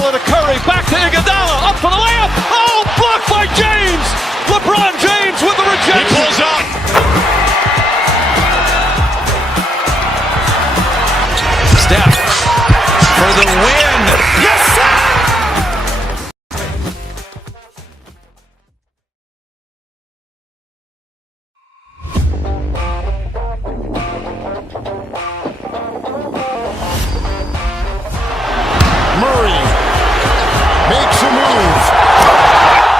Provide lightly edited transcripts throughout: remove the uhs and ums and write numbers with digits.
Iguodala to Curry, back to Iguodala, up for the layup. Oh, blocked by James. LeBron James with the rejection. He pulls up. Steph for the win. Yes, sir. Murray makes a move.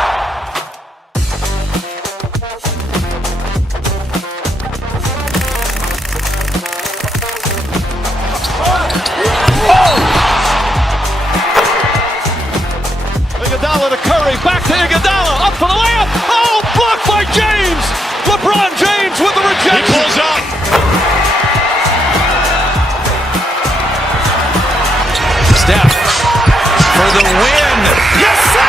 Iguodala to Curry, back to Iguodala, up for the layup. Oh, blocked by James. LeBron James with the He rejection. pulls up. Steph for the win. Yes, sir.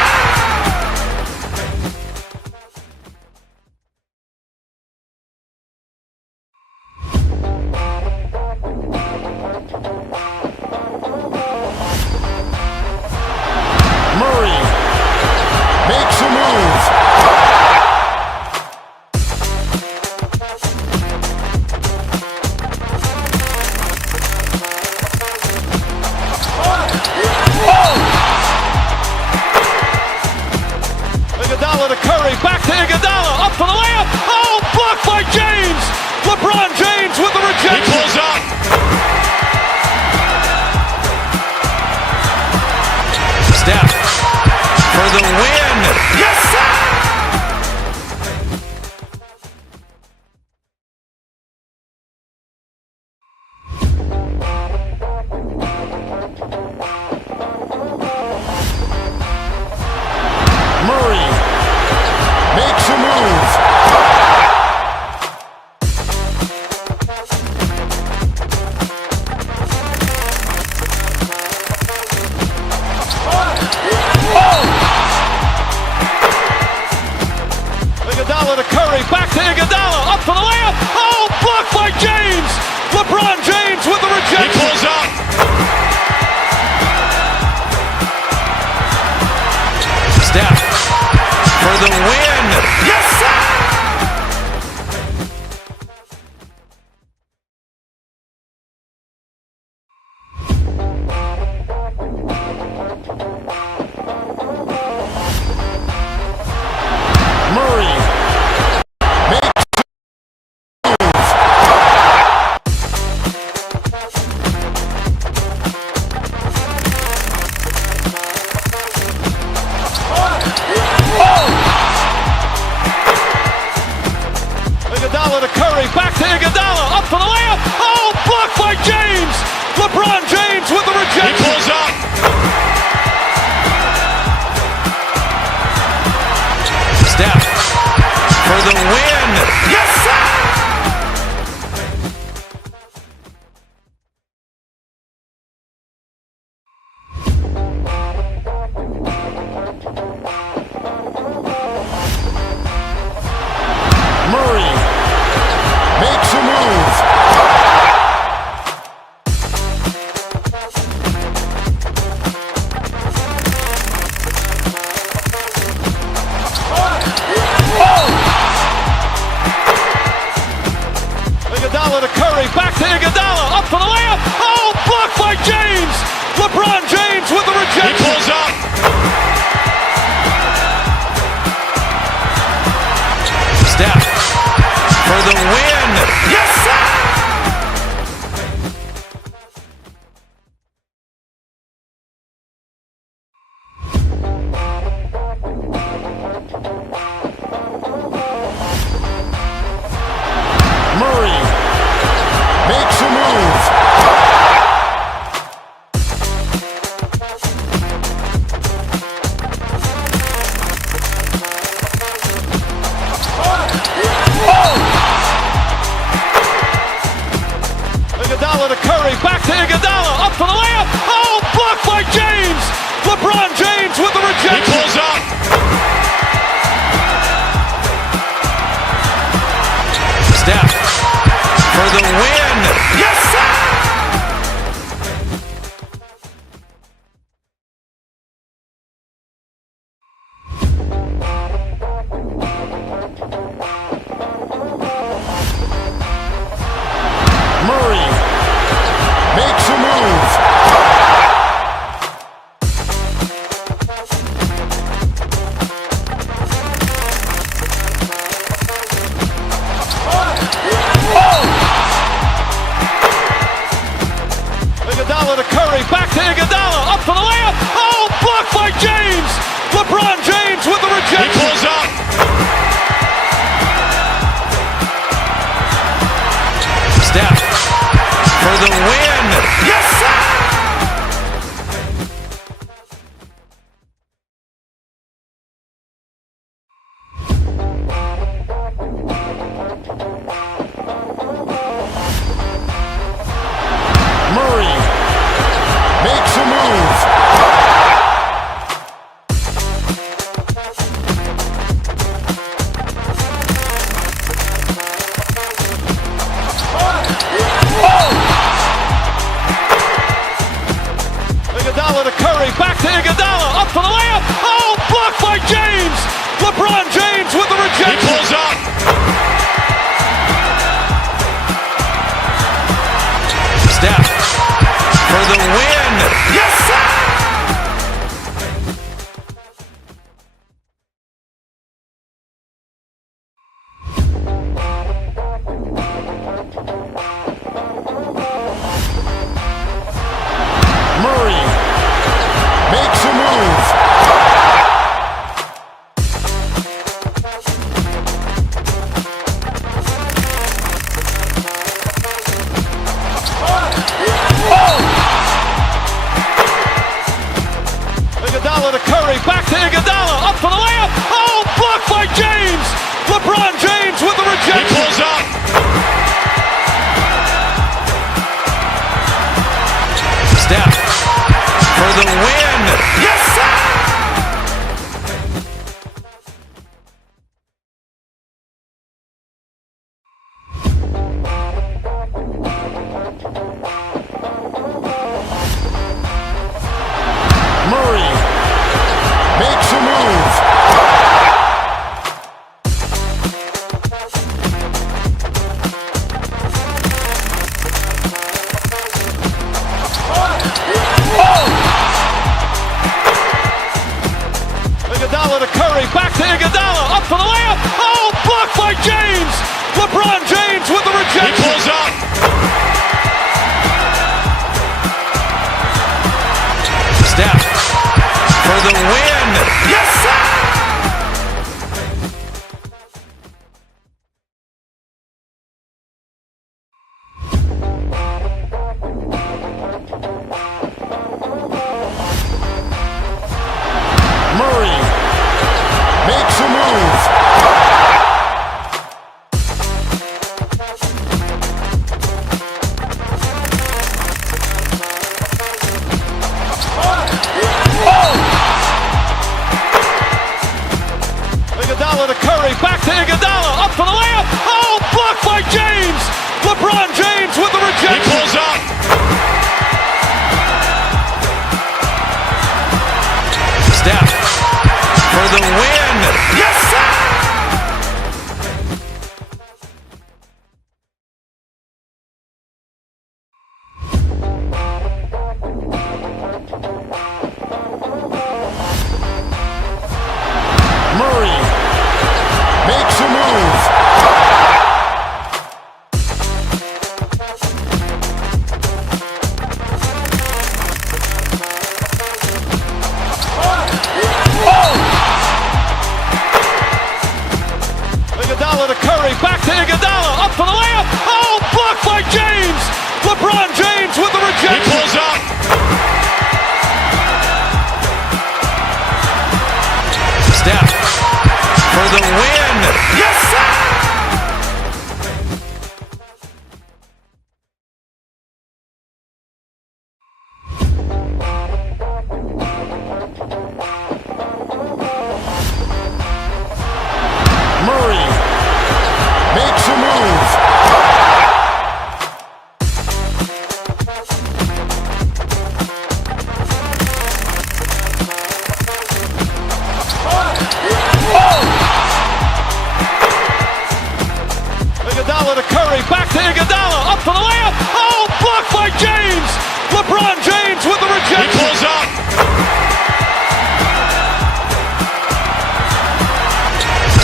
Murray makes a move. Iguodala to Curry, back to Iguodala, up for the layup. Oh, blocked by James. LeBron James with the He rejection. pulls up. Steph for the win. Yes, sir. Murray makes a move. Iguodala to Curry, back to Iguodala, up for the layup. Oh, blocked by James. LeBron James with the He rejection. pulls up. Steph for the win. Yes, sir. Murray makes Iguodala to Curry, back to Iguodala, up for the layup. Oh, blocked by James. LeBron James with the He rejection. pulls up. Steph for the win. Yes, sir. Murray makes a move. Curry, back to Iguodala, up for the layup. Oh, blocked by James. LeBron James with the rejection. He pulls up. Steph for the win. Yes, sir! Murray makes a move. Iguodala to Curry, back to Iguodala, up for the layup. Oh, blocked by James. LeBron James with the He rejection. pulls up. Steph for the win. Yes, sir! Murray makes a move. Iguodala to Curry, back to Iguodala, up for the layup. Oh, blocked by James. LeBron James with the He rejection. pulls up. Steph for the win. Yes, sir! Murray makes a move. Iguodala to Curry, back to Iguodala, up for the layup. Oh, blocked by James. LeBron James with the He rejection. pulls up. Steph for the win. Yes, sir! Murray makes a move. Iguodala to Curry, back to Iguodala, up for the layup. Oh, blocked by James. LeBron James with the He rejection. pulls up. Steph for the win. Yes, sir! Murray makes a move. Iguodala to Curry, back to Iguodala, up for the layup. Oh, blocked by James. LeBron James with the He rejection. pulls up.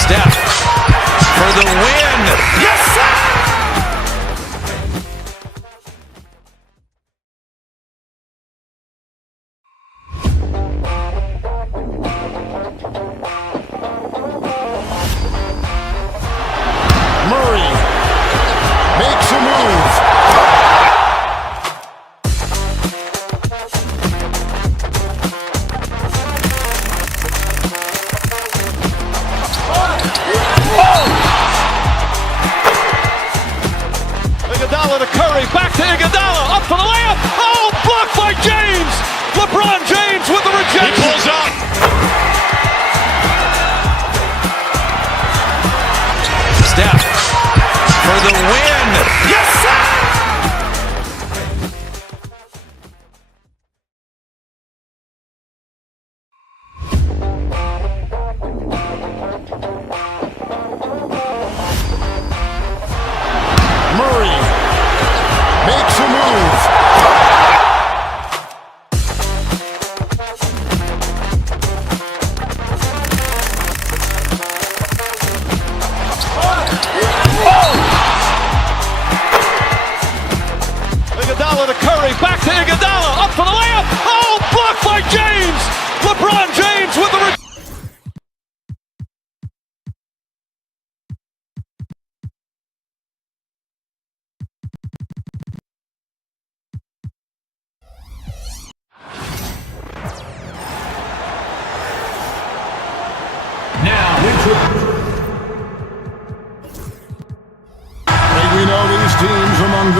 Steph for the win. Yes, sir! Murray makes a move. Iguodala to Curry, back to Iguodala, up for the layup. Oh, blocked by James. LeBron James with the He rejection. pulls up. Steph for the win. Yes, sir!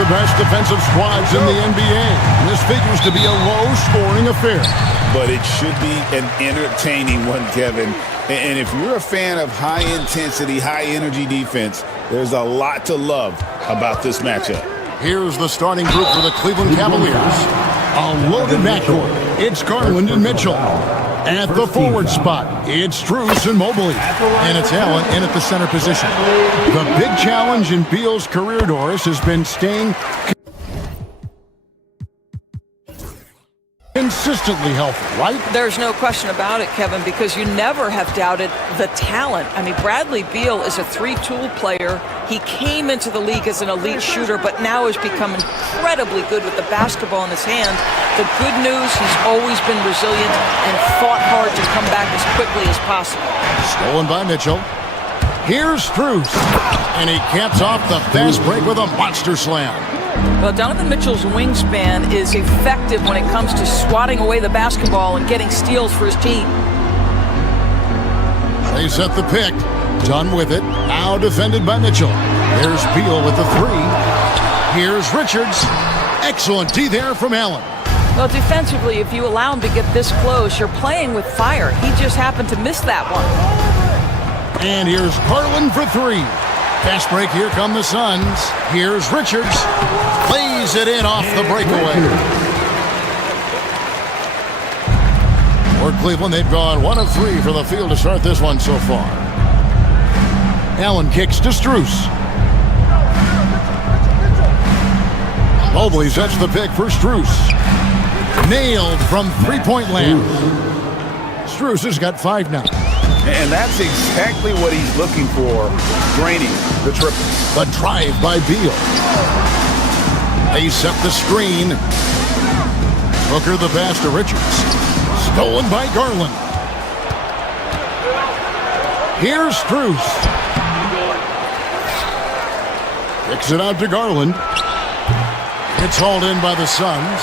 best defensive squads in the NBA. This figures to be a low-scoring affair. But it should be an entertaining one, Kevin. And if you're a fan of high-intensity, high-energy defense, there's a lot to love about this matchup. Here's the starting group for the Cleveland Cavaliers. A loaded backcourt. It's Garland and Mitchell. At the forward spot, it's Strus and Mobley. And it's Allen in at the center position. The big challenge in Beal's career, Doris, has been staying consistently healthy, right? There's no question about it, Kevin, because you never have doubted the talent. I mean, Bradley Beal is a three-tool player. He came into the league as an elite shooter, but now has become incredibly good with the basketball in his hand. The good news, he's always been resilient and fought hard to come back as quickly as possible. Stolen by Mitchell. Here's Strus. And he caps off the fast break with a monster slam. Well, Donovan Mitchell's wingspan is effective when it comes to swatting away the basketball and getting steals for his team. They set the pick. Done with it. Now defended by Mitchell. There's Beal with the three. Here's Richards. Excellent D there from Allen. Well, defensively, if you allow him to get this close, you're playing with fire. He just happened to miss that one. And here's Garland for three. Fast break, here come the Suns. Here's Richards. Lays it in off the breakaway. For Cleveland, they've gone 1 of 3 for the field to start this one so far. Allen kicks to Strus. Mobley sets the pick for Strus. Nailed from three-point land. Strus has got 5 now. And that's exactly what he's looking for, draining the triple. The drive by Beal. They set the screen. Booker the pass to Richards. Stolen by Garland. Here's Strus. Kicks it out to Garland. It's hauled in by the Suns.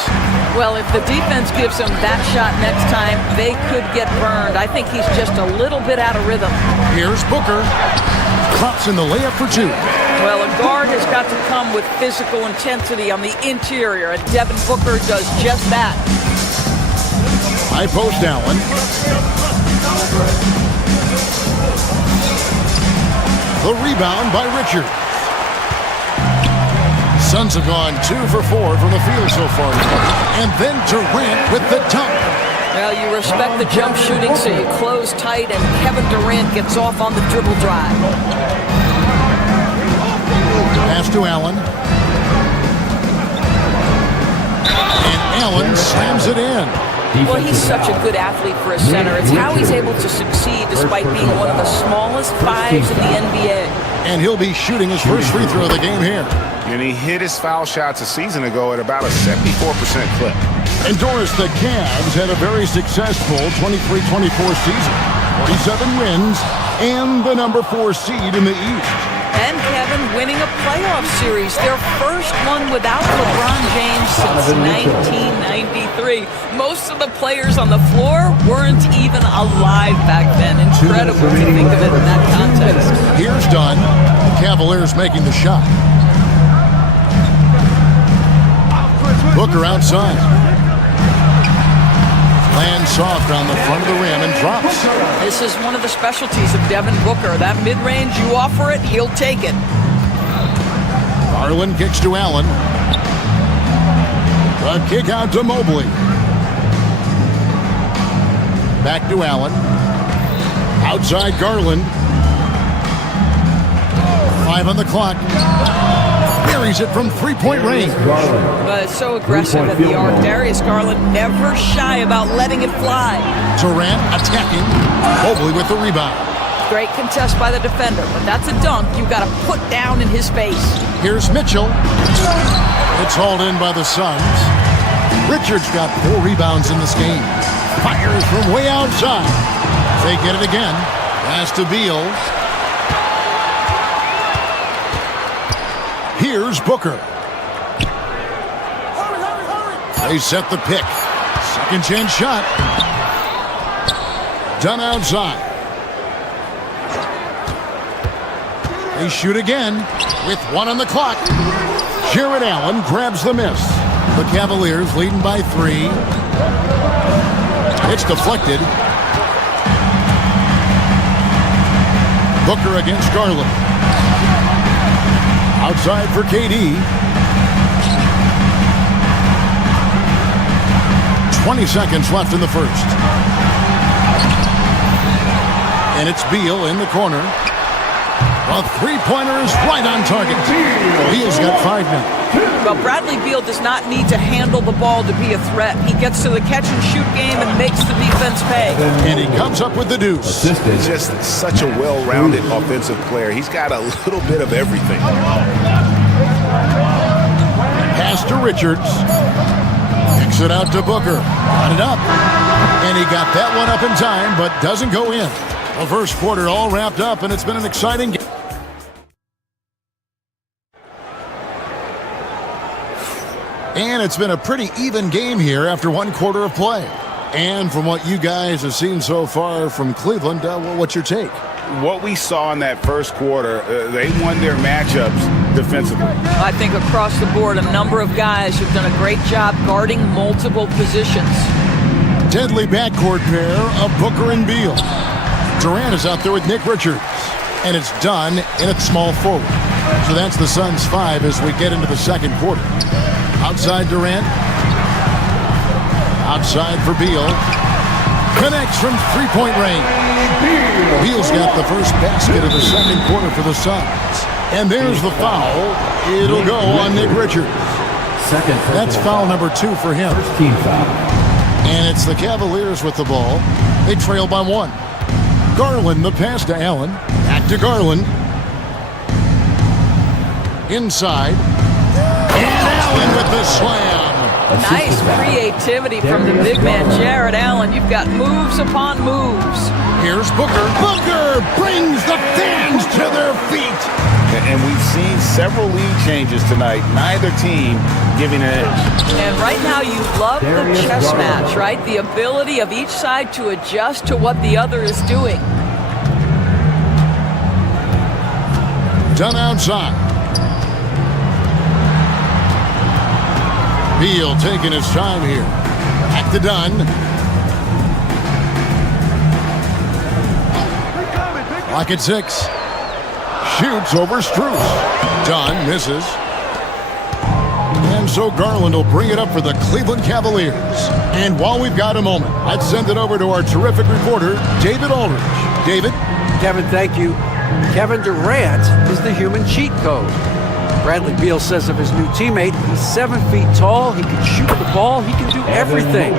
Well, if the defense gives him that shot next time, they could get burned. I think he's just a little bit out of rhythm. Here's Booker. Drops in the layup for 2. Well, a guard has got to come with physical intensity on the interior, and Devin Booker does just that. High post Allen. The rebound by Richards. Suns have gone 2 for 4 from the field so far. And then Durant with the dunk. Well, you respect the jump shooting, so you close tight, and Kevin Durant gets off on the dribble drive. Pass to Allen. And Allen slams it in. Well, he's such a good athlete for a center. It's how he's able to succeed despite being one of the smallest 5s in the NBA. And he'll be shooting his first free throw of the game here. And he hit his foul shots a season ago at about a 74% clip. And Doris, the Cavs had a very successful 23-24 season. 47 wins and the number 4 seed in the East. And Kevin winning a playoff series, their first one without LeBron James since 1993. Most of the players on the floor weren't even alive back then. Incredible to think of it in that context. Here's Dunn. The Cavaliers making the shot. Booker outside. Lands soft on the front of the rim and drops. This is one of the specialties of Devin Booker. That mid-range, you offer it, he'll take it. Garland kicks to Allen. The kick out to Mobley. Back to Allen. Outside Garland. 5 on the clock. Buries it from three-point range. It's so aggressive at the arc. Darius Garland never shy about letting it fly. Durant attacking. Mobley with the rebound. Great contest by the defender, but that's a dunk you got to put down in his face. Here's Mitchell. It's hauled in by the Suns. Richards got 4 rebounds in this game. Fires from way outside. They get it again. Pass to Beal. Here's Booker. They set the pick. Second chance shot. Done outside. They shoot again with 1 on the clock. Jared Allen grabs the miss. The Cavaliers leading by 3. It's deflected. Booker against Garland. Outside for KD. 20 seconds left in the first. And it's Beal in the corner. A three-pointer is right on target. Beal's got 5 now. Well, Bradley Beal does not need to handle the ball to be a threat. He gets to the catch-and-shoot game and makes the defense pay. And he comes up with the deuce. He's just such a well-rounded offensive player. He's got a little bit of everything. Pass to Richards. Kicks it out to Booker. Got it up. And he got that one up in time, but doesn't go in. The first quarter all wrapped up, and it's been an exciting game. And it's been a pretty even game here after 1 quarter of play. And from what you guys have seen so far from Cleveland, what's your take? What we saw in that first quarter, they won their matchups defensively. I think across the board, a number of guys who've done a great job guarding multiple positions. Deadly backcourt pair of Booker and Beal. Durant is out there with Nick Richards. And it's done in at small forward. So that's the Suns' 5 as we get into the second quarter. Outside Durant. Outside for Beal. Connects from three-point range. Beal's got the first basket of the second quarter for the Suns. And there's the foul. It'll go on Nick Richards. That's foul number 2 for him. First team foul. And it's the Cavaliers with the ball. They trail by 1. Garland, the pass to Allen. Back to Garland. Inside. And Allen with the slam. Nice creativity from the big man, Jared Allen. You've got moves upon moves. Here's Booker. Booker brings the fans to their feet. And we've seen several lead changes tonight. Neither team giving an edge. And right now you love the chess match, right? The ability of each side to adjust to what the other is doing. Done outside. Beal taking his time here. Back to Dunn. Clock at 6. Shoots over Strus. Dunn misses. And so Garland will bring it up for the Cleveland Cavaliers. And while we've got a moment, let's send it over to our terrific reporter, David Aldridge. David? Kevin, thank you. Kevin Durant is the human cheat code. Bradley Beal says of his new teammate, he's 7 feet tall, he can shoot the ball, he can do everything.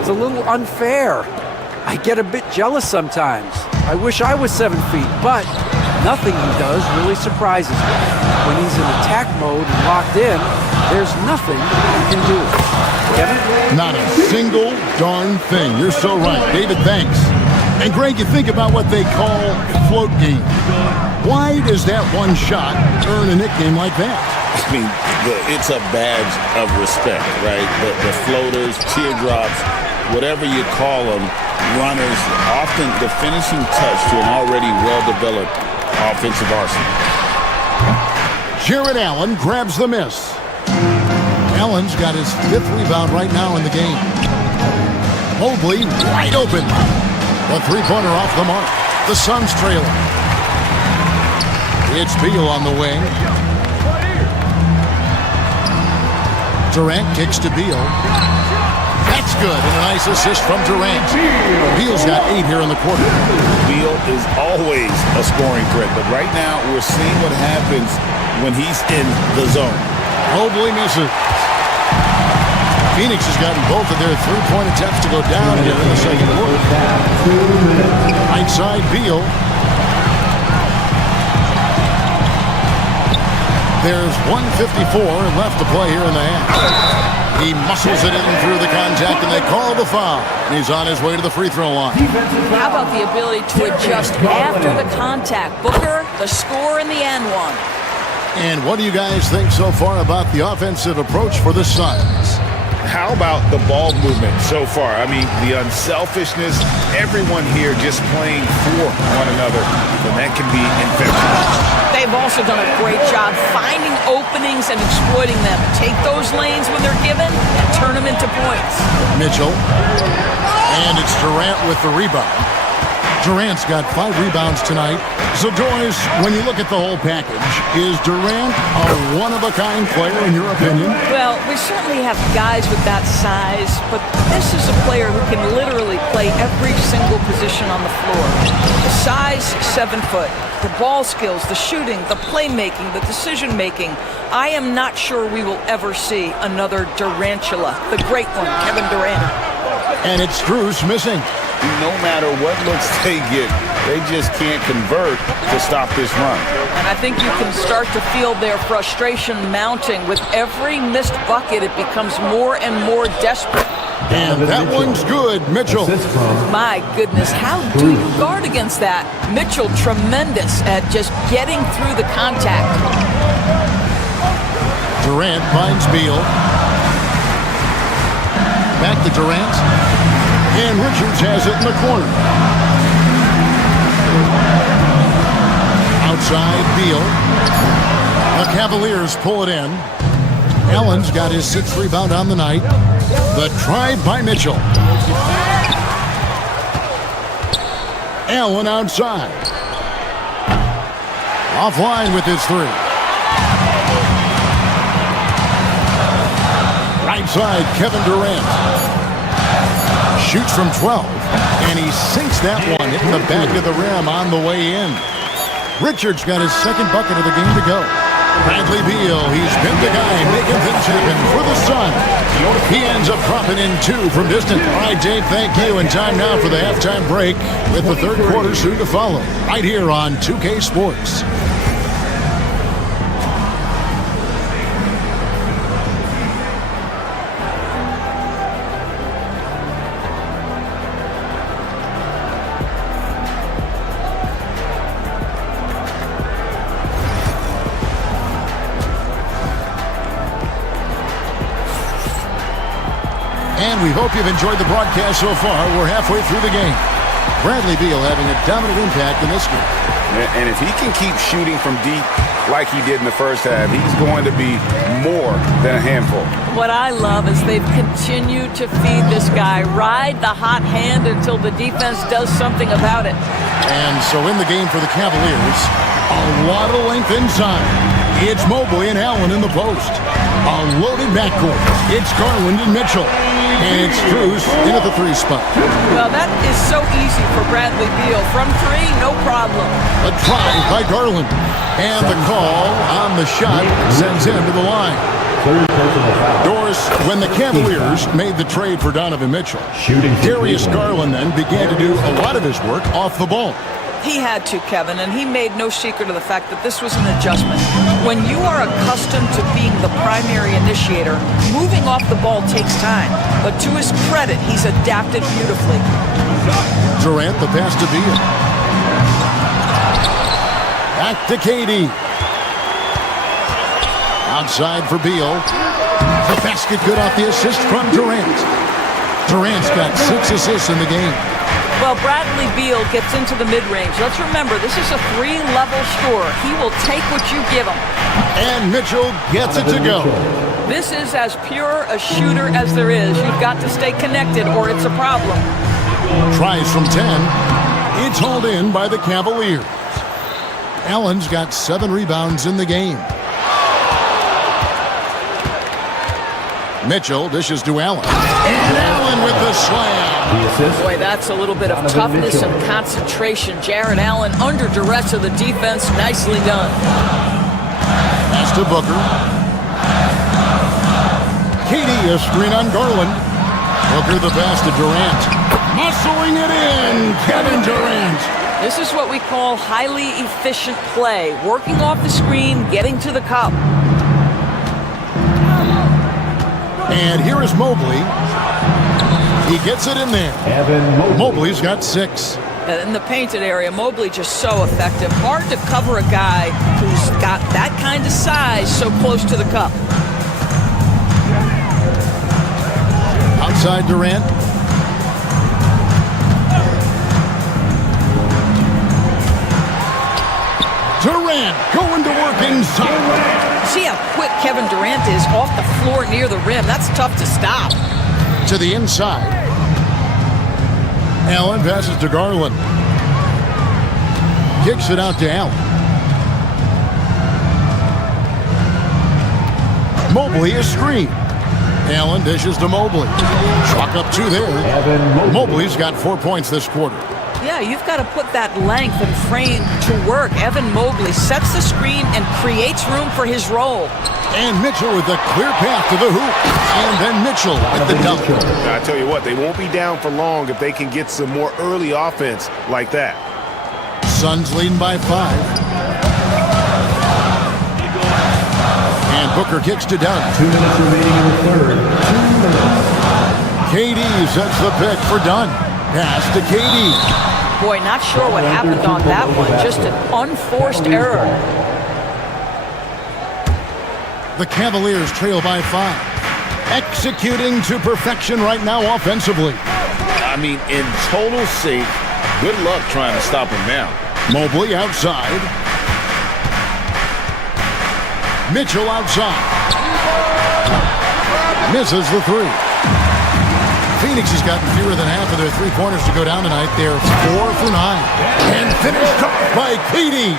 It's a little unfair. I get a bit jealous sometimes. I wish I was 7 feet, but nothing he does really surprises me. When he's in attack mode and locked in, there's nothing he can do. Kevin? Not a single darn thing. You're so right. David, thanks. And Greg, you think about what they call float game. Why does that one shot earn a nickname like that? I mean, it's a badge of respect, right? The floaters, teardrops, whatever you call them, runners, often the finishing touch to an already well-developed offensive arsenal. Jared Allen grabs the miss. Allen's got his 5th rebound right now in the game. Mobley wide open. The three-pointer off the mark. The Suns trailing. It's Beal on the wing. Durant kicks to Beal. That's good, and a nice assist from Durant. Beal's got 8 here in the quarter. Beal is always a scoring threat, but right now we're seeing what happens when he's in the zone. Mobley misses. Phoenix has gotten both of their three-point attempts to go down here in the second quarter. Right side, Beal. There's 1:54 left to play here in the half. He muscles it in through the contact, and they call the foul. And he's on his way to the free throw line. How about the ability to adjust after the contact? Booker, the score in the end one. And what do you guys think so far about the offensive approach for the Suns? How about the ball movement so far? I mean, the unselfishness, everyone here just playing for one another, and that can be infectious. They've also done a great job finding openings and exploiting them. Take those lanes when they're given and turn them into points. Mitchell. And it's Durant with the rebound. Durant's got 5 rebounds tonight. So, Doris, when you look at the whole package, is Durant a one-of-a-kind player in your opinion? Well, we certainly have guys with that size, but this is a player who can literally play every single position on the floor. The size, 7 foot. The ball skills, the shooting, the playmaking, the decision-making. I am not sure we will ever see another Durantula, the great one, Kevin Durant. And it's Strus missing. No matter what looks they get, they just can't convert to stop this run. And I think you can start to feel their frustration mounting. With every missed bucket, it becomes more and more desperate. And that one's good, Mitchell. My goodness, how do you guard against that? Mitchell, tremendous at just getting through the contact. Durant finds Beal. Back to Durant. And Richards has it in the corner. Outside, Beal. The Cavaliers pull it in. Allen's got his 6th rebound on the night. The drive by Mitchell. Allen outside. Offline with his 3. Right side, Kevin Durant. Shoots from 12, and he sinks that one, hitting the back of the rim on the way in. Richards got his 2nd bucket of the game to go. Bradley Beal, he's been the guy making things happen for the Sun. He ends up dropping in 2 from distance. All right, Dave, thank you. And time now for the halftime break with the 3rd quarter soon to follow. Right here on 2K Sports. And we hope you've enjoyed the broadcast so far. We're halfway through the game. Bradley Beal having a dominant impact in this game. And if he can keep shooting from deep like he did in the first half, he's going to be more than a handful. What I love is they've continued to feed this guy. Ride the hot hand until the defense does something about it. And so in the game for the Cavaliers, a lot of length inside. It's Mobley and Allen in the post. A loaded backcourt. It's Garland and Mitchell. And it's Strus in at the 3 spot. Well, that is so easy for Bradley Beal. From 3, no problem. A drive by Garland. And the call on the shot sends him to the line. Doris, when the Cavaliers made the trade for Donovan Mitchell, Darius Garland then began to do a lot of his work off the ball. He had to, Kevin, and he made no secret of the fact that this was an adjustment. When you are accustomed to being the primary initiator, moving off the ball takes time. But to his credit, he's adapted beautifully. Durant, the pass to Beal. Back to Katie. Outside for Beal. The basket good off the assist from Durant. Durant's got 6 assists in the game. Well, Bradley Beal gets into the mid-range. Let's remember, this is a 3-level scorer. He will take what you give him. And Mitchell gets it to go. This is as pure a shooter as there is. You've got to stay connected or it's a problem. Tries from 10. It's hauled in by the Cavaliers. Allen's got 7 rebounds in the game. Mitchell dishes to Allen. And Allen with the slam. Boy, that's a little bit of toughness and concentration. Jared Allen under duress of the defense. Nicely done. Pass to Booker. Katie, a screen on Garland. Booker the pass to Durant. Muscling it in, Kevin Durant. This is what we call highly efficient play. Working off the screen, getting to the cup. And here is Mobley. He gets it in there. Mobley's got 6. In the painted area, Mobley just so effective. Hard to cover a guy who's got that kind of size so close to the cup. Outside Durant. Durant going to work inside. See how quick Kevin Durant is off the floor near the rim. That's tough to stop. To the inside. Allen passes to Garland. Kicks it out to Allen. Mobley is screen. Allen dishes to Mobley. Chalk up 2 there. Mobley's got 4 points this quarter. Yeah, you've got to put that length and frame to work. Evan Mobley sets the screen and creates room for his role. And Mitchell with a clear path to the hoop. And then Mitchell with the dunk. I tell you what, they won't be down for long if they can get some more early offense like that. Suns leading by 5. And Booker kicks to Dunn. 2 minutes remaining in the third. 2 minutes. KD sets the pick for Dunn. Pass to KD. Boy, not sure what happened on that one. Just an unforced error. The Cavaliers trail by 5. Executing to perfection right now offensively. I mean, in total sync. Good luck trying to stop him now. Mobley outside. Mitchell outside. Misses the 3. Phoenix has gotten fewer than half of their 3-pointers to go down tonight. They're 4 for 9. And finished off by KD.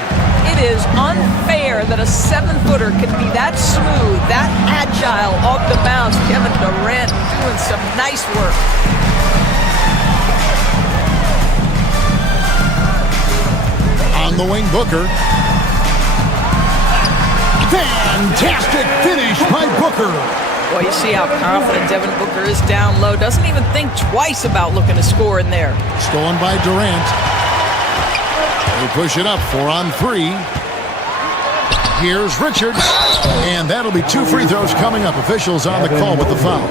It is unfair that a 7-footer can be that smooth, that agile off the bounce. Kevin Durant doing some nice work. On the wing, Booker. Fantastic finish by Booker. Boy, you see how confident Devin Booker is down low. Doesn't even think twice about looking to score in there. Stolen by Durant. They push it up 4 on 3. Here's Richards. And that'll be 2 free throws coming up. Officials on the call with the foul.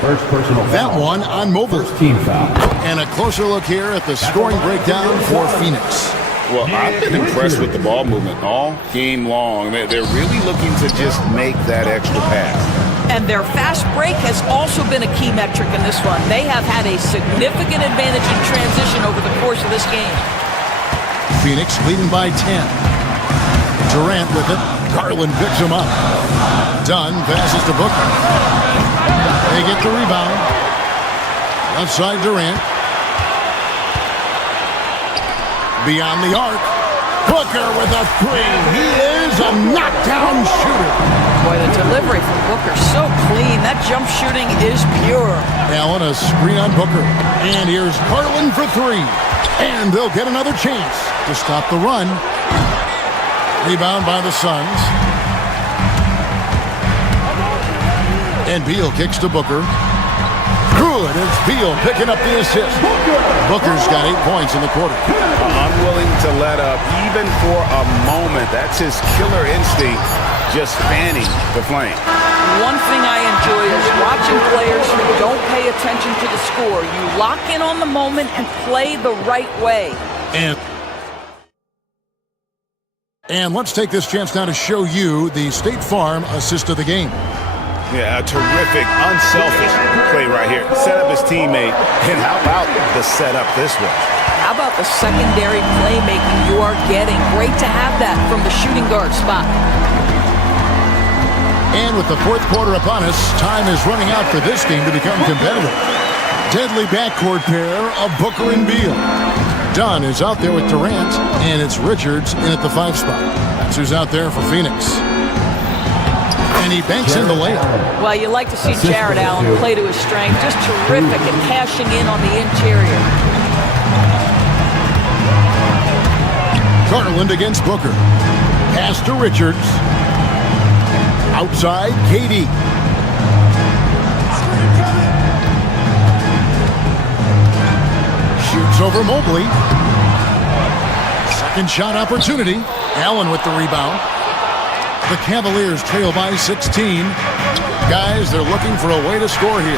First personal foul. That one on Mobley. First team foul. And a closer look here at the scoring breakdown for Phoenix. Well, I've been impressed with the ball movement all game long. They're really looking to just make that extra pass. And their fast break has also been a key metric in this one. They have had a significant advantage in transition over the course of this game. Phoenix leading by 10. Durant with it. Garland picks him up. Dunn passes to Booker. They get the rebound. Outside Durant. Beyond the arc. Booker with a 3. He is a knockdown shooter. Boy, the delivery from Booker so clean. That jump shooting is pure. Allen a screen on Booker. And here's Garland for 3. And they'll get another chance to stop the run. Rebound by the Suns. And Beal kicks to Booker. Good. It's Beal picking up the assist. Booker's got 8 points in the quarter. Unwilling to let up even for a moment. That's his killer instinct, just fanning the flame. One thing I enjoy is watching players who don't pay attention to the score. You lock in on the moment and play the right way. And let's take this chance now to show you the State Farm assist of the game. Yeah, a terrific, unselfish play right here. Set up his teammate, and how about the setup this way? How about the secondary playmaking you are getting? Great to have that from the shooting guard spot. And with the 4th quarter upon us, time is running out for this game to become competitive. Deadly backcourt pair of Booker and Beal. Dunn is out there with Durant, and it's Richards in at the 5 spot. That's who's out there for Phoenix. And he banks in the layup. Well, you like to see Jared Allen play to his strength. Just terrific at cashing in on the interior. Garland against Booker. Pass to Richards. Outside, KD. Shoots over Mobley. Second shot opportunity. Allen with the rebound. The Cavaliers trail by 16. Guys, they're looking for a way to score here.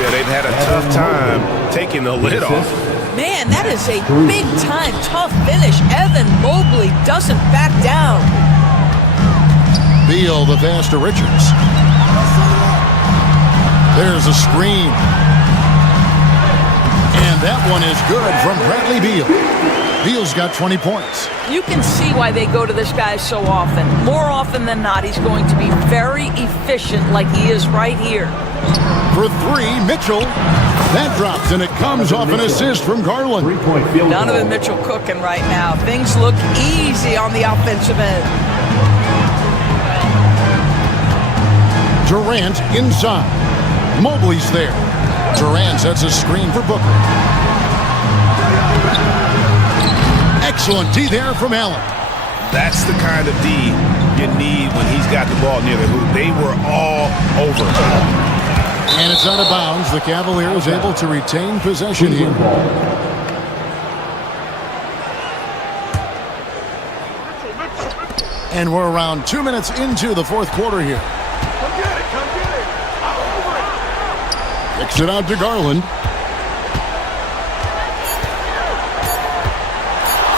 Yeah, they've had a tough time taking the lid off. Man, that is a big-time tough finish. Evan Mobley doesn't back down. Beal the pass to Richards. There's a screen. And that one is good from Bradley Beal. Beal's got 20 points. You can see why they go to this guy so often. More often than not, he's going to be very efficient like he is right here. For three, Mitchell. That drops, and it comes off an assist from Garland. 3-point field goal. Donovan Mitchell cooking right now. Things look easy on the offensive end. Durant inside. Mobley's there. Durant sets a screen for Booker. Excellent D there from Allen. That's the kind of D you need when he's got the ball near the hoop. They were all over him. And it's out of bounds. The Cavaliers able to retain possession here. And we're around 2 minutes into the fourth quarter here. Kicks it out to Garland.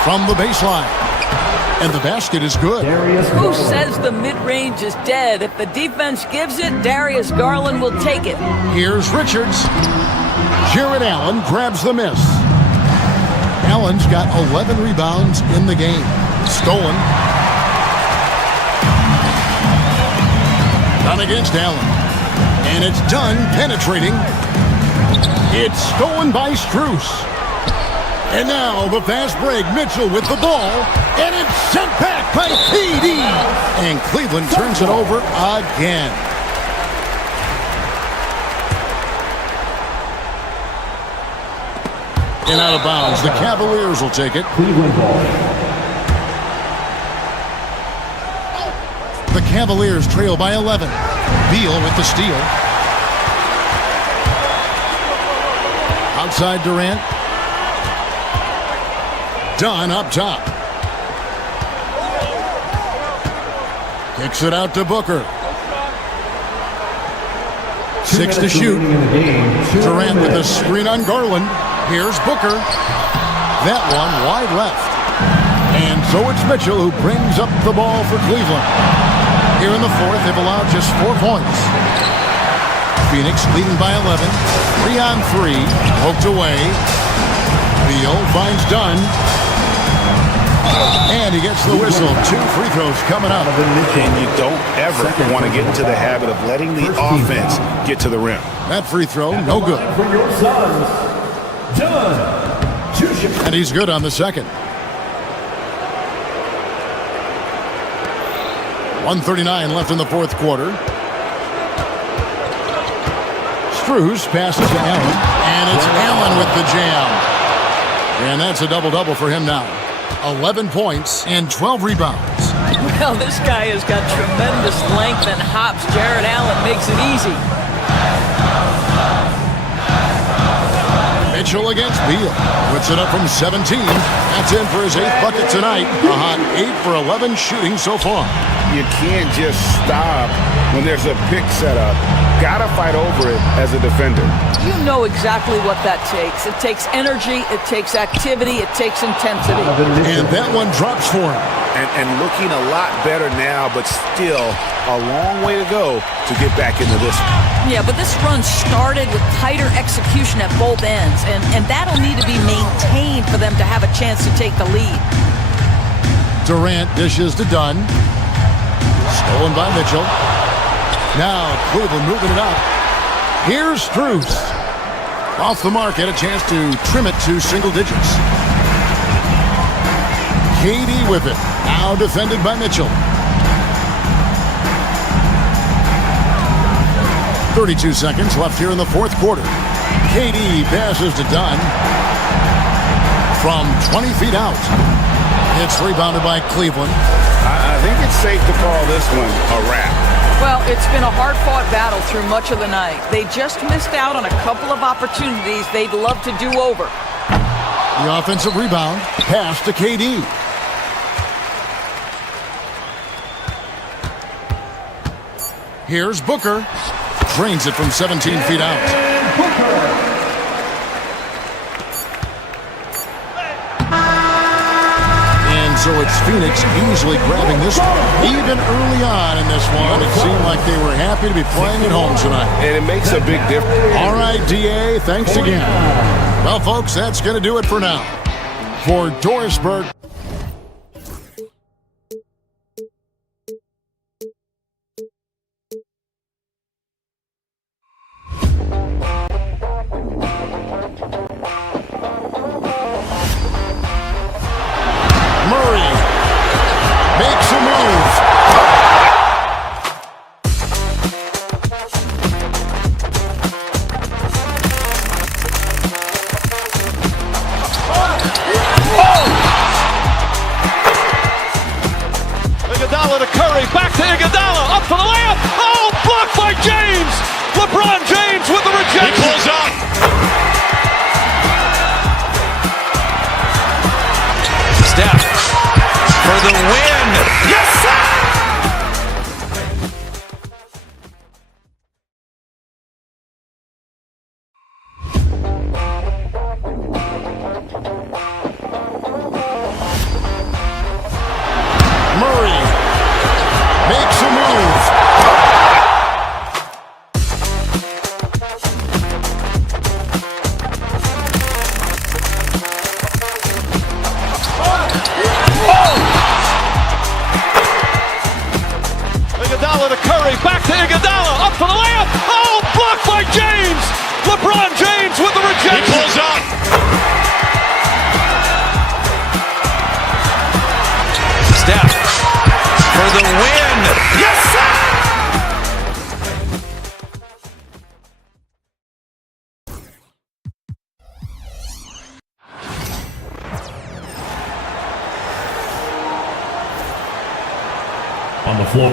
From the baseline. And the basket is good. Who says the mid-range is dead? If the defense gives it, Darius Garland will take it. Here's Richards. Jared Allen grabs the miss. Allen's got 11 rebounds in the game. Stolen. Done against Allen. And it's done penetrating. It's stolen by Strus. And now the fast break. Mitchell with the ball. And it's sent back by KD. And Cleveland turns it over again. And out of bounds. The Cavaliers will take it. Cleveland ball. The Cavaliers trail by 11. Beal with the steal. Outside Durant. Dunn up top. Kicks it out to Booker. 6 to shoot. Durant with the screen on Garland. Here's Booker. That one wide left. And so it's Mitchell who brings up the ball for Cleveland. Here in the fourth, they've allowed just 4 points. Phoenix leading by 11. 3 on 3. Poked away. Beal finds Dunn. And he gets the whistle. 2 free throws coming up. And you don't ever want to get into the habit of letting the offense get to the rim. That free throw, no good. For your sons, Dunn. And he's good on the second. 1:39 left in the fourth quarter. Strus passes to Allen. And it's Allen with the jam. And that's a double-double for him now. 11 points and 12 rebounds. Well, this guy has got tremendous length and hops. Jared Allen makes it easy. Mitchell against Beal. Puts it up from 17. That's in for his 8th bucket tonight. A hot 8 for 11 shooting so far. You can't just stop when there's a pick set up. Gotta fight over it as a defender. You know exactly what that takes. It takes energy, it takes activity, it takes intensity. And that one drops for him. And looking a lot better now, but still a long way to go to get back into this one. Yeah, but this run started with tighter execution at both ends, and that'll need to be maintained for them to have a chance to take the lead. Durant dishes to Dunn. Stolen by Mitchell. Now Cleveland moving it up. Here's Strus. Off the mark, had a chance to trim it to single digits. KD with it. Now defended by Mitchell. 32 seconds left here in the fourth quarter. KD passes to Dunn. From 20 feet out. It's rebounded by Cleveland. I think it's safe to call this one a wrap. Well, it's been a hard-fought battle through much of the night. They just missed out on a couple of opportunities they'd love to do over. The offensive rebound. Pass to KD. Here's Booker. Drains it from 17 feet out. So it's Phoenix easily grabbing this one. Even early on in this one, it seemed like they were happy to be playing at home tonight. And it makes a big difference. All right, DA, thanks again. Well, folks, that's going to do it for now. For Dorisburg. Murray makes a move. Iguodala to Curry, back to Iguodala, up for the layup. Oh, blocked by James. LeBron James with the rejection. He pulls up. Steph for the win. Yes, sir! Murray makes a move. Iguodala to Curry, back to Iguodala, up for the layup. Oh, blocked by James. LeBron James with the rejection. He pulls up. Steph for the win. Yes, sir! On the floor.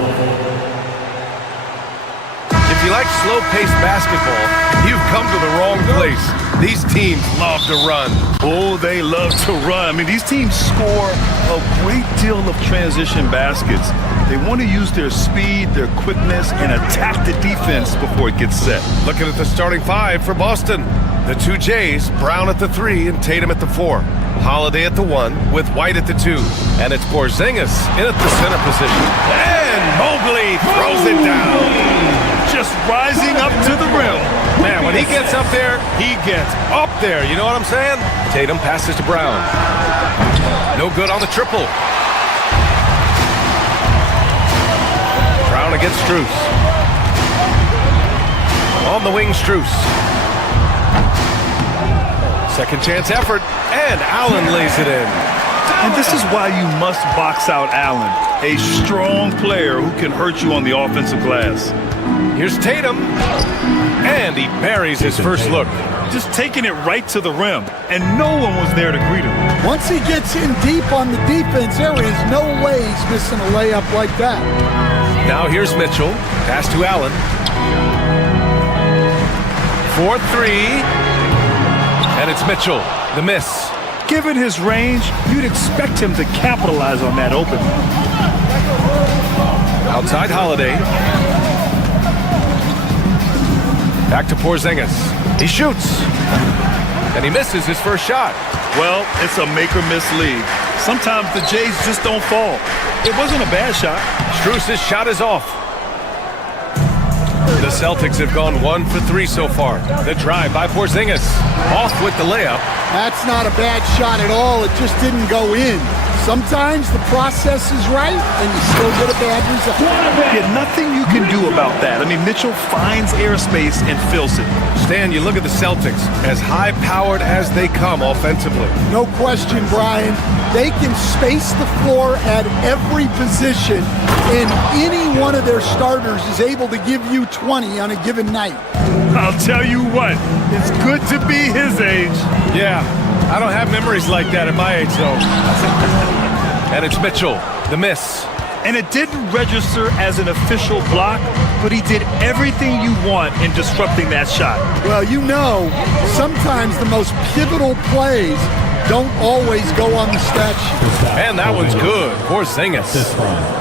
If you like slow-paced basketball, you've come to the wrong place. These teams love to run. Oh, they love to run. I mean, these teams score a great deal of transition baskets. They want to use their speed, their quickness, and attack the defense before it gets set. Looking at the starting five for Boston. The two Jays, Brown at the 3 and Tatum at the 4. Holiday at the 1 with White at the 2. And it's Porzingis in at the center position. And Mobley throws it down. Just rising up to the rim. Man, when he gets up there, he gets up there. You know what I'm saying? Tatum passes to Brown. No good on the triple. Brown against Strus. On the wing, Strus. Second chance effort, and Allen lays it in. And this is why you must box out Allen, a strong player who can hurt you on the offensive glass. Here's Tatum, and he buries his first look. Just taking it right to the rim, and no one was there to greet him. Once he gets in deep on the defense, there is no way he's missing a layup like that. Now here's Mitchell, pass to Allen. 4-3, and it's Mitchell, the miss. Given his range, you'd expect him to capitalize on that opening. Outside Holiday. Back to Porzingis. He shoots. And he misses his first shot. Well, it's a make-or-miss league. Sometimes the Jays just don't fall. It wasn't a bad shot. Strus' shot is off. The Celtics have gone 1 for 3 so far. The drive by Porzingis. Off with the layup. That's not a bad shot at all. It just didn't go in. Sometimes the process is right, and you still get a bad result. Yeah, nothing you can do about that. I mean, Mitchell finds airspace and fills it. Stan, you look at the Celtics, as high-powered as they come offensively. No question, Brian. They can space the floor at every position, and any one of their starters is able to give you 20 on a given night. I'll tell you what, it's good to be his age. Yeah, I don't have memories like that at my age, though. And it's Mitchell, the miss. And it didn't register as an official block, but he did everything you want in disrupting that shot. Well, you know, sometimes the most pivotal plays don't always go on the stat sheet. And that one's good. Porzingis.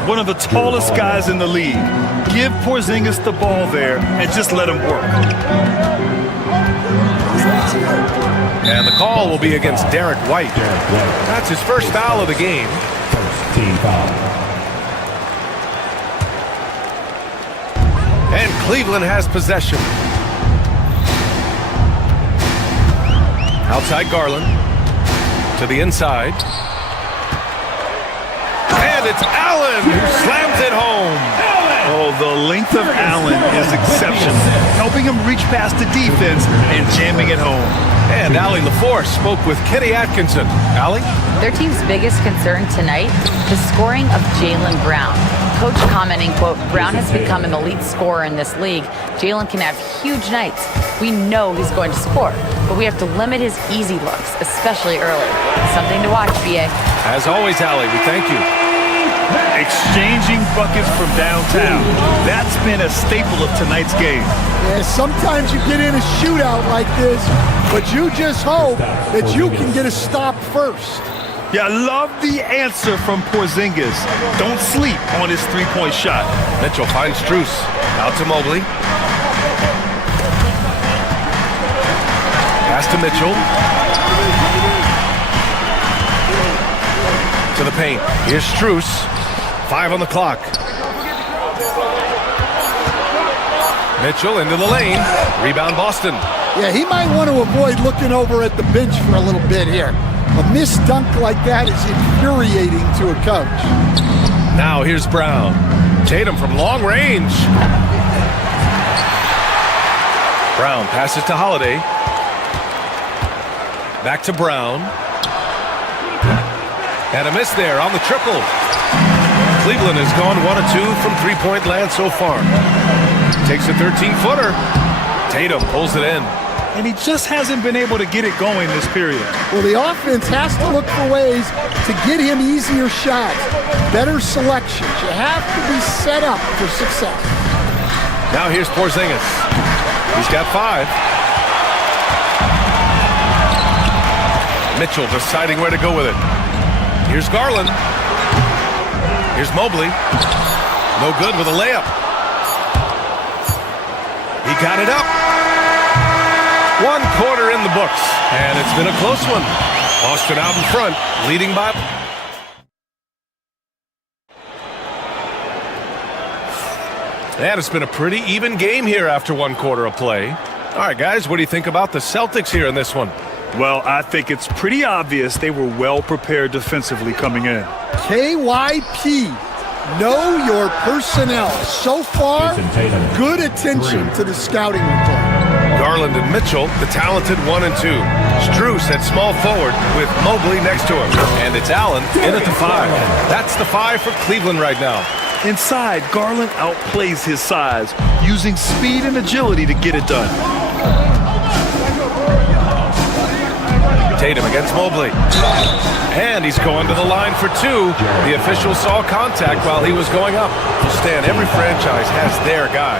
One of the tallest guys in the league. Give Porzingis the ball there and just let him work. And the call will be against Derek White. That's his first foul of the game. First team foul. And Cleveland has possession. Outside Garland. To the inside. And it's Allen who slams it home. Oh, the length of Allen is exceptional, helping him reach past the defense and jamming it home. And Allie LaForce spoke with Kenny Atkinson. Allie? Their team's biggest concern tonight, the scoring of Jaylen Brown. Coach commenting, quote, Brown has become an elite scorer in this league. Jaylen can have huge nights. We know he's going to score, but we have to limit his easy looks, especially early. Something to watch, BA. As always, Allie, we thank you. Exchanging buckets from downtown. That's been a staple of tonight's game. Yeah, sometimes you get in a shootout like this, but you just hope that you can get a stop first. Yeah, I love the answer from Porzingis. Don't sleep on his three-point shot. Mitchell finds Strus. Out to Mobley. Pass to Mitchell. To the paint. Here's Strus. 5 on the clock. Mitchell into the lane. Rebound Boston. Yeah, he might want to avoid looking over at the bench for a little bit here. A missed dunk like that is infuriating to a coach. Now here's Brown. Tatum from long range. Brown passes to Holiday. Back to Brown. And a miss there on the triple. Cleveland has gone 1 of 2 from three-point land so far. Takes a 13-footer. Tatum pulls it in. And he just hasn't been able to get it going this period. Well, the offense has to look for ways to get him easier shots, better selections. You have to be set up for success. Now here's Porzingis. He's got 5. Mitchell deciding where to go with it. Here's Garland. Here's Mobley. No good with a layup. He got it up. 1 quarter in the books. And it's been a close one. Boston out in front, leading by... And it's been a pretty even game here after 1 quarter of play. All right, guys, what do you think about the Celtics here in this one? Well, I think it's pretty obvious they were well prepared defensively coming in. KYP, know your personnel. So far, good attention to the scouting report. Garland and Mitchell, the talented 1 and 2. Strus at small forward with Mobley next to him. And it's Allen in at the 5. That's the 5 for Cleveland right now. Inside, Garland outplays his size, using speed and agility to get it done. Tatum against Mobley. And he's going to the line for 2. The official saw contact while he was going up. So Stan, every franchise has their guy.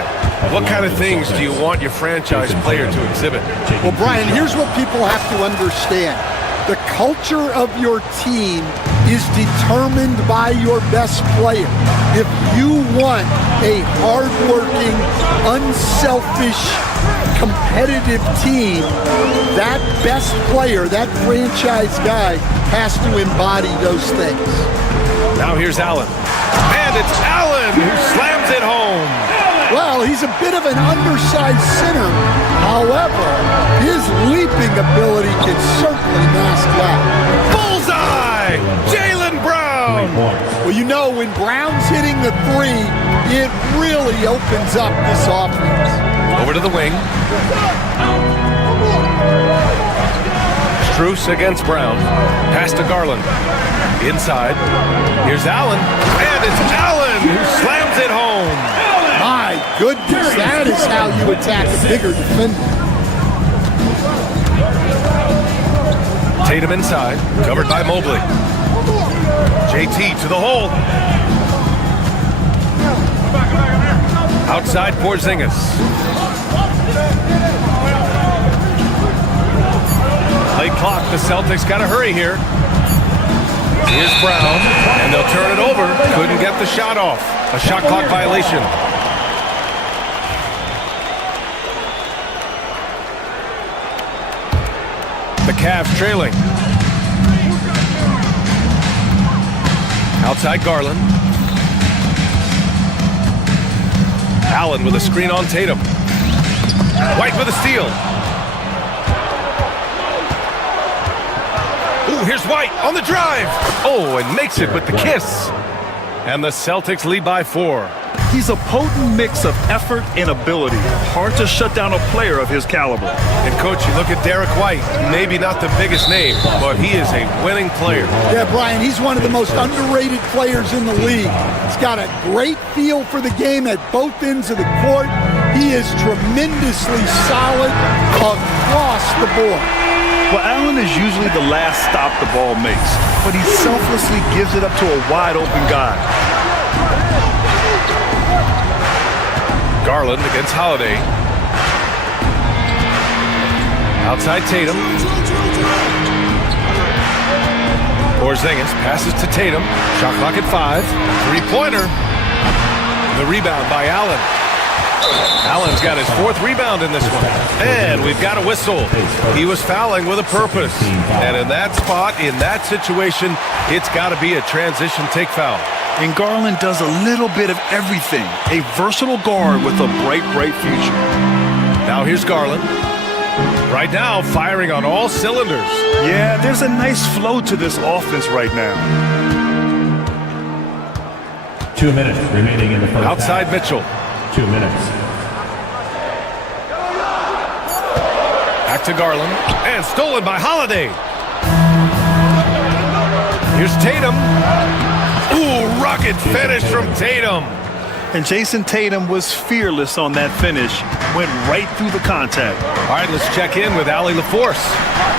What kind of things do you want your franchise player to exhibit? Well, Brian, here's what people have to understand. The culture of your team is determined by your best player. If you want a hardworking, unselfish, competitive team, that best player, that franchise guy, has to embody those things. Now here's Allen. And it's Allen who slams it home. Well, he's a bit of an undersized center. However, his leaping ability can certainly mask that. Bullseye! Jaylen Brown! Well, you know, when Brown's hitting the 3, it really opens up this offense. Over to the wing. Strus against Brown. Pass to Garland. Inside. Here's Allen. And it's Allen who slams it home. My goodness, that is how you attack a bigger defender. Tatum inside, covered by Mobley. JT to the hole. Outside Porzingis. Play clock, the Celtics got to hurry here. Here's Brown, and they'll turn it over. Couldn't get the shot off. A shot clock violation. The Cavs trailing. Outside Garland. Allen with a screen on Tatum. White with a steal. Here's White on the drive. Oh, and makes it with the kiss. And the Celtics lead by 4. He's a potent mix of effort and ability. Hard to shut down a player of his caliber. And, Coach, you look at Derek White. Maybe not the biggest name, but he is a winning player. Yeah, Brian, he's one of the most underrated players in the league. He's got a great feel for the game at both ends of the court. He is tremendously solid across the board. Well, Allen is usually the last stop the ball makes, but he selflessly gives it up to a wide-open guy. Garland against Holiday. Outside Tatum. Porzingis passes to Tatum. Shot clock at 5. Three-pointer. The rebound by Allen. Allen's got his 4th rebound in this one. And we've got a whistle. He was fouling with a purpose. And in that spot, in that situation, it's got to be a transition take foul. And Garland does a little bit of everything. A versatile guard with a bright, bright future. Now here's Garland. Right now, firing on all cylinders. Yeah, there's a nice flow to this offense right now. 2 minutes remaining in the first Outside half. Mitchell. 2 minutes. Back to Garland. And stolen by Holiday. Here's Tatum. Ooh, rocket finish from Tatum. And Jason Tatum was fearless on that finish. Went right through the contact. All right, let's check in with Allie LaForce.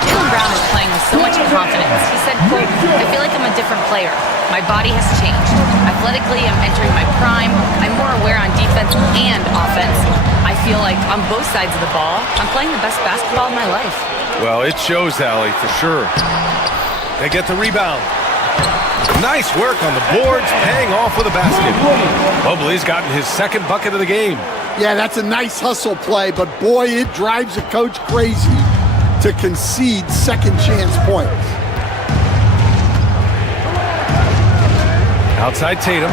Jaylen Brown is playing with so much confidence. He said, quote, I feel like I'm a different player. My body has changed. Athletically, I'm entering my prime. I'm more aware on defense and offense. I feel like on both sides of the ball, I'm playing the best basketball of my life. Well, it shows, Allie, for sure. They get the rebound. Nice work on the boards, paying off with a basket. Mobley's gotten his 2nd bucket of the game. Yeah, that's a nice hustle play, but boy, it drives a coach crazy to concede second chance points. Outside Tatum.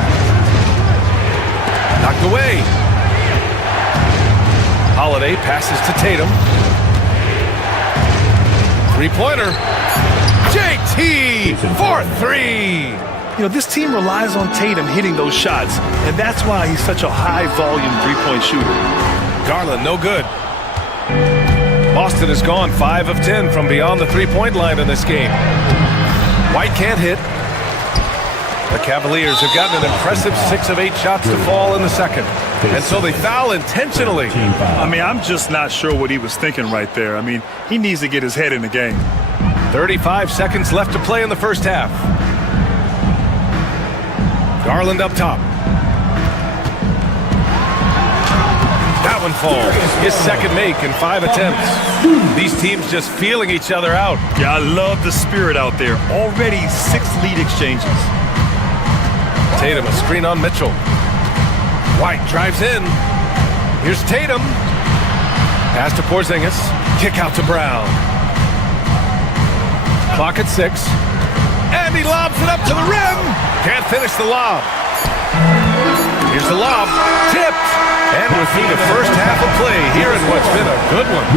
Knocked away. Holiday passes to Tatum. Three-pointer. JT for 3. You know, this team relies on Tatum hitting those shots, and that's why he's such a high-volume three-point shooter. Garland, no good. Boston has gone 5 of 10 from beyond the three-point line in this game. White can't hit. The Cavaliers have gotten an impressive 6 of 8 shots to fall in the second. And so they foul intentionally. I mean, I'm just not sure what he was thinking right there. I mean, he needs to get his head in the game. 35 seconds left to play in the first half. Garland up top. That one falls. His 2nd make in 5 attempts. These teams just feeling each other out. Yeah, I love the spirit out there. Already 6 lead exchanges. Tatum, a screen on Mitchell. White drives in. Here's Tatum. Pass to Porzingis. Kick out to Brown. Clock at 6. And he lobs it up to the rim. Can't finish the lob. Here's the lob. Tipped. And we're through the first half of play here in what's been a good one.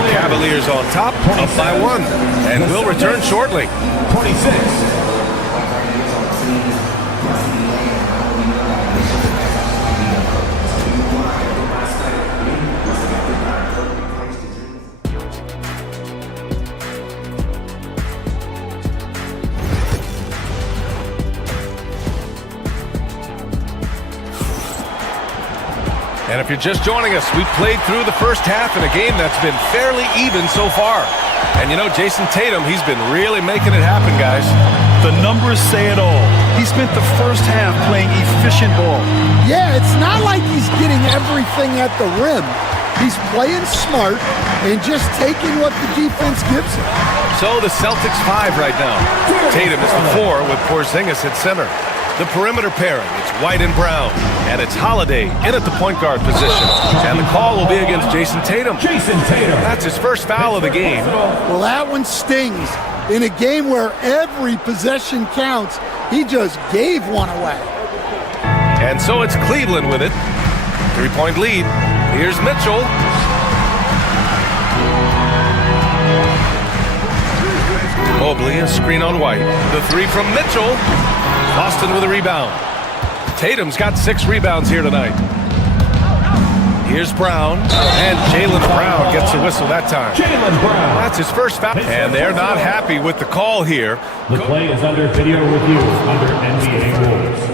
The Cavaliers on top, up by 1. And we'll return shortly. 26. And if you're just joining us, we've played through the first half in a game that's been fairly even so far. And you know, Jason Tatum, he's been really making it happen, guys. The numbers say it all. He spent the first half playing efficient ball. Yeah, it's not like he's getting everything at the rim. He's playing smart and just taking what the defense gives him. So the Celtics 5 right now. Tatum is the 4 with Porzingis at center. The perimeter pairing, it's White and Brown. And it's Holiday in at the point guard position. And the call will be against Jason Tatum. That's his first foul of the game. Well, that one stings. In a game where every possession counts, he just gave one away. And so it's Cleveland with it. 3-point lead. Here's Mitchell. Mobley, a screen on White. The three from Mitchell. Boston with a rebound. Tatum's got 6 rebounds here tonight. Here's Brown, and Jaylen Brown gets a whistle that time. Jaylen Brown. That's his first foul. And they're not happy with the call here. The play is under video review under NBA rules.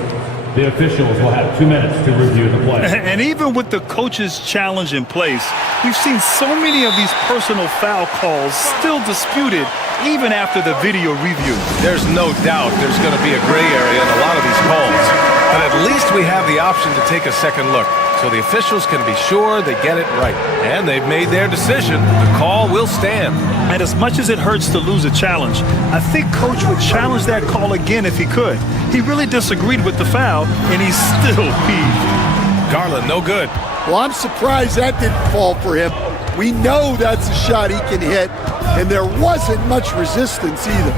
The officials will have 2 minutes to review the play. And even with the coach's challenge in place, we've seen so many of these personal foul calls still disputed even after the video review. There's no doubt there's going to be a gray area in a lot of these calls. But at least we have the option to take a second look, so the officials can be sure they get it right. And they've made their decision. The call will stand. And as much as it hurts to lose a challenge, I think Coach would challenge that call again if he could. He really disagreed with the foul, and he's still peeved. Garland, no good. Well, I'm surprised that didn't fall for him. We know that's a shot he can hit, and there wasn't much resistance either.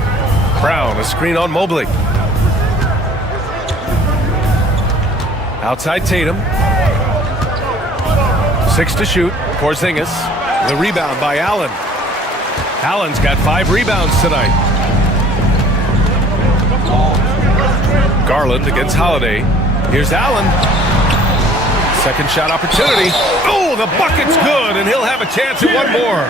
Brown, a screen on Mobley. Outside Tatum. 6 to shoot. Porzingis. The rebound by Allen. Allen's got 5 rebounds tonight. Garland against Holiday. Here's Allen. Second shot opportunity. Oh, the bucket's good, and he'll have a chance at one more.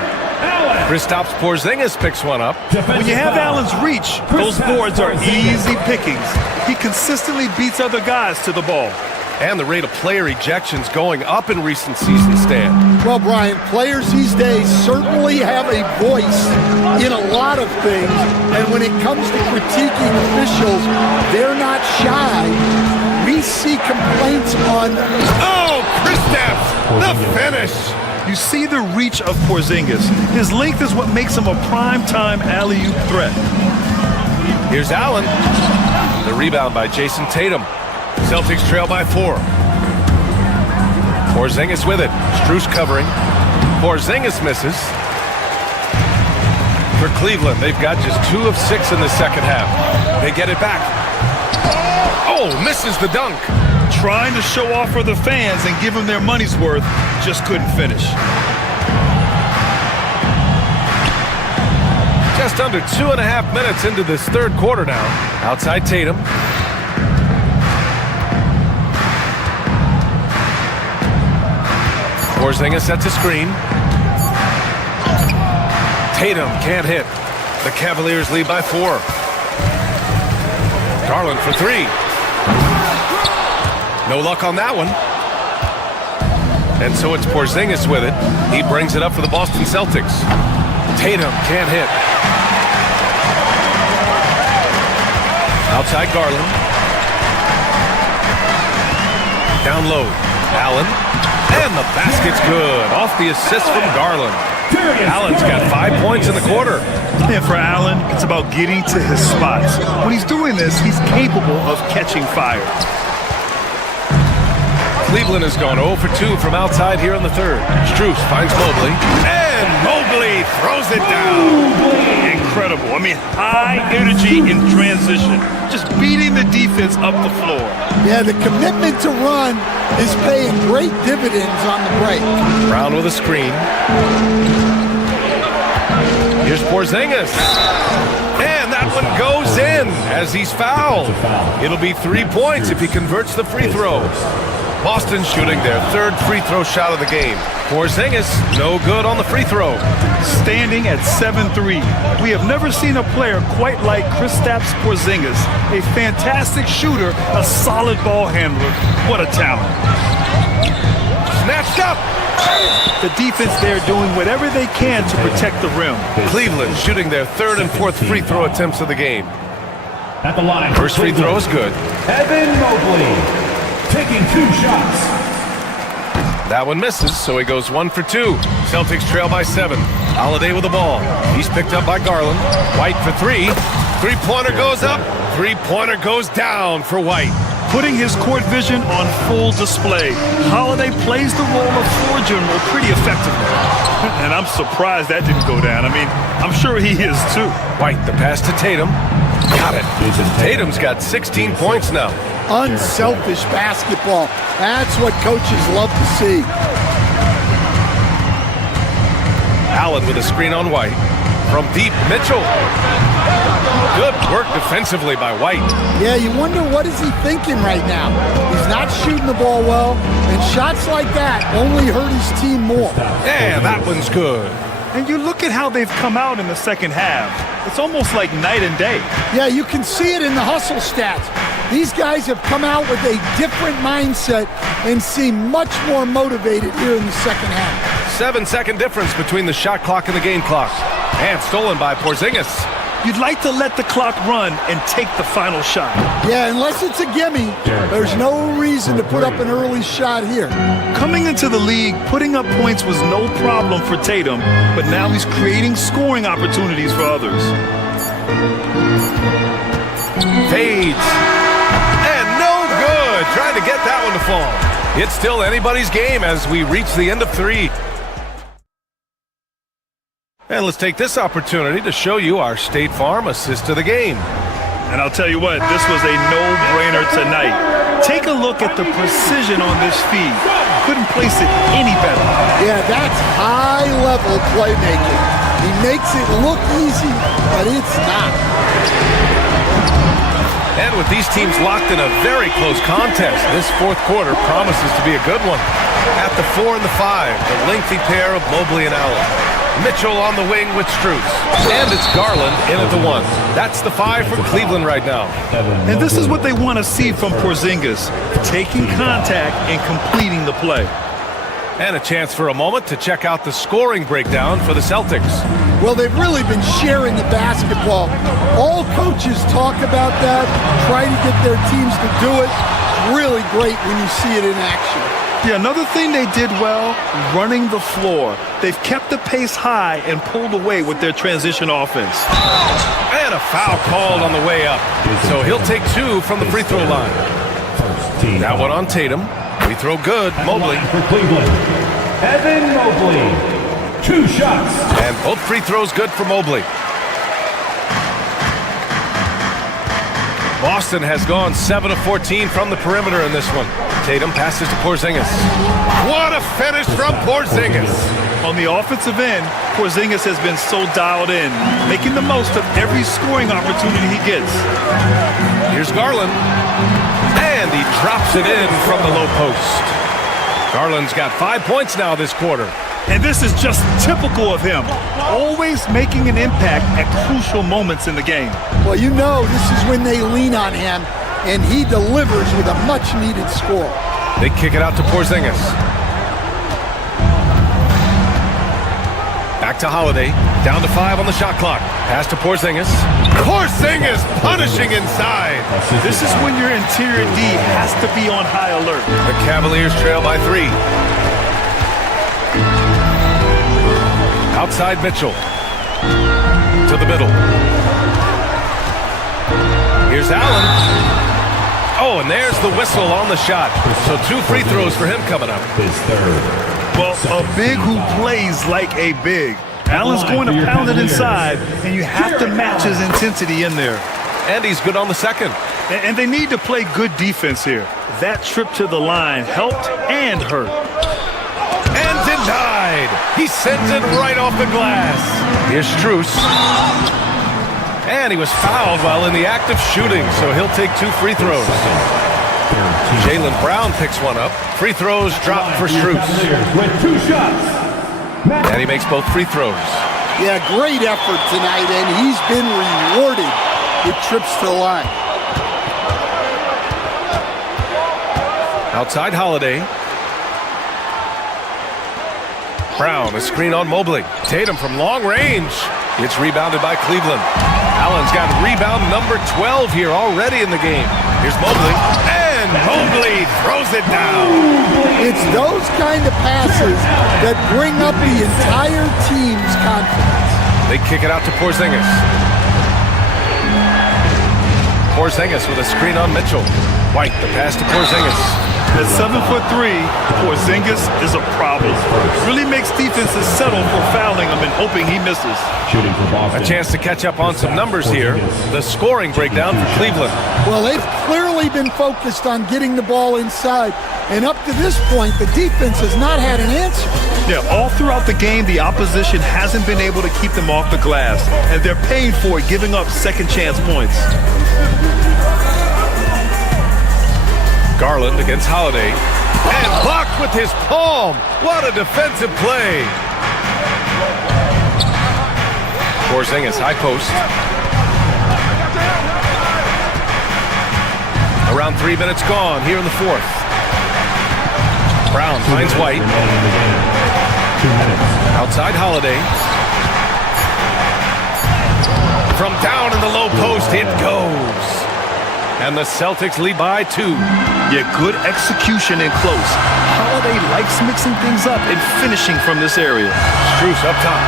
Kristaps Porzingis picks one up. When you have Allen's reach, those boards are easy pickings. He consistently beats other guys to the ball. And the rate of player ejections going up in recent seasons, Stan. Well, Brian, players these days certainly have a voice in a lot of things, and when it comes to critiquing officials, they're not shy. We see complaints on... Oh, Kristaps, the finish! You see the reach of Porzingis. His length is what makes him a prime-time alley-oop threat. Here's Allen. The rebound by Jason Tatum. Celtics trail by 4. Porzingis with it. Strus covering. Porzingis misses. For Cleveland, they've got just 2 of 6 in the second half. They get it back. Oh, misses the dunk. Trying to show off for the fans and give them their money's worth, just couldn't finish. Just under 2.5 minutes into this third quarter now. Outside Tatum. Porzingis sets a screen. Tatum can't hit. The Cavaliers lead by 4. Garland for 3. No luck on that one. And so it's Porzingis with it. He brings it up for the Boston Celtics. Tatum can't hit. Outside Garland. Down low. Allen. And the basket's good. Off the assist from Garland. Allen's got 5 points in the quarter. And for Allen, it's about getting to his spots. When he's doing this, he's capable of catching fire. Cleveland has gone 0 for 2 from outside here in the third. Strus finds Mobley. And Mobley throws it down. Incredible. I mean, high energy in transition. Just beating the defense up the floor. Yeah, the commitment to run is paying great dividends on the break. Brown with a screen. Here's Porzingis. And that one goes in as he's fouled. It'll be 3 points if he converts the free throw. Boston shooting their third free throw shot of the game. Porzingis, no good on the free throw. Standing at 7-3. We have never seen a player quite like Kristaps Porzingis. A fantastic shooter, a solid ball handler. What a talent. Snatched up. The defense there doing whatever they can to protect the rim. Cleveland shooting their third and fourth free throw attempts of the game. At the line. First free throw is good. Evan Mobley taking 2 shots. That one misses, so he goes 1 for 2. Celtics trail by 7. Holiday with the ball. He's picked up by Garland. White for 3. Three-pointer goes up. Three-pointer goes down for White. Putting his court vision on full display. Holiday plays the role of floor general pretty effectively. And I'm surprised that didn't go down. I mean, I'm sure he is too. White, the pass to Tatum. Got it. Tatum's got 16 points now. Unselfish basketball. That's what coaches love to see. Allen with a screen on White. From deep, Mitchell. Good work defensively by White. Yeah, you wonder what is he thinking right now. He's not shooting the ball well, and shots like that only hurt his team more. Yeah, that one's good. And you look at how they've come out in the second half. It's almost like night and day. Yeah, you can see it in the hustle stats. These guys have come out with a different mindset and seem much more motivated here in the second half. 7-second difference between the shot clock and the game clock. And stolen by Porzingis. You'd like to let the clock run and take the final shot. Yeah, unless it's a gimme, there's no reason to put up an early shot here. Coming into the league, putting up points was no problem for Tatum, but now he's creating scoring opportunities for others. Fades. And no good. Trying to get that one to fall. It's still anybody's game as we reach the end of 3. And let's take this opportunity to show you our State Farm assist to the game. And I'll tell you what, this was a no-brainer tonight. Take a look at the precision on this feed. Couldn't place it any better. Yeah, that's high-level playmaking. He makes it look easy, but it's not. And with these teams locked in a very close contest, this fourth quarter promises to be a good one. At the 4 and the 5, the lengthy pair of Mobley and Allen. Mitchell on the wing with Strus. And it's Garland in at the 1. That's the 5 for Cleveland right now. And this is what they want to see from Porzingis, taking contact and completing the play. And a chance for a moment to check out the scoring breakdown for the Celtics. Well, they've really been sharing the basketball. All coaches talk about that, try to get their teams to do it. Really great when you see it in action. Yeah, another thing they did well, running the floor. They've kept the pace high and pulled away with their transition offense. And a foul called on the way up. So he'll take 2 from the free throw line. That one on Tatum. Free throw good. Mobley. For Cleveland, Evan Mobley. 2 shots. And both free throws good for Mobley. Boston has gone 7 of 14 from the perimeter in this one. Tatum passes to Porzingis. What a finish from Porzingis. On the offensive end, Porzingis has been so dialed in, making the most of every scoring opportunity he gets. Here's Garland. And he drops it in from the low post. Garland's got 5 points now this quarter. And this is just typical of him, always making an impact at crucial moments in the game. Well, you know this is when they lean on him, and he delivers with a much-needed score. They kick it out to Porzingis. Back to Holiday, down to 5 on the shot clock. Pass to Porzingis. Porzingis punishing inside. This is when your interior D has to be on high alert. The Cavaliers trail by 3. Outside Mitchell. To the middle. Here's Allen. Oh, and there's the whistle on the shot. So 2 free throws for him coming up. His third. Well, a big who plays like a big. Allen's going to pound it inside, and you have to match his intensity in there. And he's good on the second. And they need to play good defense here. That trip to the line helped and hurt. And denied. He sends it right off the glass. Here's Strus. And he was fouled while in the act of shooting, so he'll take 2 free throws. Jaylen Brown picks one up. Free throws dropped for Strus. With 2 shots. And he makes both free throws. Yeah, great effort tonight, and he's been rewarded with trips to the line. Outside Holiday. Brown, a screen on Mobley. Tatum from long range. It's rebounded by Cleveland. Allen's got rebound number 12 here already in the game. Here's Mobley. And Mobley throws it down. It's those kind of passes that bring up the entire team's confidence. They kick it out to Porzingis. Porzingis with a screen on Mitchell. White, the pass to Porzingis. At 7'3", Porzingis is a problem. Really makes defenses settle for fouling him and hoping he misses. Shooting for Boston. A chance to catch up on some numbers here. The scoring breakdown for Cleveland. Well, they've clearly been focused on getting the ball inside. And up to this point, the defense has not had an answer. Yeah, all throughout the game, the opposition hasn't been able to keep them off the glass. And they're paying for it, giving up second chance points. Garland against Holiday. And blocked with his palm. What a defensive play. Porzingis, high post. Around 3 minutes gone here in the fourth. Brown finds White. 2 minutes. Outside Holiday. From down in the low post, it goes. And the Celtics lead by 2. Yeah, good execution in close. Holiday likes mixing things up and finishing from this area. Strus up top.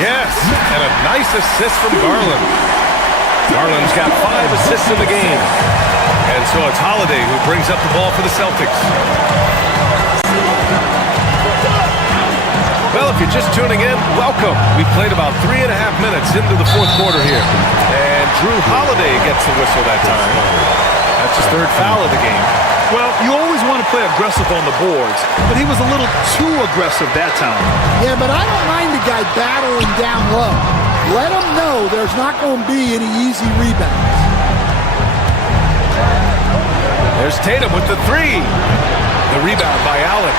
Yes, and a nice assist from Garland. Garland's got 5 assists in the game. And so it's Holiday who brings up the ball for the Celtics. Well, if you're just tuning in, welcome. We've played about 3.5 minutes into the fourth quarter here. And Drew Holiday gets the whistle that time. That's his 3rd foul of the game. Well, you always want to play aggressive on the boards, but he was a little too aggressive that time. Yeah, but I don't mind the guy battling down low. Let him know there's not going to be any easy rebounds. There's Tatum with the 3. The rebound by Allen.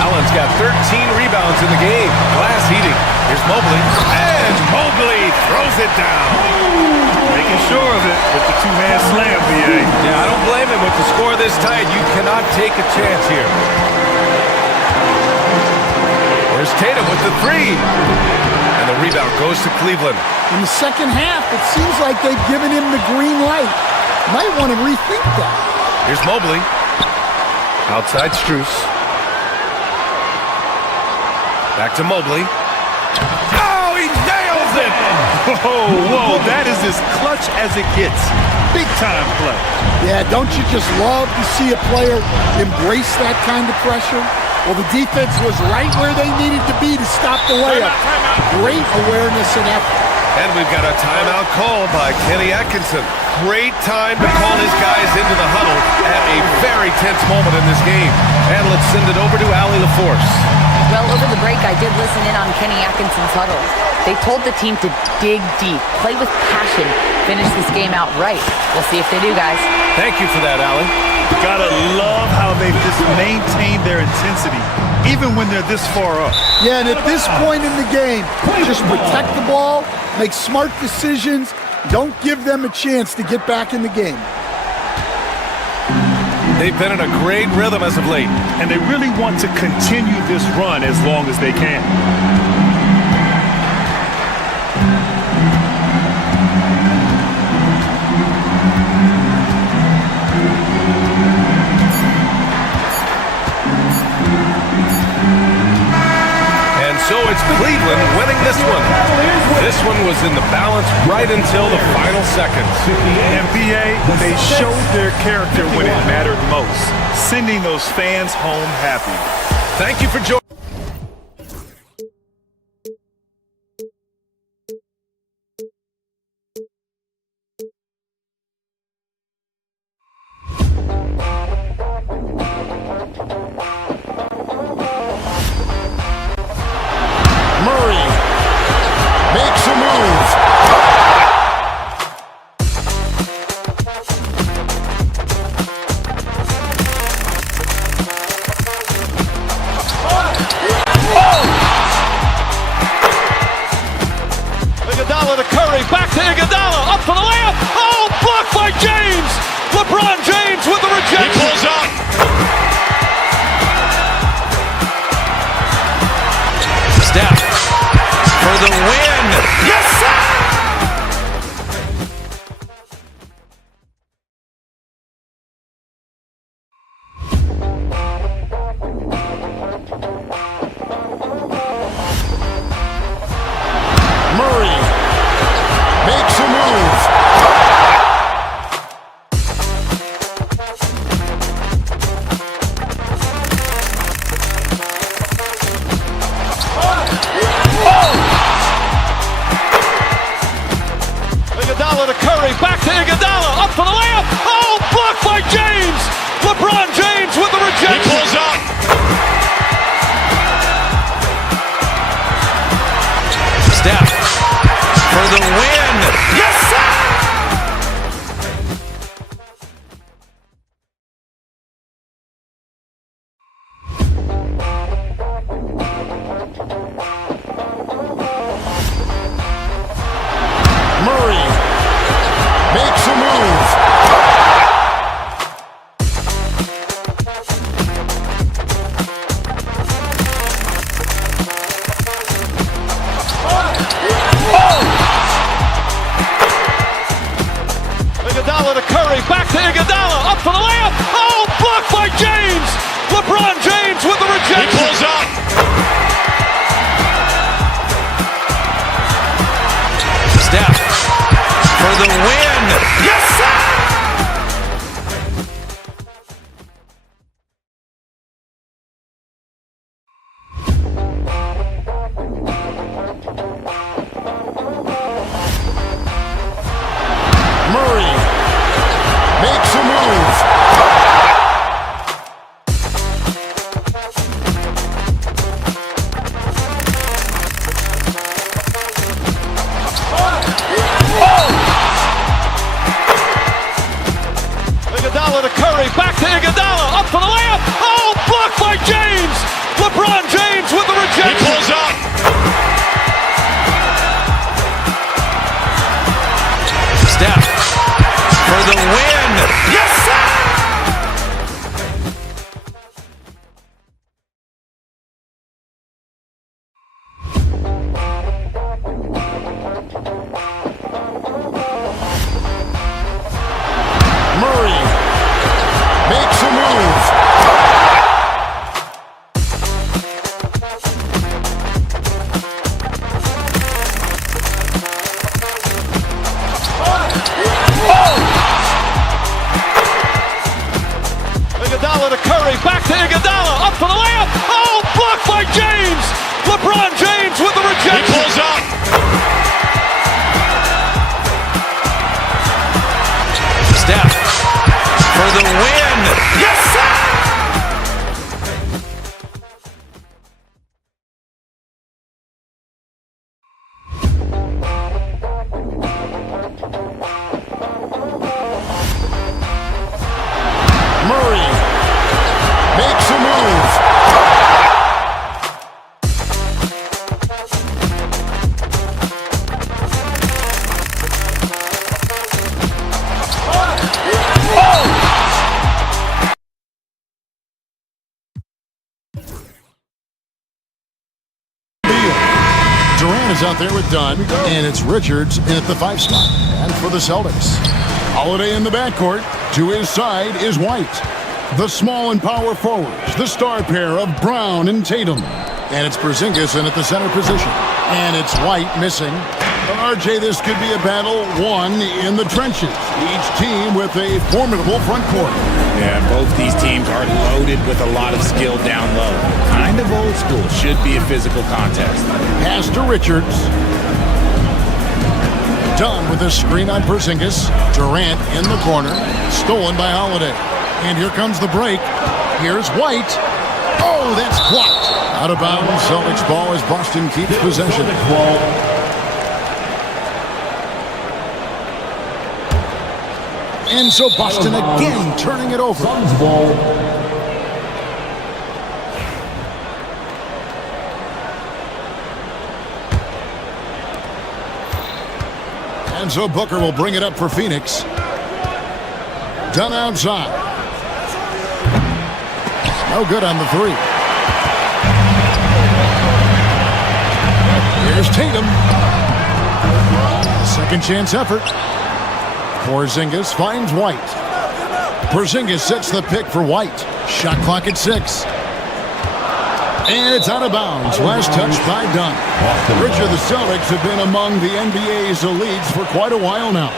Allen's got 13 rebounds in the game. Glass heating. Here's Mobley. And Mobley throws it down. Making sure of it with the 2-hand slam, B.A. Yeah, I don't blame him. With the score this tight, you cannot take a chance here. There's Tatum with the 3. And the rebound goes to Cleveland. In the second half, it seems like they've given him the green light. Might want to rethink that. Here's Mobley. Outside Strus. Back to Mobley. Oh, he nails it! Whoa, that is as clutch as it gets. Big time play. Yeah, don't you just love to see a player embrace that kind of pressure? Well, the defense was right where they needed to be to stop the layup. Great awareness and effort. And we've got a timeout call by Kenny Atkinson. Great time to call his guys into the huddle at a very tense moment in this game. And let's send it over to Allie LaForce. Well, over the break, I did listen in on Kenny Atkinson's huddle. They told the team to dig deep, play with passion, finish this game out right. We'll see if they do, guys. Thank you for that, Allie. Gotta love how they've just maintained their intensity, even when they're this far up. Yeah, and at this point in the game, just protect the ball, make smart decisions, don't give them a chance to get back in the game. They've been in a great rhythm as of late. And they really want to continue this run as long as they can. So it's Cleveland winning this one. This one was in the balance right until the final seconds. NBA, they showed their character when it mattered most, sending those fans home happy. Thank you for joining. Murray makes a move. Iguodala to Curry, back to Iguodala, up for the layup. Oh, blocked by James. LeBron James with the rejection. He pulls up. Steph for the win. Yes, sir! Murray makes a move. Iguodala to Curry, back to Iguodala, up for the layup. Oh, blocked by James. LeBron James with the rejection. He pulls up. Steph for the win. Yes, sir! Murray makes a move. Iguodala to Curry, back to Iguodala, up for the layup. Oh, blocked by James. LeBron James with the He rejection. pulls up. Steph for the win. Yes, sir! Murray makes a move. Iguodala to Curry, back to Iguodala, up for the layup. Oh, blocked by James. LeBron James with the He rejection. pulls up. Steph for the win. Yes, sir! Murray makes a move. Durant is out there with Dunn, and it's Richards in at the 5 spot. And for the Celtics, Holiday in the backcourt. To his side is White. The small and power forwards, the star pair of Brown and Tatum. And it's Porzingis in at the center position. And it's White missing. RJ, this could be a battle won in the trenches. Each team with a formidable front court. Yeah, both these teams are loaded with a lot of skill down low. Kind of old school. Should be a physical contest. Pass to Richards. Done with a screen on Porzingis. Durant in the corner. Stolen by Holiday. And here comes the break. Here's White. Oh, that's blocked. Out of bounds. Celtics ball as Boston keeps possession. And so Boston again turning it over. And so Booker will bring it up for Phoenix. Done outside. No good on the 3. Here's Tatum. Second chance effort. Porzingis finds White. Porzingis sets the pick for White. Shot clock at 6. And it's out of bounds. Last touch by Dunn. Richard, the Celtics have been among the NBA's elites for quite a while now.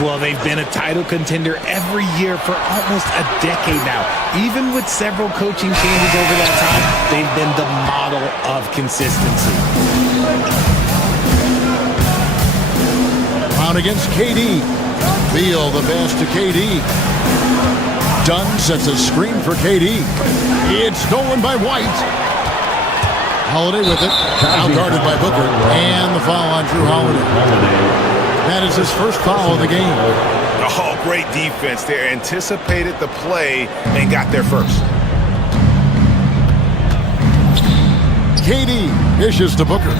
Well, they've been a title contender every year for almost a decade now. Even with several coaching changes over that time, they've been the model of consistency. Brown against KD. Beal the pass to KD. Dunn sets a screen for KD. It's stolen by White. Holiday with it. Now guarded by Booker. And the foul on Drew Holiday. That is his first foul of the game. Oh, great defense there. Anticipated the play and got there first. KD dishes to Booker.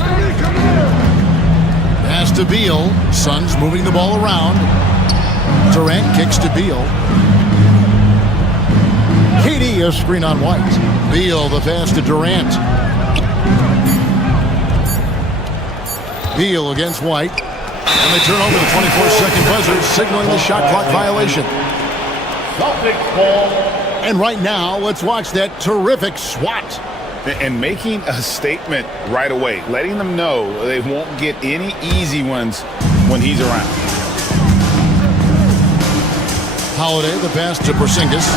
Pass to Beal. Suns moving the ball around. Durant kicks to Beal. KD a screen on White. Beal the pass to Durant. Beal against White. And they turn over the 24-second buzzer, signaling the shot clock violation. And right now, let's watch that terrific swat. And making a statement right away, letting them know they won't get any easy ones when he's around. Holiday, the pass to Porzingis.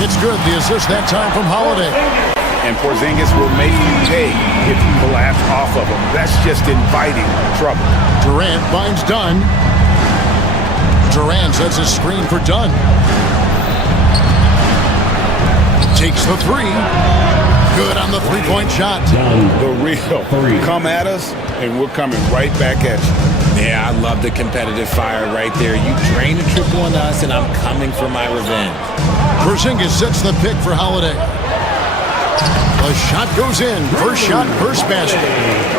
It's good, the assist that time from Holiday. And Porzingis will make you pay if you collapse off of him. That's just inviting trouble. Durant finds Dunn. Durant sets a screen for Dunn. Takes the three. Good on the three-point shot. The real. Come at us, and we're coming right back at you. Yeah, I love the competitive fire right there. You drain a triple on us, and I'm coming for my revenge. Porzingis sets the pick for Holiday. The shot goes in. First shot, first basket.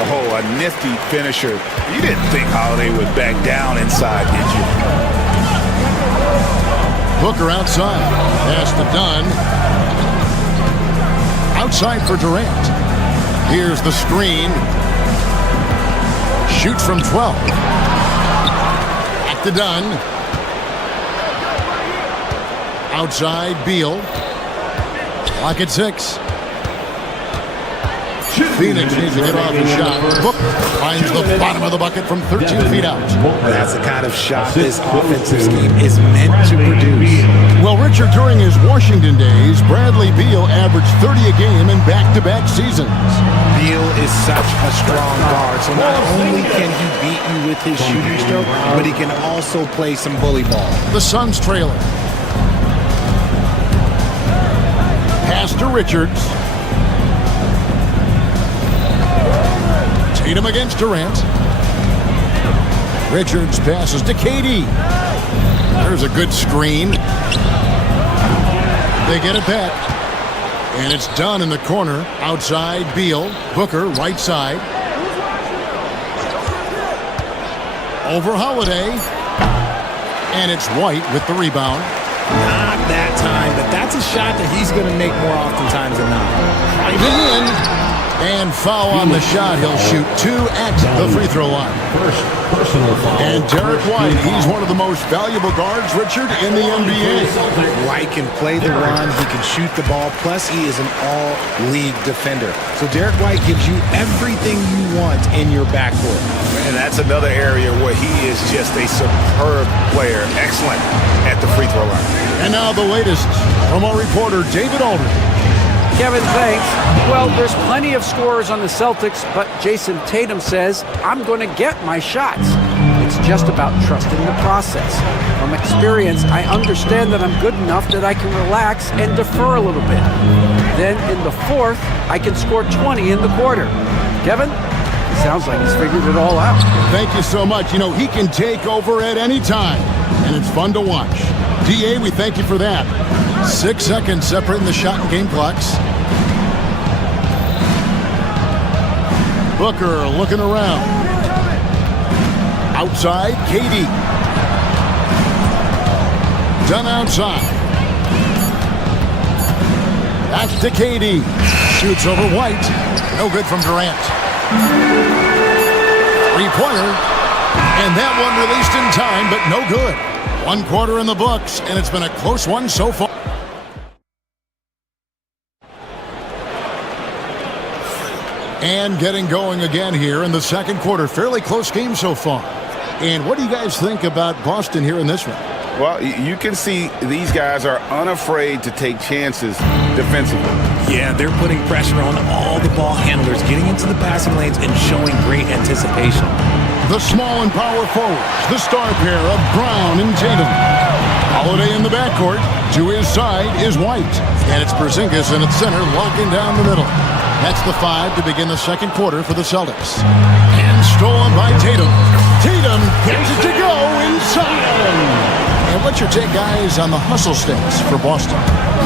Oh, a nifty finisher. You didn't think Holiday would back down inside, did you? Booker outside. Pass to Dunn. Outside for Durant. Here's the screen. Shoots from 12. Back to Dunn. Outside, Beal. Clock at 6. Phoenix needs to get off his shot. Book finds the bottom of the bucket from 13 feet out. That's the kind of shot this offensive scheme is meant to produce. Well, Richard, during his Washington days, Bradley Beal averaged 30 a game in back-to-back seasons. Beal is such a strong guard, so not only can he beat you with his shooting stroke, but he can also play some bully ball. The Suns trailing. Pass to Richards. Tatum against Durant. Richards passes to KD. There's a good screen. They get it back. And it's done in the corner. Outside, Beal. Booker, right side. Over Holiday. And it's White with the rebound. Not that time, but that's a shot that he's going to make more oftentimes than not. Driving in. And foul on the shot. He'll shoot 2 at the free throw line. First personal foul. And Derek White, he's one of the most valuable guards, Richard, in the NBA. White can play the run, he can shoot the ball, plus he is an all-league defender. So Derek White gives you everything you want in your backcourt. And that's another area where he is just a superb player. Excellent at the free throw line. And now the latest from our reporter, David Aldridge. Kevin, thanks. Well, there's plenty of scorers on the Celtics, but Jason Tatum says, I'm going to get my shots. It's just about trusting the process. From experience, I understand that I'm good enough that I can relax and defer a little bit. Then in the fourth, I can score 20 in the quarter. Kevin, it sounds like he's figured it all out. Thank you so much. You know, he can take over at any time, and it's fun to watch. DA, we thank you for that. 6 seconds separating the shot and game clocks. Booker looking around. Outside, KD. Done outside. Back to KD. Shoots over White. No good from Durant. Three-pointer. And that one released in time, but no good. 1 quarter in the books, and it's been a close one so far. And getting going again here in the second quarter. Fairly close game so far. And what do you guys think about Boston here in this one? Well, you can see these guys are unafraid to take chances defensively. Yeah, they're putting pressure on all the ball handlers, getting into the passing lanes and showing great anticipation. The small and power forwards, the star pair of Brown and Tatum. Holiday in the backcourt. To his side is White. And it's Porzingis in its center, locking down the middle. That's the 5 to begin the second quarter for the Celtics. And stolen by Tatum. Tatum gets it to go inside. And what's your take, guys, on the hustle stats for Boston?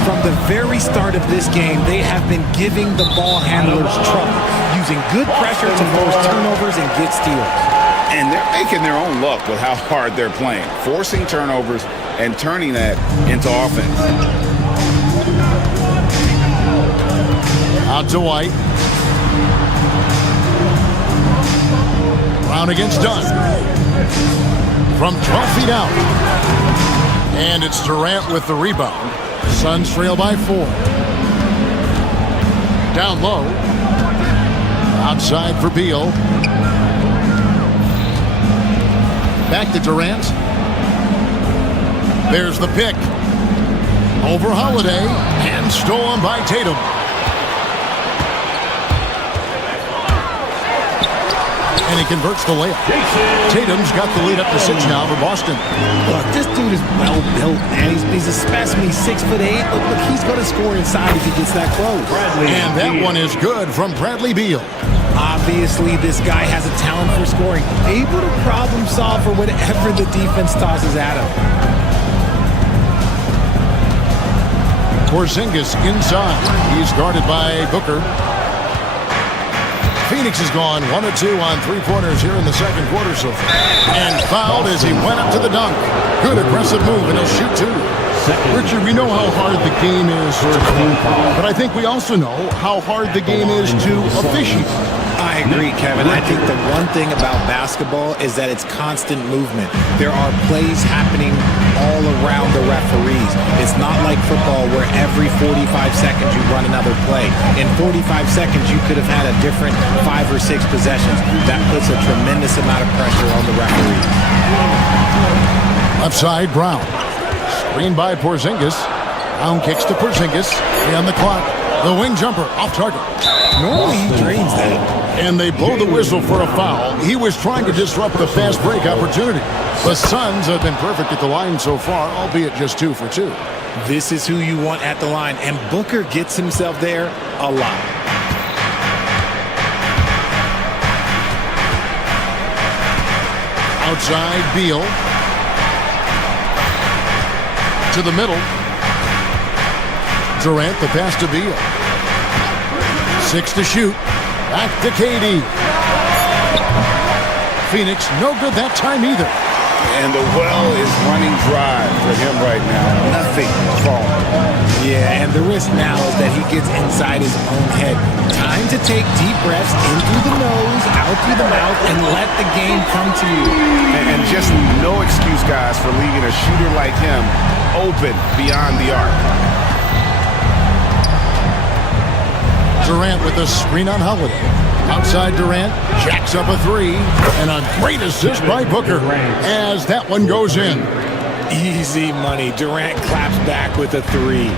From the very start of this game, they have been giving the ball handlers trouble, using good pressure to force turnovers and get steals. And they're making their own luck with how hard they're playing, forcing turnovers and turning that into offense. Out to White. Brown against Dunn. From 12 feet out. And it's Durant with the rebound. Suns trail by 4. Down low. Outside for Beal. Back to Durant. There's the pick. Over Holiday. And stolen by Tatum. And he converts the layup. Tatum's got the lead up to 6 now for Boston. Look, this dude is well built, man. He's a specimen. He's 6'8". Look, he's going to score inside if he gets that close. And that one is good from Bradley Beal. Obviously, this guy has a talent for scoring. Able to problem solve for whatever the defense tosses at him. Porzingis inside. He's guarded by Booker. Phoenix has gone 1 of 2 on 3-pointers here in the second quarter so far. And fouled as he went up to the dunk. Good aggressive move, and he'll shoot 2. Richard, we know how hard the game is to play, but I think we also know how hard the game is to officiate. I agree, Kevin. I think the one thing about basketball is that it's constant movement. There are plays happening all around the referees. It's not like football where every 45 seconds you run another play. In 45 seconds, you could have had a different 5 or 6 possessions. That puts a tremendous amount of pressure on the referees. Left side, Brown. Screened by Porzingis. Brown kicks to Porzingis. 3 on the clock. The wing jumper off target. Normally he drains that. And they blow the whistle for a foul. He was trying to disrupt the fast break opportunity. The Suns have been perfect at the line so far, albeit just 2 for 2. This is who you want at the line, and Booker gets himself there a lot. Outside, Beal. To the middle. Durant, the pass to Beal. 6 to shoot. Back to KD. Phoenix, no good that time either. And the well is running dry for him right now. Nothing falling. Yeah, and the risk now is that he gets inside his own head. Time to take deep breaths in through the nose, out through the mouth, and let the game come to you. And just no excuse, guys, for leaving a shooter like him open beyond the arc. Durant with a screen on Holiday. Outside Durant, jacks up a 3, and a great assist by Booker as that one goes in. Easy money. Durant claps back with a 3.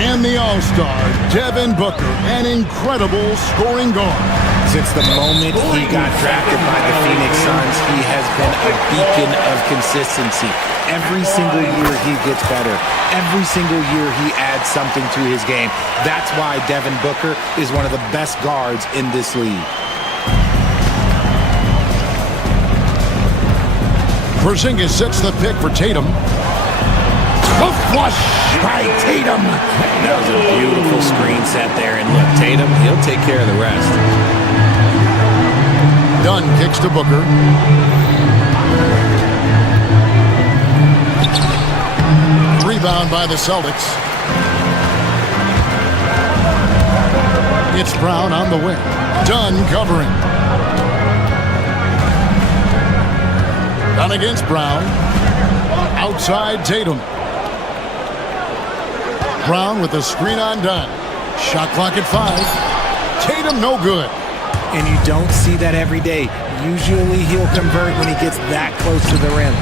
And the All-Star, Devin Booker, an incredible scoring guard. Since the moment he got drafted by the Phoenix Suns, he has been a beacon of consistency. Every single year he gets better. Every single year he adds something to his game. That's why Devin Booker is one of the best guards in this league. Porzingis sets the pick for Tatum. A flush by Tatum. That was a beautiful screen set there. And look, Tatum, he'll take care of the rest. Dunn kicks to Booker. Rebound by the Celtics. It's Brown on the wing. Dunn covering. Dunn against Brown. Outside Tatum. Brown with the screen on Dunn. Shot clock at 5. Tatum no good. And you don't see that every day. Usually he'll convert when he gets that close to the rim.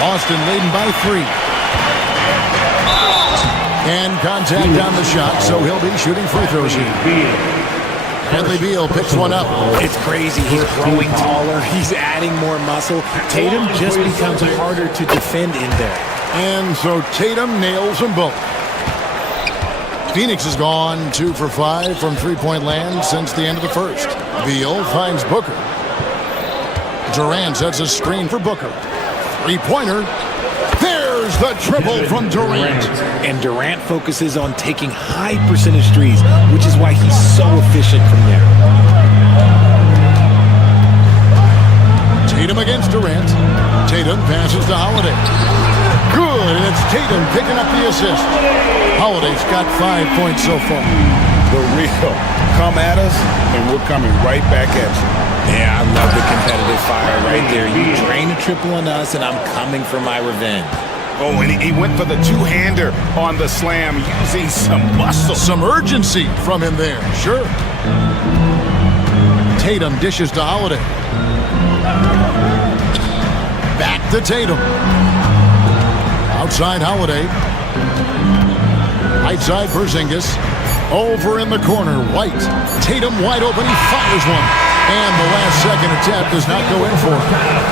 Boston leading by 3. And contact on the shot, so he'll be shooting free throws here. Bradley Beal picks one up. It's crazy. He's growing taller. He's adding more muscle. Tatum just becomes harder to defend in there. And so Tatum nails them both. Phoenix has gone 2 for 5 from three-point land since the end of the first. Beal finds Booker. Durant sets a screen for Booker. Three-pointer. There's the triple from Durant. And Durant focuses on taking high percentage threes, which is why he's so efficient from there. Tatum against Durant. Tatum passes to Holiday. Good, and it's Tatum picking up the assist. Holiday's got 5 points so far. The real. Come at us, and we're coming right back at you. Yeah, I love the competitive fire right there. You drain a triple on us, and I'm coming for my revenge. Oh, and he went for the two-hander on the slam, using some muscle. Some urgency from him there, sure. Tatum dishes to Holiday. Back to Tatum. Outside Holiday. Right side Porzingis. Over in the corner, White. Tatum wide open, he fires one. And the last second attempt does not go in for him.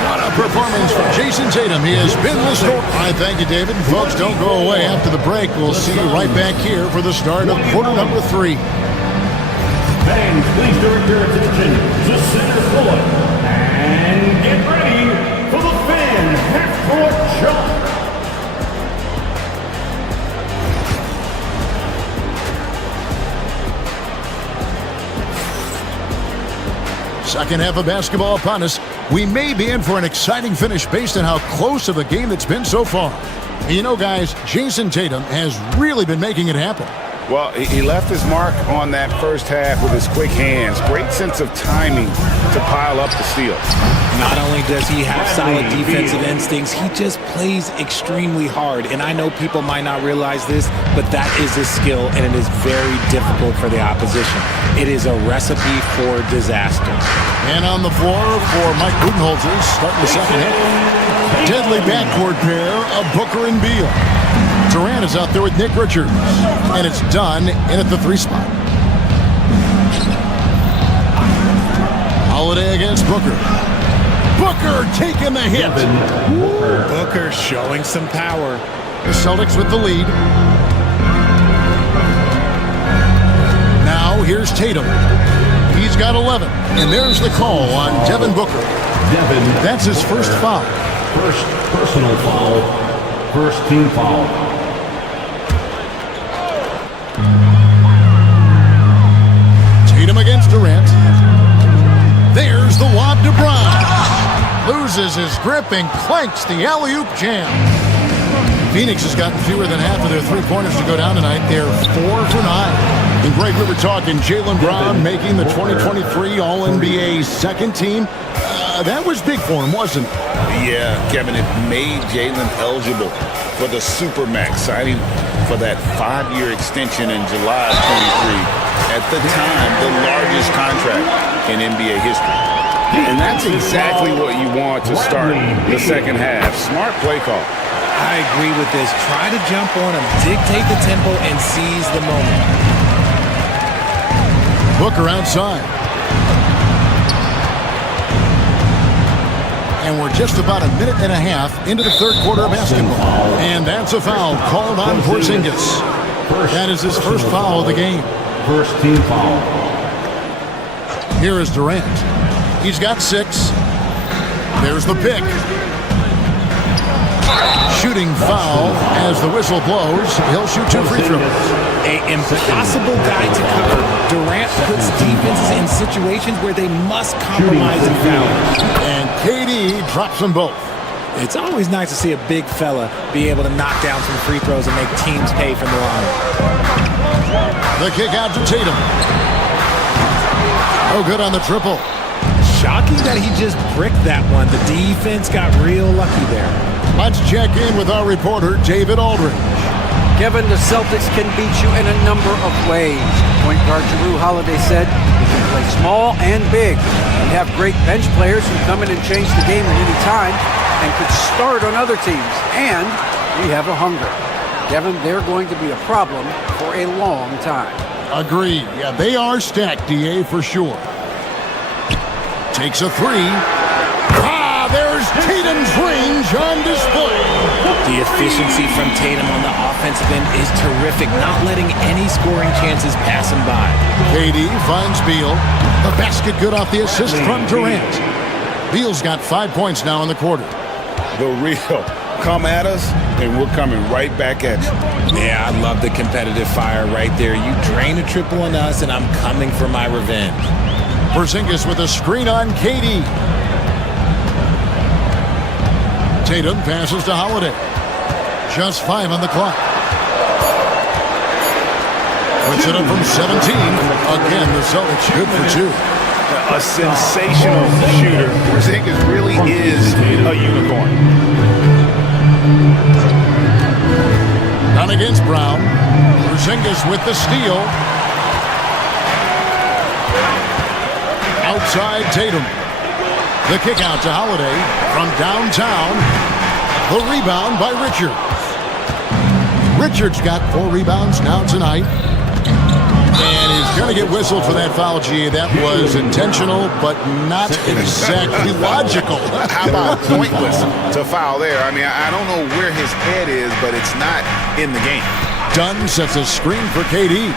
What a performance from Jason Tatum. He has been the story. I thank you, David. Folks, don't go away after the break. We'll see you right back here for the start of quarter number 3. Fans, please direct your attention to center court and get ready for the fan half-court jump. Second half of basketball upon us. We may be in for an exciting finish based on how close of a game it's been so far. You know, guys, Jason Tatum has really been making it happen. Well, he left his mark on that first half with his quick hands. Great sense of timing to pile up the steals. Not only does he have solid defensive instincts, he just plays extremely hard. And I know people might not realize this, but that is a skill, and it is very difficult for the opposition. It is a recipe for disaster. And on the floor for Mike Budenholzer, starting the second half. Deadly backcourt pair of Booker and Beal. Durant is out there with Nick Richards. And it's done in at the 3 spot. Holiday against Booker. Booker taking the hit. Booker showing some power. The Celtics with the lead. Now here's Tatum. He's got 11. And there's the call on Devin Booker. That's his first foul. First personal foul. First team foul. Tatum against Durant. There's the lob to Brown. Loses his grip and clanks the alley-oop jam. Phoenix has gotten fewer than half of their three-pointers to go down tonight. They're 4 for 9. And Greg, we were talking Jaylen Brown making the 2023 All-NBA second team. That was big for him, wasn't it? Yeah, Kevin, it made Jaylen eligible for the Supermax, signing for that 5-year extension in July of 23. At the time, the largest contract in NBA history. And that's exactly what you want to start the second half. Smart play call. I agree with this. Try to jump on him, dictate the tempo, and seize the moment. Booker outside. And we're just about a minute and a half into the third quarter of basketball. And that's a foul called on Porzingis. That is his first foul of the game. First team foul. Here is Durant. He's got 6. There's the pick. Shooting foul as the whistle blows. He'll shoot 2 free throws. An impossible guy to cover. Durant puts defenses in situations where they must compromise and foul. And KD drops them both. It's always nice to see a big fella be able to knock down some free throws and make teams pay from the line. The kick out to Tatum. Oh, good on the triple. Shocking that he just bricked that one. The defense got real lucky there. Let's check in with our reporter, David Aldridge. Kevin, the Celtics can beat you in a number of ways. Point guard Jrue Holiday said you can play small and big. We have great bench players who come in and change the game at any time and could start on other teams. And we have a hunger. Kevin, they're going to be a problem for a long time. Agreed. Yeah, they are stacked, DA, for sure. Takes a three. There's Tatum's range on display. The efficiency from Tatum on the offensive end is terrific, not letting any scoring chances pass him by. KD finds Beal. The basket good off the assist from Durant. Beal's got 5 points now in the quarter. The real come at us, and we're coming right back at you. Yeah, I love the competitive fire right there. You drain a triple on us, and I'm coming for my revenge. Porzingis with a screen on KD. Tatum passes to Holiday. Just 5 on the clock. Puts it up from 17. Again, the Celtics good for 2. A sensational shooter. Porzingis really is a unicorn. Down against Brown. Porzingis with the steal. Outside Tatum. The kick out to Holiday from downtown. The rebound by Richards. Richards got 4 rebounds now tonight. And he's going to get whistled for that foul, G. That was intentional, but not exactly logical. How about pointless to foul there? I mean, I don't know where his head is, but it's not in the game. Dunn sets a screen for KD.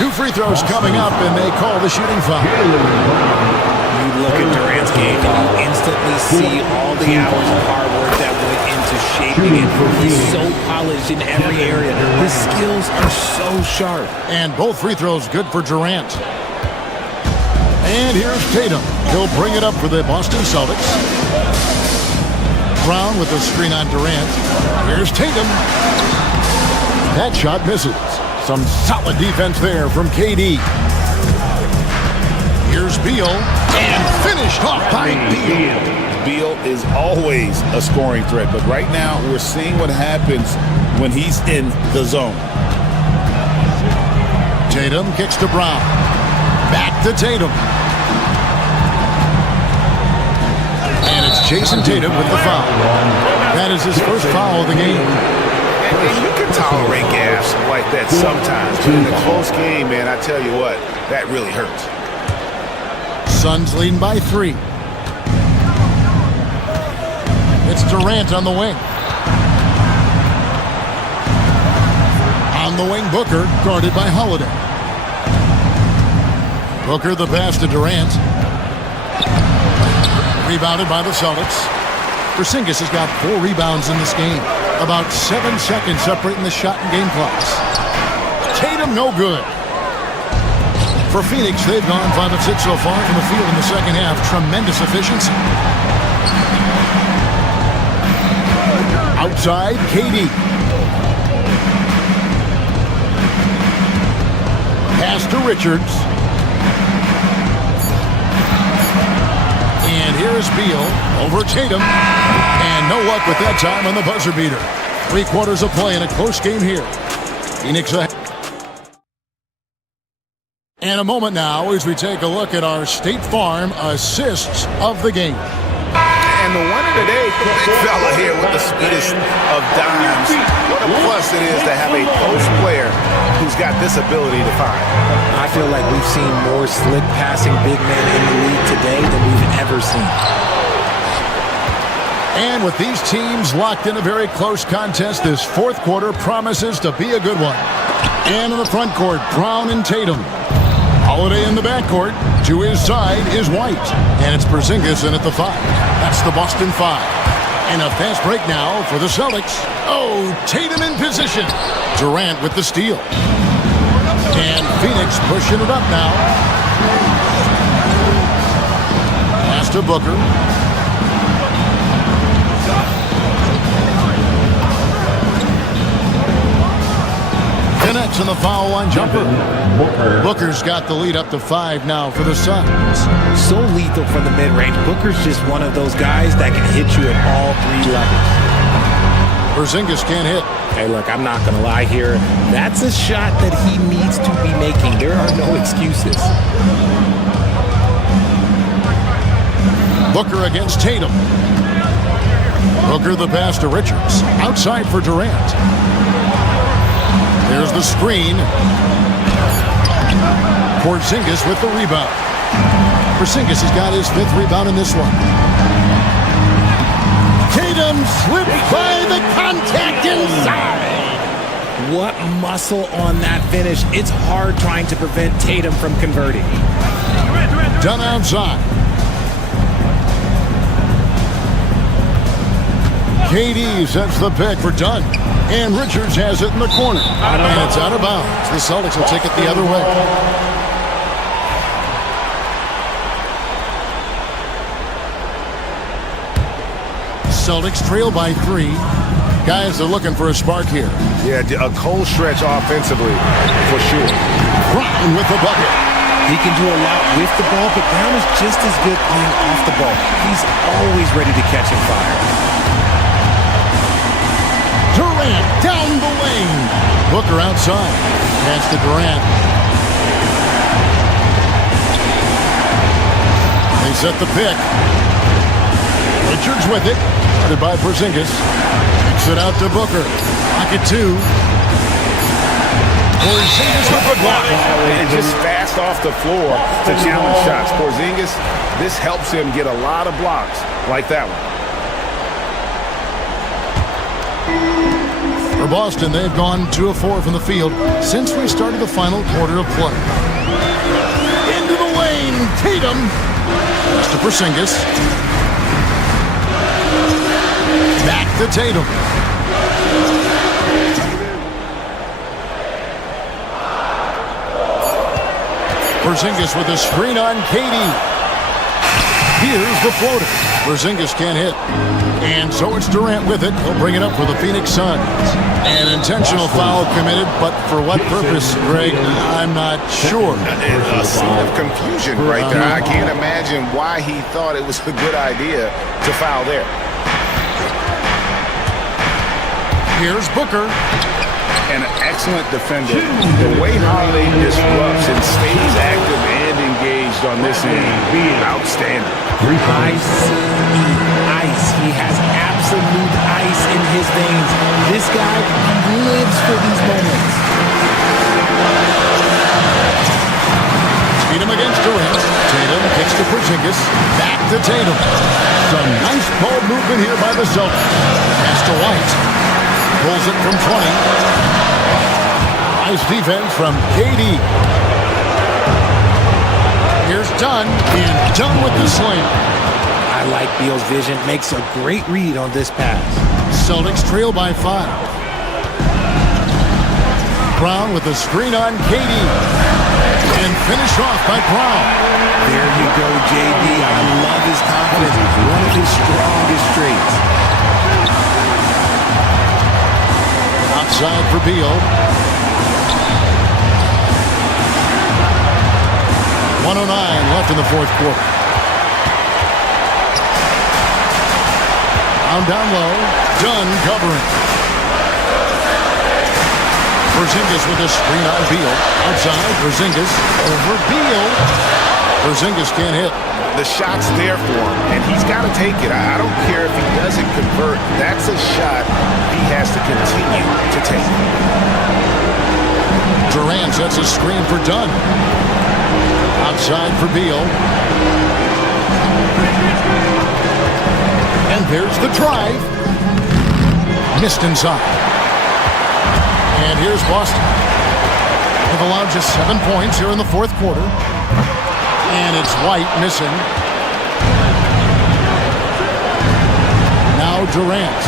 2 free throws coming up, and they call the shooting foul. You look at Durant's game, and you instantly see all the hours of hard work that went into shaping it. He's so polished in every area. His skills are so sharp. And both free throws good for Durant. And here's Tatum. He'll bring it up for the Boston Celtics. Brown with the screen on Durant. Here's Tatum. That shot misses. Some solid defense there from KD. Here's Beal, and finished off by Beal. Beal is always a scoring threat, but right now we're seeing what happens when he's in the zone. Tatum kicks to Brown. Back to Tatum. And it's Jason Tatum with the foul. That is his first foul of the game. And you can tolerate gas like that sometimes, but in a close game, man, I tell you what, that really hurts. Suns leading by 3. It's Durant on the wing. On the wing, Booker, guarded by Holiday. Booker the pass to Durant. Rebounded by the Celtics. Porzingis has got 4 rebounds in this game. About 7 seconds separating the shot and game clocks. Tatum no good. For Phoenix, they've gone 5 of 6 so far from the field in the second half. Tremendous efficiency. Outside, KD. Pass to Richards. And here's Beal over Tatum. And no luck with that time on the buzzer beater. 3 quarters of play in a close game here. Phoenix ahead. And a moment now as we take a look at our State Farm assists of the game. And the winner today, big fella here with the sweetest of dimes. What a plus it is to have a post player who's got this ability to find. I feel like we've seen more slick passing big men in the league today than we've ever seen. And with these teams locked in a very close contest, this 4th quarter promises to be a good one. And in the front court, Brown and Tatum. Holiday in the backcourt. To his side is White. And it's Porzingis in at the 5. That's the Boston 5. And a fast break now for the Celtics. Oh, Tatum in position. Durant with the steal. And Phoenix pushing it up now. Pass to Booker. Connects in the foul line jumper. Booker's got the lead up to 5 now for the Suns. So lethal from the mid-range. Booker's just one of those guys that can hit you at all 3 levels. Porzingis can't hit. Hey, look, I'm not going to lie here. That's a shot that he needs to be making. There are no excuses. Booker against Tatum. Booker the pass to Richards. Outside for Durant. There's the screen. Porzingis with the rebound. Porzingis has got his 5th rebound in this one. Tatum slipped by the contact inside. What muscle on that finish. It's hard trying to prevent Tatum from converting. Done outside. KD sets the pick for Dunn. And Richards has it in the corner. And it's out of bounds. The Celtics will take it the other way. Celtics trail by 3. Guys are looking for a spark here. Yeah, a cold stretch offensively, for sure. Brown with the bucket. He can do a lot with the ball, but Brown is just as good playing off the ball. He's always ready to catch and fire. Durant down the lane. Booker outside. Pass to Durant. They set the pick. Richards with it. Started by Porzingis. Kicks it out to Booker. Pocket 2. Porzingis with the block. And just fast off the floor to challenge shots. Porzingis, this helps him get a lot of blocks like that one. For Boston, they've gone 2 of 4 from the field since we started the final quarter of play. Into the lane, Tatum. Pass to Porzingis. Back to Tatum. Porzingis with a screen on KD. Here's the floater. Porzingis can't hit. And so it's Durant with it. He'll bring it up for the Phoenix Suns. An intentional foul committed, but for what purpose, Greg? I'm not sure. A scene of confusion right there. I can't imagine why he thought it was a good idea to foul there. Here's Booker. An excellent defender. The way Holiday disrupts and stays active and engaged on this end, outstanding. Ice. He has absolute ice in his veins. This guy lives for these moments. Beat him against Durant. Tatum kicks to Porzingis. Back to Tatum. Some nice ball movement here by the Celtics. Pass to White. Pulls it from 20. Nice defense from KD. Here's Dunn. And Dunn with the slam. I like Beal's vision. Makes a great read on this pass. Celtics trail by 5. Brown with a screen on KD. And finished off by Brown. There you go, JD. I love his confidence. One of his strongest traits. Outside for Beal. 1:09 left in the 4th quarter. Down low. Dunn covering. Porzingis with a screen on Beal. Outside. Porzingis over Beal. Porzingis can't hit. The shot's there for him, and he's got to take it. I don't care if he doesn't convert. That's a shot he has to continue to take. Durant sets a screen for Dunn. Outside for Beal. And there's the drive. Missed inside. And here's Boston. They've allowed just 7 points here in the 4th quarter. And it's White missing. Now Durant.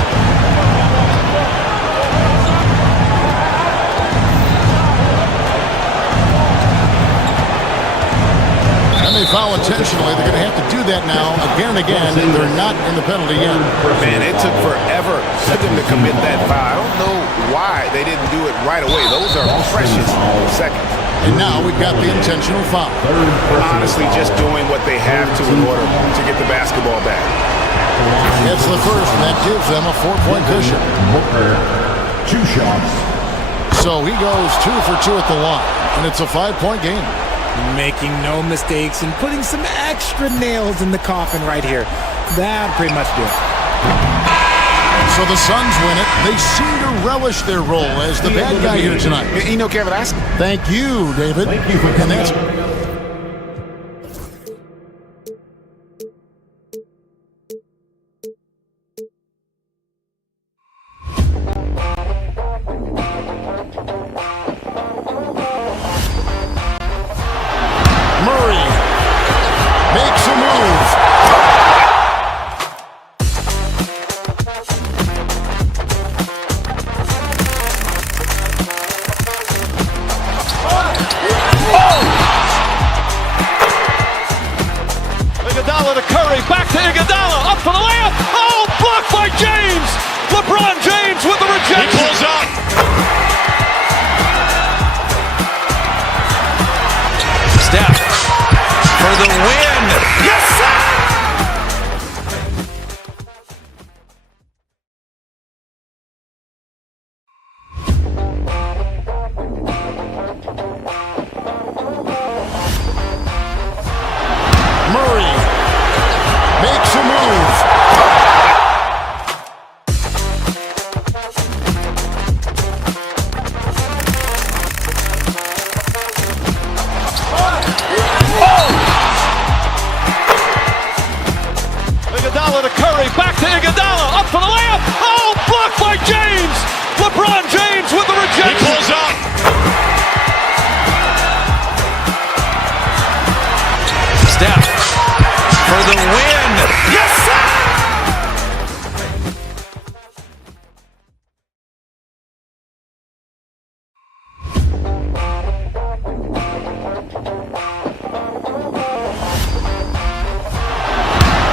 And they foul intentionally. They're going to have to do that now again and again. And they're not in the penalty yet. Man, it took forever for them to commit that foul. I don't know why they didn't do it right away. Those are precious seconds. And now we've got the intentional foul. Honestly, just doing what they have to in order to get the basketball back. It's the first, and that gives them a 4-point cushion. Booker, 2 shots. So he goes 2 for 2 at the line, and it's a 5-point game. Making no mistakes and putting some extra nails in the coffin right here. That pretty much do it. So the Suns win it. They seem to relish their role as the bad guy here tonight. You know, Kevin, Thank you, David. Thank you for And that's Murray makes a move. Iguodala to Curry, back to Iguodala, up for the layup. Oh, blocked by James. LeBron James with the rejection. He pulls up. Steph for the win. Yes, sir! Murray makes a move. Iguodala to Curry, back to Iguodala, up for the layup. Oh, blocked by James. LeBron James with the rejection. He pulls up. Steph for the win. Yes, sir!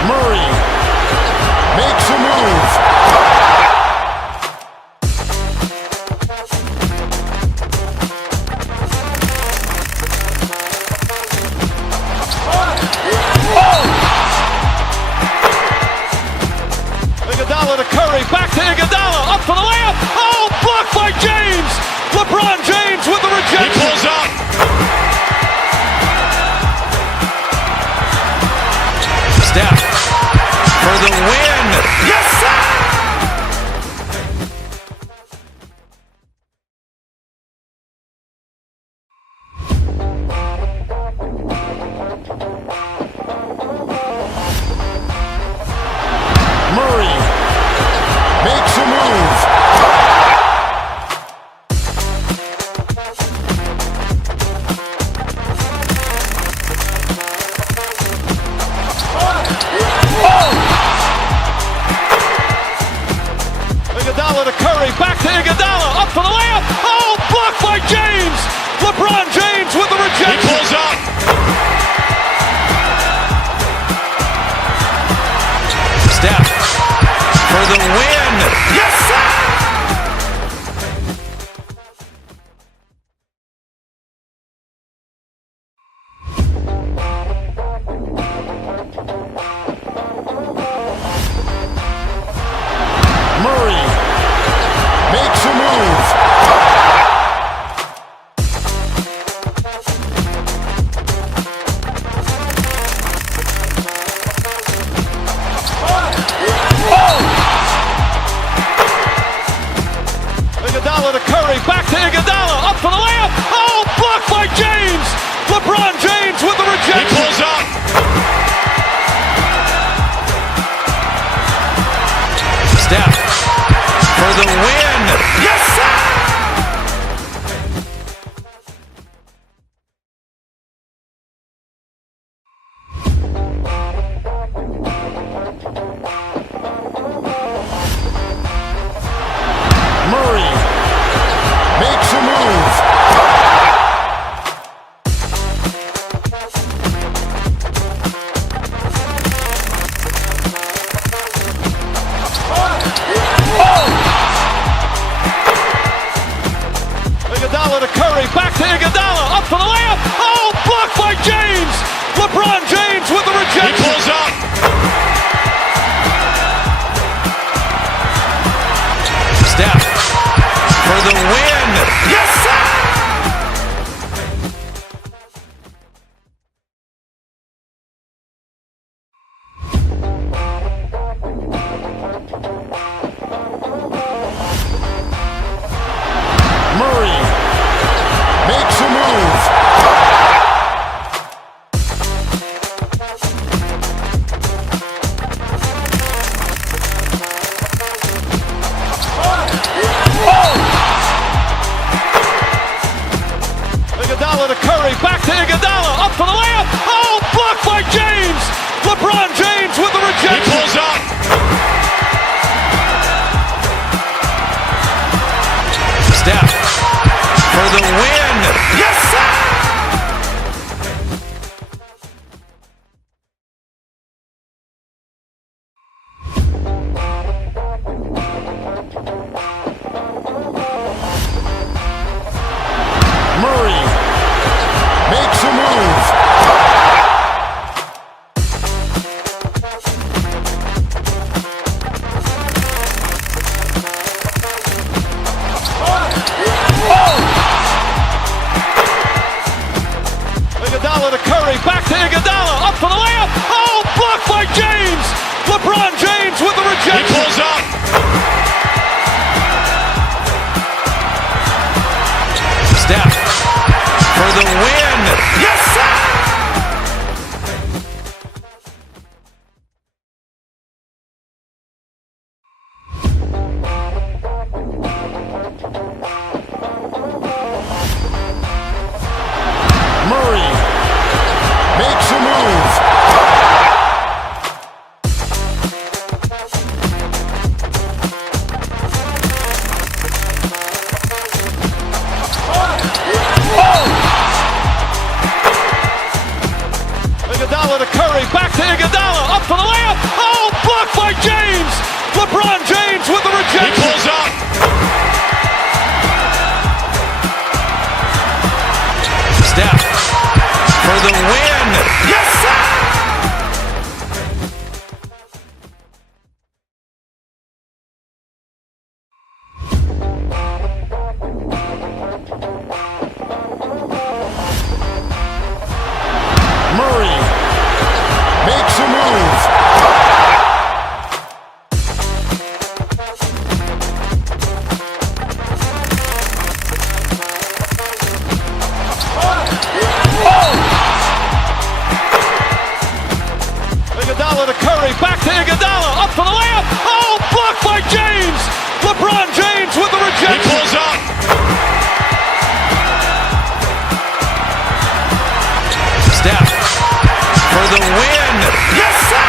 Murray makes a move. Iguodala to Curry, back to Iguodala, up for the layup. Oh, blocked by James. LeBron James with the rejection. He pulls up. Steph for the win. Yes, sir! Murray makes a move. Iguodala to Curry, back to Iguodala, up for the layup. Oh, blocked by James. LeBron James with the rejection. He pulls up. Steph for the win. Yes, sir! Murray makes a move. Iguodala to Curry, back to Iguodala, up for the layup. Oh, blocked by James. LeBron James with the rejection. He pulls up. Steph for the win. Yes, sir! Murray makes a move. Iguodala to Curry, back to Iguodala, up for the layup. Oh, blocked by James. LeBron James with the rejection. He pulls up. Steph for the win. Yes, sir! win. Yes, sir! Murray makes a move. Iguodala to Curry, back to Iguodala, up for the layup. Oh, blocked by James. LeBron James with the rejection. He pulls up. Steph for the win. Yes, sir! Murray makes a move. Iguodala to Curry, back to Iguodala, up for the layup. Oh, blocked by James. LeBron James with the rejection. He pulls up. Steph for the win. Yes, sir! Murray makes a move. Iguodala to Curry, back to Iguodala, up for the layup. Oh, blocked by James. LeBron James with the He rejection. pulls up. Steph for the win. Yes, sir!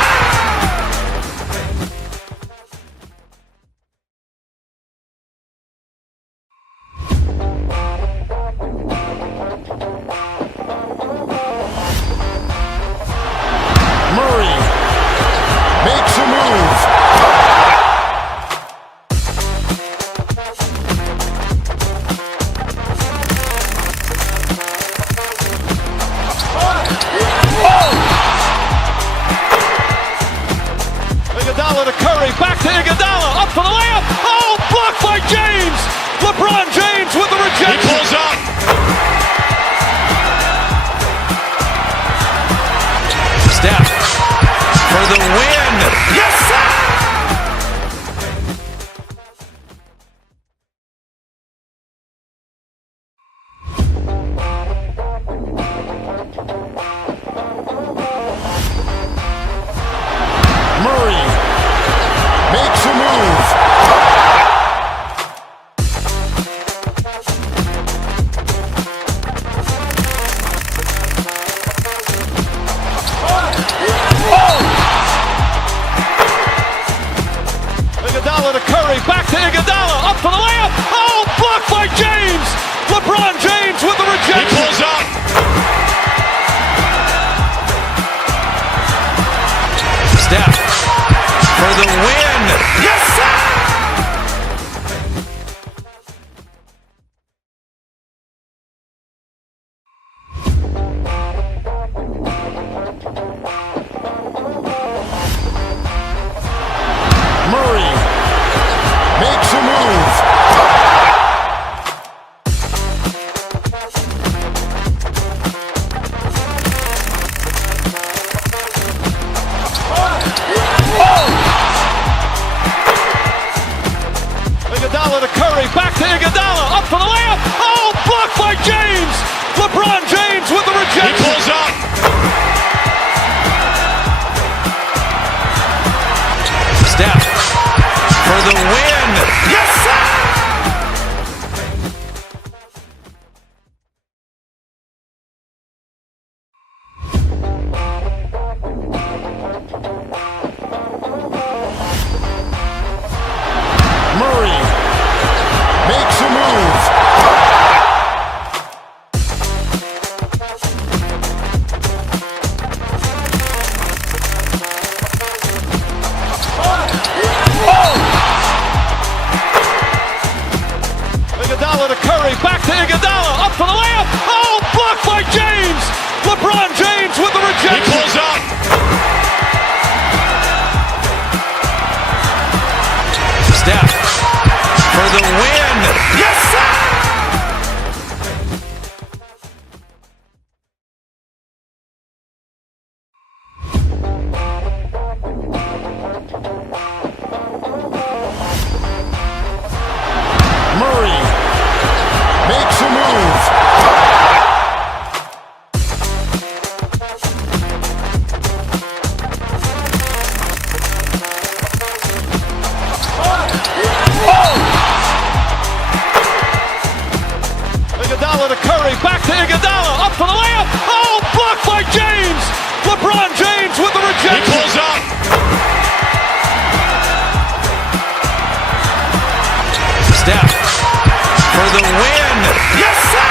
Murray makes a move. Iguodala to Curry, back to Iguodala, up for the layup. Oh, blocked by James. LeBron James with the He rejection. pulls up. Steph for the win. Yes, sir! Murray makes a move. Iguodala to Curry, back to Iguodala, up for the layup. Oh, blocked by James. LeBron James with the He rejection. pulls up. Steph for the win. Yes, sir! Murray makes a move. Iguodala to Curry, back to Iguodala, up for the layup. Oh, blocked by James. LeBron James with the He rejection. pulls up. Steph for the win. Yes, sir! Murray makes a Iguodala, up for the layup. Oh, blocked by James. LeBron James with the rejection. He pulls up. Steph for the win. Yes, sir! Murray makes a move. Iguodala to Curry, back to Iguodala, up for the layup. Oh, blocked by James. LeBron James with the rejection. He pulls up. Steph for the win. Yes, sir!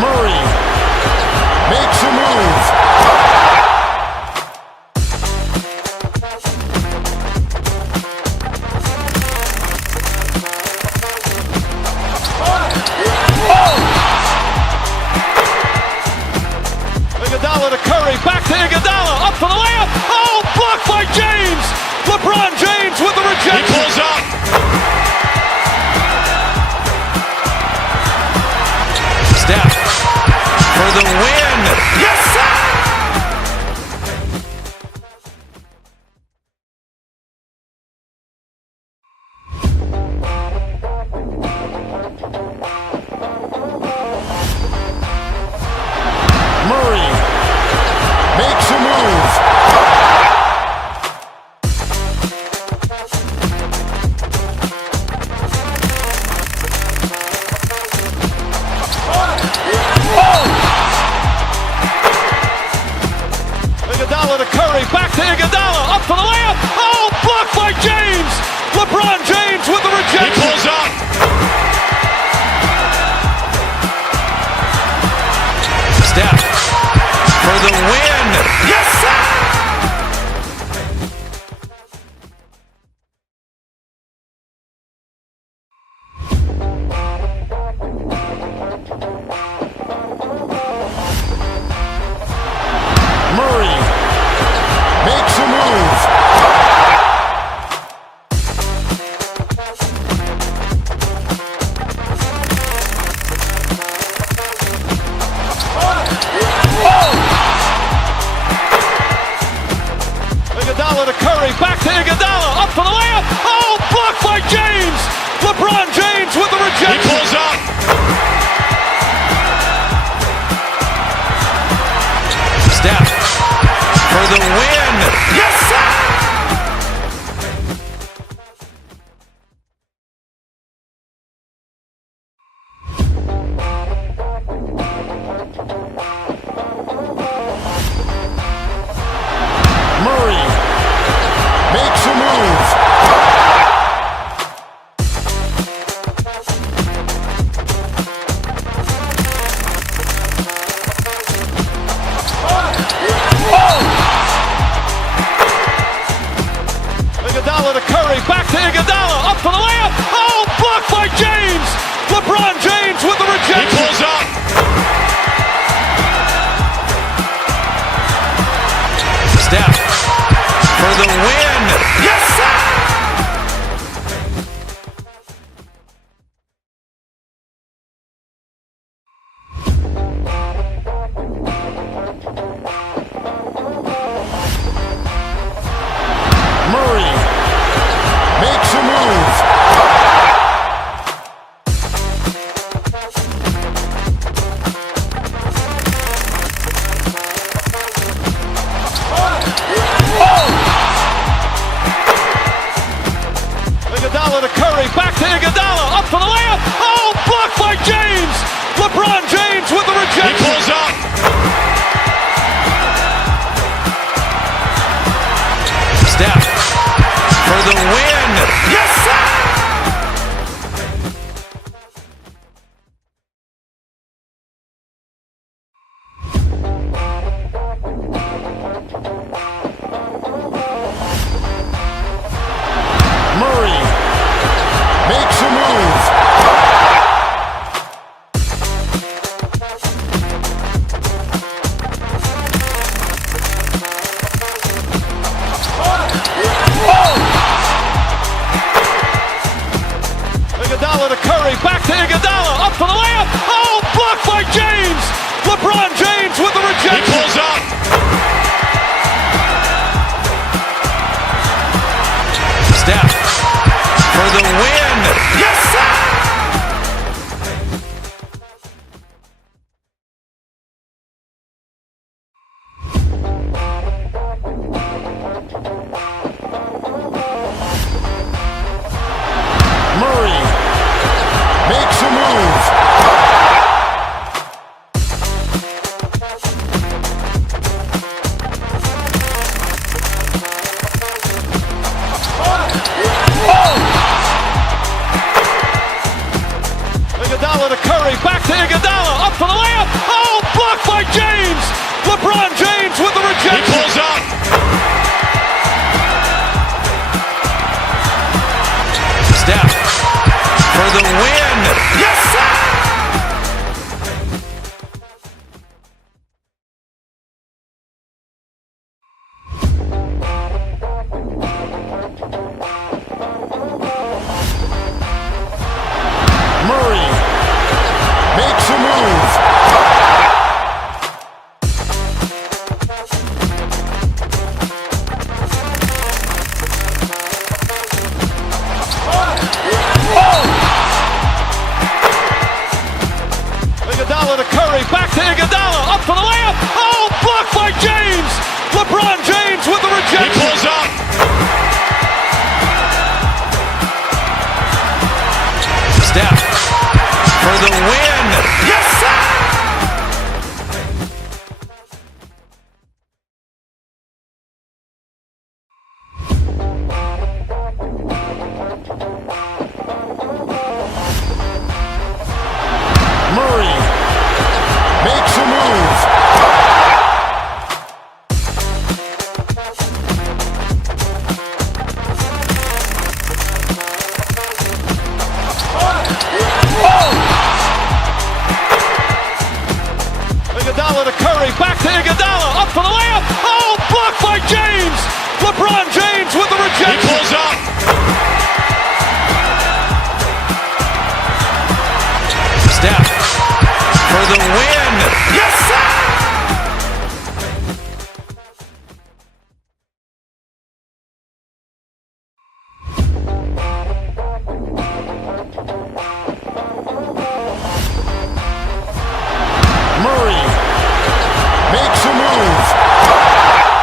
Murray makes a move. Iguodala to Curry, back to Iguodala, up for the layup. Oh, blocked by James. LeBron James with the He rejection. pulls up. Steph for the win. Yes, sir! Murray makes a move. Iguodala to Curry, back to Iguodala, up for the layup. Oh, blocked by James. LeBron James with the He rejection. pulls up. Steph for the win. Yes, sir! Murray makes a move. Iguodala to Curry, back to Iguodala, up for the layup. Oh, blocked by James. LeBron James with the rejection. He pulls up. Steph for the win. Yes, sir! Murray makes a move. Iguodala to Curry, back to Iguodala, up for the layup. Oh, blocked by James. LeBron James with the rejection. He pulls up. Steph for the win. Yes, sir! Murray makes a move. Iguodala to Curry, back to Iguodala, up for the layup. Oh, blocked by James. LeBron James with the He rejection. pulls up. Steph for the win. Yes, sir! Murray makes a move. Iguodala to Curry, back to Iguodala, up for the layup. Oh, blocked by James. LeBron James with the He rejection. pulls up. Steph for the win. Yes, sir! Murray makes a move.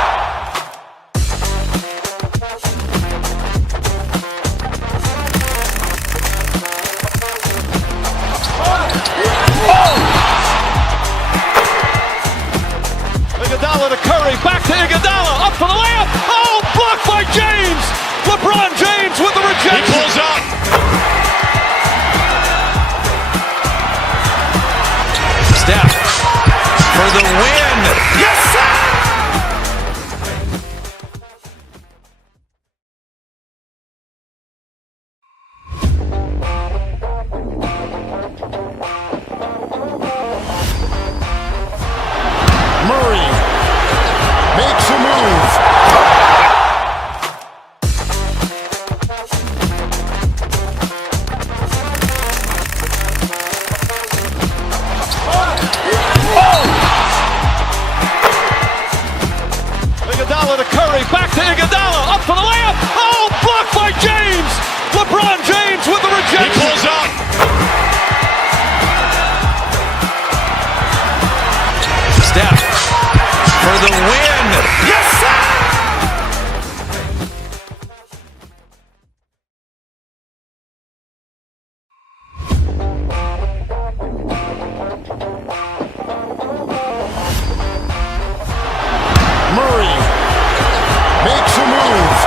Iguodala to Curry, back to Iguodala, up for the layup. Oh, blocked by James. LeBron James with the He rejection. pulls up. Steph for the win. Yes, sir! Murray makes a move. Iguodala to Curry, back to Iguodala, up for the layup. Oh, blocked by James. LeBron James with the He rejection. pulls up. Steph for the win. Yes, sir! Murray makes a move.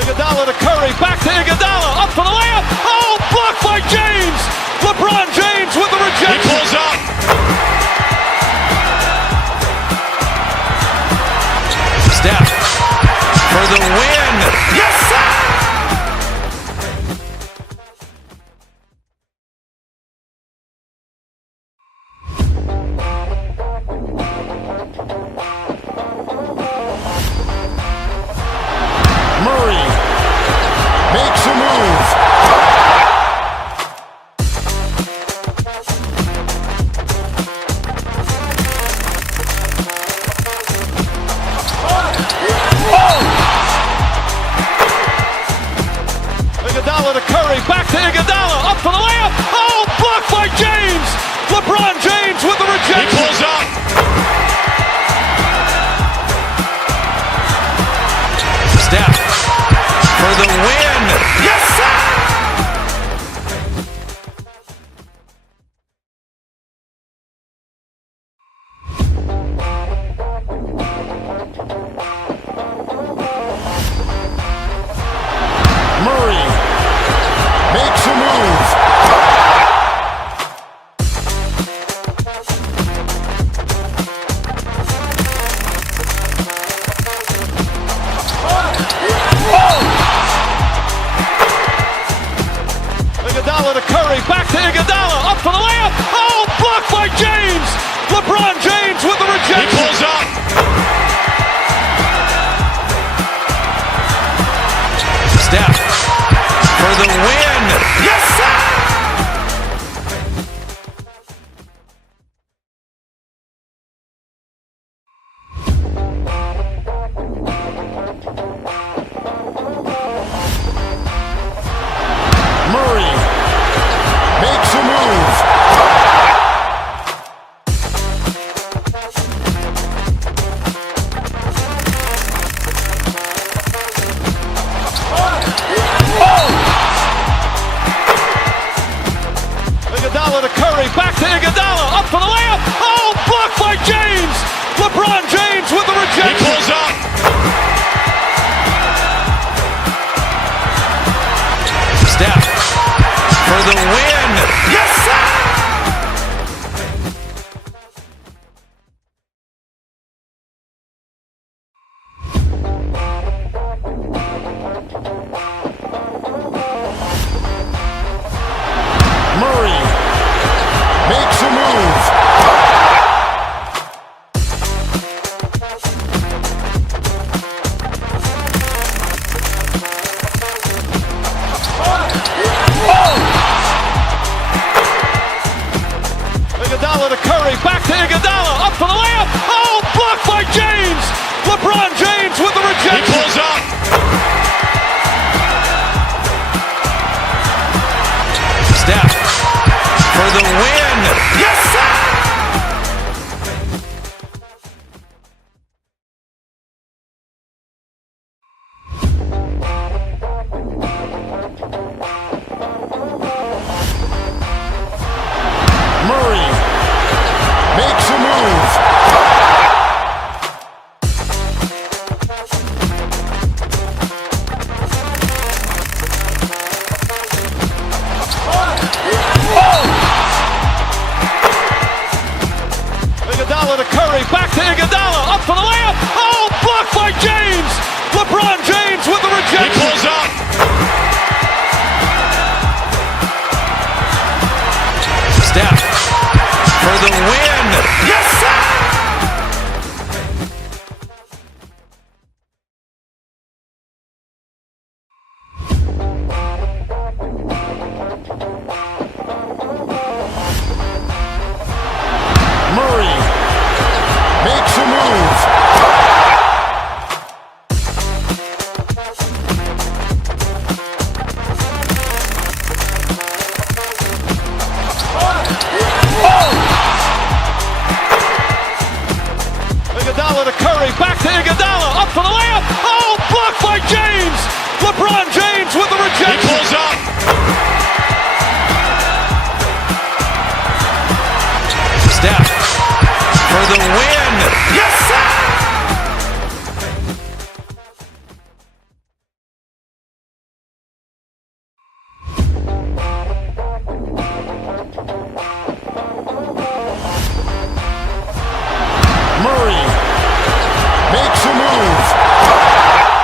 Iguodala to Curry, back to Iguodala, up for the layup. Oh, blocked by James. LeBron James with the He rejection. pulls up. Steph for the win. Yes, sir! Iguodala to Curry, back to Iguodala, up for the layup. Oh, blocked by James. LeBron James with the rejection. He pulls up. Steph for the win. Yes, sir! Murray makes a move. Iguodala to Curry, back to Iguodala, up for the layup. Oh, blocked by James. LeBron James with the He rejection. pulls up. Steph for the win. Yes, sir! Murray makes a move. Iguodala to Curry, back to Iguodala, up for the layup. Oh, blocked by James. LeBron James with the He rejection. pulls up. Steph for the win. Yes, sir! Murray makes a move. Iguodala to Curry, back to Iguodala, up for the layup. Oh, blocked by James. LeBron James with the He rejection. pulls up. Steph for the win. Yes, sir! Murray makes a move.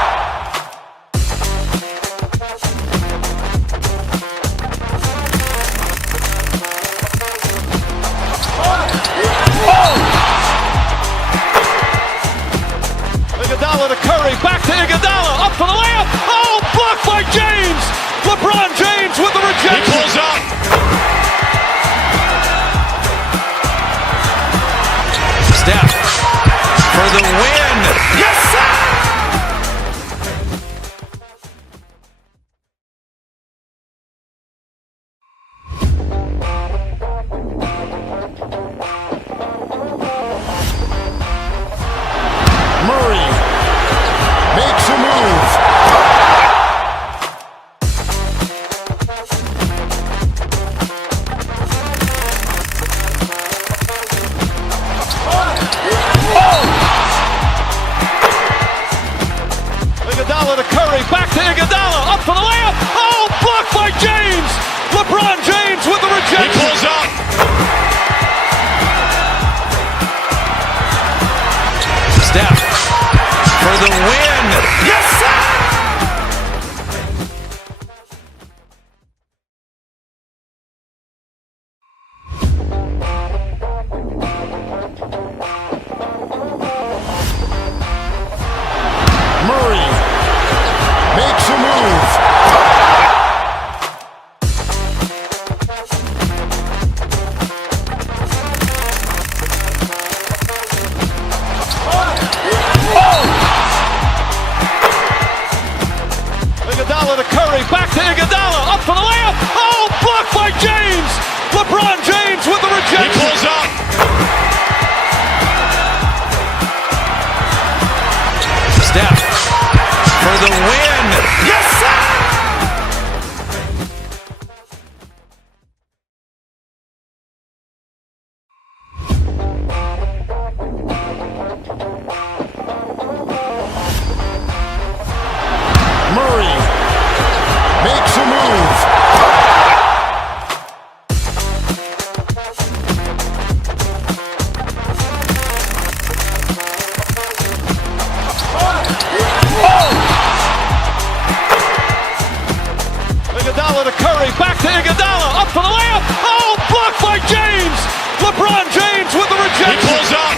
Iguodala, up for the layup. Oh, blocked by James. LeBron James with the rejection. He pulls up.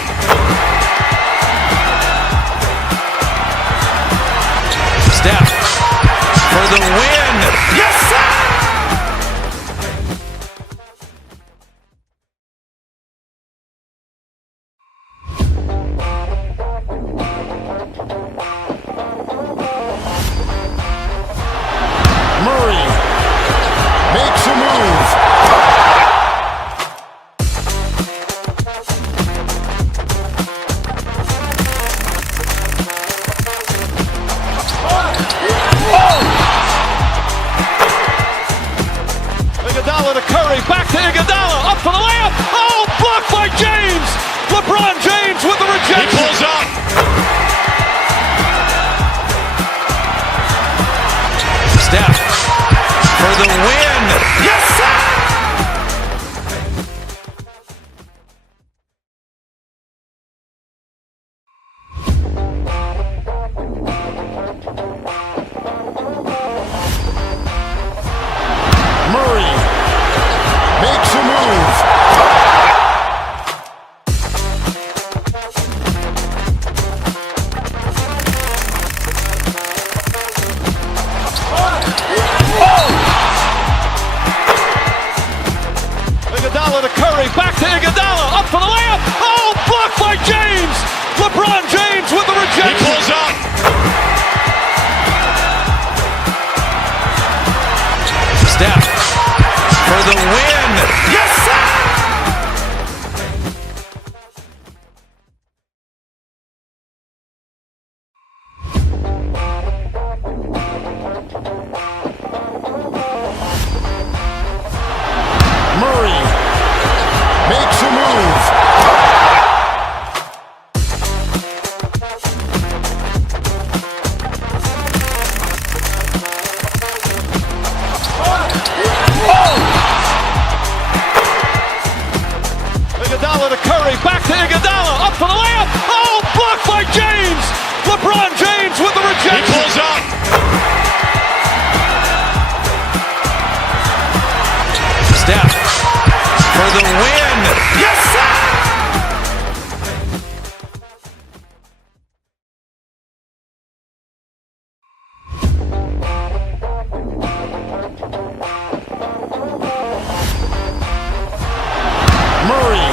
Steph for the win. Yes, sir! Murray makes a move. Iguodala to Curry, back to Iguodala, up for the layup. Oh, blocked by James. LeBron James with the rejection. He pulls up. Steph for the win. Yes, sir! Murray makes a move. Iguodala to Curry, back to Iguodala, up for the layup. Oh, blocked by James. LeBron James with the He rejection. pulls up. Steph for the win. Yes, sir! Murray makes a move. Iguodala to Curry, back to Iguodala, up for the layup. Oh, blocked by James. LeBron James with the He rejection. pulls up. Steph for the win. Yes, sir! Murray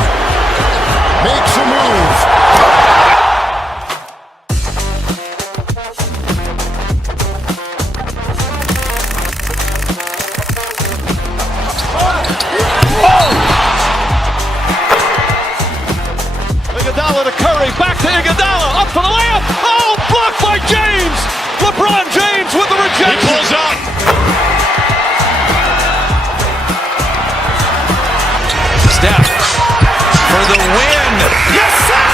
makes a move. Iguodala to Curry, back to Iguodala, up for the layup. Oh, blocked by James. LeBron James with the He rejection. pulls up. Steph for the win. Yes, sir!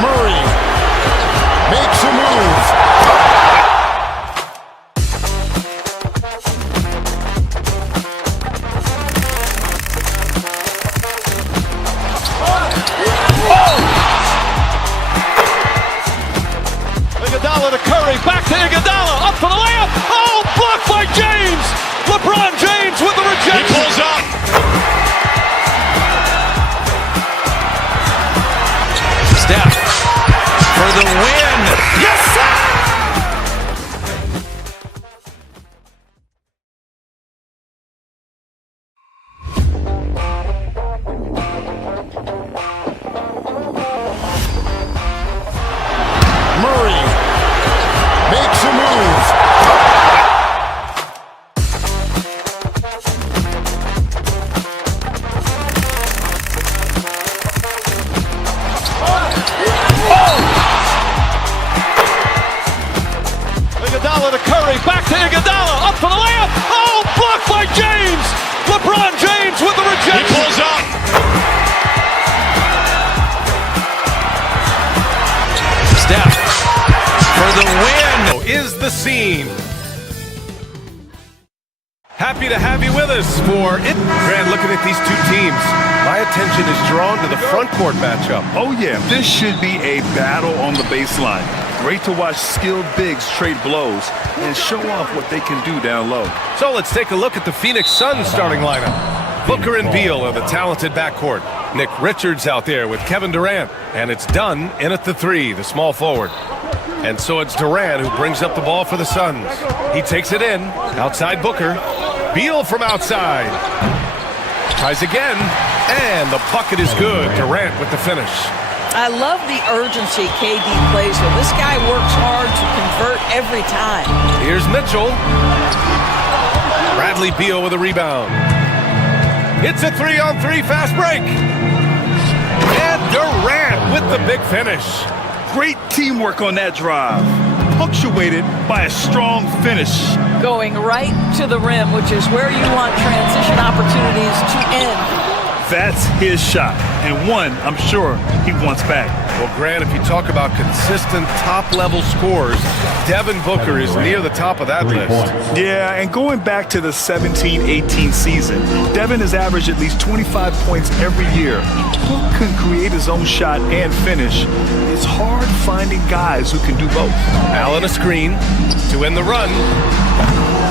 Murray makes a move. Iguodala to Curry, back to Iguodala, up for the layup. Oh, blocked by James. LeBron James with the He rejection. pulls up. Steph for the win. Yes, sir! Murray makes a move. Iguodala to Curry, back to Iguodala, up for the layup. Oh, blocked by James. LeBron James with the He rejection. pulls up. Steph for the win. Is the scene. Happy to have you with us for it. Grant, looking at these two teams, my attention is drawn to the front court matchup. Oh, yeah. This should be a battle on the baseline. Great to watch skilled bigs trade blows and show off what they can do down low. So let's take a look at the Phoenix Suns starting lineup. Booker and Beal are the talented backcourt. Nick Richards out there with Kevin Durant. And it's Dunn in at the 3, the small forward. And so it's Durant who brings up the ball for the Suns. He takes it in, outside Booker. Beal from outside. Tries again, and the bucket is good. Durant with the finish. I love the urgency KD plays with. This guy works hard to convert every time. Here's Mitchell. Bradley Beal with a rebound. It's a 3-on-3 fast break. And Durant with the big finish. Great teamwork on that drive, punctuated by a strong finish. Going right to the rim, which is where you want transition opportunities to end. That's his shot, and one I'm sure he wants back. Well, Grant, if you talk about consistent top-level scores, Devin Booker is near the top of that list. Yeah, and going back to the 17-18 season, Devin has averaged at least 25 points every year. Book can create his own shot and finish. It's hard finding guys who can do both. Allen a screen to end the run.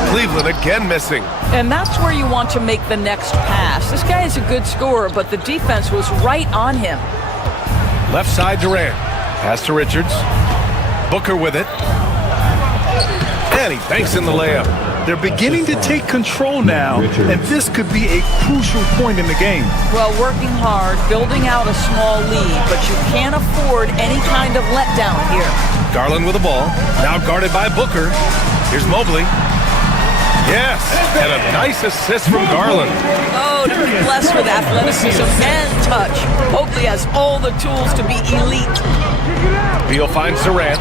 Cleveland again missing. And that's where you want to make the next pass. This guy is a good scorer, but the defense was right on him. Left side Durant. Pass to Richards. Booker with it. And he banks in the layup. They're beginning to take control now, and this could be a crucial point in the game. Well, working hard, building out a small lead, but you can't afford any kind of letdown here. Garland with the ball. Now guarded by Booker. Here's Mobley. Yes, and a nice assist from Garland. Oh, to be blessed with athleticism and touch. Mobley has all the tools to be elite. Beal finds Durant.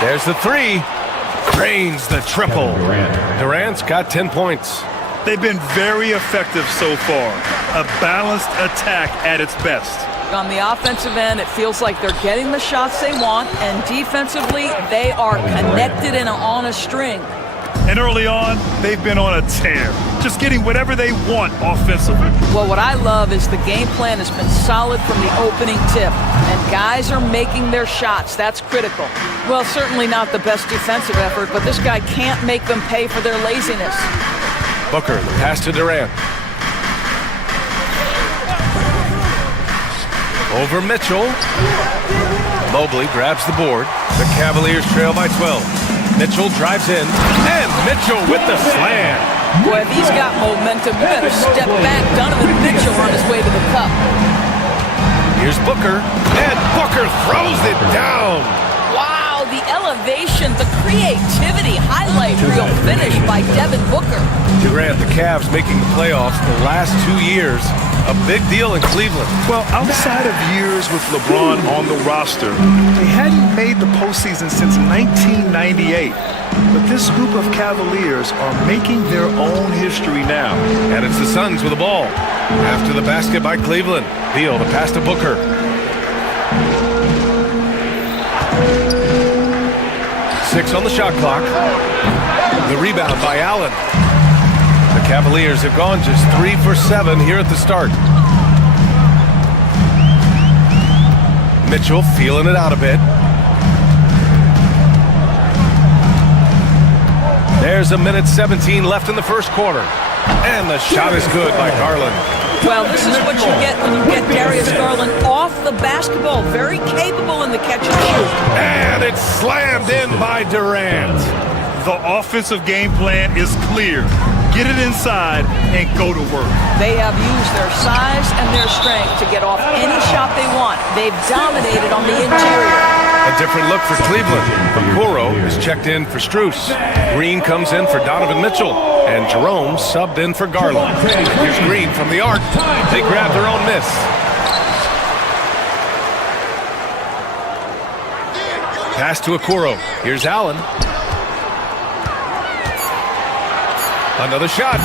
There's the 3. Drains the triple. Durant's got 10 points. They've been very effective so far. A balanced attack at its best. On the offensive end, it feels like they're getting the shots they want, and defensively, they are connected and on a string. And early on, they've been on a tear, just getting whatever they want offensively. Well, what I love is the game plan has been solid from the opening tip, and guys are making their shots. That's critical. Well, certainly not the best defensive effort, but this guy can't make them pay for their laziness. Booker, the pass to Durant. Over Mitchell. Mobley grabs the board. The Cavaliers trail by 12. Mitchell drives in, and Mitchell with the slam. Boy, if he's got momentum, you better step back. Donovan Mitchell on his way to the cup. Here's Booker, and Booker throws it down. Wow, the elevation, the creativity, highlight reel finish by Devin Booker. Durant, the Cavs making the playoffs the last 2 years. A big deal in Cleveland. Well, outside of years with LeBron on the roster, they hadn't made the postseason since 1998. But this group of Cavaliers are making their own history now. And it's the Suns with the ball. After the basket by Cleveland. Beal, the pass to Booker. Six on the shot clock. The rebound by Allen. The Cavaliers have gone just 3 for 7 here at the start. Mitchell feeling it out a bit. There's a minute 17 left in the first quarter. And the shot is good by Garland. Well, this is what you get when you get Darius Garland off the basketball. Very capable in the catch and shoot. And it's slammed in by Durant. The offensive game plan is clear. Get it inside and go to work. They have used their size and their strength to get off any shot they want. They've dominated on the interior. A different look for Cleveland. Okoro is checked in for Strus. Green comes in for Donovan Mitchell. And Jerome subbed in for Garland. Here's Green from the arc. They grab their own miss. Pass to Okoro. Here's Allen. Another shot.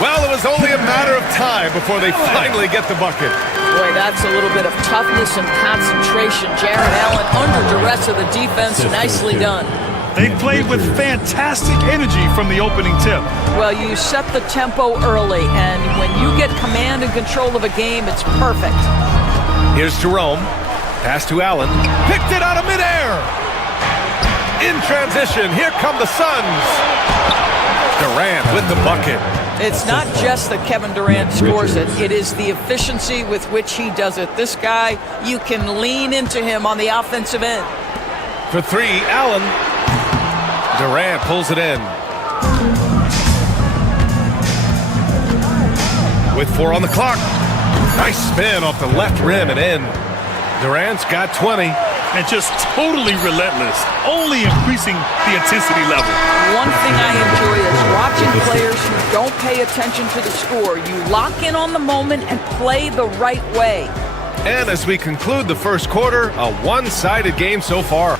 Well, it was only a matter of time before they finally get the bucket. Boy, that's a little bit of toughness and concentration. Jared Allen under duress of the defense. Nicely done. They played with fantastic energy from the opening tip. Well, you set the tempo early, and when you get command and control of a game, it's perfect. Here's Jerome. Pass to Allen. Picked it out of midair. In transition, here come the Suns. Durant with the bucket. It's not just that Kevin Durant scores it. It is the efficiency with which he does it. This guy, you can lean into him on the offensive end. For three, Allen. Durant pulls it in. With 4 on the clock. Nice spin off the left rim and in. Durant's got 20. And just totally relentless, only increasing the intensity level. One thing I enjoy is watching players who don't pay attention to the score. You lock in on the moment and play the right way. And as we conclude the first quarter, a one-sided game so far.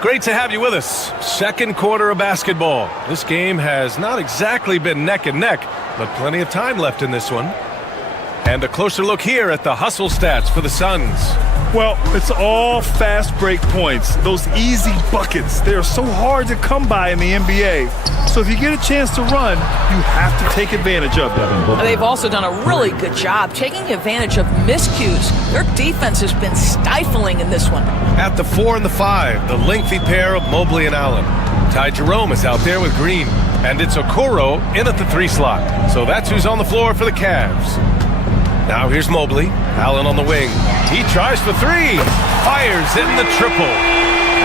Great to have you with us. Second quarter of basketball. This game has not exactly been neck and neck, but plenty of time left in this one. And a closer look here at the hustle stats for the Suns. Well, it's all fast break points. Those easy buckets. They are so hard to come by in the NBA. So if you get a chance to run, you have to take advantage of them. They've also done a really good job taking advantage of miscues. Their defense has been stifling in this one. At the 4 and the 5, the lengthy pair of Mobley and Allen. Ty Jerome is out there with Green. And it's Okoro in at the 3 slot. So that's who's on the floor for the Cavs. Now here's Mobley. Allen on the wing. He tries for 3. Fires in the triple.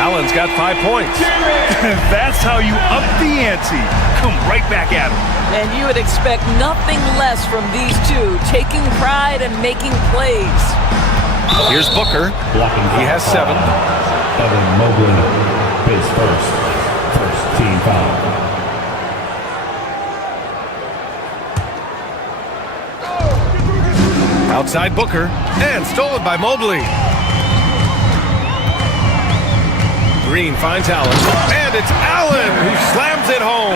Allen's got 5 points. That's how you up the ante. Come right back at him. And you would expect nothing less from these two, taking pride and making plays. Here's Booker. He has 7. Evan Mobley, his first team foul. Outside Booker, and stolen by Mobley. Green finds Allen, and it's Allen who slams it home.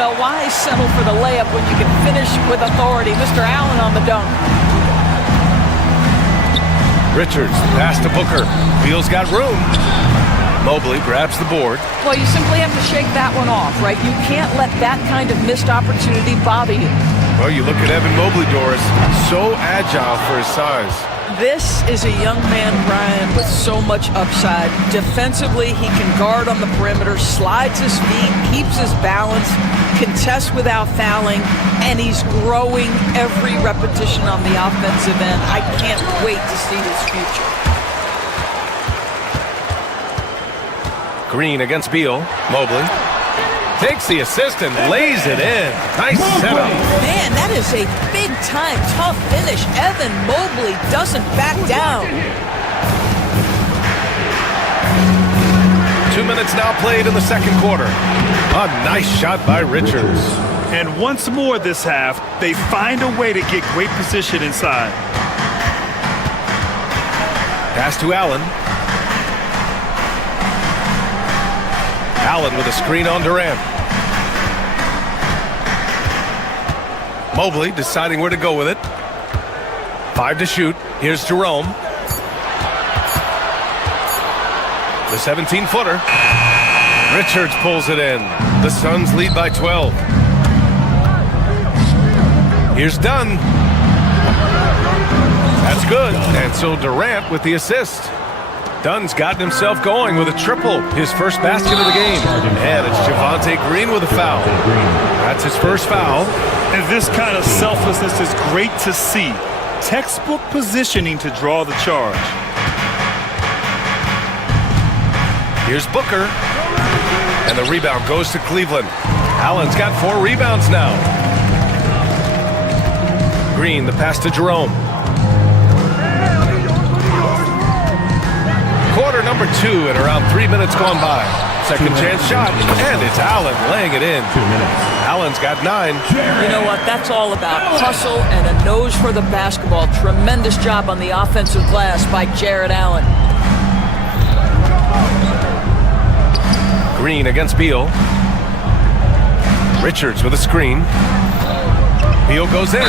Well, why settle for the layup when you can finish with authority? Mr. Allen on the dunk. Richards, pass to Booker. Beal's got room. Mobley grabs the board. Well, you simply have to shake that one off, right? You can't let that kind of missed opportunity bother you. Well, you look at Evan Mobley, Doris. So agile for his size. This is a young man, Brian, with so much upside. Defensively, he can guard on the perimeter, slides his feet, keeps his balance, contests without fouling, and he's growing every repetition on the offensive end. I can't wait to see his future. Green against Beal. Mobley takes the assist and lays it in. Nice setup. Man, that is a big-time tough finish. Evan Mobley doesn't back down. 2 minutes now played in the second quarter. A nice shot by Richards. And once more this half, they find a way to get great position inside. Pass to Allen. Allen with a screen on Durant. Mobley deciding where to go with it. 5 to shoot. Here's Jerome. The 17-footer. Richards pulls it in. The Suns lead by 12. Here's Dunn. That's good. And so Durant with the assist. Dunn's gotten himself going with a triple, his first basket of the game. And it's Javonte Green with a foul. That's his first foul. And this kind of selflessness is great to see. Textbook positioning to draw the charge. Here's Booker. And the rebound goes to Cleveland. Allen's got 4 rebounds now. Green, the pass to Jerome. Quarter number 2 and around 3 minutes gone by. Second chance shot, and it's Allen laying it in. 2 minutes. Allen's got 9. You know what? That's all about hustle and a nose for the basketball. Tremendous job on the offensive glass by Jared Allen. Green against Beal. Richards with a screen. Beal goes in,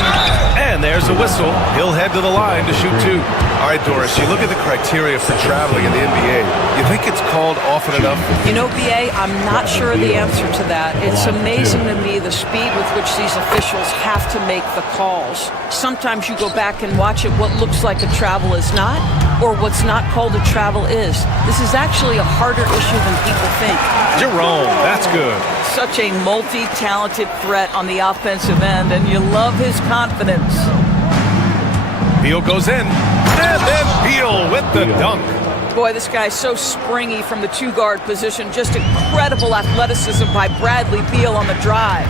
and there's a whistle. He'll head to the line to shoot 2. All right, Doris, you look at the criteria for traveling in the NBA. You think it's called often enough? You know, BA, I'm not sure of the answer to that. It's amazing to me the speed with which these officials have to make the calls. Sometimes you go back and watch it, what looks like a travel is not, or what's not called a travel is. This is actually a harder issue than people think. Jerome, that's good. Such a multi-talented threat on the offensive end, and you love his confidence. Beal goes in, and then Beal with the dunk. Boy, this guy's so springy from the 2-guard position. Just incredible athleticism by Bradley Beal on the drive.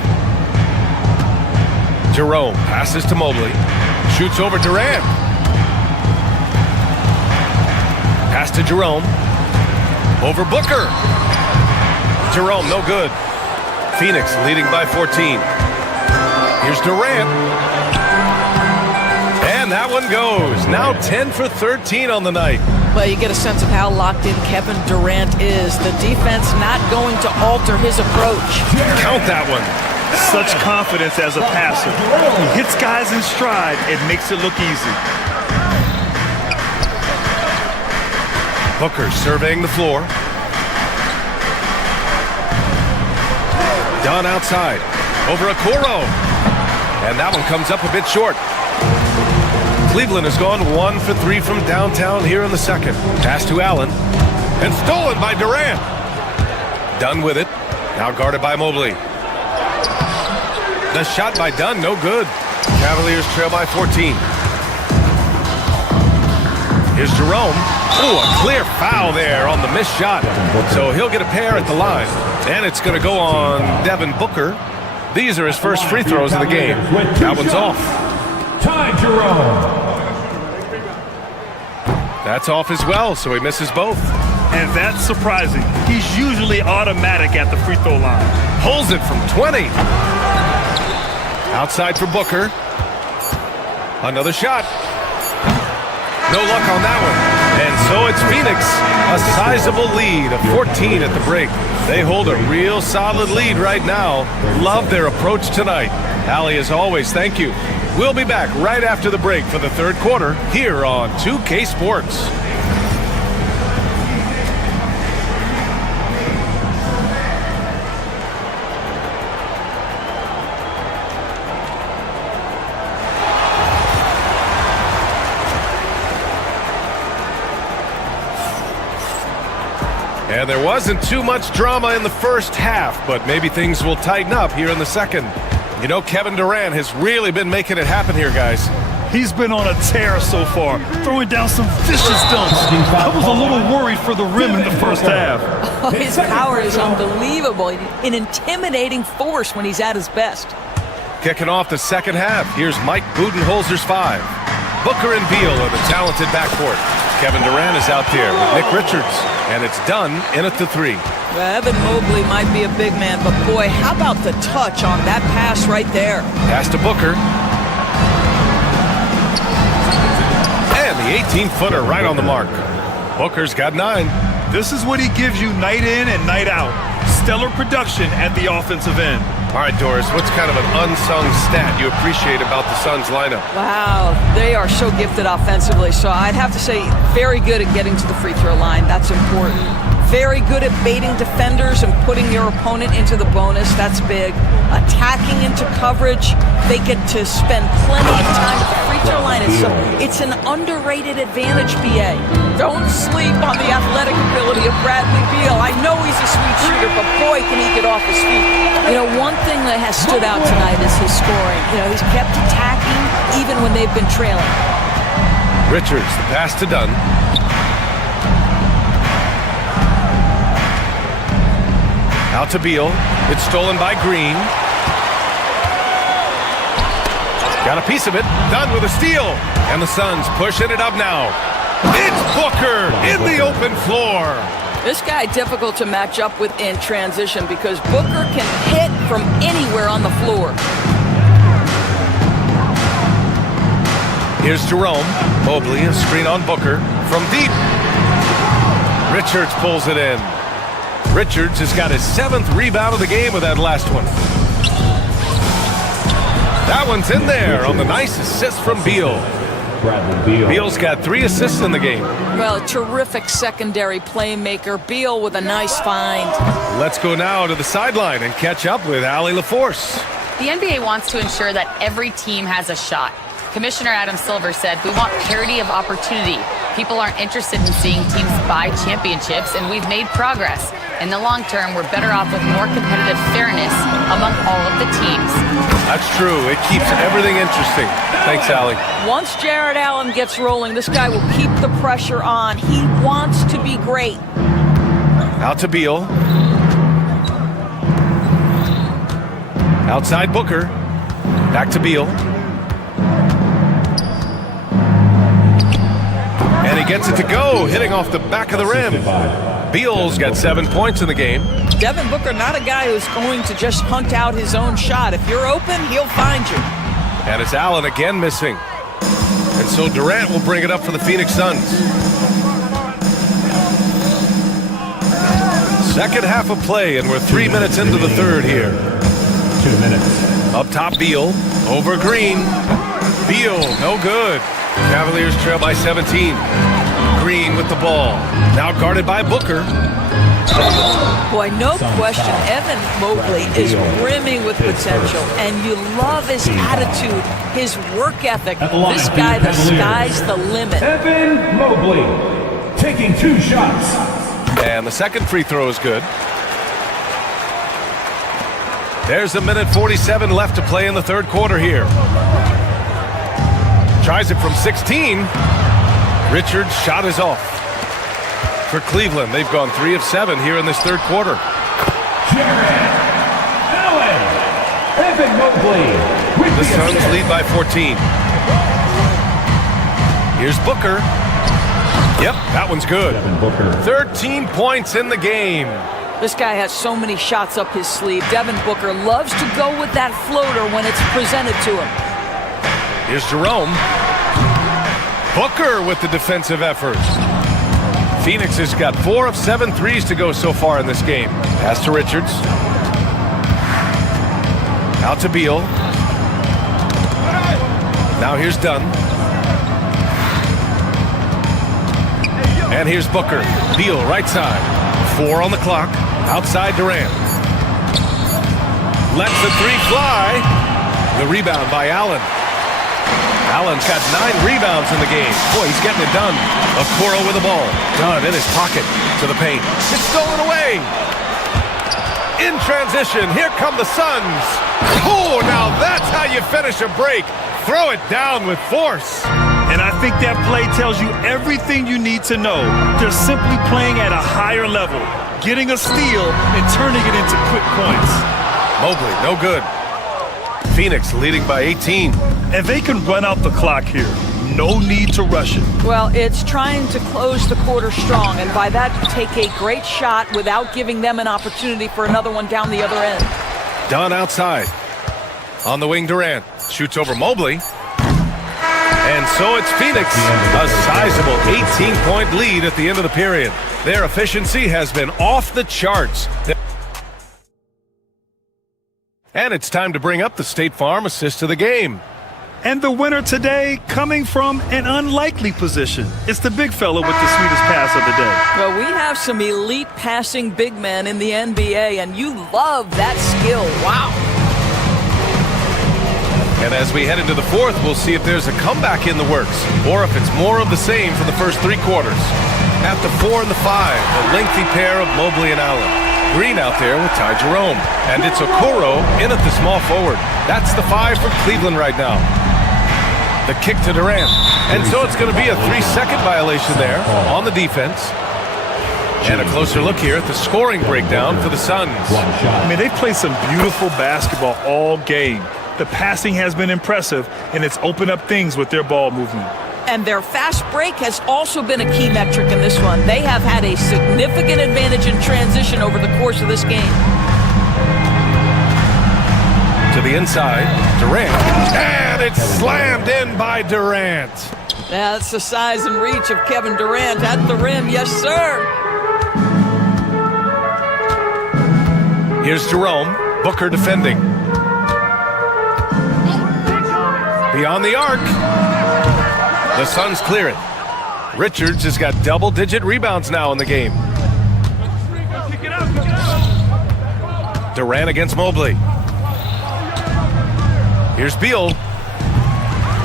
Jerome passes to Mobley, shoots over Durant. Pass to Jerome, over Booker. Jerome, no good. Phoenix leading by 14. Here's Durant. And that one goes. Now 10 for 13 on the night. Well, you get a sense of how locked in Kevin Durant is. The defense not going to alter his approach. Count that one. Such confidence as a passer. He hits guys in stride. It makes it look easy. Booker surveying the floor. Dunn outside. Over Okoro. And that one comes up a bit short. Cleveland has gone 1 for 3 from downtown here in the second. Pass to Allen. And stolen by Durant. Dunn with it. Now guarded by Mobley. The shot by Dunn, no good. Cavaliers trail by 14. Here's Jerome. Oh, a clear foul there on the missed shot. So he'll get a pair at the line. And it's going to go on Devin Booker. These are his first free throws of the game. That one's off. Ty Jerome. That's off as well, so he misses both. And that's surprising. He's usually automatic at the free throw line. Pulls it from 20. Outside for Booker. Another shot. No luck on that one. And so it's Phoenix, a sizable lead of 14 at the break. They hold a real solid lead right now. Love their approach tonight. Allie, as always, thank you. We'll be back right after the break for the third quarter here on 2K Sports. And there wasn't too much drama in the first half, but maybe things will tighten up here in the second. You know, Kevin Durant has really been making it happen here, guys. He's been on a tear so far, throwing down some vicious dunks. I was a little worried for the rim in the first half. Oh, his power is unbelievable. An intimidating force when he's at his best. Kicking off the second half, here's Mike Budenholzer's 5. Booker and Beal are the talented backcourt. Kevin Durant is out there with Nick Richards, and it's Dunn in at the 3. Well, Evan Mobley might be a big man, but boy, how about the touch on that pass right there? Pass to Booker. And the 18-footer right on the mark. Booker's got 9. This is what he gives you night in and night out. Stellar production at the offensive end. All right, Doris, what's kind of an unsung stat you appreciate about the Suns lineup? Wow, they are so gifted offensively. So I'd have to say very good at getting to the free throw line. That's important. Very good at baiting defenders and putting your opponent into the bonus. That's big. Attacking into coverage. They get to spend plenty of time at the free throw line. It's an underrated advantage, BA. Don't sleep on the athletic ability of Bradley Beal. I know he's a sweet shooter, but boy, can he get off his feet. You know, one thing that has stood out tonight is his scoring. You know, he's kept attacking even when they've been trailing. Richards, the pass to Dunn. Out to Beal. It's stolen by Green. Got a piece of it. Dunn with a steal. And the Suns pushing it up now. It's Booker in the open floor. This guy difficult to match up with in transition because Booker can hit from anywhere on the floor. Here's Jerome. Mobley, a screen on Booker from deep. Richards pulls it in. Richards has got his 7th rebound of the game with that last one. That one's in there on the nice assist from Beal. Beal's got 3 assists in the game. Well, terrific secondary playmaker. Beal with a nice find. Let's go now to the sideline and catch up with Allie LaForce. The NBA wants to ensure that every team has a shot. Commissioner Adam Silver said, "We want parity of opportunity. People aren't interested in seeing teams buy championships, and we've made progress. In the long term, we're better off with more competitive fairness among all of the teams." That's true. It keeps everything interesting. Thanks, Allie. Once Jared Allen gets rolling, this guy will keep the pressure on. He wants to be great. Out to Beal. Outside Booker. Back to Beal. And he gets it to go, hitting off the back of the rim. Beal's got 7 points in the game. Devin Booker, not a guy who's going to just hunt out his own shot. If you're open, he'll find you. And it's Allen again missing. And so Durant will bring it up for the Phoenix Suns. Second half of play, and we're 3 minutes into the third here. 2 minutes. Up top, Beal. Over Green. Beal, no good. Cavaliers trail by 17. Green with the ball. Now guarded by Booker. Boy, no question, Evan Mobley is brimming with potential, and you love his attitude, his work ethic. This guy, the sky's the limit. Evan Mobley taking 2 shots. And the second free throw is good. There's a minute 47 left to play in the third quarter here. Tries it from 16. Richards' shot is off. For Cleveland, they've gone 3 of 7 here in this third quarter. Jared Allen. Evan Mobley with The Suns lead by 14. Here's Booker. Yep, that one's good. 13 points in the game. This guy has so many shots up his sleeve. Devin Booker loves to go with that floater when it's presented to him. Here's Jerome. Booker with the defensive effort. Phoenix has got 4 of 7 threes to go so far in this game. Pass to Richards. Out to Beal. Now here's Dunn. And here's Booker. Beal right side. 4 on the clock. Outside Durant. Lets the 3 fly. The rebound by Allen. Allen's got 9 rebounds in the game. Boy, he's getting it done. Okoro with the ball. Dunn in his pocket to the paint. It's stolen away. In transition, here come the Suns. Oh, now that's how you finish a break. Throw it down with force. And I think that play tells you everything you need to know. They're simply playing at a higher level, getting a steal and turning it into quick points. Mobley, no good. Phoenix leading by 18. And they can run out the clock here. No need to rush it. Well, it's trying to close the quarter strong, and by that, take a great shot without giving them an opportunity for another one down the other end. Dunn outside. On the wing, Durant. Shoots over Mobley. And so it's Phoenix. A sizable 18-point lead at the end of the period. Their efficiency has been off the charts. And it's time to bring up the State Farm assist of the game. And the winner today coming from an unlikely position. It's the big fella with the sweetest pass of the day. Well, we have some elite passing big men in the NBA, and you love that skill. Wow. And as we head into the fourth, we'll see if there's a comeback in the works, or if it's more of the same for the first 3 quarters. At the 4 and the 5, the lengthy pair of Mobley and Allen. Green out there with Ty Jerome. And it's Okoro in at the small forward. That's the 5 for Cleveland right now. The kick to Durant. And so it's going to be a 3-second violation there on the defense. And a closer look here at the scoring breakdown for the Suns. I mean, they've played some beautiful basketball all game. The passing has been impressive, and it's opened up things with their ball movement. And their fast break has also been a key metric in this one. They have had a significant advantage in transition over the course of this game. To the inside, Durant. And it's slammed in by Durant. That's the size and reach of Kevin Durant at the rim. Yes, sir. Here's Jerome. Booker defending. Beyond the arc. The Suns clear it. Richards has got double-digit rebounds now in the game. Durant against Mobley. Here's Beal.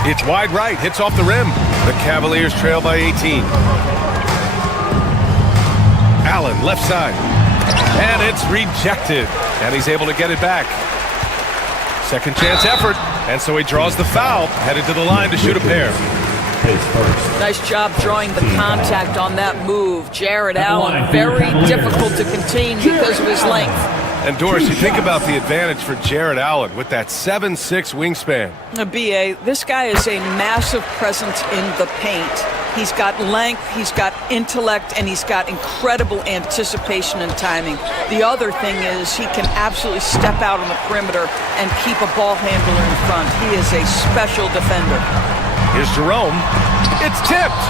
It's wide right, hits off the rim. The Cavaliers trail by 18. Allen, left side. And it's rejected. And he's able to get it back. Second chance effort. And so he draws the foul, headed to the line to shoot a pair. Nice job drawing the contact on that move. Jared Allen, very difficult to contain because of his length. And Doris, you think about the advantage for Jared Allen with that 7'6" wingspan. B.A., this guy is a massive presence in the paint. He's got length, he's got intellect, and he's got incredible anticipation and timing. The other thing is he can absolutely step out on the perimeter and keep a ball handler in front. He is a special defender. Here's Jerome. It's tipped.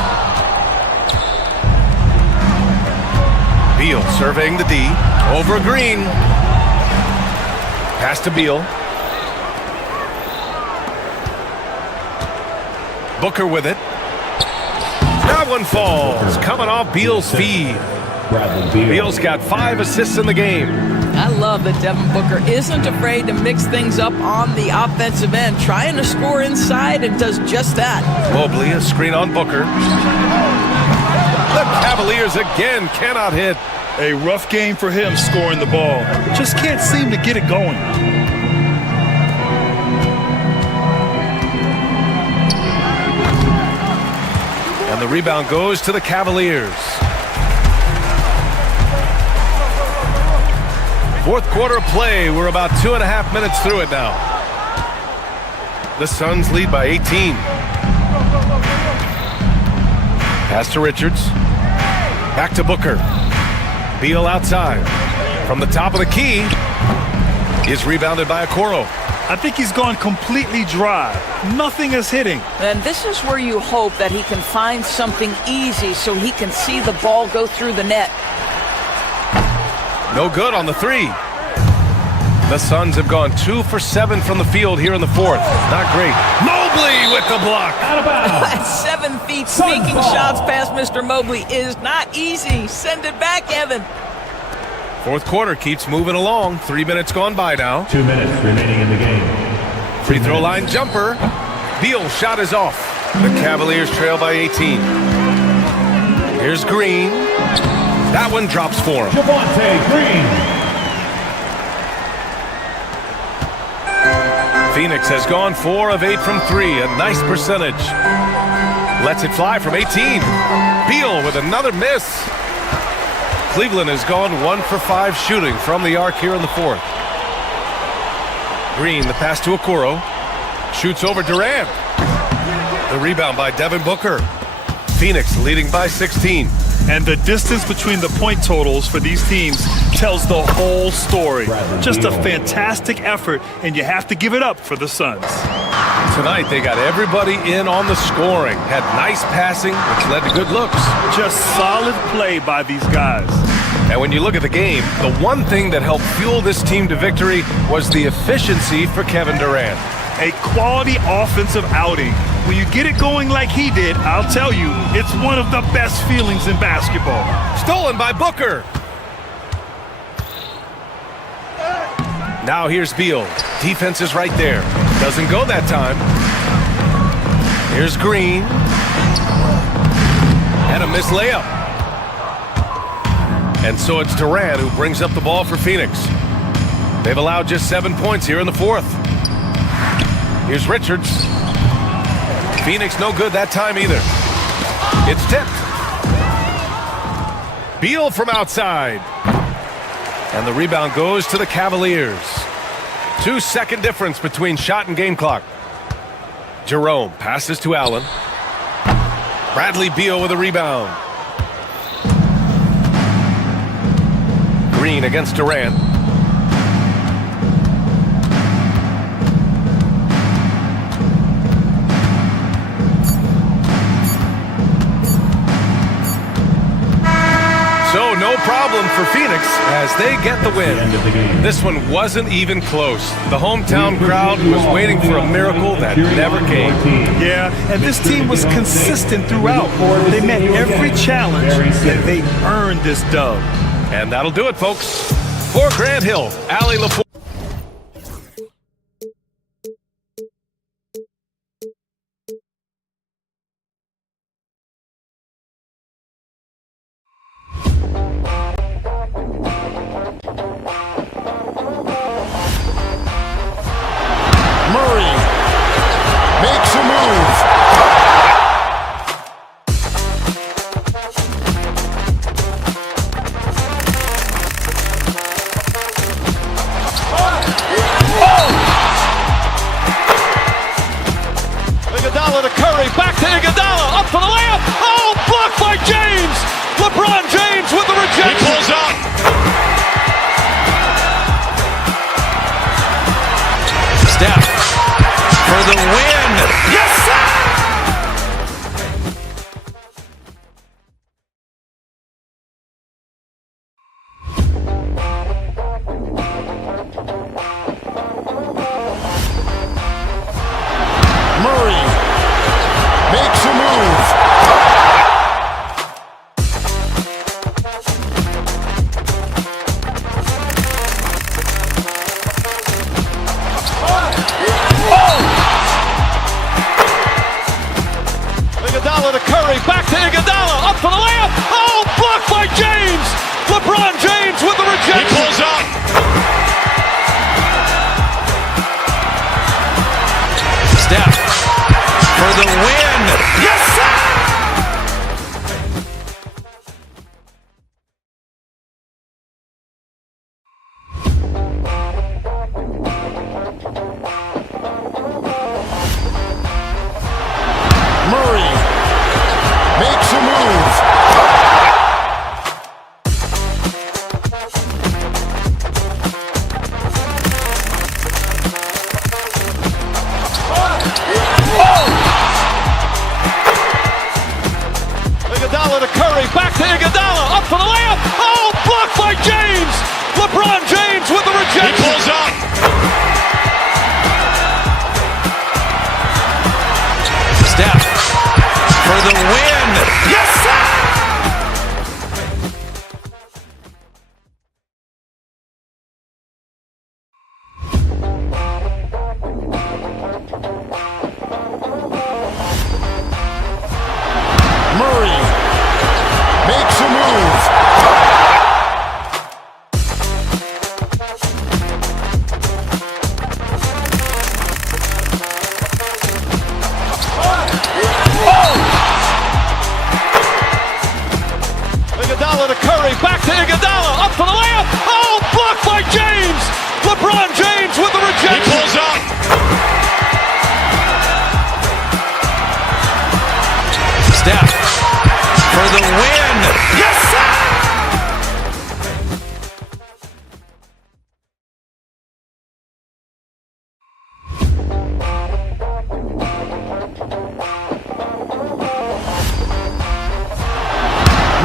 Beal surveying the D. Over Green. Pass to Beal. Booker with it. That one falls. Coming off Beal's feed. Beal's got 5 assists in the game. I love that Devin Booker isn't afraid to mix things up on the offensive end, trying to score inside and does just that. Mobley, a screen on Booker. The Cavaliers again cannot hit. A rough game for him scoring the ball. Just can't seem to get it going. And the rebound goes to the Cavaliers. Fourth quarter of play. We're about 2.5 minutes through it now. The Suns lead by 18. Pass to Richards. Back to Booker. Beal outside. From the top of the key. Is rebounded by Okoro. I think he's gone completely dry. Nothing is hitting. And this is where you hope that he can find something easy so he can see the ball go through the net. No good on the three. The Suns have gone 2 for 7 from the field here in the fourth. Not great. Mobley with the block. At 7 feet, sneaking shots past Mr. Mobley is not easy. Send it back, Evan. Fourth quarter keeps moving along. 3 minutes gone by now. 2 minutes remaining in the game. Free throw line jumper. Beal's shot is off. The Cavaliers trail by 18. Here's Green. That one drops for him. Javonte Green. Phoenix has gone 4 of 8 from 3. A nice percentage. Lets it fly from 18. Beal with another miss. Cleveland has gone 1 for 5 shooting from the arc here in the fourth. Green, the pass to Okoro. Shoots over Durant. The rebound by Devin Booker. Phoenix leading by 16. And the distance between the point totals for these teams tells the whole story. Just a fantastic effort, and you have to give it up for the Suns. Tonight, they got everybody in on the scoring. Had nice passing, which led to good looks. Just solid play by these guys. And when you look at the game, the one thing that helped fuel this team to victory was the efficiency for Kevin Durant. A quality offensive outing. When you get it going like he did, I'll tell you, it's one of the best feelings in basketball. Stolen by Booker. Now here's Beal. Defense is right there. Doesn't go that time. Here's Green. And a missed layup. And so it's Durant who brings up the ball for Phoenix. They've allowed just 7 points here in the fourth. Here's Richards. Phoenix no good that time either. It's tipped. Beal from outside. And the rebound goes to the Cavaliers. 2-second difference between shot and game clock. Jerome passes to Allen. Bradley Beal with a rebound. Green against Durant. So no problem for Phoenix as they get the win. This one wasn't even close. The hometown crowd was waiting for a miracle that never came. Yeah, and this team was consistent throughout. They met every challenge, and they earned this dub. And that'll do it, folks. For Grant Hill, Allie LaFour. Murray makes a move. Iguodala to Curry, back to Iguodala, up for the layup. Oh, blocked by James. LeBron James with the rejection. He pulls up. Steph for the win. Yes, sir! Murray makes a move. Iguodala to Curry, back to Iguodala, up for the layup. Oh, blocked by James. LeBron James with the rejection. He pulls up. Steph for the win. Yes, sir! Murray makes a move. Iguodala to Curry, back to Iguodala, up for the layup. Oh, blocked by James. LeBron James with the rejection. He pulls up. Steph for the win. Yes, sir! Murray makes a move. Iguodala to Curry, back to Iguodala, up for the layup. Oh, blocked by James. LeBron James with the rejection. He pulls up. Steph for the win. Yes, sir!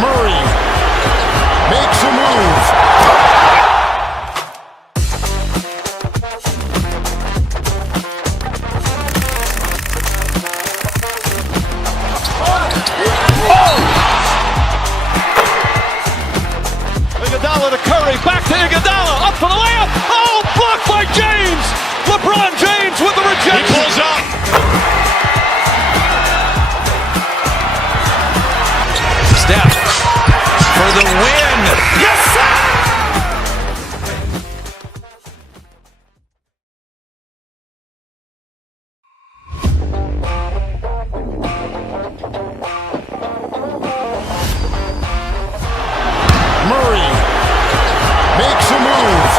Murray makes a move. Iguodala to Curry, back to Iguodala, up for the layup. Oh, blocked by James. LeBron James with the rejection. He pulls up. Steph for the win. Yes, sir! Murray makes a move.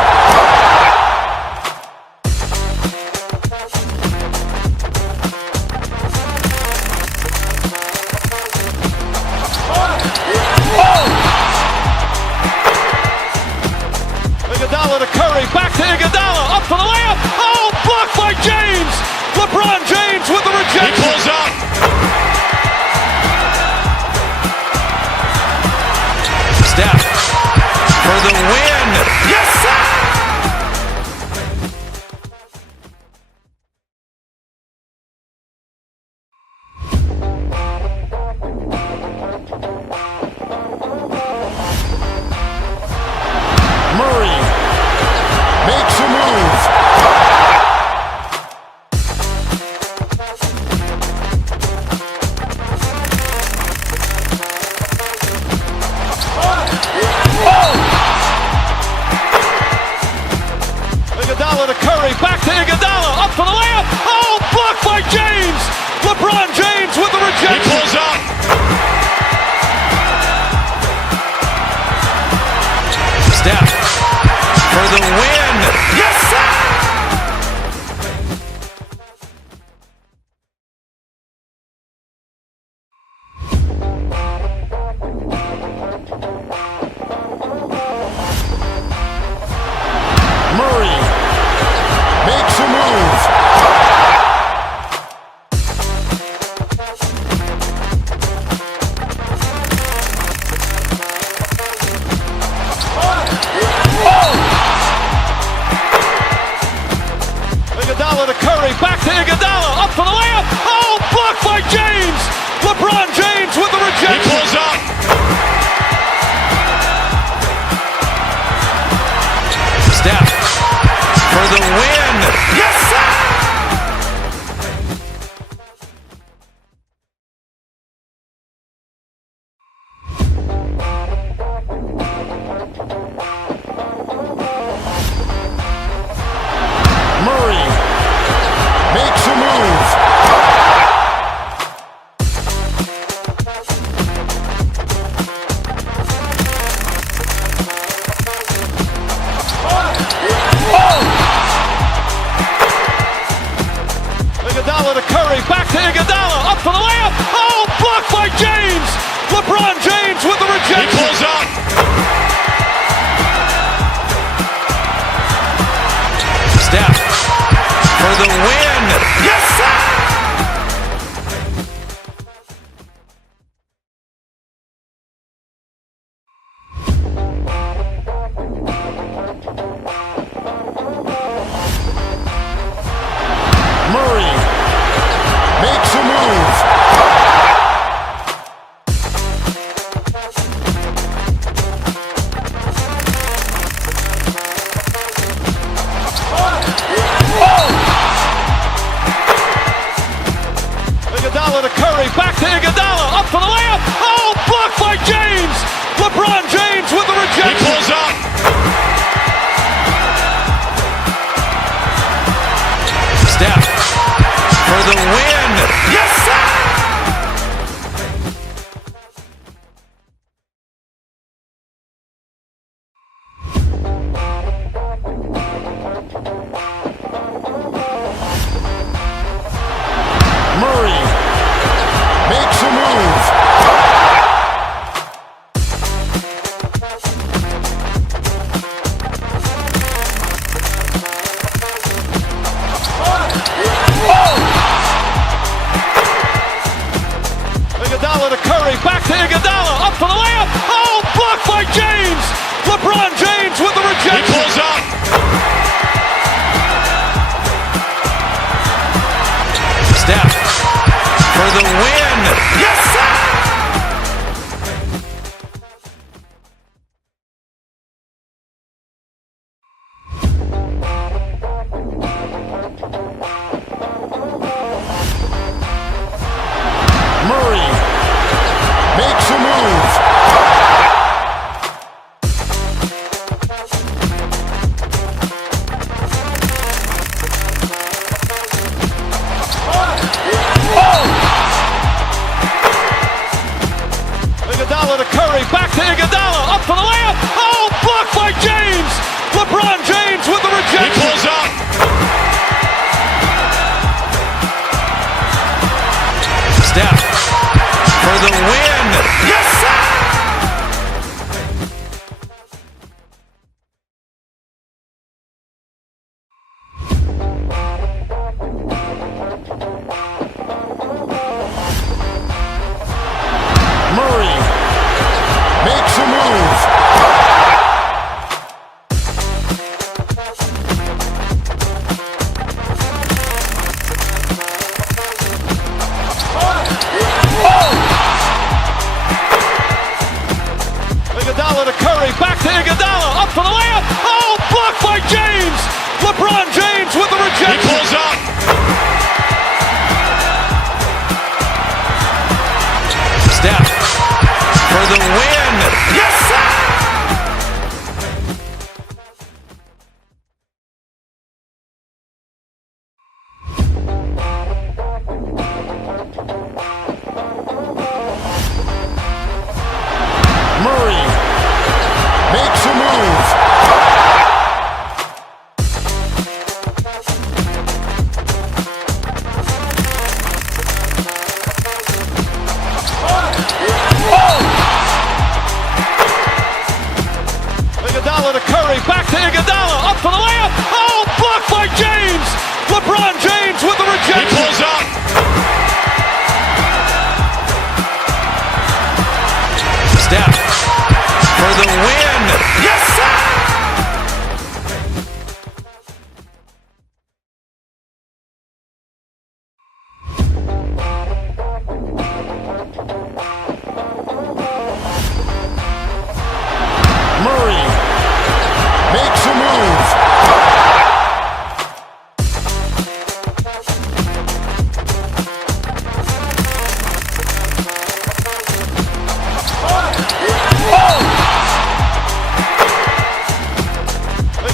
Iguodala to Curry, back to Iguodala, up for the layup. Oh, blocked by James. LeBron James with the rejection. He pulls up. Steph Iguodala to Curry, back to Iguodala, up for the layup. Oh, blocked by James. LeBron James with the rejection. He pulls up. Steph for the win. Yes, sir! Murray makes a move. Iguodala to Curry, back to Iguodala, up for the layup. Oh, blocked by James. LeBron James with the rejection. He pulls up. Steph for the win. Yes, sir! Murray makes a move. Iguodala to Curry, back to Iguodala, up for the layup. Oh, blocked by James. LeBron James with the He rejection. pulls up. Steph for the win. Yes, sir! Murray makes a move. Iguodala to Curry, back to Iguodala, up for the layup. Oh, blocked by James. LeBron James with the He rejection. pulls up. Steph for the win. Yes, sir! Murray makes a move. Iguodala to Curry, back to Iguodala, up for the layup. Oh, blocked by James. LeBron James with the He rejection. pulls up. Steph for the win. Yes, sir! Murray makes a move.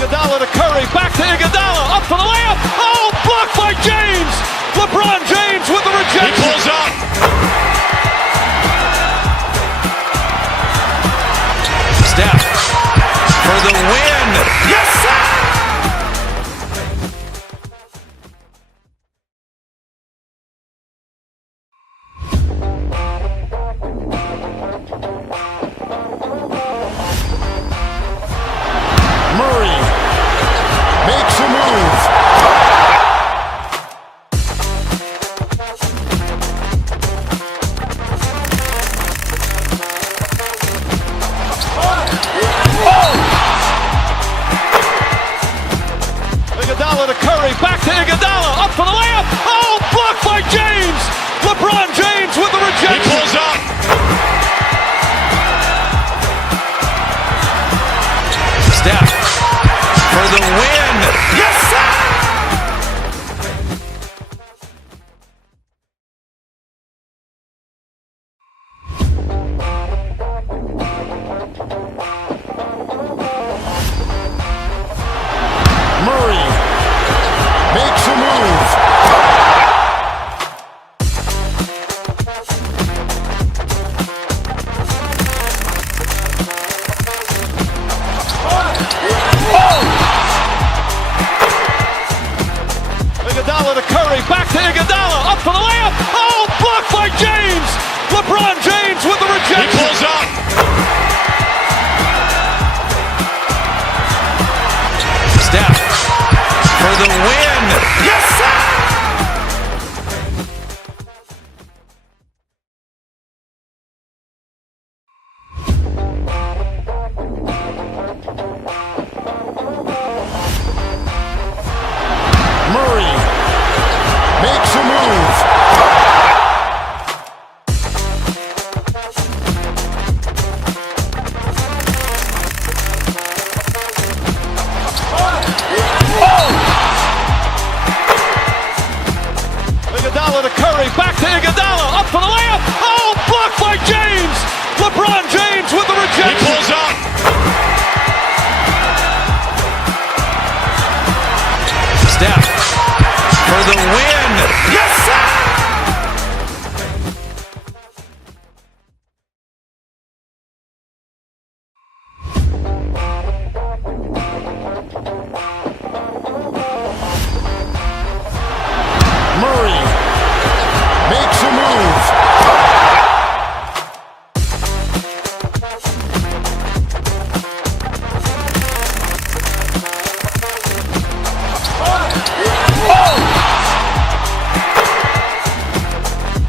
Iguodala to Curry, back to Iguodala, up for the layup. Oh, blocked by James. LeBron James with the rejection. He pulls up. Steph for the win. Yes, sir! Murray makes a move. Iguodala to Curry, back to Iguodala, up for the layup. Oh, blocked by James. LeBron James with the rejection. He pulls up. Steph for the win. Yes, sir! Murray makes a move. Iguodala to Curry, back to Iguodala, up for the layup. Oh, blocked by James. LeBron James with the He rejection. pulls up. Steph for the win. Yes, sir! Murray makes a move. Iguodala to Curry, back to Iguodala, up for the layup. Oh, blocked by James. LeBron James with the He rejection. pulls up. Steph for the win. Yes, sir! Murray makes a move.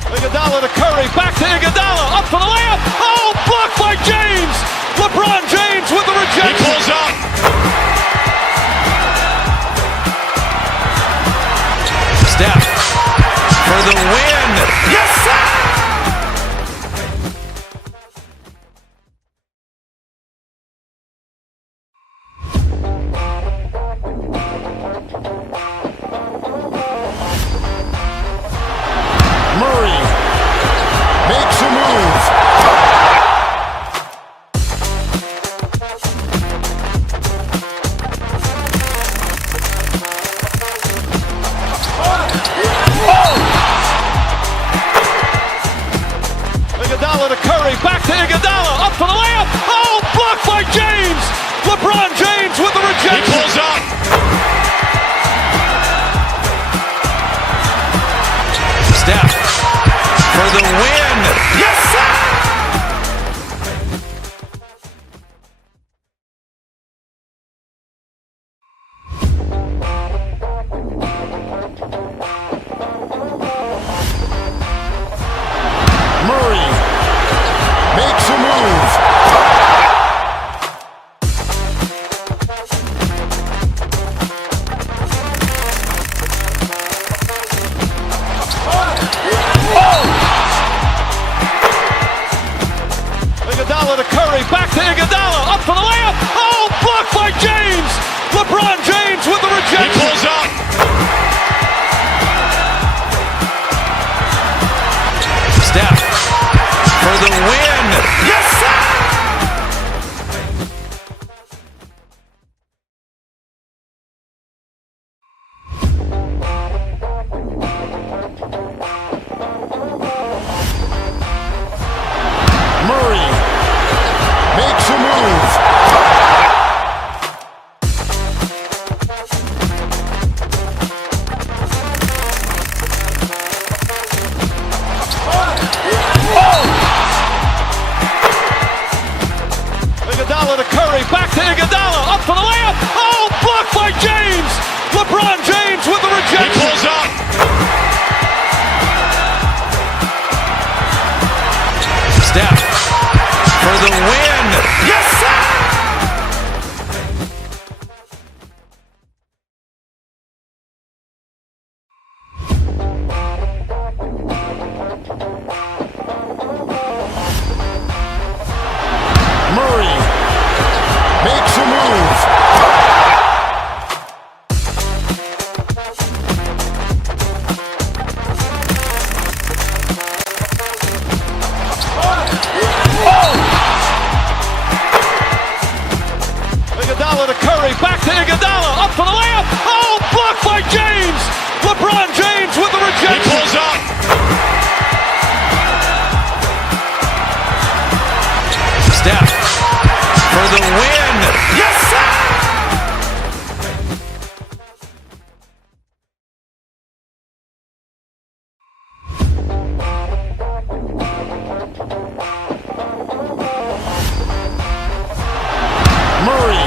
Iguodala to Curry, back to Iguodala, up for the layup. Oh, blocked by James. LeBron James with the He rejection. pulls up. Steph for the win. Yes, sir! Murray makes a move. Iguodala to Curry, back to Iguodala, up for the layup. Oh, blocked by James. LeBron James with the He rejection. pulls up. Steph for the win. Yes, sir! Murray makes a move. Iguodala to Curry, back to Iguodala, up for the layup. Oh, blocked by James. LeBron James with the He rejection. pulls up. Steph for the win. Yes, sir! for the layup. Oh, blocked by James. LeBron James with the rejection. He pulls up. Steph for the win. Yes, sir! Murray makes a move. Iguodala to Curry, back to Iguodala, up for the layup. Oh, blocked by James. LeBron James with the rejection. He pulls up. Steph for the win. Yes, sir! Murray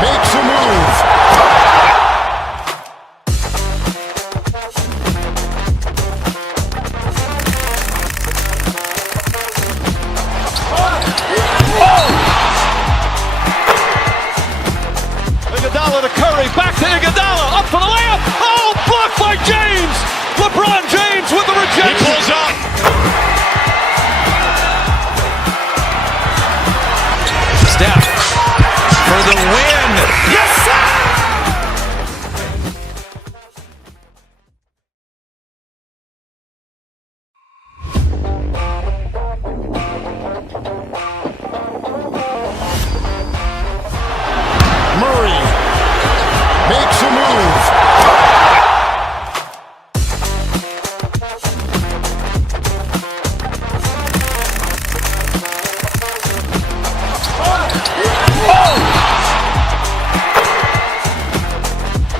makes a move. Iguodala to Curry, back to Iguodala, up for the layup. Oh, blocked by James. LeBron James with the rejection. He pulls up. Steph for the win. Yes, sir! Murray makes a move.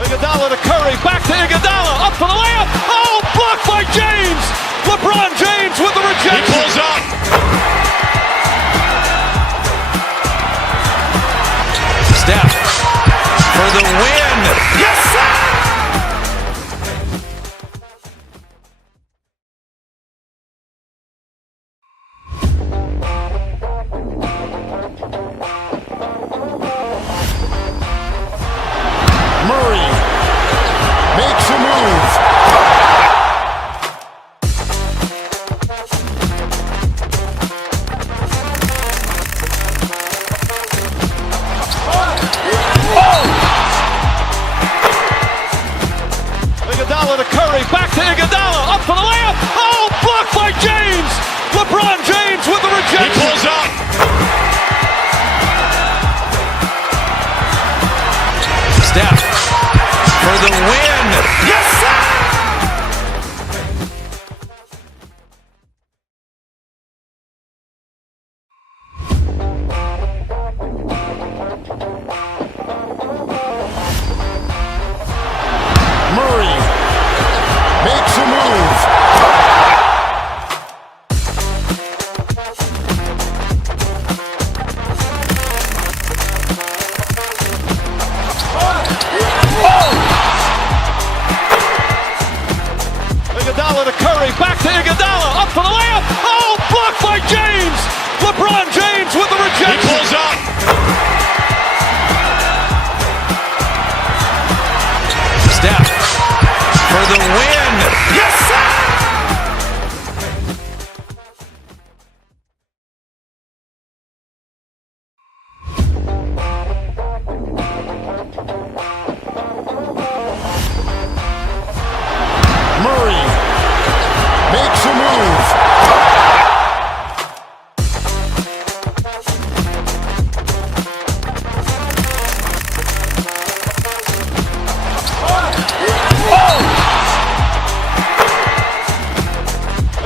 Iguodala to Curry, back to Iguodala, up for the layup. Oh, blocked by James. LeBron James with the He rejection. pulls up. Steph for the win. Yes, sir! Murray makes a move. Iguodala to Curry, back to Iguodala, up for the layup. Oh, blocked by James. LeBron James with the He rejection. pulls up. Steph for the win. Yes, sir! Murray makes a move. Iguodala to Curry, back to Iguodala, up for the layup. Oh, blocked by James. LeBron James with the He rejection. pulls up. Steph for the win. Yes, sir! Murray makes a move.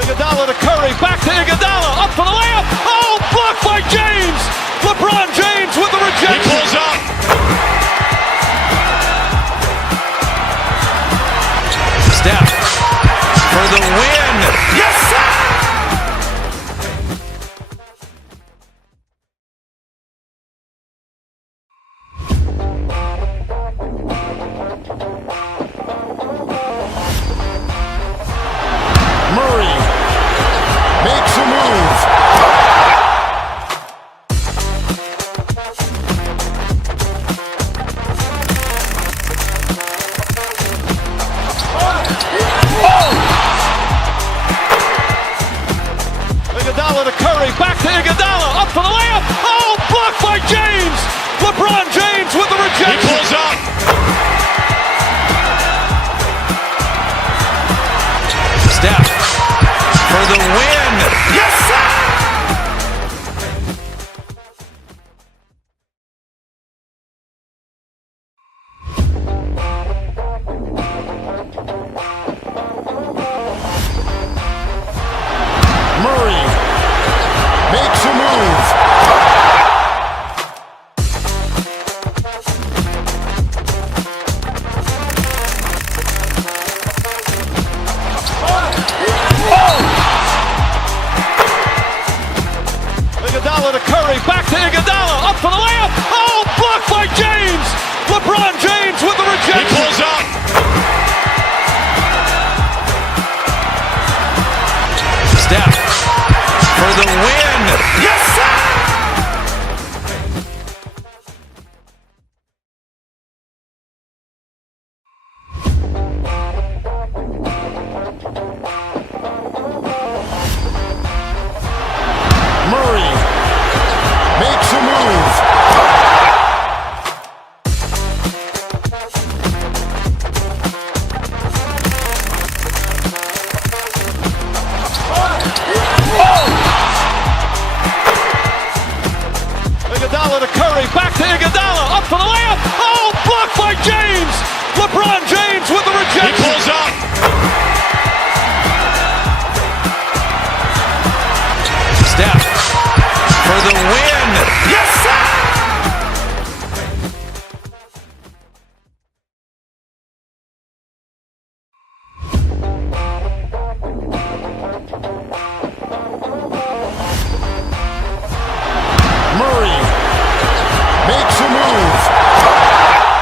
Iguodala to Curry, back to Iguodala, up for the layup. Oh, blocked by James. LeBron James with the He rejection. pulls up. Steph for the win. Yes, sir! Iguodala to Curry, back to Iguodala, up for the layup. Oh, blocked by James. LeBron James with the rejection. He pulls up. Steph for the win. Yes, sir! Murray makes a move. Iguodala to Curry, back to Iguodala, up for the layup. Oh, blocked by James. LeBron James with the rejection. He pulls up. Steph for the win. Yes, sir! Murray makes a move. Iguodala to Curry, back to Iguodala, up for the layup. Oh, blocked by James. LeBron James with the He rejection. pulls up. Steph for the win. Yes, sir! Murray makes a move.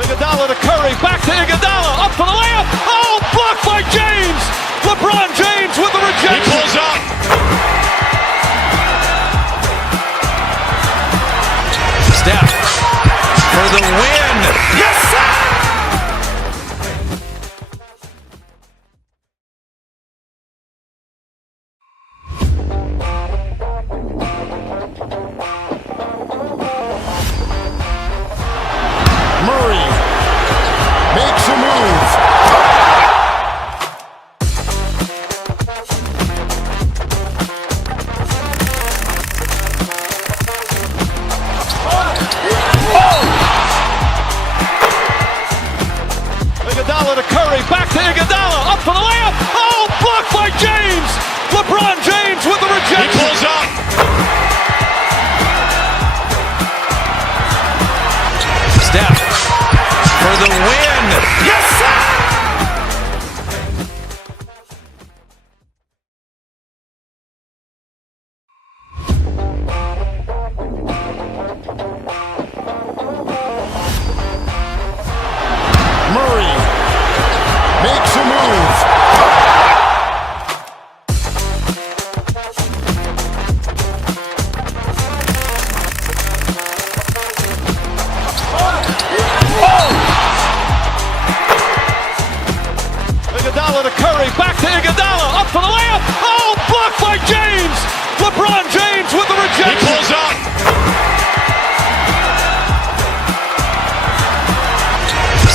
Iguodala to Curry, back to Iguodala, up for the layup. Oh, blocked by James. LeBron James with the He rejection. pulls up. Steph for the win. Yes, sir! Murray makes a move. Iguodala to Curry, back to Iguodala, up for the layup. Oh, blocked by James. LeBron James with the He rejection. pulls up. Steph for the win. Yes, sir! Murray makes a move. Iguodala to Curry, back to Iguodala, up for the layup. Oh, blocked by James. LeBron James with the He rejection. pulls up.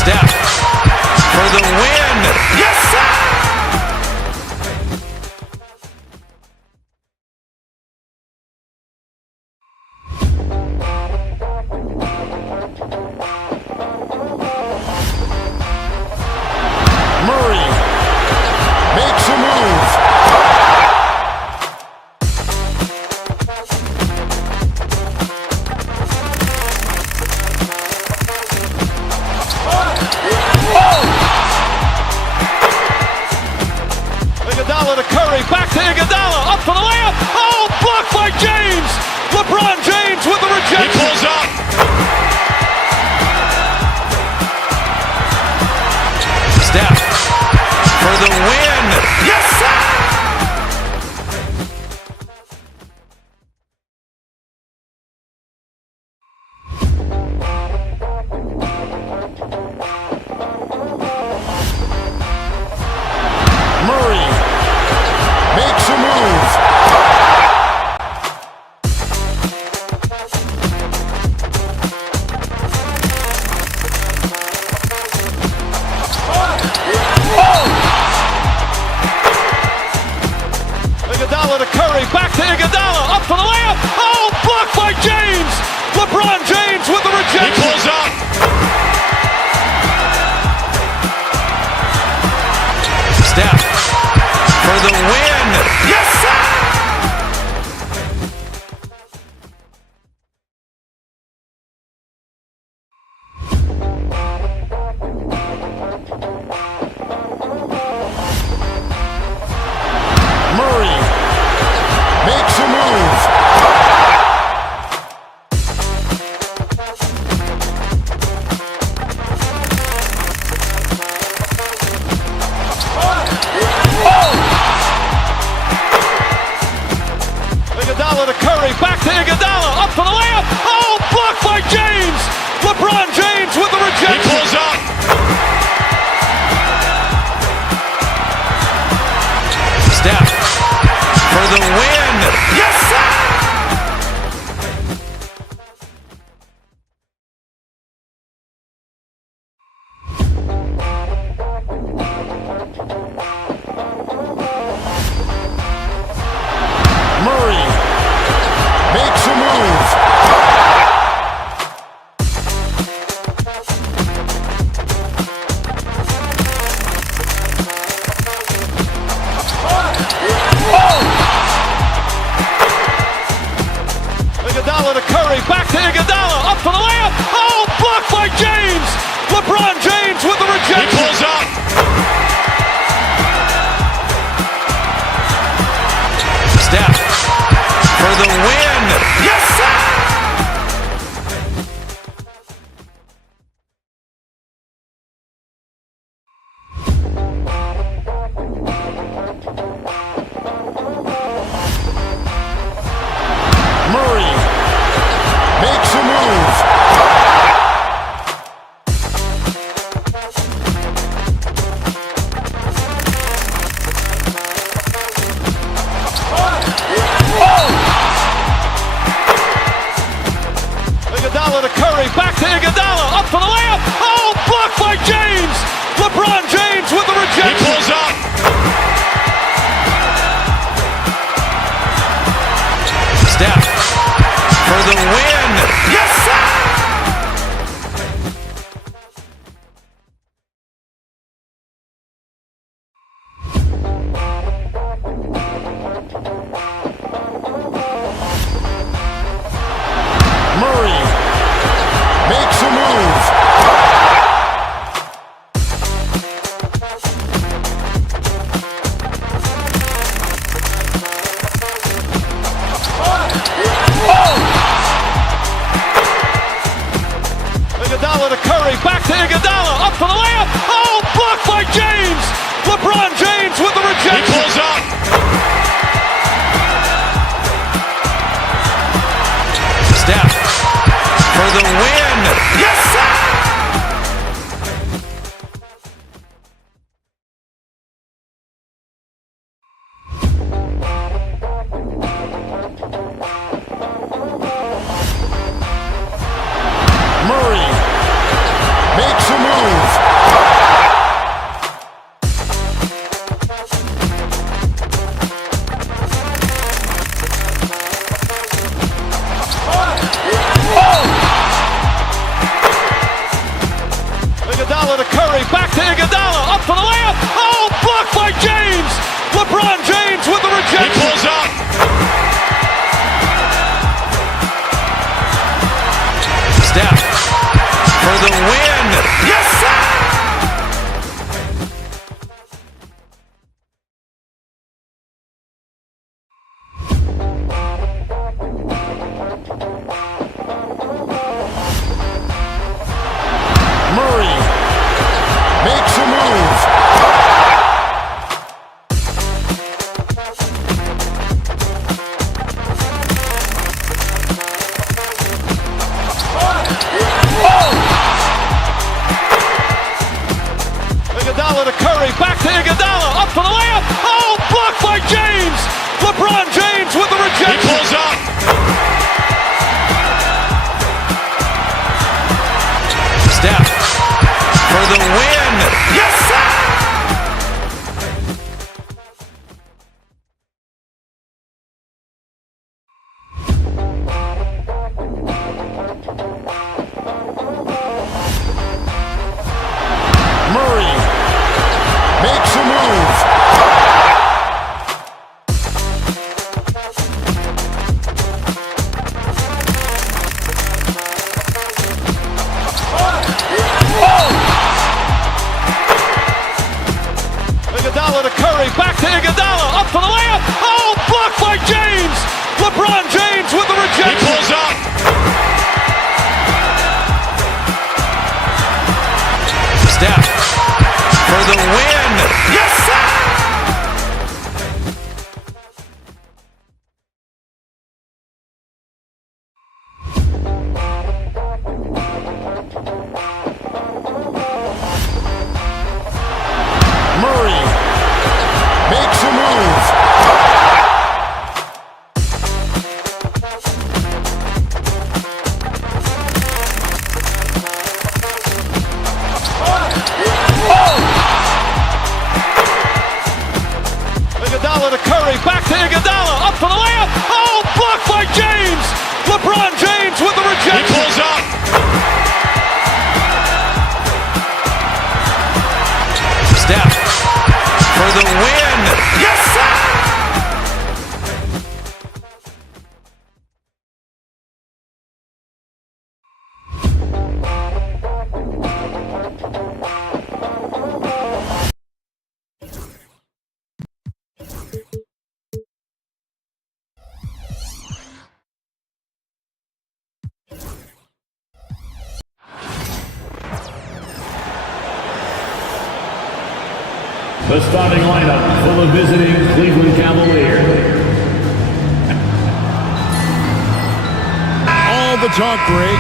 Steph for the win. Yes, sir! Murray makes a move. Iguodala to Curry, back to Iguodala, up for the layup. Oh, blocked by James. LeBron James with the He rejection. pulls up. Steph for the win. Yes, sir! Iguodala to Curry, back to Iguodala, up for the layup. Oh, blocked by James. LeBron James with the rejection. He pulls up. Steph for the win. Yes, sir! Murray makes a move. Iguodala to Curry, back to Iguodala, up for the layup. Oh, blocked by James. LeBron James with the rejection. He pulls up. Steph for the win. Yes, sir! Murray makes a move. Iguodala to Curry, back to Iguodala, up for the layup. Oh, blocked by James. LeBron James with the He rejection. pulls up. Steph for the win. Yes, sir! Murray makes a move. Iguodala to Curry, back to Iguodala, up for the layup. Oh, blocked by James. LeBron James with the He rejection. pulls up. Steph for the win. Yes, sir! Murray makes a move. Iguodala to Curry, back to Iguodala, up for the layup. Oh, blocked by James. LeBron James with the He rejection. pulls up. Steph for the win. Yes, sir! Murray makes a move. Iguodala to Curry, back to Iguodala, up for the layup. Oh, blocked by James. LeBron James with the He rejection. pulls up. Steph for the win. Yes, sir! Murray makes a move. Iguodala to Curry, back to Iguodala, up for the layup. Oh, blocked by James. LeBron James with the He rejection. pulls up. Steph for the win. Yes, sir! Curry, back to Iguodala, up for the layup. Oh, blocked by James. LeBron James with the rejection. He pulls up. Steph for the win. Yes, sir! Murray makes a move. Iguodala to Curry, back to Iguodala, up for the layup. Oh, blocked by James. LeBron James with the rejection. He pulls up. Steph for the win. Yes, sir! The starting lineup for the visiting Cleveland Cavaliers. All the talk, Greg.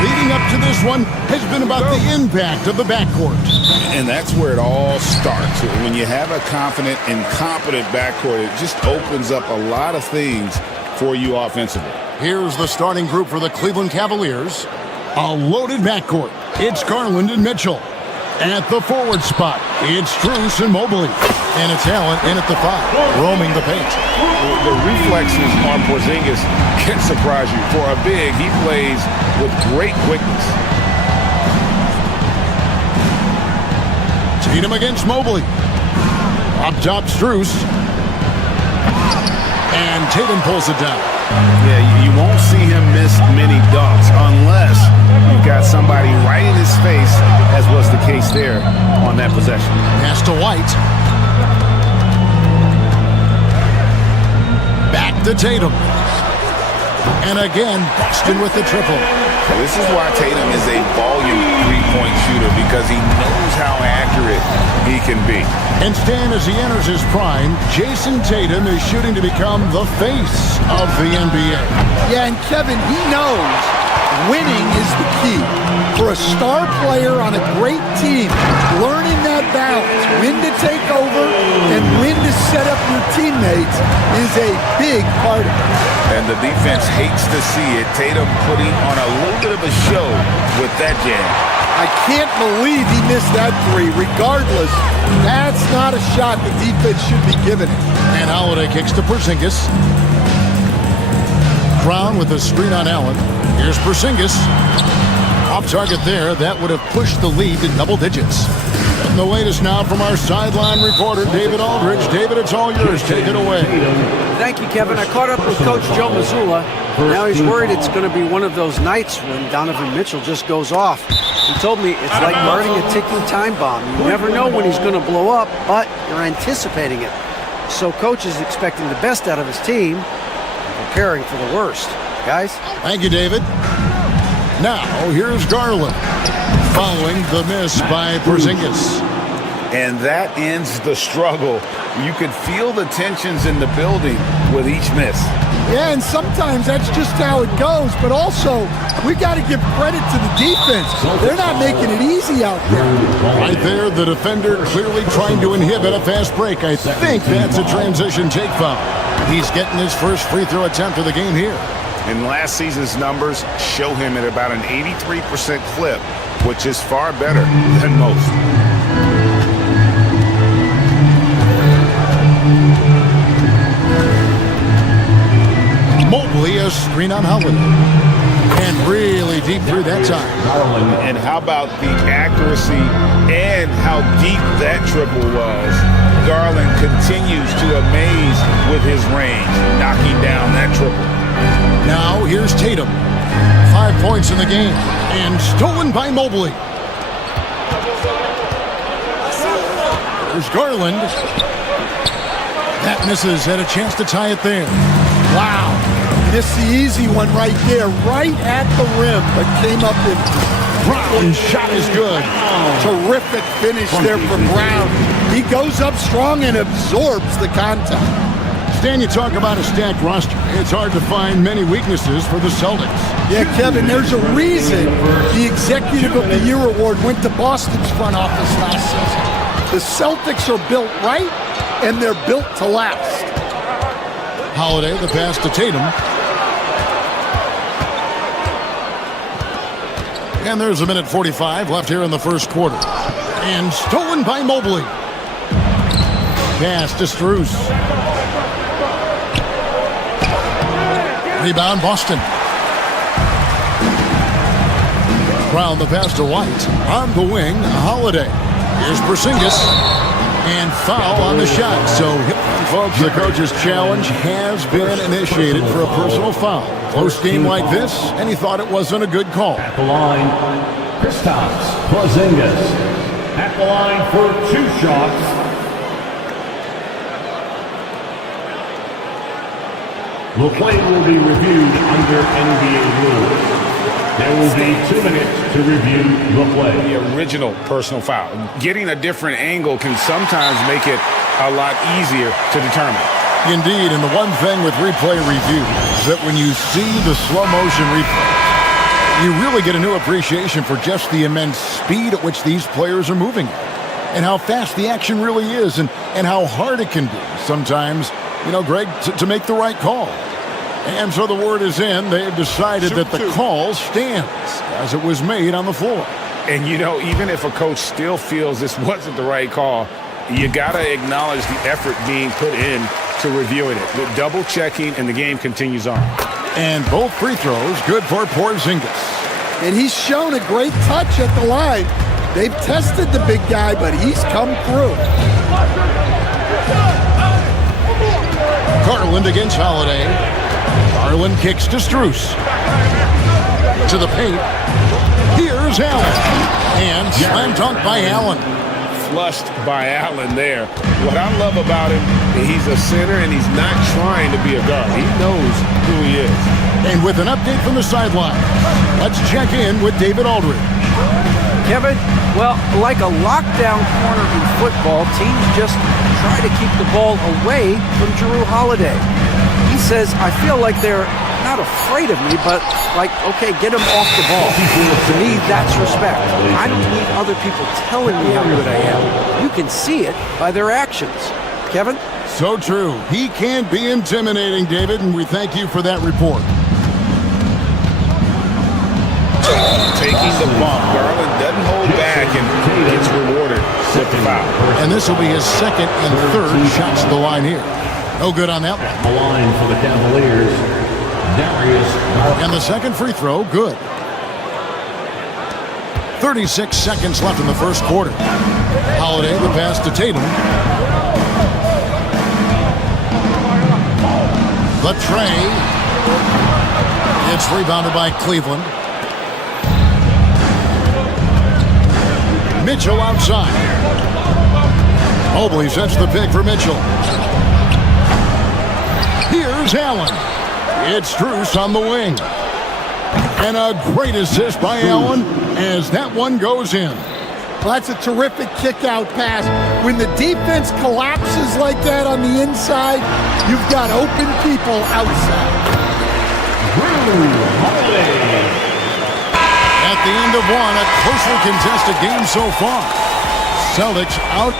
Leading up to this one has been about the impact of the backcourt. And that's where it all starts. When you have a confident and competent backcourt, it just opens up a lot of things for you offensively. Here's the starting group for the Cleveland Cavaliers. A loaded backcourt. It's Garland and Mitchell. At the forward spot, it's Strus and Mobley. And it's Allen in at the 5, roaming the paint. The reflexes on Porzingis can surprise you. For a big, he plays with great quickness. Tatum against Mobley. Up top, Strus. And Tatum pulls it down. Yeah, you won't see him miss many dunks unless you've got somebody right in his face, as was the case there on that possession. Pass to White. Back to Tatum. And again, Boston with the triple. This is why Tatum is a volume three-point shooter, because he knows how accurate he can be. And Stan, as he enters his prime, Jason Tatum is shooting to become the face of the NBA. Yeah, and Kevin, he knows winning is the key. For a star player on a great team, learning that balance, when to take over and when to set up your teammates, is a big part of it. And the defense hates to see it. Tatum putting on a little bit of a show with that jam. I can't believe he missed that three. Regardless, that's not a shot the defense should be giving him. And Holiday kicks to Porzingis. Brown with a screen on Allen. Here's Porzingis. Off target there. That would have pushed the lead to double digits. And the latest now from our sideline reporter, David Aldridge. David, it's all yours. Take it away. Thank you, Kevin. I caught up with Coach Joe Mazzulla. Now he's worried it's going to be one of those nights when Donovan Mitchell just goes off. He told me it's like guarding a ticking time bomb. You never know when he's going to blow up, but you're anticipating it. So Coach is expecting the best out of his team and preparing for the worst. Guys? Thank you, David. Now, here's Garland, following the miss by Porzingis. And that ends the struggle. You could feel the tensions in the building with each miss. Yeah, and sometimes that's just how it goes, but also we got to give credit to the defense. They're not making it easy out there. Right there, the defender clearly trying to inhibit a fast break. I think that's a transition take foul. He's getting his first free throw attempt of the game here. And last season's numbers show him at about an 83% clip, which is far better than most. Mobley, a screen on Holiday. And really deep through that time. And how about the accuracy and how deep that triple was? Garland continues to amaze with his range, knocking down that triple. Now here's Tatum. 5 points in the game. And stolen by Mobley. There's Garland. That misses. Had a chance to tie it there. Wow. Missed the easy one right there, right at the rim, but came up in. Brown's shot is good. Terrific finish there for Brown. He goes up strong and absorbs the contact. Stan, you talk about a stacked roster. It's hard to find many weaknesses for the Celtics. Yeah, Kevin, there's a reason the Executive of the Year award went to Boston's front office last season. The Celtics are built right, and they're built to last. Holiday, the pass to Tatum. And there's 1:45 left here in the first quarter. And stolen by Mobley. Pass to Strus. Rebound, Boston. Brown, the pass to White. On the wing, Holiday. Here's Porzingis. And foul on the shot. So, folks, the coach's challenge has been initiated for a personal foul. Close game like this, and he thought it wasn't a good call. At the line, Kristaps Porzingis. At the line for 2 shots. The play will be reviewed under NBA rules. There will be 2 minutes to review the play. The original personal foul. Getting a different angle can sometimes make it a lot easier to determine. Indeed, and the one thing with replay review is that when you see the slow motion replay, you really get a new appreciation for just the immense speed at which these players are moving and how fast the action really is and how hard it can be sometimes, Greg, to make the right call. And so the word is in. They've decided that the call stands as it was made on the floor. And, even if a coach still feels this wasn't the right call, you got to acknowledge the effort being put in to reviewing it. With double checking, and the game continues on. And both free throws good for Porzingis. And he's shown a great touch at the line. They've tested the big guy, but he's come through. Garland against Holiday. Garland kicks to Strus. To the paint. Here's Allen. And slam dunk by Allen. Flushed by Allen there. What I love about him, he's a center and he's not trying to be a guard. He knows who he is. And with an update from the sideline, let's check in with David Aldridge. Kevin, well, like a lockdown corner in football, teams just try to keep the ball away from Jrue Holiday. He says, I feel like they're not afraid of me, but like, okay, get him off the ball. To me, that's respect. I don't need other people telling me how good I am. You can see it by their actions. Kevin? So true. He can be intimidating, David, and we thank you for that report. Taking the bump. Garland doesn't hold back and gets rewarded with the foul. And this will be his second and third shots to the line here. No good on that one. The line for the Cavaliers, Darius Garland. And the second free throw, good. 36 seconds left in the first quarter. Holiday, the pass to Tatum. The tray. It's rebounded by Cleveland. Mitchell outside. Mobley sets the pick for Mitchell. Here's Allen. It's Strus on the wing. And a great assist by Allen as that one goes in. Well, that's a terrific kick-out pass. When the defense collapses like that on the inside, you've got open people outside. Jrue Holiday. At the end of one, a closely contested game so far. Celtics out.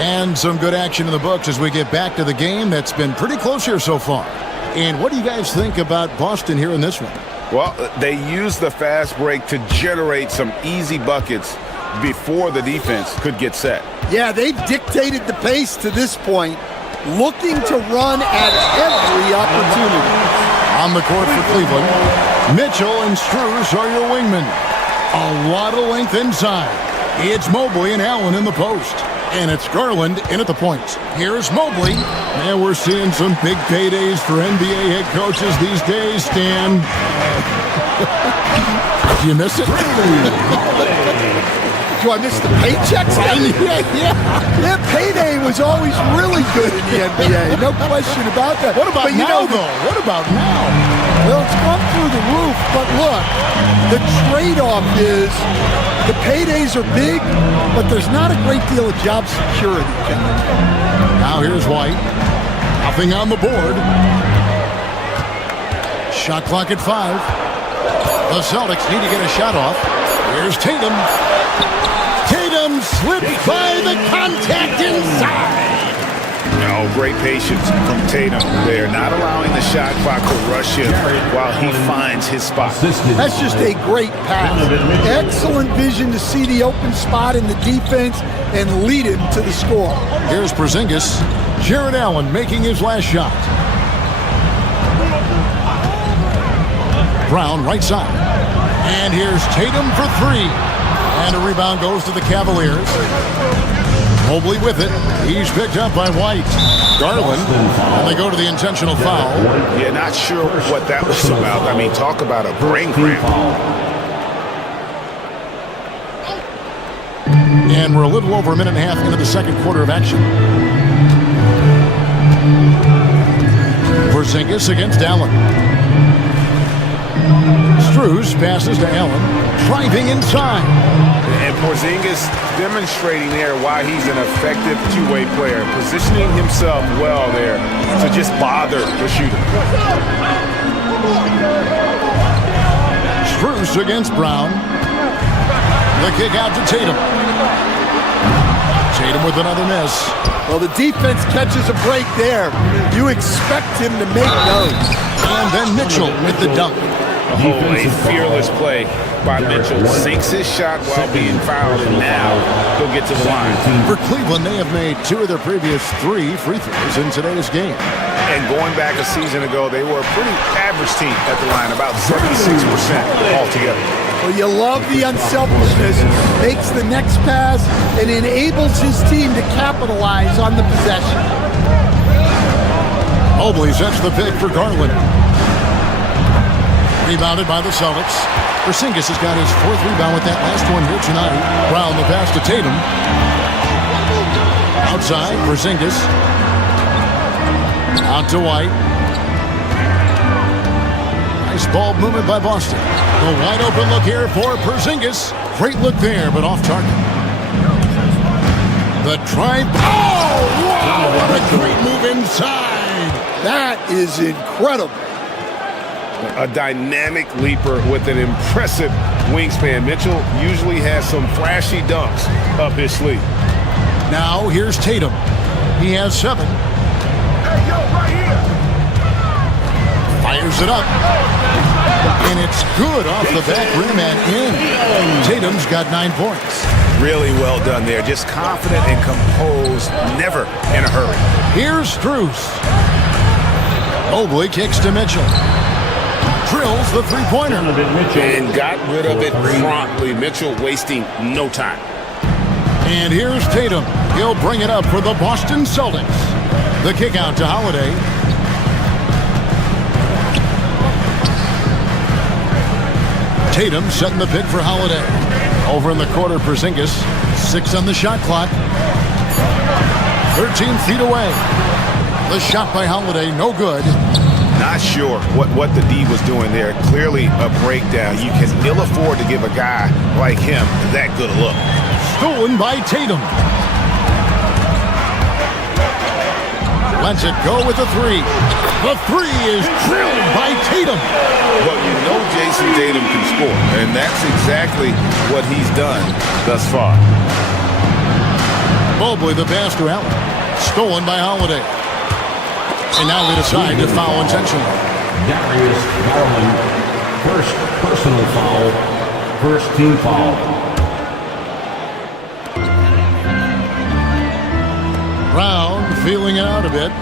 And some good action in the books as we get back to the game that's been pretty close here so far. And what do you guys think about Boston here in this one? Well, they used the fast break to generate some easy buckets before the defense could get set. Yeah, they've dictated the pace to this point, looking to run at every opportunity. On the court for Cleveland, Mitchell and Strus are your wingmen. A lot of length inside. It's Mobley and Allen in the post. And it's Garland in at the point. Here's Mobley. And we're seeing some big paydays for NBA head coaches these days, Stan. Did you miss it? Do I miss the paychecks? Yeah, payday was always really good in the NBA. No question about that. What about now, though? What about now? Well, it's gone through the roof. But look, the trade-off is the paydays are big, but there's not a great deal of job security. Now here's White. Nothing on the board. Shot clock at 5. The Celtics need to get a shot off. Here's Tatum. Tatum slipped by the contact inside. No, great patience from Tatum there, not allowing the shot clock to rush him while he finds his spot. That's just a great pass. Excellent vision to see the open spot in the defense and lead him to the score. Here's Porzingis. Jared Allen making his last shot. Brown right side. And here's Tatum for 3. And a rebound goes to the Cavaliers. Mobley with it. He's picked up by White. Garland. And they go to the intentional foul. Yeah, not sure what that was about. I mean, talk about a brain cramp. And we're a little over a minute and a half into the second quarter of action. Porzingis against Allen. Strus passes to Allen, driving inside. And Porzingis demonstrating there why he's an effective two-way player, positioning himself well there to just bother the shooter. Strus against Brown. The kick out to Tatum. Tatum with another miss. Well, the defense catches a break there. You expect him to make those. And then Mitchell with the dunk. Oh, a fearless play by Mitchell. Sinks his shot while being fouled, and now he'll get to the line. For Cleveland, they have made 2 of their previous 3 free throws in today's game. And going back a season ago, they were a pretty average team at the line, about 76% altogether. Well, you love the unselfishness. Makes the next pass and enables his team to capitalize on the possession. Mobley sets the pick for Garland. Rebounded by the Celtics. Porzingis has got his 4th rebound with that last one here tonight. Brown the pass to Tatum. Outside, Porzingis. Out to White. Nice ball movement by Boston. The wide open look here for Porzingis. Great look there, but off target. The drive. Oh, wow! What a great move inside. That is incredible. A dynamic leaper with an impressive wingspan. Mitchell usually has some flashy dunks up his sleeve. Now here's Tatum. He has 7. Hey, yo, right here. Fires it up. And it's good off the back rim and in. Tatum's got 9 points. Really well done there. Just confident and composed, never in a hurry. Here's Strus. Mobley kicks to Mitchell. Drills the 3-pointer. And got rid of it promptly. Mitchell wasting no time. And here's Tatum. He'll bring it up for the Boston Celtics. The kick out to Holiday. Tatum setting the pick for Holiday. Over in the corner, Porzingis. 6 on the shot clock. 13 feet away. The shot by Holiday, no good. Not sure what the D was doing there. Clearly a breakdown. You can ill afford to give a guy like him that good a look. Stolen by Tatum. Lets it go with the 3. The 3 is drilled by Tatum. Well, you know Jason Tatum can score, and that's exactly what he's done thus far. Mobley, the pass to Allen. Stolen by Holiday. And now they decide to foul intentionally. Darius Garland, first personal foul, first team foul. Brown feeling it out a bit.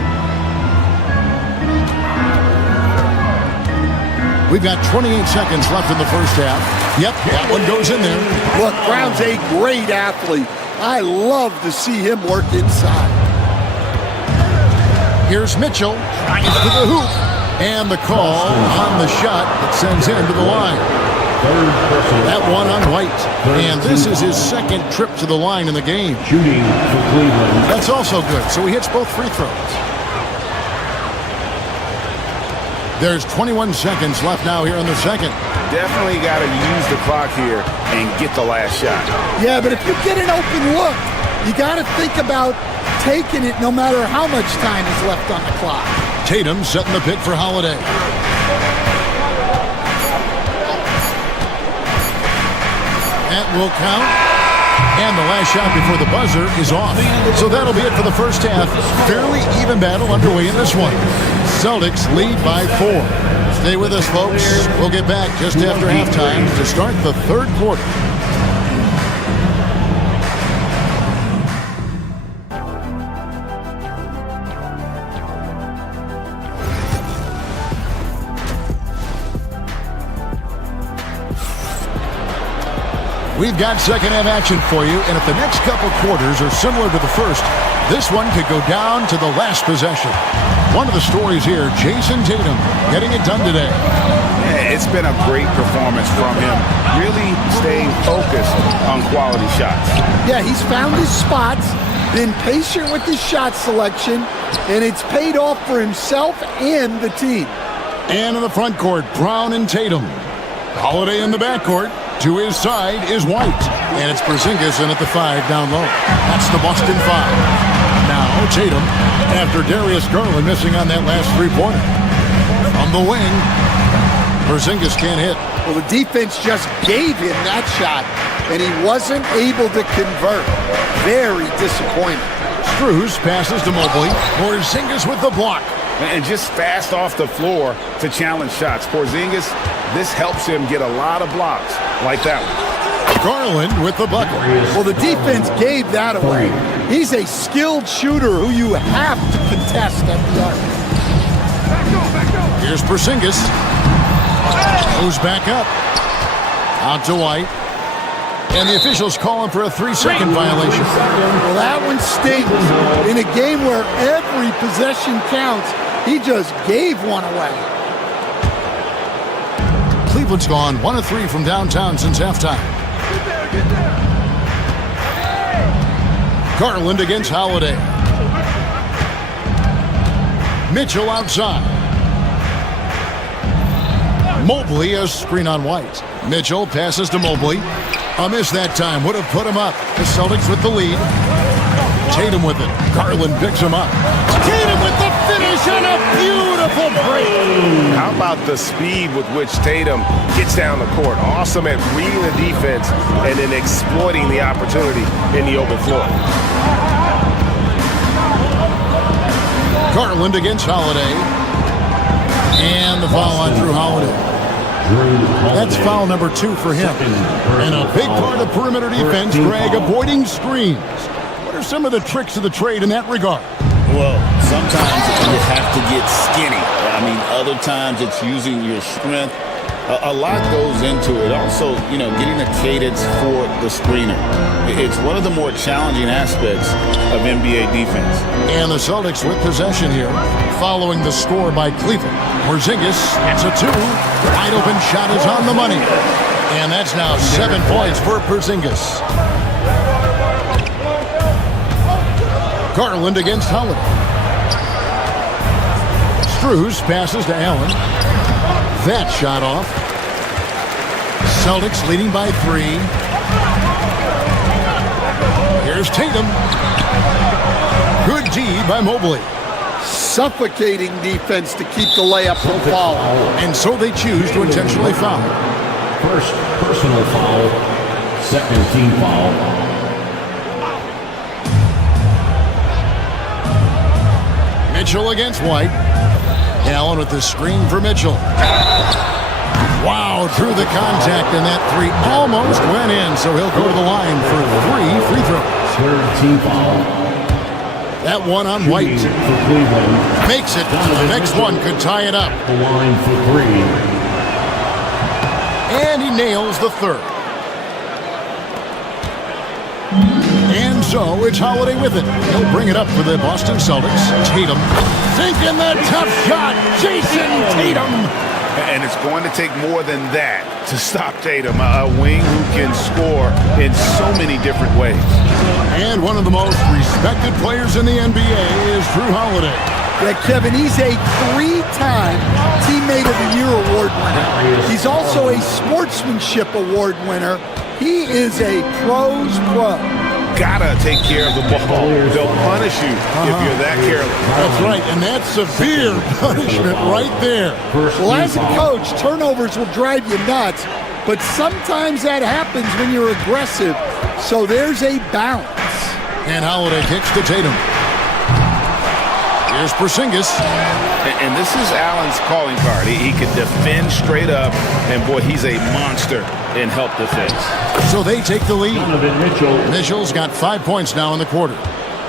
We've got 28 seconds left in the first half. Yep, that one goes in there. Look, Brown's a great athlete. I love to see him work inside. Here's Mitchell trying to the hoop. And the call on the shot that sends him to the line. That one on White. And this is his second trip to the line in the game. Shooting for Cleveland. That's also good. So he hits both free throws. There's 21 seconds left now here in the second. Definitely got to use the clock here and get the last shot. Yeah, but if you get an open look, you got to think about taking it no matter how much time is left on the clock. Tatum setting the pick for Holiday. That will count. And the last shot before the buzzer is off. So that'll be it for the first half. Fairly even battle underway in this one. Celtics lead by 4. Stay with us, folks. We'll get back just after halftime to start the third quarter. We've got second half action for you, and if the next couple quarters are similar to the first, this one could go down to the last possession. One of the stories here, Jason Tatum getting it done today. Yeah, it's been a great performance from him, really staying focused on quality shots. Yeah, he's found his spots, been patient with his shot selection, and it's paid off for himself and the team. And in the front court, Brown and Tatum. Holiday in the backcourt. To his side is White. And it's Porzingis in at the 5 down low. That's the Boston 5. Now Tatum, after Darius Garland missing on that last three-pointer. From the wing, Porzingis can't hit. Well, the defense just gave him that shot, and he wasn't able to convert. Very disappointing. Strus passes to Mobley. Porzingis with the block. And just fast off the floor to challenge shots. Porzingis, this helps him get a lot of blocks like that one. Garland with the bucket. Well, the defense gave that away. He's a skilled shooter who you have to contest at the arc. Here's Porzingis. Goes back up. Out to White. And the officials calling for a 3-second violation. Well, that one stinks. In a game where every possession counts, he just gave one away. Cleveland's gone 1 of 3 from downtown since halftime. Garland against Holiday. Mitchell outside. Mobley, a screen on White. Mitchell passes to Mobley. A miss that time would have put him up. The Celtics with the lead. Tatum with it. Garland picks him up. Tatum with the finish and a beautiful break. How about the speed with which Tatum gets down the court? Awesome at reading the defense and then exploiting the opportunity in the open floor. Garland against Holiday. And the foul on Drew Holiday. That's foul number 2 for him. And a big part of perimeter defense, Greg, avoiding screens. What are some of the tricks of the trade in that regard? Well, sometimes you have to get skinny. I mean, other times it's using your strength. A lot goes into it. Also, getting a cadence for the screener. It's one of the more challenging aspects of NBA defense. And the Celtics with possession here, following the score by Cleveland. Porzingis, it's a 2. Wide open shot is on the money. And that's now 7 points for Porzingis. Garland against Holiday. Strus passes to Allen. That shot off. Celtics leading by 3. Here's Tatum. Good D by Mobley. Suffocating defense to keep the layup from falling. And so they choose to intentionally foul. First personal foul, second team foul. Mitchell against White. Allen with the screen for Mitchell. Wow, through the contact, and that three almost went in, so he'll go to the line for 3 free throws. Third team foul. That one on White. For Cleveland. Makes it. The next one could tie it up. The line for 3. And he nails the third. And so it's Holiday with it. He'll bring it up for the Boston Celtics. Tatum thinking the tough shot. Jason Tatum. And it's going to take more than that to stop Tatum, a wing who can score in so many different ways. And one of the most respected players in the NBA is Drew Holiday. Yeah, Kevin, he's a 3-time Teammate of the Year award winner. He's also a Sportsmanship Award winner. He is a pro's pro. Gotta take care of the ball. They'll punish you if you're that careless. That's right, and that's severe punishment right there. Well, as a coach, turnovers will drive you nuts, but sometimes that happens when you're aggressive. So there's a balance. And Holiday kicks to Tatum. Here's Porzingis. And this is Allen's calling card. He can defend straight up, and boy, he's a monster in help defense. So they take the lead. Mitchell's got 5 points now in the quarter.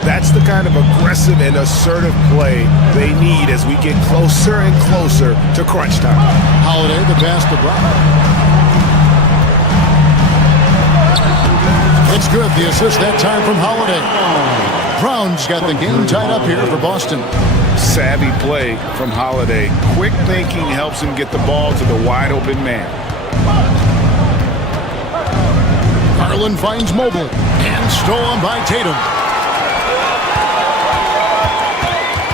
That's the kind of aggressive and assertive play they need as we get closer and closer to crunch time. Holiday, the pass to Brown. It's good. The assist that time from Holiday. Brown's got the game tied up here for Boston. Savvy play from Holiday. Quick thinking helps him get the ball to the wide open man. Garland finds Mobley and stolen by Tatum.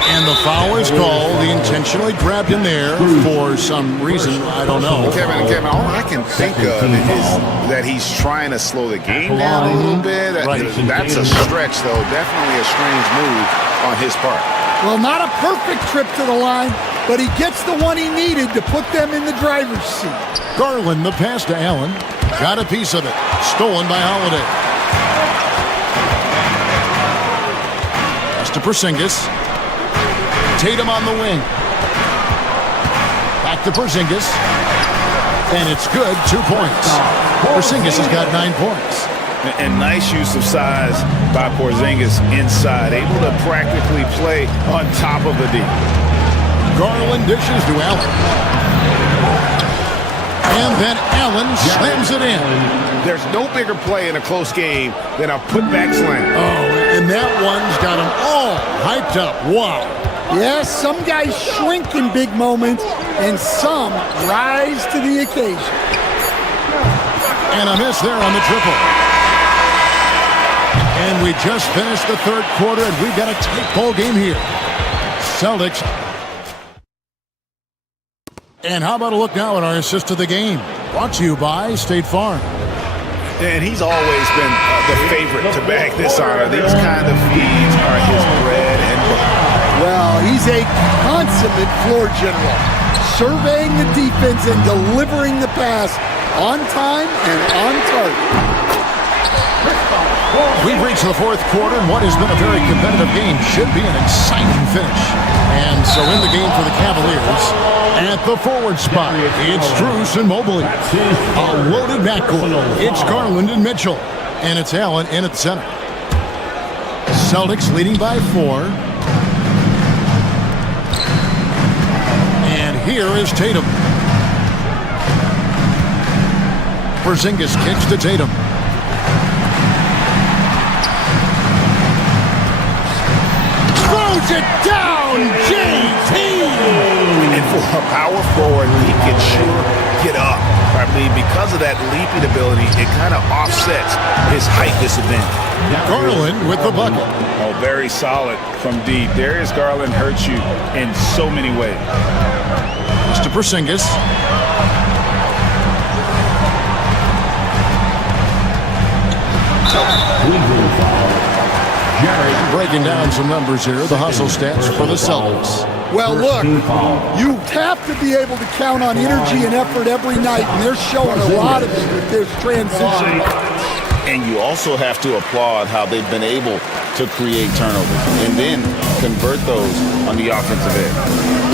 And the foul is called. He intentionally grabbed him there for some reason. I don't know. Kevin, all I can think of is that he's trying to slow the game down a little bit. Right. That's a stretch, though. Definitely a strange move on his part. Well, not a perfect trip to the line, but he gets the one he needed to put them in the driver's seat. Garland, the pass to Allen. Got a piece of it. Stolen by Holiday. Pass to Porzingis. Tatum on the wing. Back to Porzingis. And it's good. 2 points. Porzingis has got 9 points. And nice use of size by Porzingis inside. Able to practically play on top of the D. Garland dishes to Allen. And then Allen slams it in. There's no bigger play in a close game than a putback slam. Oh, and that one's got them all hyped up. Wow. Yes, some guys shrink in big moments, and some rise to the occasion. And a miss there on the triple. And we just finished the third quarter, and we've got a tight ball game here. Celtics. And how about a look now at our assist of the game? Brought to you by State Farm. And he's always been the favorite to bag this honor. These kind of feeds are his bread and butter. Well, he's a consummate floor general, surveying the defense and delivering the pass on time and on target. We've reached the fourth quarter, and what has been a very competitive game should be an exciting finish. And so in the game for the Cavaliers, at the forward spot, it's Strus and Mobley. A loaded backcourt. It's Garland and Mitchell. And it's Allen in at the center. Celtics leading by 4. And here is Tatum. Porzingis kicks to Tatum. Throws it down, JT! And for a power forward, he can sure get up. I mean, because of that leaping ability, it kind of offsets his height disadvantage. Garland with the bucket. Oh, very solid from deep. Darius Garland hurts you in so many ways. Mr. Porzingis. Breaking down some numbers here, the hustle stats for the Celtics. Well, look, you have to be able to count on energy and effort every night, and they're showing a lot of it with this transition. And you also have to applaud how they've been able to create turnovers and then convert those on the offensive end.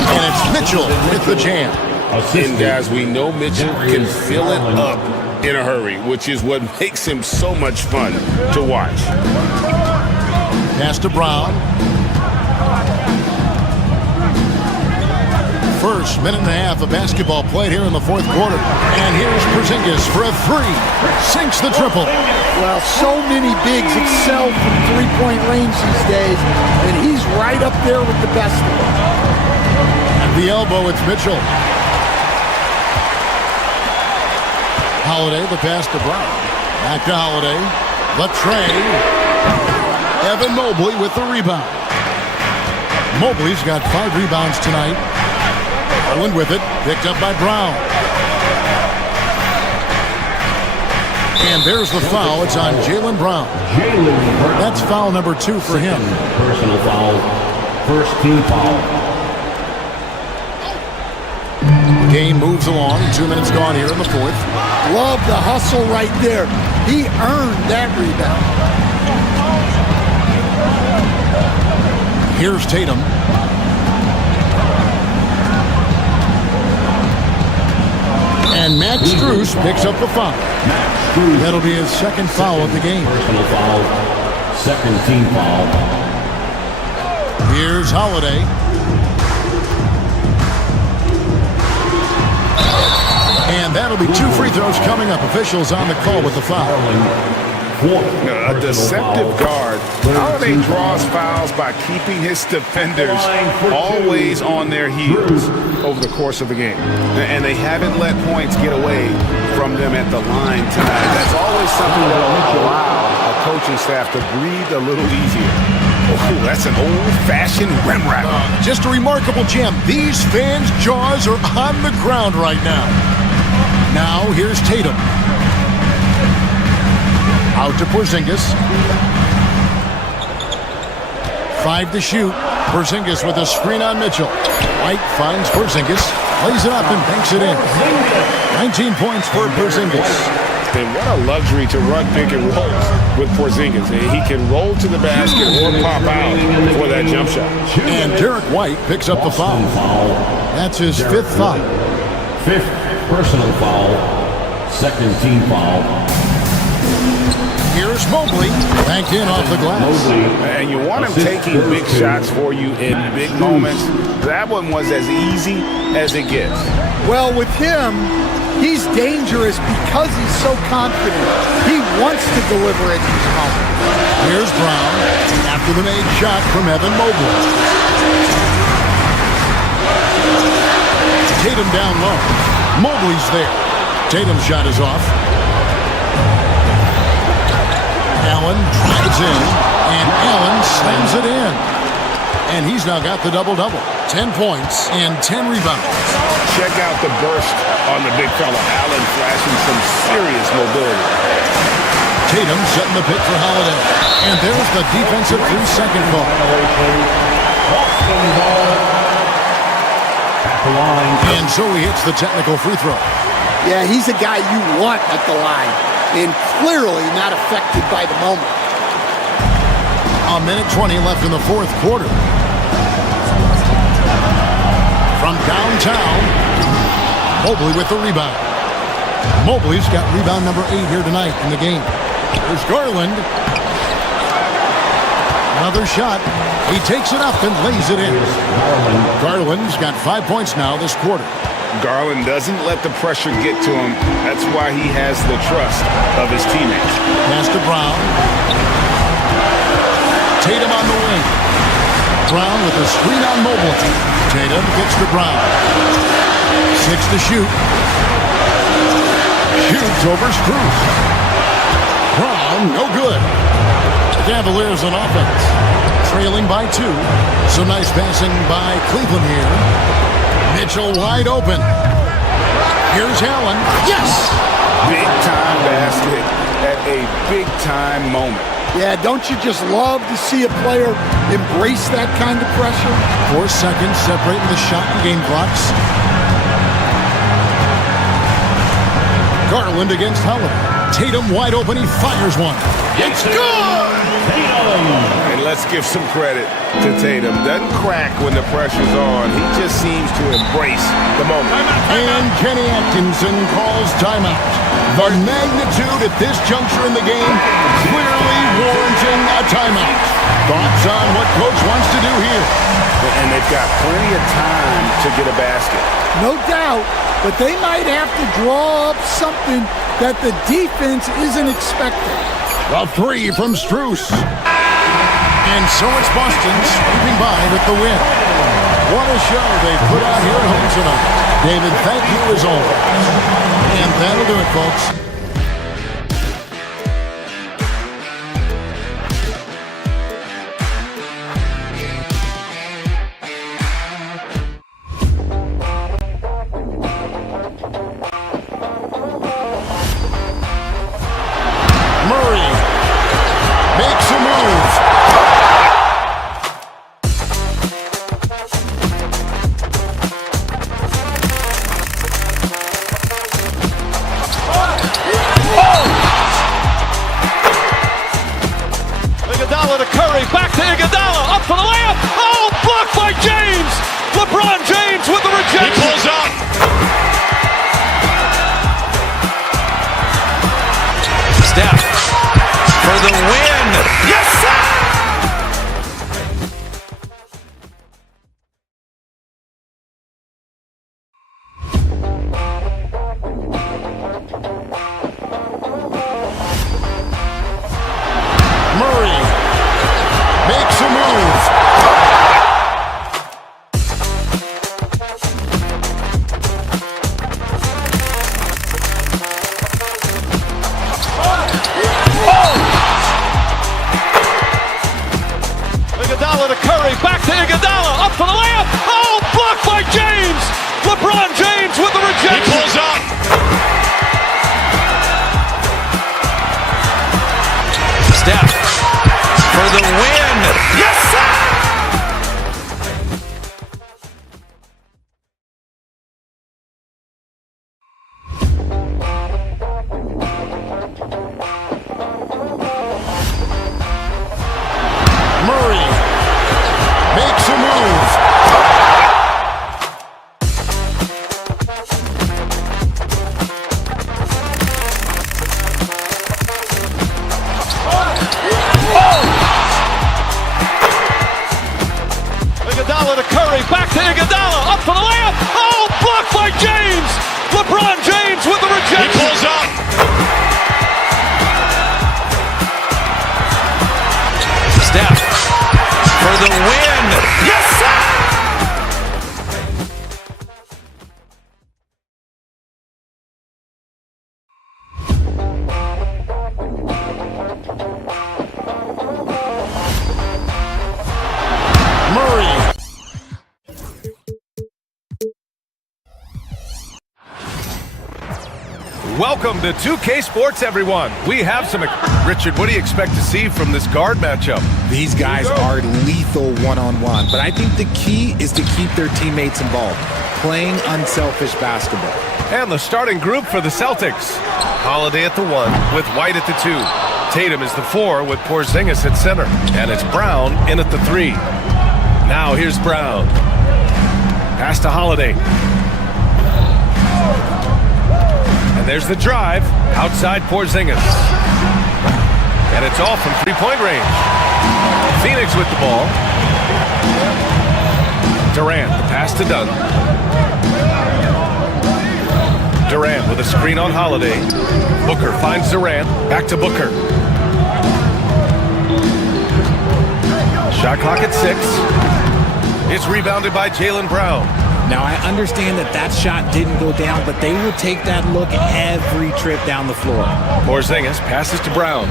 And it's Mitchell with the jam. And guys, we know Mitchell can fill it up in a hurry, which is what makes him so much fun to watch. Pass to Brown. First minute and a half of basketball played here in the fourth quarter. And here's Porzingis for a three. Sinks the triple. Well, so many bigs excel from three-point range these days, and he's right up there with the best of them. At the elbow, it's Mitchell. Holiday, the pass to Brown. Back to Holiday. Latre. Evan Mobley with the rebound. Mobley's got 5 rebounds tonight. Garland with it, picked up by Brown. And there's the foul. It's on Jaylen Brown. That's foul number 2 for him. Personal foul. First team foul. Game moves along. 2 minutes gone here in the fourth. Love the hustle right there. He earned that rebound. Here's Tatum. And Max Strus picks up the foul. That'll be his second foul of the game. Personal foul. Second team foul. Here's Holiday. And that'll be 2 free throws coming up. Officials on the call with the foul. A deceptive guard. Holiday draws fouls by keeping his defenders always on their heels over the course of the game. And they haven't let points get away from them at the line tonight. That's always something that will allow a coaching staff to breathe a little easier. Oh, that's an old-fashioned rim wrap. Just a remarkable jam. These fans' jaws are on the ground right now. Now here's Tatum. Out to Porzingis. 5 to shoot. Porzingis with a screen on Mitchell. White finds Porzingis. Lays it up and banks it in. 19 points for Porzingis. And what a luxury to run pick and rolls with Porzingis. He can roll to the basket or pop out for that jump shot. And Derek White picks up the foul. That's his 5th foul. 5th personal foul. Second team foul. Here's Mobley, banked in off the glass. And you want him taking big shots for you in big moments. That one was as easy as it gets. Well, with him, he's dangerous because he's so confident. He wants to deliver at these moments. Here's Brown after the made shot from Evan Mobley. Tatum down low. Mobley's there. Tatum's shot is off. Allen drives in, and Allen slams it in. And he's now got the double-double. 10 points and 10 rebounds. Check out the burst on the big fella. Allen flashing some serious mobility. Tatum setting the pick for Holiday. And there's the defensive 3-second call. And so he hits the technical free throw. Yeah, he's a guy you want at the line. And clearly not affected by the moment. A minute 20 left in the fourth quarter. From downtown, Mobley with the rebound. Mobley's got rebound number 8 here tonight in the game. There's Garland. Another shot. He takes it up and lays it in. Garland's got 5 points now this quarter. Garland doesn't let the pressure get to him. That's why he has the trust of his teammates. Pass to Brown. Tatum on the wing. Brown with a screen on Mobley. Tatum gets to Brown. 6 to shoot. Shoots over Strus. Brown, no good. The Cavaliers on offense. Trailing by 2. Some nice passing by Cleveland here. Mitchell wide open. Here's Allen. Yes! Big time basket at a big time moment. Yeah, don't you just love to see a player embrace that kind of pressure? 4 seconds separating the shot and game clocks. Garland against Holiday. Tatum wide open. He fires one. It's good! And let's give some credit to Tatum. Doesn't crack when the pressure's on. He just seems to embrace the moment. And Kenny Atkinson calls timeout. The magnitude at this juncture in the game clearly warranting a timeout. Thoughts on what Coach wants to do here? And they've got plenty of time to get a basket. No doubt, but they might have to draw up something that the defense isn't expecting. A three from Strus. And so it's Boston sweeping by with the win. What a show they put out here at home tonight. David, thank you as always. And that'll do it, folks. Back to Iguodala, up for the layup. Oh, blocked by James. LeBron James with the rejection. He pulls up. Steph for the win. Yes, sir! Back to Iguodala, up for the layup. Oh, blocked by James. LeBron James with the rejection. He pulls up. Steph for the win. Yes, sir! Back to Iguodala, up for the layup. Oh, blocked by James. LeBron James with the rejection. He pulls up. Steph for the win. Yes, sir! Welcome to 2K Sports, everyone. We have some... Richard, what do you expect to see from this guard matchup? These guys are lethal one-on-one, but I think the key is to keep their teammates involved, playing unselfish basketball. And the starting group for the Celtics. Holiday at the 1 with White at the 2. Tatum is the 4 with Porzingis at center. And it's Brown in at the 3. Now here's Brown. Pass to Holiday. And there's the drive, outside Porzingis. And it's all from three-point range. Phoenix with the ball. Durant, the pass to Dunn. Durant with a screen on Holiday. Booker finds Durant, back to Booker. Shot clock at 6. It's rebounded by Jaylen Brown. Now, I understand that shot didn't go down, but they will take that look every trip down the floor. Porzingis passes to Brown.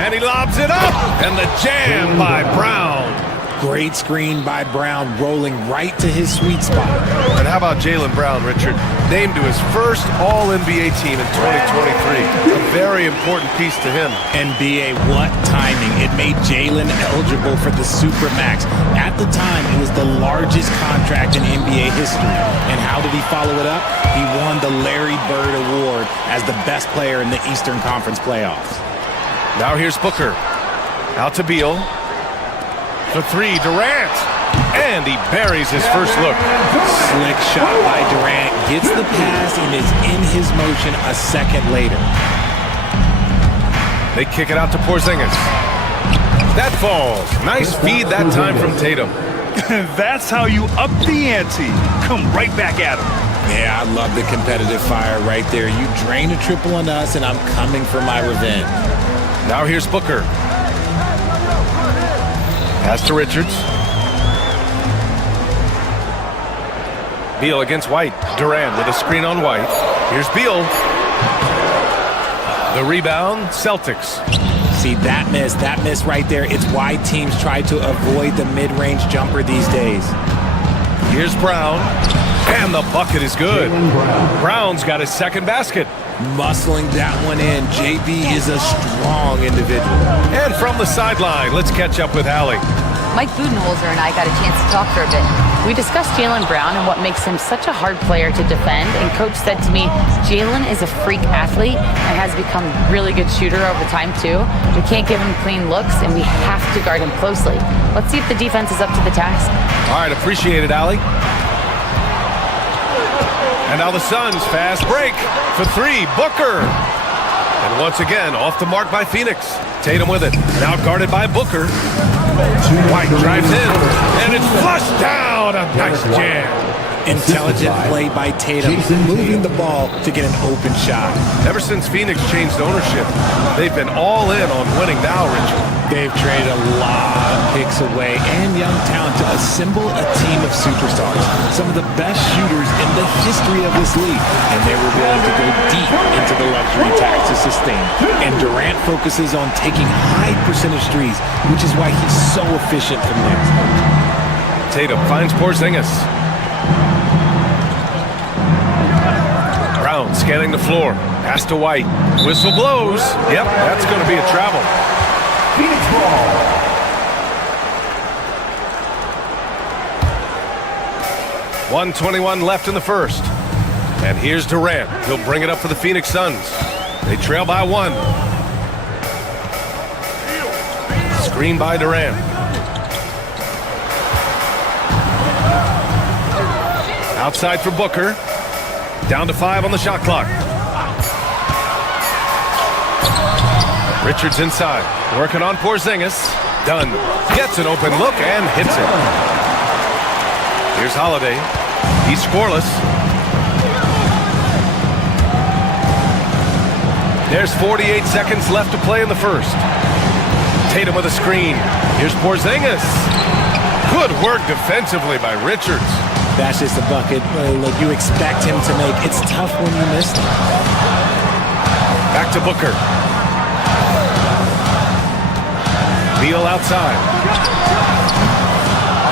And he lobs it up. And the jam by Brown. Great screen by Brown, rolling right to his sweet spot. And how about Jaylen Brown, Richard? Named to his first All-NBA team in 2023. A very important piece to him. NBA, what timing. It made Jaylen eligible for the Supermax. At the time, it was the largest contract in NBA history. And how did he follow it up? He won the Larry Bird Award as the best player in the Eastern Conference playoffs. Now here's Booker. Out to Beal. For three, Durant. And he buries his first look. Slick shot by Durant. Gets the pass and is in his motion a second later. They kick it out to Porzingis. That falls. Nice feed that time from Tatum. That's how you up the ante. Come right back at him. Yeah, I love the competitive fire right there. You drain a triple on us, and I'm coming for my revenge. Now here's Booker. Pass to Richards. Beal against White. Durant with a screen on White. Here's Beal. The rebound, Celtics. See, that miss right there. It's why teams try to avoid the mid-range jumper these days. Here's Brown. And the bucket is good. Brown's got his second basket. Muscling that one in. JB is a strong individual. And from the sideline, let's catch up with Allie. Mike Budenholzer and I got a chance to talk for a bit. We discussed Jaylen Brown and what makes him such a hard player to defend, and Coach said to me, Jaylen is a freak athlete and has become a really good shooter over time too. We can't give him clean looks, and we have to guard him closely. Let's see if the defense is up to the task. All right, appreciate it, Allie. And now the Suns, fast break for three, Booker. And once again, off the mark by Phoenix. Tatum with it, now guarded by Booker. White drives in, and it's flushed down. A nice jam. Intelligent play by Tatum, moving the ball to get an open shot. Ever since Phoenix changed ownership, they've been all in on winning now, Richard. They've traded a lot of picks away and young talent to assemble a team of superstars. Some of the best shooters in the history of this league. And they were willing to go deep into the luxury tax to sustain. And Durant focuses on taking high percentage threes, which is why he's so efficient from there. Tatum finds Porzingis. Brown scanning the floor. Pass to White. Whistle blows. Yep, that's going to be a travel. Phoenix ball. .121 left in the first. And here's Durant. He'll bring it up for the Phoenix Suns. They trail by one. Screen by Durant. Outside for Booker. Down to 5 on the shot clock. Richards inside. Working on Porzingis. Dunn gets an open look and hits it. Here's Holiday. He's scoreless. There's 48 seconds left to play in the first. Tatum with a screen. Here's Porzingis. Good work defensively by Richards. That's just a bucket. Look, you expect him to make. It's tough when you miss them. Back to Booker. Beal outside.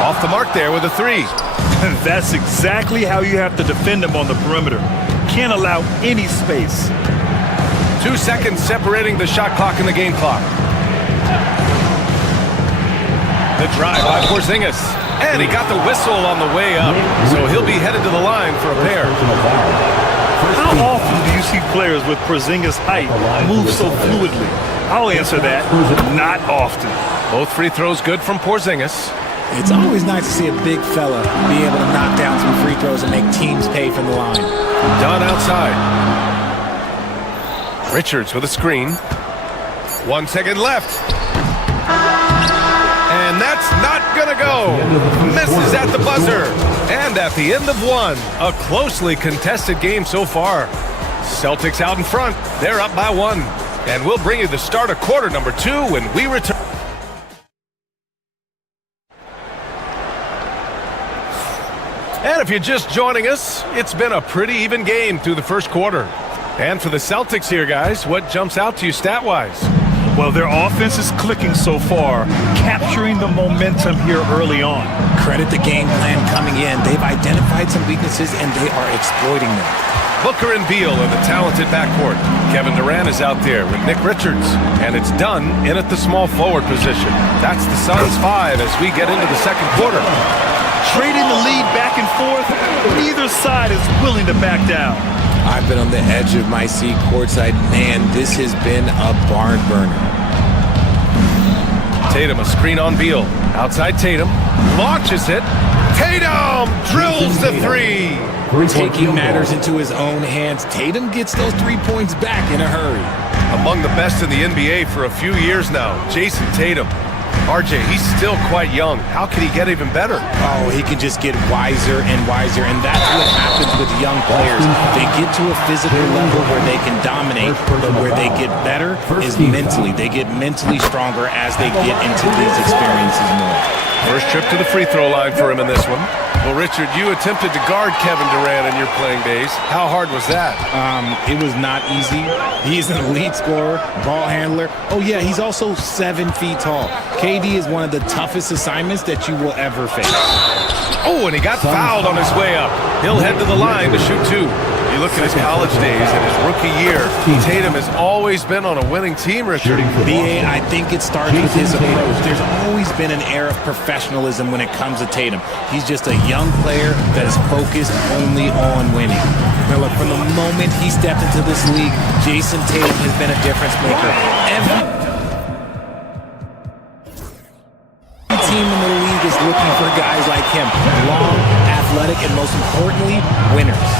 Off the mark there with a three. That's exactly how you have to defend him on the perimeter. Can't allow any space. 2 seconds separating the shot clock and the game clock. The drive by Porzingis. And he got the whistle on the way up. So he'll be headed to the line for a pair. How often do you see players with Porzingis' height move so fluidly? I'll answer that. Not often. Both free throws good from Porzingis. It's always nice to see a big fella be able to knock down some free throws and make teams pay from the line. Dunn outside. Richards with a screen. 1 second left. And that's not going to go. Misses at the buzzer. And at the end of one, a closely contested game so far. Celtics out in front. They're up by 1. And we'll bring you the start of quarter number 2 when we return. And if you're just joining us, it's been a pretty even game through the first quarter. And for the Celtics here, guys, what jumps out to you stat-wise? Well, their offense is clicking so far, capturing the momentum here early on. Credit the game plan coming in. They've identified some weaknesses, and they are exploiting them. Booker and Beal in the talented backcourt. Kevin Durant is out there with Nick Richards, and it's Dunn in at the small forward position. That's the Suns 5 as we get into the second quarter. Trading the lead back and forth, neither side is willing to back down. I've been on the edge of my seat courtside. Man, this has been a barn burner. Tatum, a screen on Beal. Outside Tatum, launches it. Tatum drills the three. Taking matters into his own hands. Tatum gets those 3 points back in a hurry. Among the best in the NBA for a few years now, Jason Tatum. RJ, he's still quite young. How can he get even better? Oh, he can just get wiser and wiser, and that's what happens with young players. They get to a physical level where they can dominate, but where they get better is mentally. They get mentally stronger as they get into these experiences more. First trip to the free throw line for him in this one. Well, Richard, you attempted to guard Kevin Durant in your playing days. How hard was that? It was not easy. He's an elite scorer, ball handler. Oh, yeah, he's also 7 feet tall. KD is one of the toughest assignments that you will ever face. Oh, and he got fouled on his way up. He'll head to the line to shoot 2. You look at his college days and his rookie year, Tatum has always been on a winning team, Richard. BA, I think it starts with his approach. There's always been an air of professionalism when it comes to Tatum. He's just a young player that is focused only on winning. Now look, from the moment he stepped into this league, Jason Tatum has been a difference maker. Every team in the league is looking for guys like him. Long, athletic, and most importantly, winners.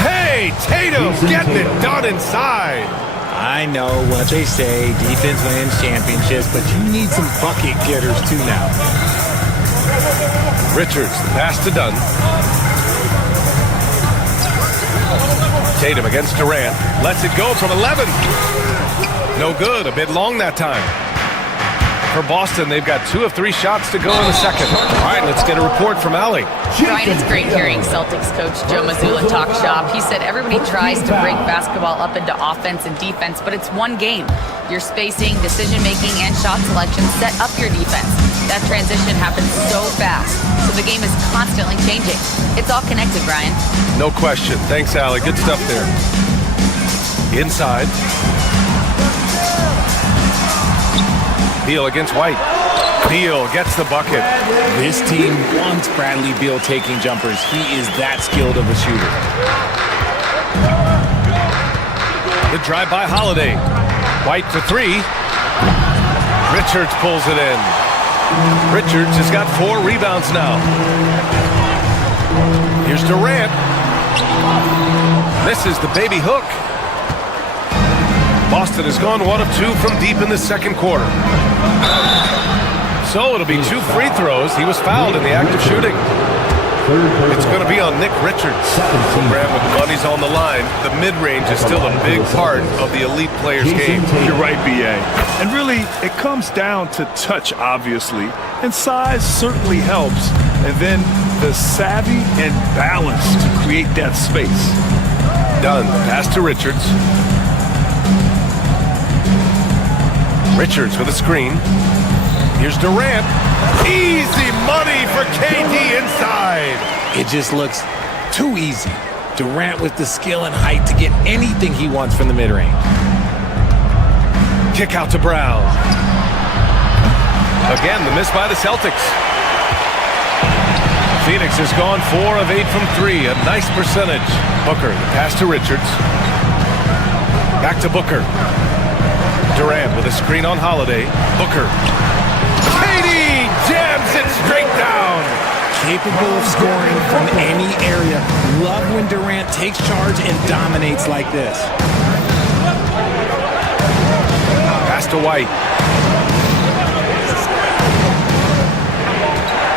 Hey, Tatum getting it done inside. I know what they say, defense wins championships, but you need some bucket getters too now. Richards, the pass to Dunn. Tatum against Durant, lets it go from 11. No good, a bit long that time. For Boston, they've got 2 of 3 shots to go in the second. All right, let's get a report from Allie. Brian, it's great hearing Celtics coach Joe Mazzulla talk shop. He said everybody tries to break basketball up into offense and defense, but it's one game. Your spacing, decision-making, and shot selection set up your defense. That transition happens so fast, so the game is constantly changing. It's all connected, Brian. No question. Thanks, Allie. Good stuff there. Inside. Beal against White. Beal gets the bucket. This team wants Bradley Beal taking jumpers. He is that skilled of a shooter. The drive by Holiday. White for 3. Richards pulls it in. Richards has got 4 rebounds now. Here's Durant. Misses the baby hook. Boston has gone 1 of 2 from deep in the second quarter. So it'll be 2 free throws. He was fouled in the act of shooting. It's going to be on Nick Richards. Brad, with money's on the line, the mid-range is still a big part of the elite player's game. You're right, B.A. And really, it comes down to touch, obviously. And size certainly helps. And then the savvy and balance to create that space. Done. Pass to Richards. Richards with a screen. Here's Durant. Easy money for KD inside. It just looks too easy. Durant with the skill and height to get anything he wants from the mid-range. Kick out to Brown. Again, the miss by the Celtics. Phoenix has gone 4 of 8 from 3. A nice percentage. Booker, the pass to Richards. Back to Booker. Durant with a screen on Holiday. Booker. KD jams it straight down. Capable of scoring from any area. Love when Durant takes charge and dominates like this. Pass to White.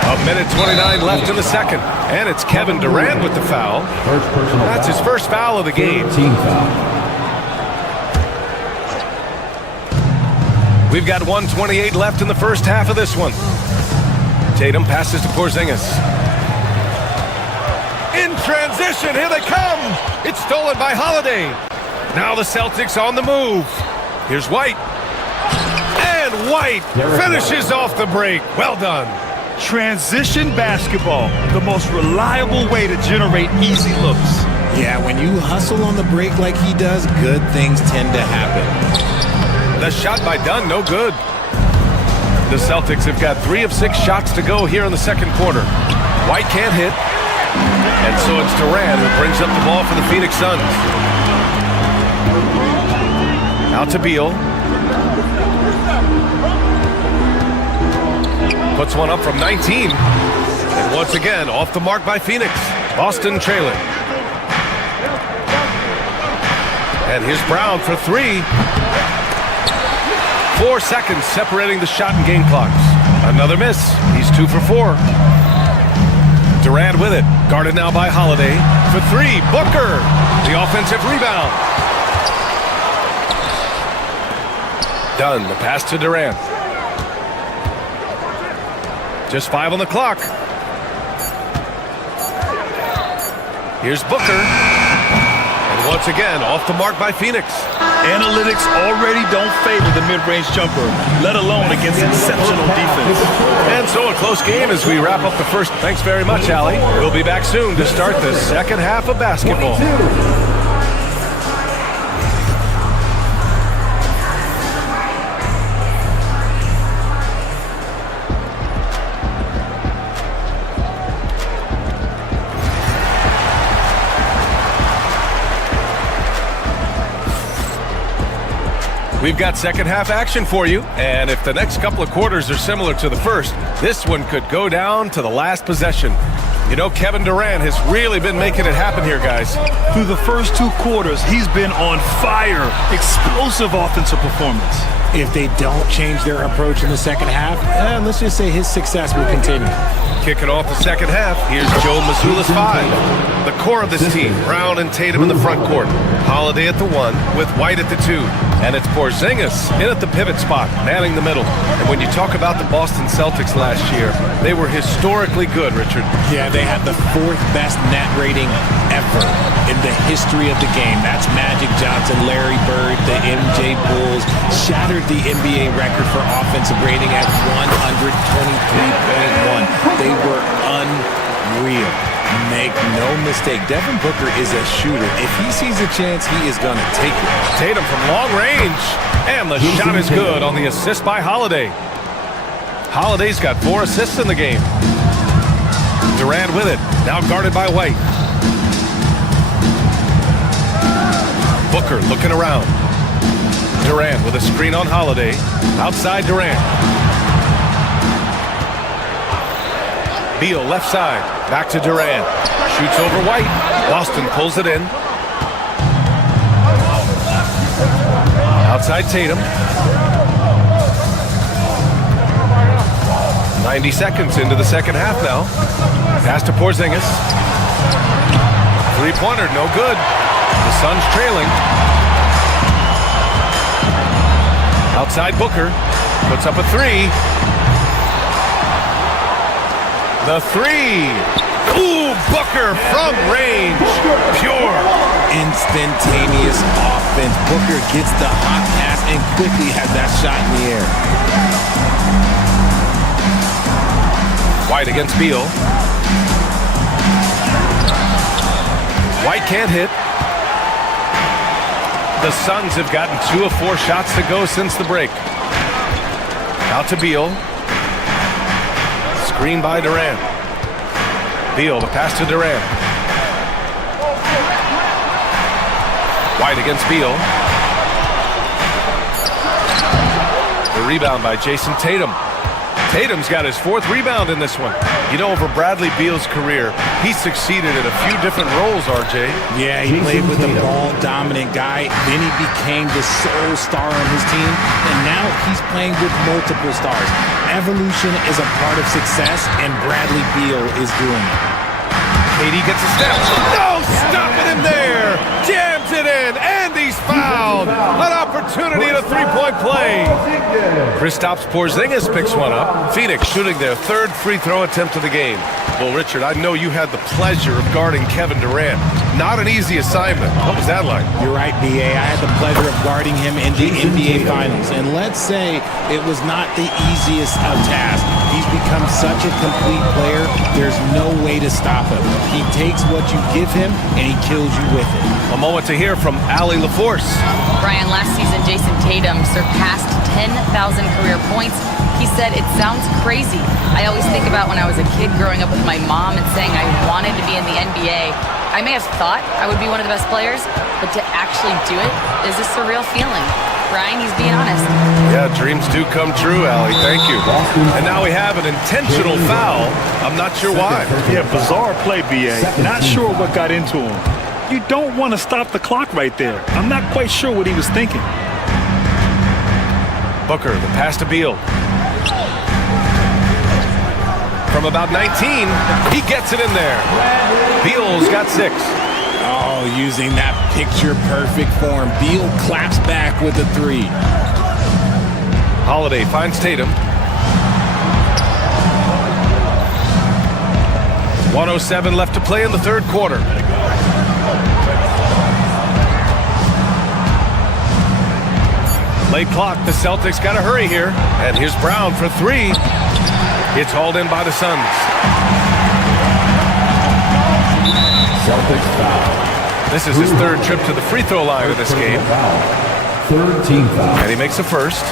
A minute 29 left in the second. And it's Kevin Durant with the foul. That's his first foul of the game. We've got 1:28 left in the first half of this one. Tatum passes to Porzingis. In transition, here they come. It's stolen by Holiday. Now the Celtics on the move. Here's White. And White finishes off the break. Well done. Transition basketball, the most reliable way to generate easy looks. Yeah, when you hustle on the break like he does, good things tend to happen. The shot by Dunn, no good. The Celtics have got 3 of 6 shots to go here in the second quarter. White can't hit. And so it's Durant who brings up the ball for the Phoenix Suns. Out to Beal. Puts one up from 19. And once again, off the mark by Phoenix. Boston trailing. And here's Brown for 3. 4 seconds separating the shot and game clocks. Another miss. He's 2 for 4. Durant with it. Guarded now by Holiday. For 3. Booker. The offensive rebound. Dunn. The pass to Durant. Just 5 on the clock. Here's Booker. And once again, off the mark by Phoenix. Analytics already don't favor the mid-range jumper, let alone against exceptional defense. And so a close game as we wrap up the first. Thanks very much, Allie. We'll be back soon to start the second half of basketball. We've got second half action for you, and if the next couple of quarters are similar to the first, this one could go down to the last possession. You know, Kevin Durant has really been making it happen here, guys. Through the first 2 quarters, he's been on fire. Explosive offensive performance. If they don't change their approach in the second half, let's just say his success will continue. Kicking off the second half, here's Joe Mazzulla's 5. The core of this team, Brown and Tatum in the front court. Holiday at the 1 with White at the 2. And it's Porzingis in at the pivot spot, manning the middle. And when you talk about the Boston Celtics last year, they were historically good, Richard. Yeah, they had the 4th best net rating ever in the history of the game. That's Magic Johnson, Larry Bird, the MJ Bulls. Shattered the NBA record for offensive rating at 123.1. They were unreal. Make no mistake, Devin Booker is a shooter. If he sees a chance, he is going to take it. Tatum from long range. And the shot is good on the assist by Holiday. Holiday's got 4 assists in the game. Durant with it. Now guarded by White. Booker looking around. Durant with a screen on Holiday. Outside Durant. Beal left side. Back to Durant. Shoots over White. Boston pulls it in. Outside Tatum. 90 seconds into the second half now. Pass to Porzingis. 3-pointer, no good. The Suns trailing. Outside Booker. Puts up a 3. The 3. Ooh, Booker from range. Pure. Instantaneous offense. Booker gets the hot pass and quickly has that shot in the air. White against Beal. White can't hit. The Suns have gotten 2 of 4 shots to go since the break. Out to Beal. Screen by Durant. Beal, the pass to Durant. White against Beal. The rebound by Jason Tatum. Tatum's got his 4th rebound in this one. You know, over Bradley Beal's career, he succeeded in a few different roles, RJ. Yeah, he played with the ball-dominant guy. Then he became the sole star on his team, and now he's playing with multiple stars. Evolution is a part of success, and Bradley Beal is doing it. KD gets a step. No, stopping him there. corner, jams it in, and he's fouled. An opportunity at a three-point play. Kristaps Porzingis picks one up. Phoenix shooting their third free throw attempt of the game. Well, Richard, I know you had the pleasure of guarding Kevin Durant. Not an easy assignment. What was that like? You're right, B.A. I had the pleasure of guarding him in the NBA Finals. And let's say it was not the easiest of tasks. He's become such a complete player, there's no way to stop him. He takes what you give him, and he kills you with it. A moment to hear from Allie LaForce. Brian, last season, Jason Tatum surpassed 10,000 career points. He said, "It sounds crazy. I always think about when I was a kid growing up with my mom and saying I wanted to be in the NBA. I may have thought I would be one of the best players, but to actually do it is a surreal feeling." Brian, he's being honest. Yeah, dreams do come true, Allie. Thank you. And now we have an intentional foul. I'm not sure why. Yeah, bizarre play, B.A. Not sure what got into him. You don't want to stop the clock right there. I'm not quite sure what he was thinking. Booker, the pass to Beal. From about 19, he gets it in there. Beal's got 6. Oh, using that picture-perfect form. Beal claps back with a 3. Holiday finds Tatum. 1:07 left to play in the third quarter. Late clock, the Celtics got to hurry here. And here's Brown for 3. It's hauled in by the Suns. Celtics foul. This is his third trip to the free throw line of this game. Third team foul. And he makes the first.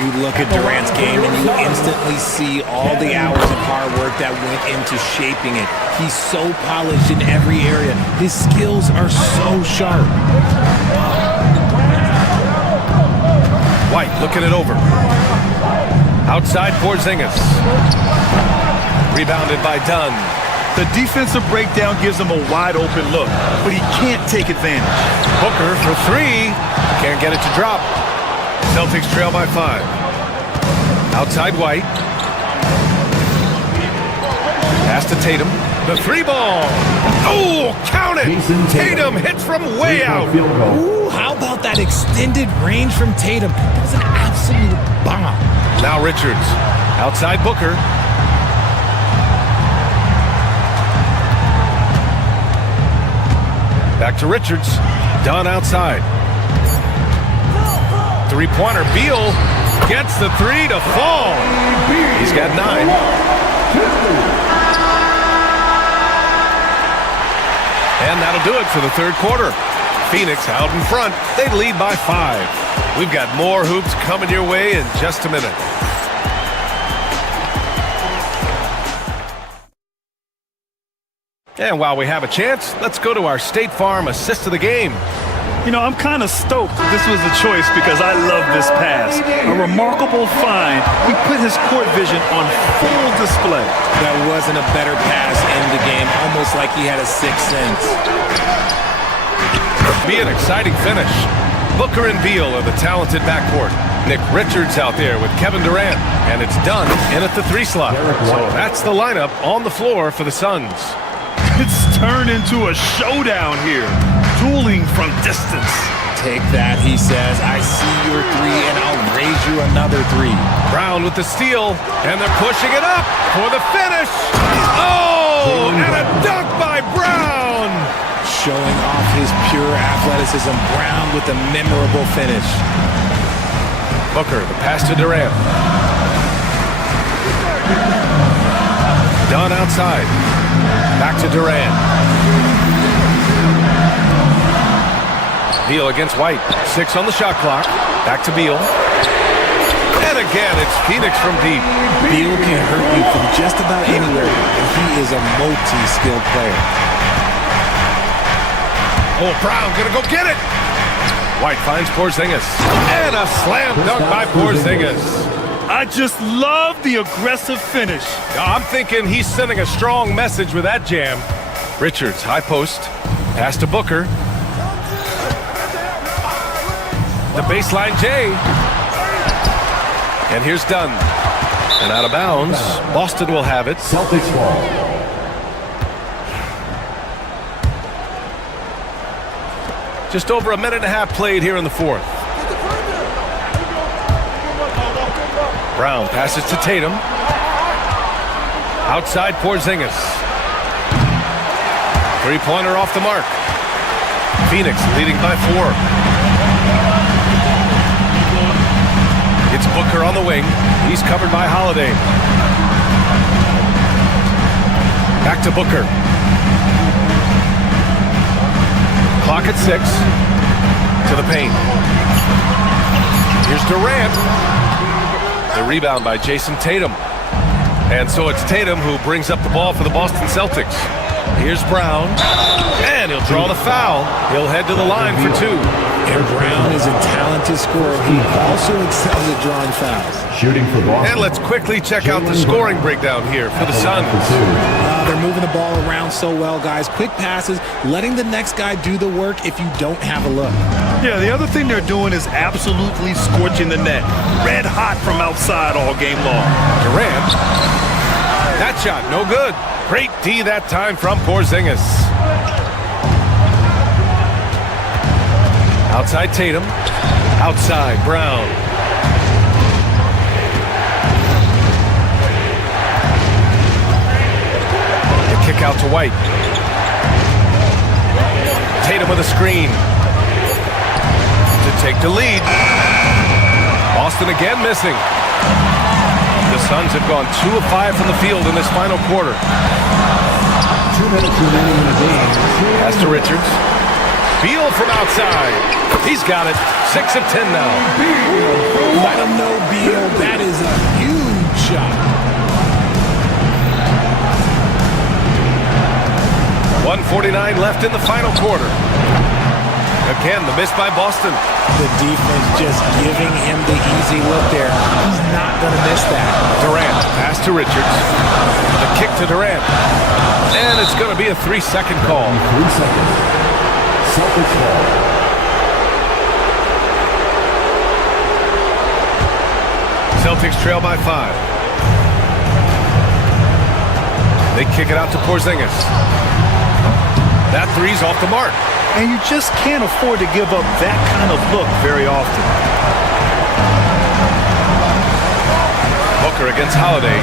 You look at Durant's game and you instantly see all the hours of hard work that went into shaping it. He's so polished in every area. His skills are so sharp. White looking it over. Outside Porzingis. Rebounded by Dunn. The defensive breakdown gives him a wide open look, but he can't take advantage. Booker for 3. Can't get it to drop. Celtics trail by 5. Outside White. Pass to Tatum. The 3 ball. Oh, count it! Tatum hits from way out. Ooh, how about that extended range from Tatum? That was an absolute bomb. Now Richards. Outside Booker. Back to Richards. Dunn outside. Three-pointer. Beal gets the 3 to fall. He's got 9. And that'll do it for the third quarter. Phoenix out in front. They lead by 5. We've got more hoops coming your way in just a minute. And while we have a chance, let's go to our State Farm assist of the game. You know, I'm kind of stoked this was a choice because I love this pass. A remarkable find. He put his court vision on full display. There wasn't a better pass in the game, almost like he had a sixth sense. Be an exciting finish. Booker and Beal are the talented backcourt. Nick Richards out there with Kevin Durant. And it's Dunn in at the 3 slot. So that's the lineup on the floor for the Suns. It's turned into a showdown here. Dueling from distance. Take that, he says. I see your 3, and I'll raise you another 3. Brown with the steal, and they're pushing it up for the finish. Oh, and a dunk by Brown. Showing off his pure athleticism. Brown with a memorable finish. Booker, the pass to Durant. Dunn outside. Back to Durant. Beal against White. 6 on the shot clock. Back to Beal. And again, it's Phoenix from deep. Beal can hurt you from just about anywhere, and he is a multi-skilled player. Oh, Brown gonna go get it. White finds Porzingis. And a slam dunk by Porzingis. I just love the aggressive finish. I'm thinking he's sending a strong message with that jam. Richards, high post. Pass to Booker. The baseline J. And here's Dunn. And out of bounds. Boston will have it. Celtics ball. Just over a minute and a half played here in the fourth. Brown passes to Tatum. Outside Porzingis. Three-pointer off the mark. Phoenix leading by 4. It's Booker on the wing. He's covered by Holiday. Back to Booker. Clock at 6. To the paint. Here's Durant. The rebound by Jason Tatum. And so it's Tatum who brings up the ball for the Boston Celtics. Here's Brown. And he'll draw the foul. He'll head to the line for 2. And Brown is a talented scorer. He also excels at drawing fouls. Shooting for Boston. And let's quickly check out the scoring breakdown here for the Suns. They're moving the ball around so well, guys. Quick passes, letting the next guy do the work if you don't have a look. Yeah, the other thing they're doing is absolutely scorching the net. Red hot from outside all game long. Durant. That shot, no good. Great D that time from Porzingis. Outside Tatum. Outside Brown. The kick out to White. Tatum with a screen. To take the lead. Boston again missing. The Suns have gone 2 of 5 from the field in this final quarter. 2 minutes remaining in the game. Pass to Richards. Beal from outside. He's got it. 6 of 10 now. Let him know, Beal. That is a huge shot. 1:49 left in the final quarter. Again, the miss by Boston. The defense just giving him the easy look there. He's not going to miss that. Durant, pass to Richards. The kick to Durant. And it's going to be a 3-second call. 3 seconds. Celtics ball. Celtics trail by 5. They kick it out to Porzingis. That three's off the mark. And you just can't afford to give up that kind of look very often. Booker against Holiday.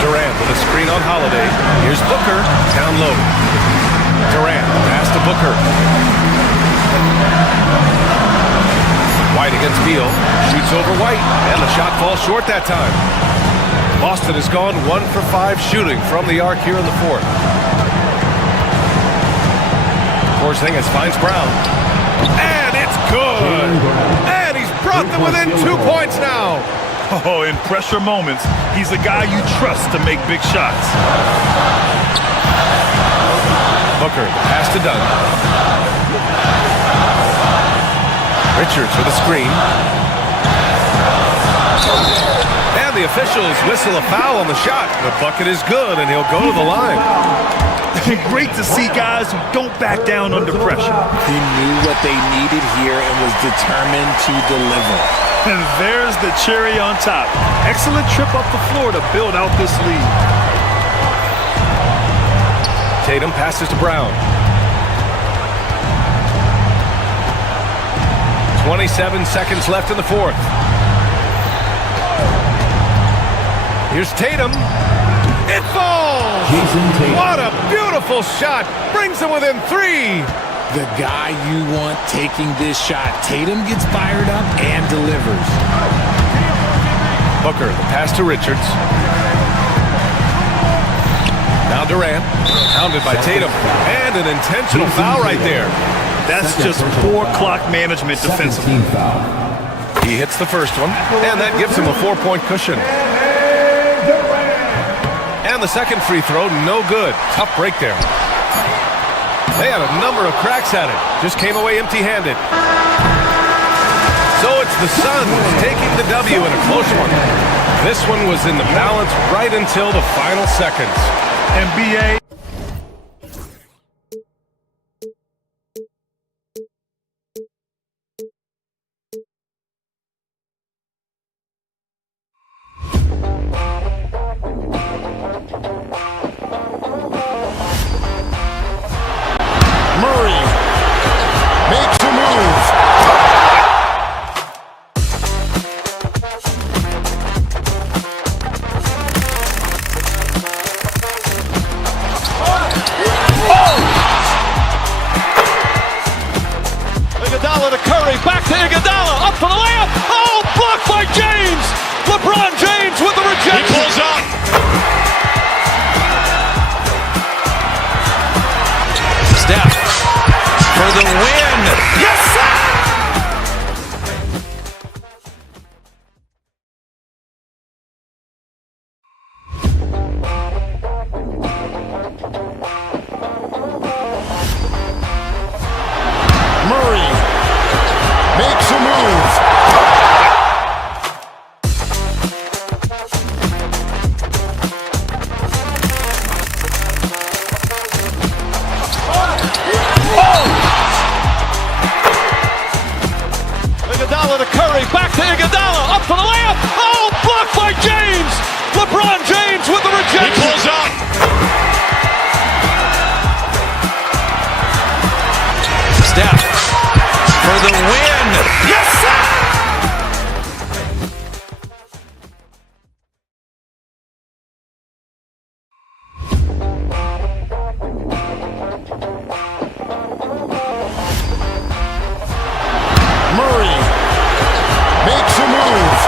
Durant with a screen on Holiday. Here's Booker, down low. Durant, pass to Booker. White against Beal. Shoots over White, and the shot falls short that time. Boston has gone 1 for 5 shooting from the arc here in the fourth. Porzingis finds Brown. And it's good! And he's brought them within 2 points now! Oh, in pressure moments, he's a guy you trust to make big shots. Booker, the pass to Dunn. Richards with a screen. And the officials whistle a foul on the shot. The bucket is good, and he'll go to the line. Great to see guys who don't back down under pressure. He knew what they needed here and was determined to deliver. And there's the cherry on top. Excellent trip up the floor to build out this lead. Tatum passes to Brown. 27 seconds left in the fourth. Here's Tatum. It falls! What a beautiful shot! Brings them within 3! The guy you want taking this shot. Tatum gets fired up and delivers. Booker, the pass to Richards. Now Durant, pounded by Tatum. And an intentional foul right there. That's just poor clock management defensively. He hits the first one, and that gives him a 4-point cushion. And the second free throw, no good. Tough break there. They had a number of cracks at it. Just came away empty-handed. So it's the Suns taking the W in a close one. This one was in the balance right until the final seconds. NBA. Curry, back to Iguodala, up for the layup. Oh, blocked by James. LeBron James with the rejection. He pulls up. Steph for the win. Yes, sir! Murray makes a move. Iguodala to Curry, back to Iguodala, up for the layup. Oh, blocked by James. LeBron James with the rejection. He pulls up. Steph for the win. Yes, sir! Murray makes a move.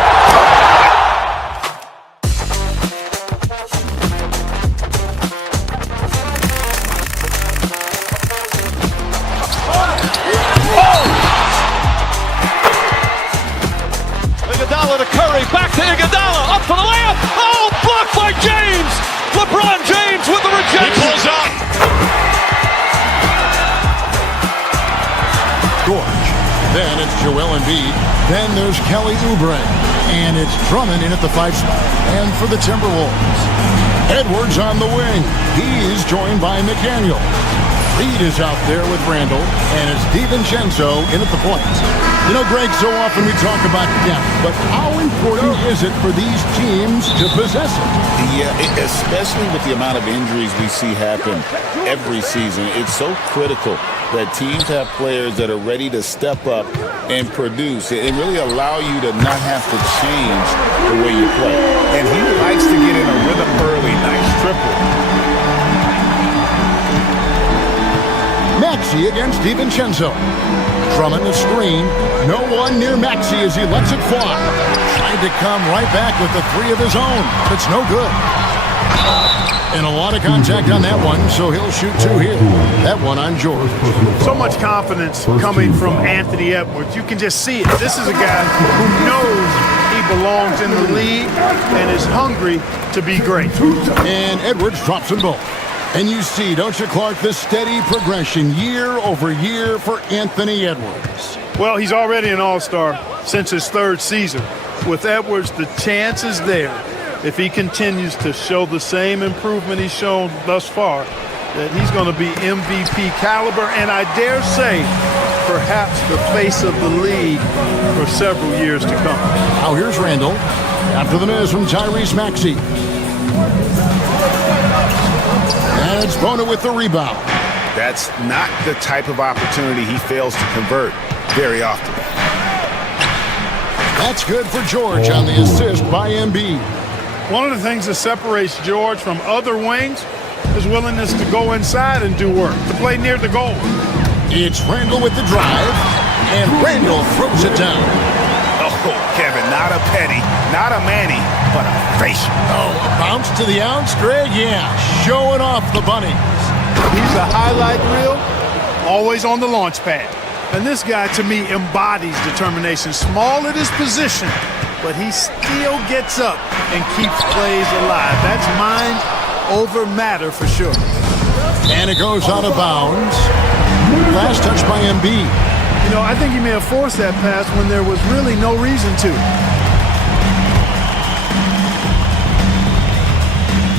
Iguodala to Curry, back to Iguodala, up for the layup. Oh, blocked by James. LeBron James with the rejection. He pulls up. George. Then it's Joel Embiid. Then there's Kelly Oubre. And it's Drummond in at the 5 spot. And for the Timberwolves, Edwards on the wing. He is joined by McDaniel. Reed is out there with Randall. And it's DiVincenzo in at the point. You know, Greg, so often we talk about depth, but how important is it for these teams to possess it? Yeah, especially with the amount of injuries we see happen every season. It's so critical that teams have players that are ready to step up and produce and really allow you to not have to change the way you play. And he likes to get in a rhythm early. Nice triple. Maxey against DiVincenzo. Drummond the screen. No one near Maxey as he lets it fly. Trying to come right back with the 3 of his own. It's no good. And a lot of contact on that one, so he'll shoot 2 here. That one on George. So much confidence coming from Anthony Edwards. You can just see it. This is a guy who knows he belongs in the league and is hungry to be great. And Edwards drops them both. And you see, don't you, Clark, the steady progression year over year for Anthony Edwards. Well, he's already an all-star since his 3rd season. With Edwards, the chance is there, if he continues to show the same improvement he's shown thus far, that he's going to be MVP caliber, and I dare say, perhaps the face of the league for several years to come. Now here's Randall. After the miss from Tyrese Maxey. And it's Bona with the rebound. That's not the type of opportunity he fails to convert very often. That's good for George on the assist by Embiid. One of the things that separates George from other wings is willingness to go inside and do work, to play near the goal. It's Randall with the drive, and Randall throws it down. Oh, Kevin, not a penny, not a Manny, but a facial. Oh, a bounce to the ounce, Greg? Yeah, showing off the bunnies. He's a highlight reel, always on the launch pad. And this guy, to me, embodies determination. Small at his position, but he still gets up and keeps plays alive. That's mind over matter for sure. And it goes out of bounds. Last touch by Embiid. You know, I think he may have forced that pass when there was really no reason to.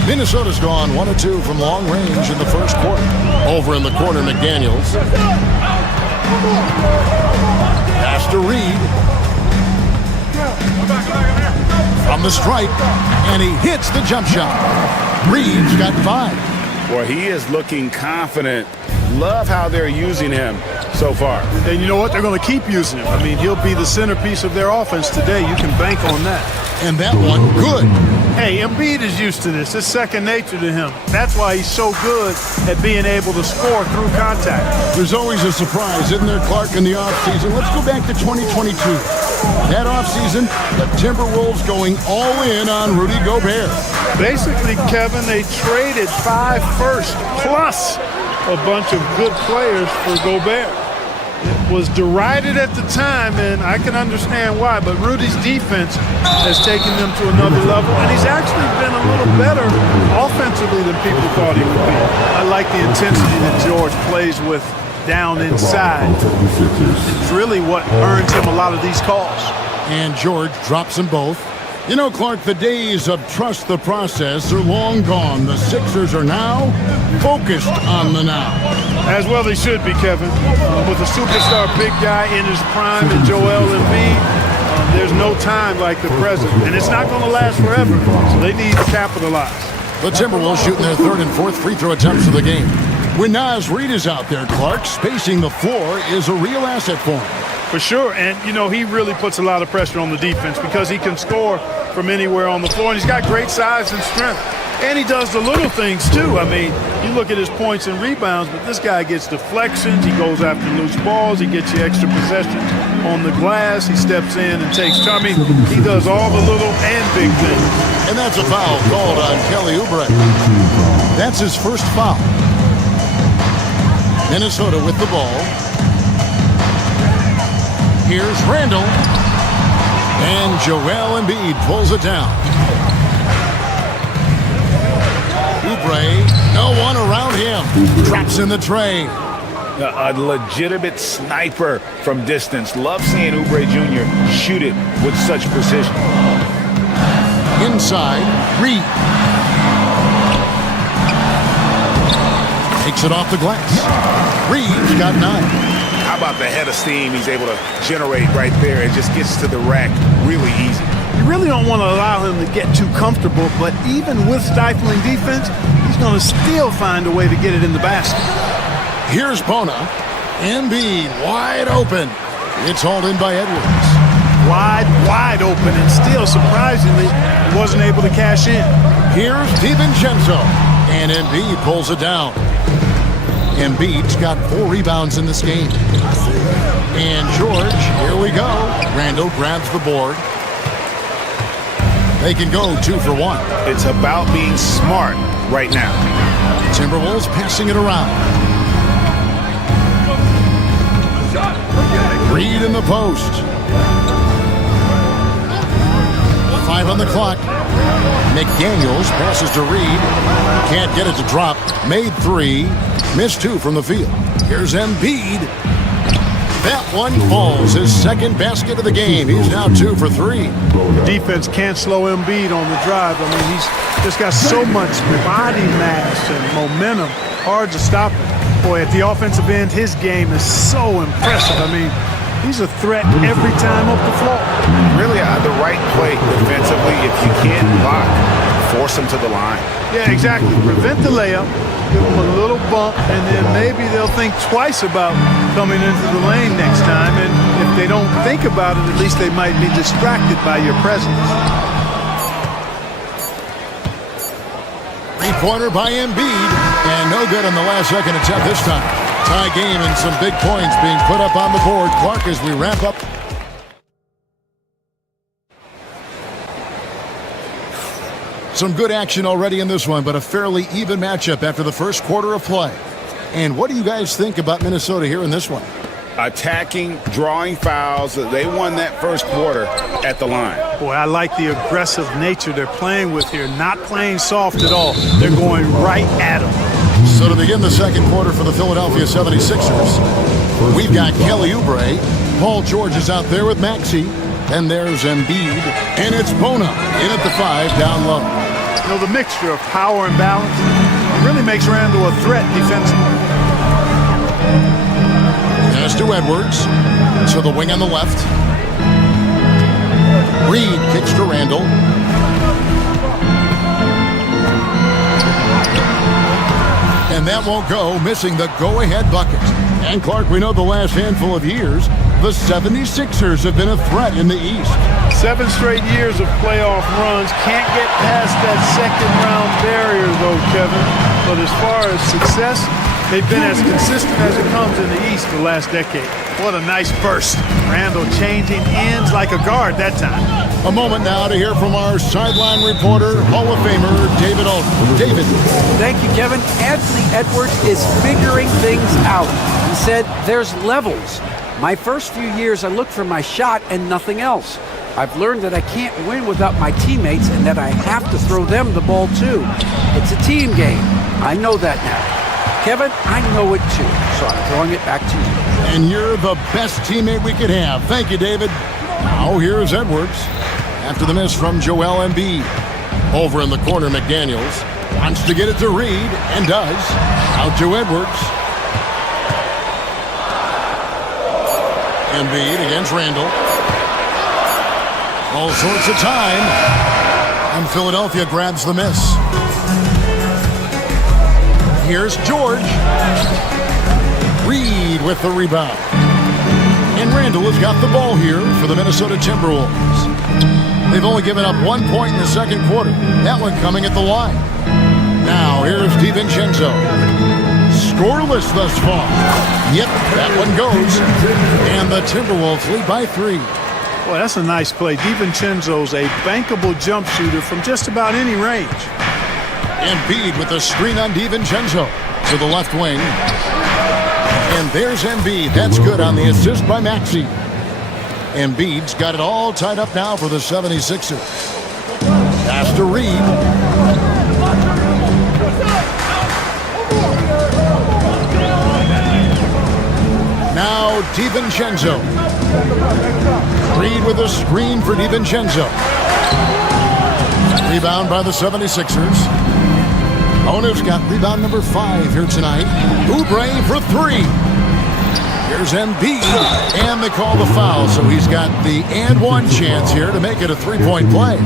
Minnesota's gone 1 of 2 from long range in the first quarter. Over in the corner, McDaniels. Pass to Reed. From the stripe, and he hits the jump shot. Reed's got 5. Well, he is looking confident Love how they're using him so far. And you know what? They're going to keep using him. I mean, he'll be the centerpiece of their offense today. You can bank on that. And that one, good. Hey, Embiid is used to this. It's second nature to him. That's why he's so good at being able to score through contact. There's always a surprise, isn't there, Clark, in the offseason? Let's go back to 2022. That offseason, the Timberwolves going all in on Rudy Gobert. Basically, Kevin, they traded 5 firsts plus a bunch of good players for Gobert. It was derided at the time, and I can understand why, but Rudy's defense has taken them to another level, and he's actually been a little better offensively than people thought he would be. I like the intensity that George plays with down inside. It's really what earns him a lot of these calls. And George drops them both. You know, Clark, the days of trust the process are long gone. The Sixers are now focused on the now. As well they should be, Kevin. With a superstar big guy in his prime and Joel Embiid, there's no time like the present. And it's not going to last forever, so they need to capitalize. The Timberwolves shooting their third and fourth free throw attempts of the game. When Naz Reid is out there, Clark, spacing the floor is a real asset for him. For sure, and you know, he really puts a lot of pressure on the defense because he can score from anywhere on the floor, and he's got great size and strength. And he does the little things too. I mean, you look at his points and rebounds, but this guy gets deflections, he goes after loose balls, he gets you extra possessions on the glass, he steps in and takes charge. I mean, he does all the little and big things. And that's a foul called on Kelly Oubre. That's his first foul. Minnesota with the ball. Here's Randall. And Joel Embiid pulls it down. Oubre, no one around him. Drops in the tray. A legitimate sniper from distance. Love seeing Oubre Jr. shoot it with such precision. Inside, Reed. Takes it off the glass. Reed's got 9. How about the head of steam he's able to generate right there? It just gets to the rack really easy. You really don't want to allow him to get too comfortable, but even with stifling defense, he's going to still find a way to get it in the basket. Here's Bona. Embiid wide open. It's hauled in by Edwards. Wide open, and still, surprisingly, wasn't able to cash in. Here's DiVincenzo. And Embiid pulls it down. Embiid's got 4 rebounds in this game. And George, here we go. Randall grabs the board. They can go 2 for 1. It's about being smart right now. Timberwolves passing it around. Reed in the post. 5 on the clock. McDaniels passes to Reed. Can't get it to drop. Made 3. Missed 2 from the field. Here's Embiid. That one falls. His second basket of the game. He's now 2 for 3. The defense can't slow Embiid on the drive. I mean, he's just got so much body mass and momentum. Hard to stop him. Boy, at the offensive end, his game is so impressive. I mean, he's a threat every time up the floor. Really the right play defensively. If you can't block, force him to the line. Yeah, exactly. Prevent the layup, give them a little bump, and then maybe they'll think twice about coming into the lane next time. And if they don't think about it, at least they might be distracted by your presence. 3-pointer by Embiid, and no good on the last second attempt this time. Tie game and some big points being put up on the board. Clark, as we wrap up. Some good action already in this one, but a fairly even matchup after the first quarter of play. And what do you guys think about Minnesota here in this one? Attacking, drawing fouls. They won that first quarter at the line. Boy, I like the aggressive nature they're playing with here. Not playing soft at all. They're going right at them. So to begin the second quarter for the Philadelphia 76ers, we've got Kelly Oubre. Paul George is out there with Maxey. And there's Embiid. And it's Bona in at the 5 down low. You know, the mixture of power and balance really makes Randall a threat defensively. Pass to Edwards. To the wing on the left. Reed kicks to Randall. And that won't go, missing the go-ahead bucket. And Clark, we know the last handful of years, the 76ers have been a threat in the East. 7 straight years of playoff runs. Can't get past that second-round barrier, though, Kevin. But as far as success, they've been as consistent as it comes in the East the last decade. What a nice burst. Randall changing ends like a guard that time. A moment now to hear from our sideline reporter, Hall of Famer David Altman. David. Thank you, Kevin. Anthony Edwards is figuring things out. He said there's levels. My first few years, I looked for my shot and nothing else. I've learned that I can't win without my teammates and that I have to throw them the ball too. It's a team game. I know that now. Kevin, I know it too, so I'm throwing it back to you. And you're the best teammate we could have. Thank you, David. Now here's Edwards. After the miss from Joel Embiid. Over in the corner, McDaniels wants to get it to Reed, and does. Out to Edwards. Embiid against Randall. All sorts of time. And Philadelphia grabs the miss. Here's George. Reed with the rebound. And Randall has got the ball here for the Minnesota Timberwolves. They've only given up 1 point in the second quarter. That one coming at the line. Now here's DiVincenzo. Scoreless thus far. Yep, that one goes. And the Timberwolves lead by 3. Boy, that's a nice play. DiVincenzo's a bankable jump shooter from just about any range. Embiid with the screen on DiVincenzo to the left wing. And there's Embiid. That's good on the assist by Maxey. Embiid's got it all tied up now for the 76ers. Pass to Reed. Now DiVincenzo. Reed with a screen for DiVincenzo. Rebound by the 76ers. Ona's got rebound number 5 here tonight. Oubre for 3. Here's Embiid, and they call the foul, so he's got the and one chance here to make it a 3-point play.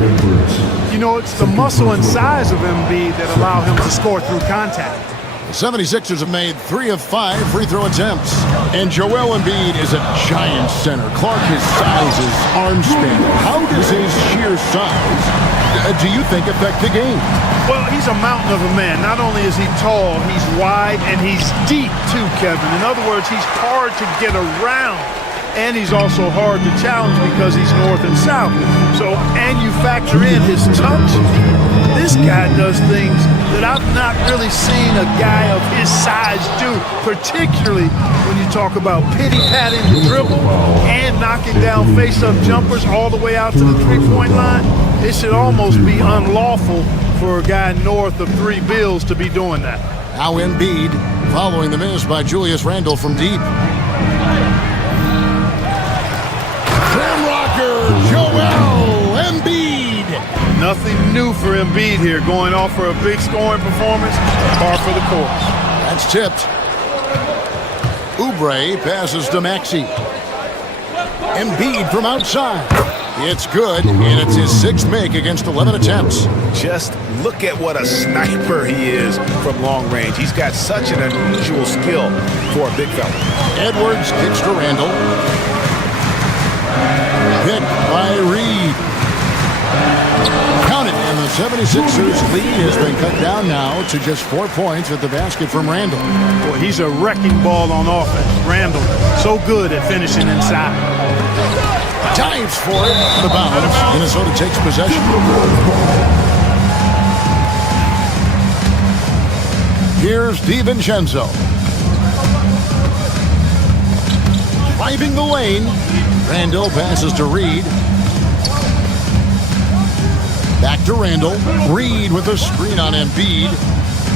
You know, it's the muscle and size of Embiid that allow him to score through contact. The 76ers have made 3 of 5 free throw attempts. And Joel Embiid is a giant center. Clark, his size is arm span. How does his sheer size, do you think, affect the game? Well, he's a mountain of a man. Not only is he tall, he's wide, and he's deep too, Kevin. In other words, he's hard to get around. And he's also hard to challenge because he's north and south. So, and you factor in his touch. This guy does things that I've not really seen a guy of his size do, particularly when you talk about pity-patting the dribble and knocking down face-up jumpers all the way out to the three-point line. It should almost be unlawful for a guy north of 3 bills to be doing that. Now Embiid following the miss by Julius Randle from deep. Joel Embiid. Nothing new for Embiid here, going off for a big scoring performance, par for the course. That's tipped. Oubre passes to Maxey. Embiid from outside. It's good, and it's his 6th make against 11 attempts. Just look at what a sniper he is from long range. He's got such an unusual skill for a big fella. Edwards kicks to Randall. Picked by Reed. Count it, and the 76ers lead has been cut down now to just 4 points at the basket from Randall. Boy, he's a wrecking ball on offense. Randall, so good at finishing inside. Dives for it. The bounce. Minnesota takes possession. Here's DiVincenzo. Driving the lane. Randall passes to Reed. Back to Randall. Reed with a screen on Embiid.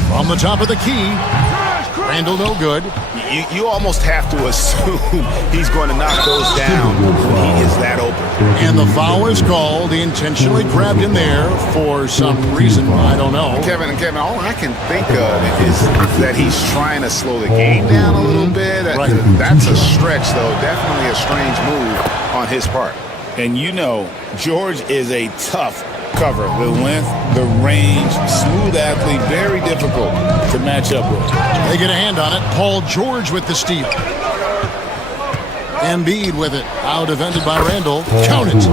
From the top of the key. Randall no good. You almost have to assume he's going to knock those down. He is that open. And the foul is called. He intentionally grabbed in there for some reason. I don't know. Kevin, all I can think of is that he's trying to slow the game down a little bit. Right. That's a stretch, though. Definitely a strange move on his part. And you know, George is a tough cover. The length, the range, smooth athlete, very difficult to match up with. They get a hand on it. Paul George with the steal. Embiid with it. Out defended by Randall. Count it.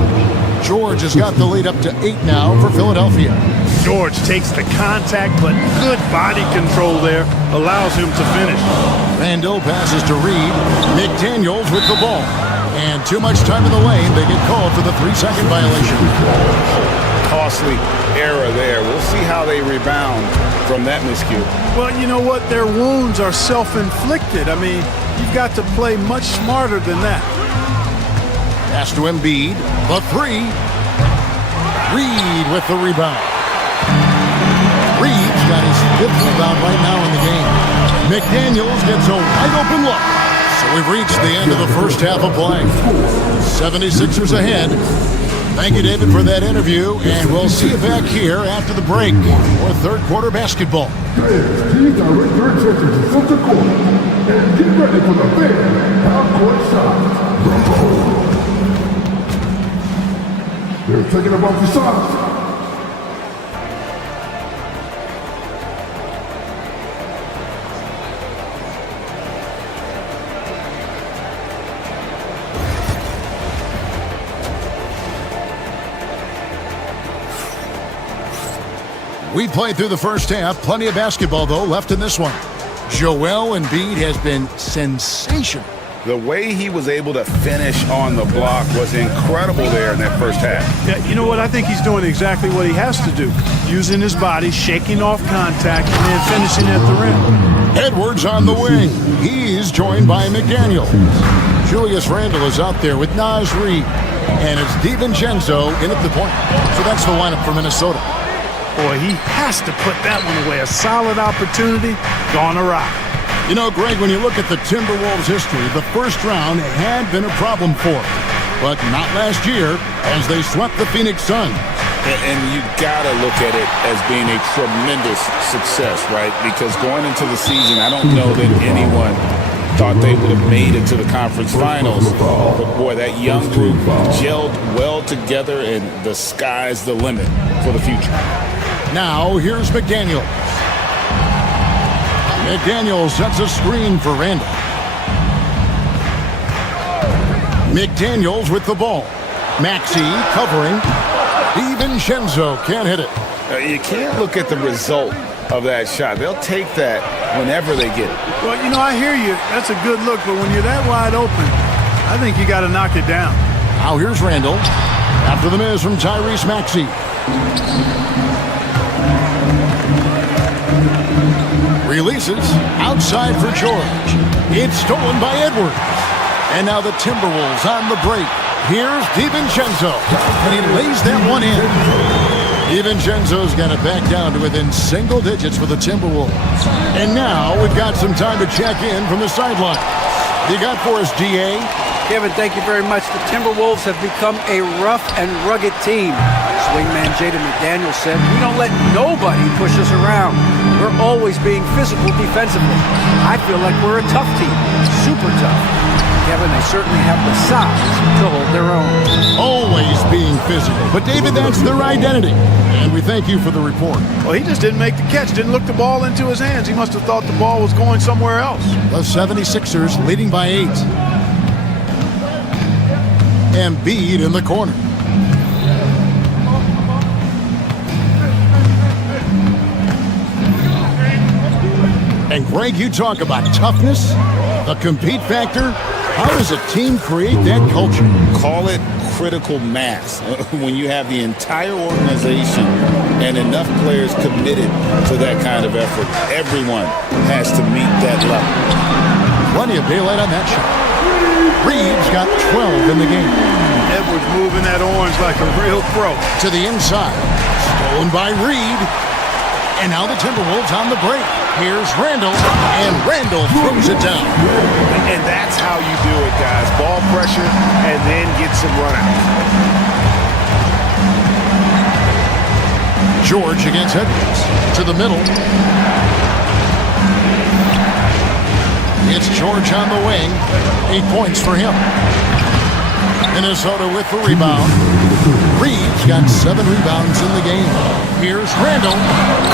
George has got the lead up to 8 now for Philadelphia. George takes the contact, but good body control there allows him to finish. Randall passes to Reed. McDaniels with the ball. And too much time in the lane. They get called for the 3-second violation. Costly error there. We'll see how they rebound from that miscue. Well, you know what? Their wounds are self-inflicted. I mean, you've got to play much smarter than that. Pass to Embiid. The 3. Reed with the rebound. Reed's got his 5th rebound right now in the game. McDaniels gets a wide open look. So we've reached the end of the first half of play. 76ers ahead. Thank you, David, for that interview, and we'll see you back here after the break for third quarter basketball. Please direct your attention to center court and get ready for the big half-court shot. They're taking about the shots. We played through the first half. Plenty of basketball, though, left in this one. Joel Embiid has been sensational. The way he was able to finish on the block was incredible there in that first half. Yeah, you know what? I think he's doing exactly what he has to do. Using his body, shaking off contact, and then finishing at the rim. Edwards on the wing. He's joined by McDaniel. Julius Randle is out there with Naz Reid. And it's DiVincenzo in at the point. So that's the lineup for Minnesota. Boy, he has to put that one away. A solid opportunity, gone awry. You know, Greg, when you look at the Timberwolves' history, the first round had been a problem for them. But not last year, as they swept the Phoenix Suns. And you got to look at it as being a tremendous success, right? Because going into the season, I don't know that anyone thought they would have made it to the conference finals. But boy, that young group gelled well together, and the sky's the limit for the future. Now, here's McDaniels. McDaniels sets a screen for Randall. McDaniels with the ball. Maxey covering. DiVincenzo can't hit it. You can't look at the result of that shot. They'll take that whenever they get it. Well, you know, I hear you. That's a good look, but when you're that wide open, I think you got to knock it down. Now here's Randall. After the miss from Tyrese Maxey. Releases outside for George. It's stolen by Edwards. And now the Timberwolves on the break. Here's DiVincenzo. And he lays that one in. DiVincenzo's got it back down to within single digits for the Timberwolves. And now we've got some time to check in from the sideline. You got for us, DA? Kevin, thank you very much. The Timberwolves have become a rough and rugged team. Swingman Jaden McDaniels said, "We don't let nobody push us around. We're always being physical defensively. I feel like we're a tough team, super tough." Kevin, they certainly have the size to hold their own. Always being physical. But, David, that's their identity. And we thank you for the report. Well, he just didn't make the catch, didn't look the ball into his hands. He must have thought the ball was going somewhere else. The 76ers leading by 8. Embiid in the corner. And, Greg, you talk about toughness, the compete factor. How does a team create that culture? Call it critical mass. When you have the entire organization and enough players committed to that kind of effort, everyone has to meet that level. Plenty of daylight on that shot. Reed's got 12 in the game. Edwards moving that orange like a real pro. To the inside. Stolen by Reed. And now the Timberwolves on the break. Here's Randall, and Randall throws it down. And that's how you do it, guys. Ball pressure and then get some run-out. George against Edwards. To the middle. It's George on the wing. 8 points for him. Minnesota with the rebound. Reed's got 7 rebounds in the game. Here's Randall.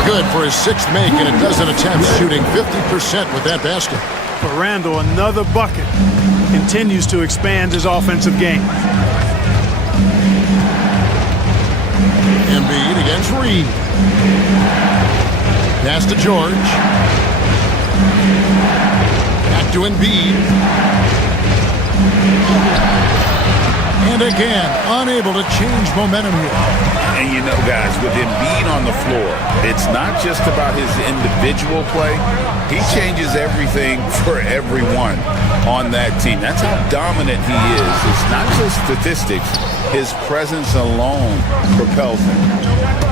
Good for his 6th make in a dozen attempts, shooting 50% with that basket. For Randall, another bucket continues to expand his offensive game. Embiid against Reed. Pass to George. Back to Embiid. And again, unable to change momentum here. And you know, guys, with Embiid on the floor, it's not just about his individual play. He changes everything for everyone on that team. That's how dominant he is. It's not just statistics. His presence alone propels him.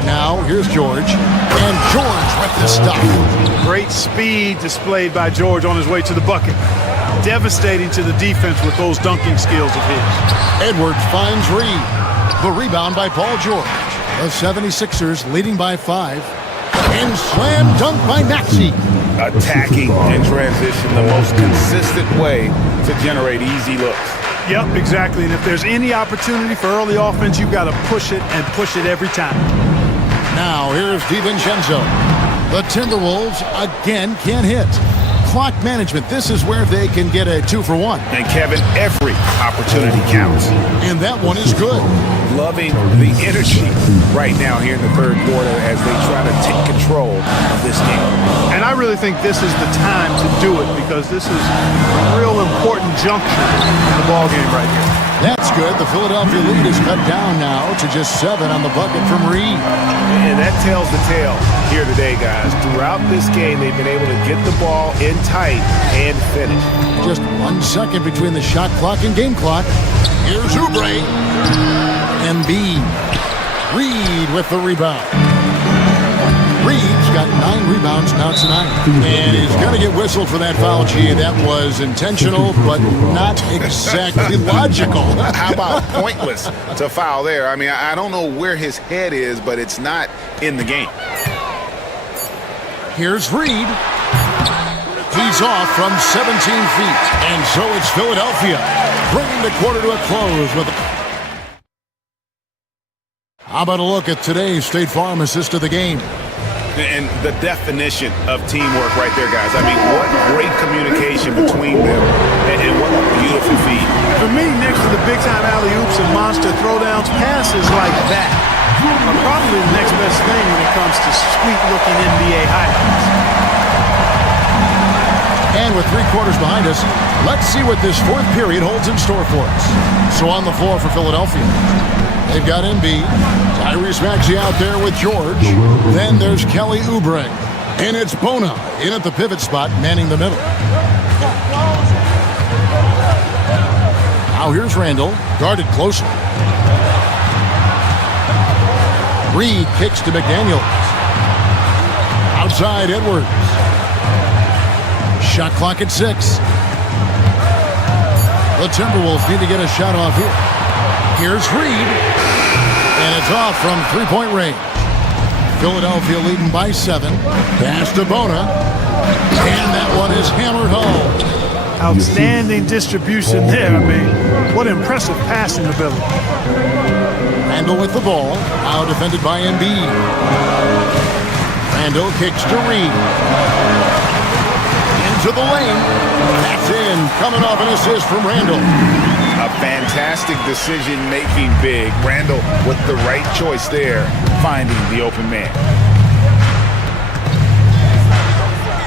Now, here's George. And George with the stop. Great speed displayed by George on his way to the bucket. Devastating to the defense with those dunking skills of his. Edwards finds Reed. The rebound by Paul George. The 76ers leading by 5. And slam dunk by Maxey. Attacking in transition, the most consistent way to generate easy looks. Yep, exactly. And if there's any opportunity for early offense, you've got to push it and push it every time. Now, here's DiVincenzo. The Timberwolves again can't hit. Clock management, this is where they can get a 2-for-1. And Kevin, every opportunity counts. And that one is good. Loving the energy right now here in the third quarter as they try to take control of this game. And I really think this is the time to do it because this is a real important juncture in the ballgame right here. That's good. The Philadelphia lead is cut down now to just 7 on the bucket from Reed. And that tells the tale here today, guys. Throughout this game, they've been able to get the ball in tight and finish. Just 1 second between the shot clock and game clock. Here's Oubre. Embiid. Reed with the rebound. Reed's got 9 rebounds now tonight. And he's going to get whistled for that foul, G. That was intentional, but not exactly logical. How about pointless to foul there? I mean, I don't know where his head is, but it's not in the game. Here's Reed. He's off from 17 feet. And so it's Philadelphia, bringing the quarter to a close with... How about a look at today's State Farm assist of the game? And the definition of teamwork right there, guys. I mean, what great communication between them, and what a beautiful feed. For me, next to the big-time alley-oops and monster throwdowns, passes like that are probably the next best thing when it comes to sweet-looking NBA highlights. And with 3 quarters behind us, let's see what this 4th period holds in store for us. So on the floor for Philadelphia, they've got Embiid, Tyrese Maxey out there with George. Then there's Kelly Oubre. And it's Bona in at the pivot spot, manning the middle. Now here's Randall, guarded closer. Reed kicks to McDaniels. Outside Edwards. Shot clock at 6. The Timberwolves need to get a shot off here. Here's Reed. And it's off from 3-point range. Philadelphia leading by 7. Pass to Bona. And that one is hammered home. Outstanding distribution there. I mean, what impressive passing ability. Randall with the ball. Now defended by Embiid. Randall kicks to Reed. Into the lane. That's in. Coming off an assist from Randall. A fantastic decision-making big. Randall with the right choice there, finding the open man.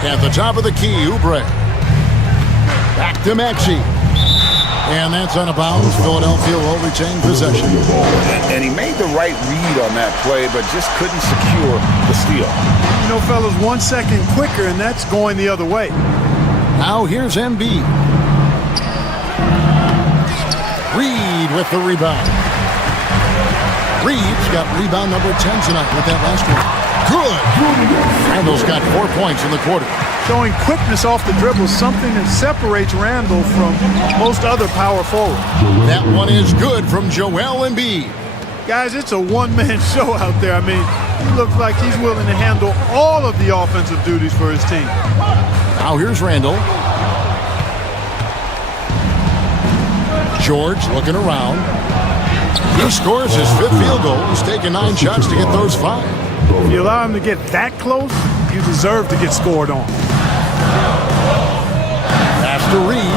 At the top of the key, Oubre. Back to Maxey. And that's out of bounds. Philadelphia will retain possession. And he made the right read on that play, but just couldn't secure the steal. You know, fellas, 1 second quicker, and that's going the other way. Now here's Embiid. Reed with the rebound. Reed's got rebound number 10 tonight with that last one. Good. Randall's got 4 points in the quarter. Showing quickness off the dribble, something that separates Randall from most other power forwards. That one is good from Joel Embiid. Guys, it's a one-man show out there. I mean, he looks like he's willing to handle all of the offensive duties for his team. Now here's Randall. George looking around. He scores his 5th field goal. He's taken 9 shots to get those 5. If you allow him to get that close, you deserve to get scored on. Pass to Reed.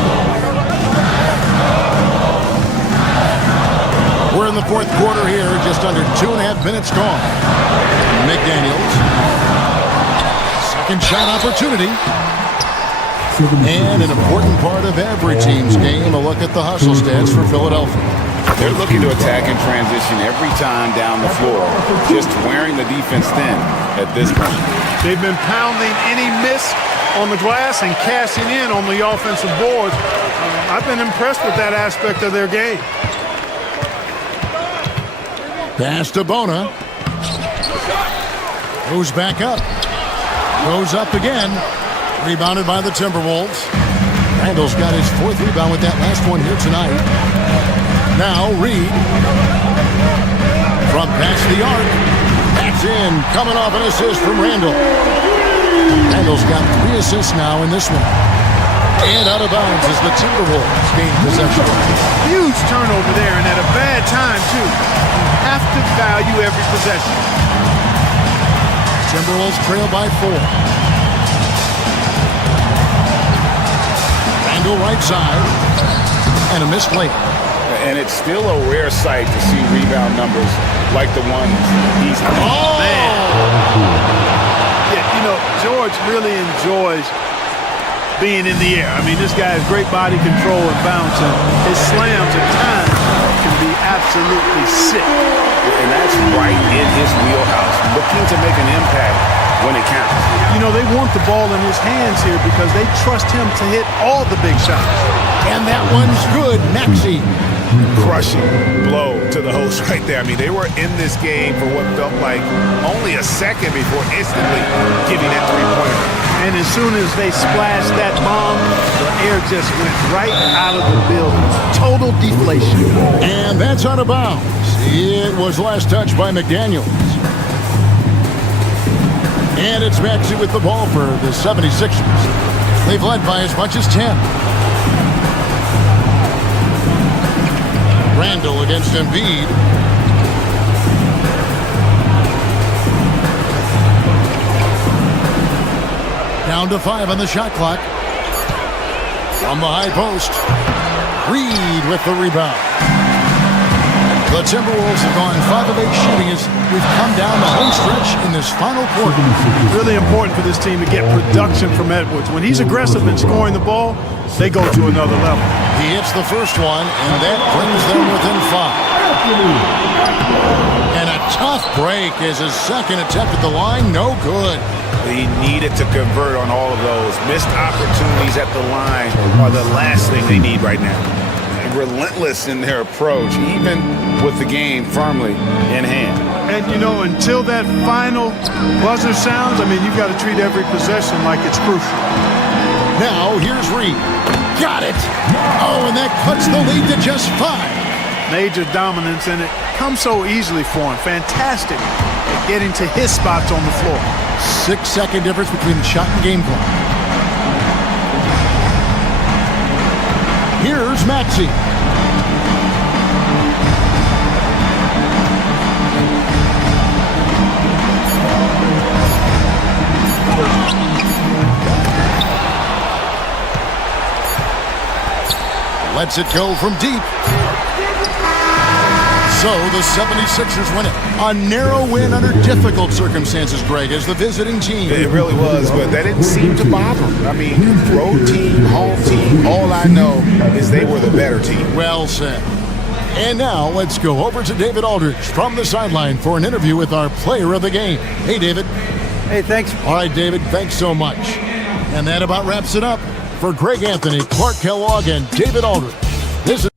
We're in the 4th quarter here, just under 2.5 minutes gone. McDaniels. Second shot opportunity. And an important part of every team's game, a look at the hustle stats for Philadelphia. They're looking to attack in transition every time down the floor, just wearing the defense thin at this point. They've been pounding any miss on the glass and cashing in on the offensive boards. I've been impressed with that aspect of their game. Pass to Bona. Goes back up. Goes up again. Rebounded by the Timberwolves. Randall's got his 4th rebound with that last one here tonight. Now Reed. From past the arc. That's in. Coming off an assist from Randall. Randall's got 3 assists now in this one. And out of bounds as the Timberwolves gain possession. Huge turnover there, and at a bad time, too. You have to value every possession. Timberwolves trail by 4. Randall right side. And a missed layup. And it's still a rare sight to see rebound numbers like the ones he's had. Oh, man. Yeah, you know, George really enjoys being in the air. I mean, this guy has great body control and bounce, and his slams at times can be absolutely sick. And that's right in his wheelhouse, looking to make an impact when it counts. You know, they want the ball in his hands here because they trust him to hit all the big shots. And that one's good. Maxey. Crushing blow to the host right there. I mean, they were in this game for what felt like only a second before instantly giving that 3-pointer. And as soon as they splashed that bomb, the air just went right out of the building. Total deflation. And that's out of bounds. It was last touched by McDaniels. And it's Maxey with the ball for the 76ers. They've led by as much as 10. Randall against Embiid. Down to 5 on the shot clock. From the high post. Reed with the rebound. The Timberwolves have gone 5 of 8 shooting as we've come down the home stretch in this final quarter. Really important for this team to get production from Edwards. When he's aggressive in scoring the ball, they go to another level. He hits the first one, and that brings them within 5. And a tough break is his second attempt at the line. No good. He needed to convert on all of those. Missed opportunities at the line are the last thing they need right now. Relentless in their approach, even with the game firmly in hand. And, you know, until that final buzzer sounds, I mean, you've got to treat every possession like it's crucial. Now, here's Reed. Got it. Oh, and that cuts the lead to just 5. Major dominance, and it comes so easily for him. Fantastic at getting to his spots on the floor. 6-second difference between the shot and game clock. Here's Maxey. Lets it go from deep. So the 76ers win it. A narrow win under difficult circumstances, Greg, as the visiting team. It really was, but that didn't seem to bother them. I mean, road team, home team, all I know is they were the better team. Well said. And now let's go over to David Aldridge from the sideline for an interview with our player of the game. Hey, David. Hey, thanks. All right, David, thanks so much. And that about wraps it up. For Greg Anthony, Clark Kellogg, and David Aldridge, this is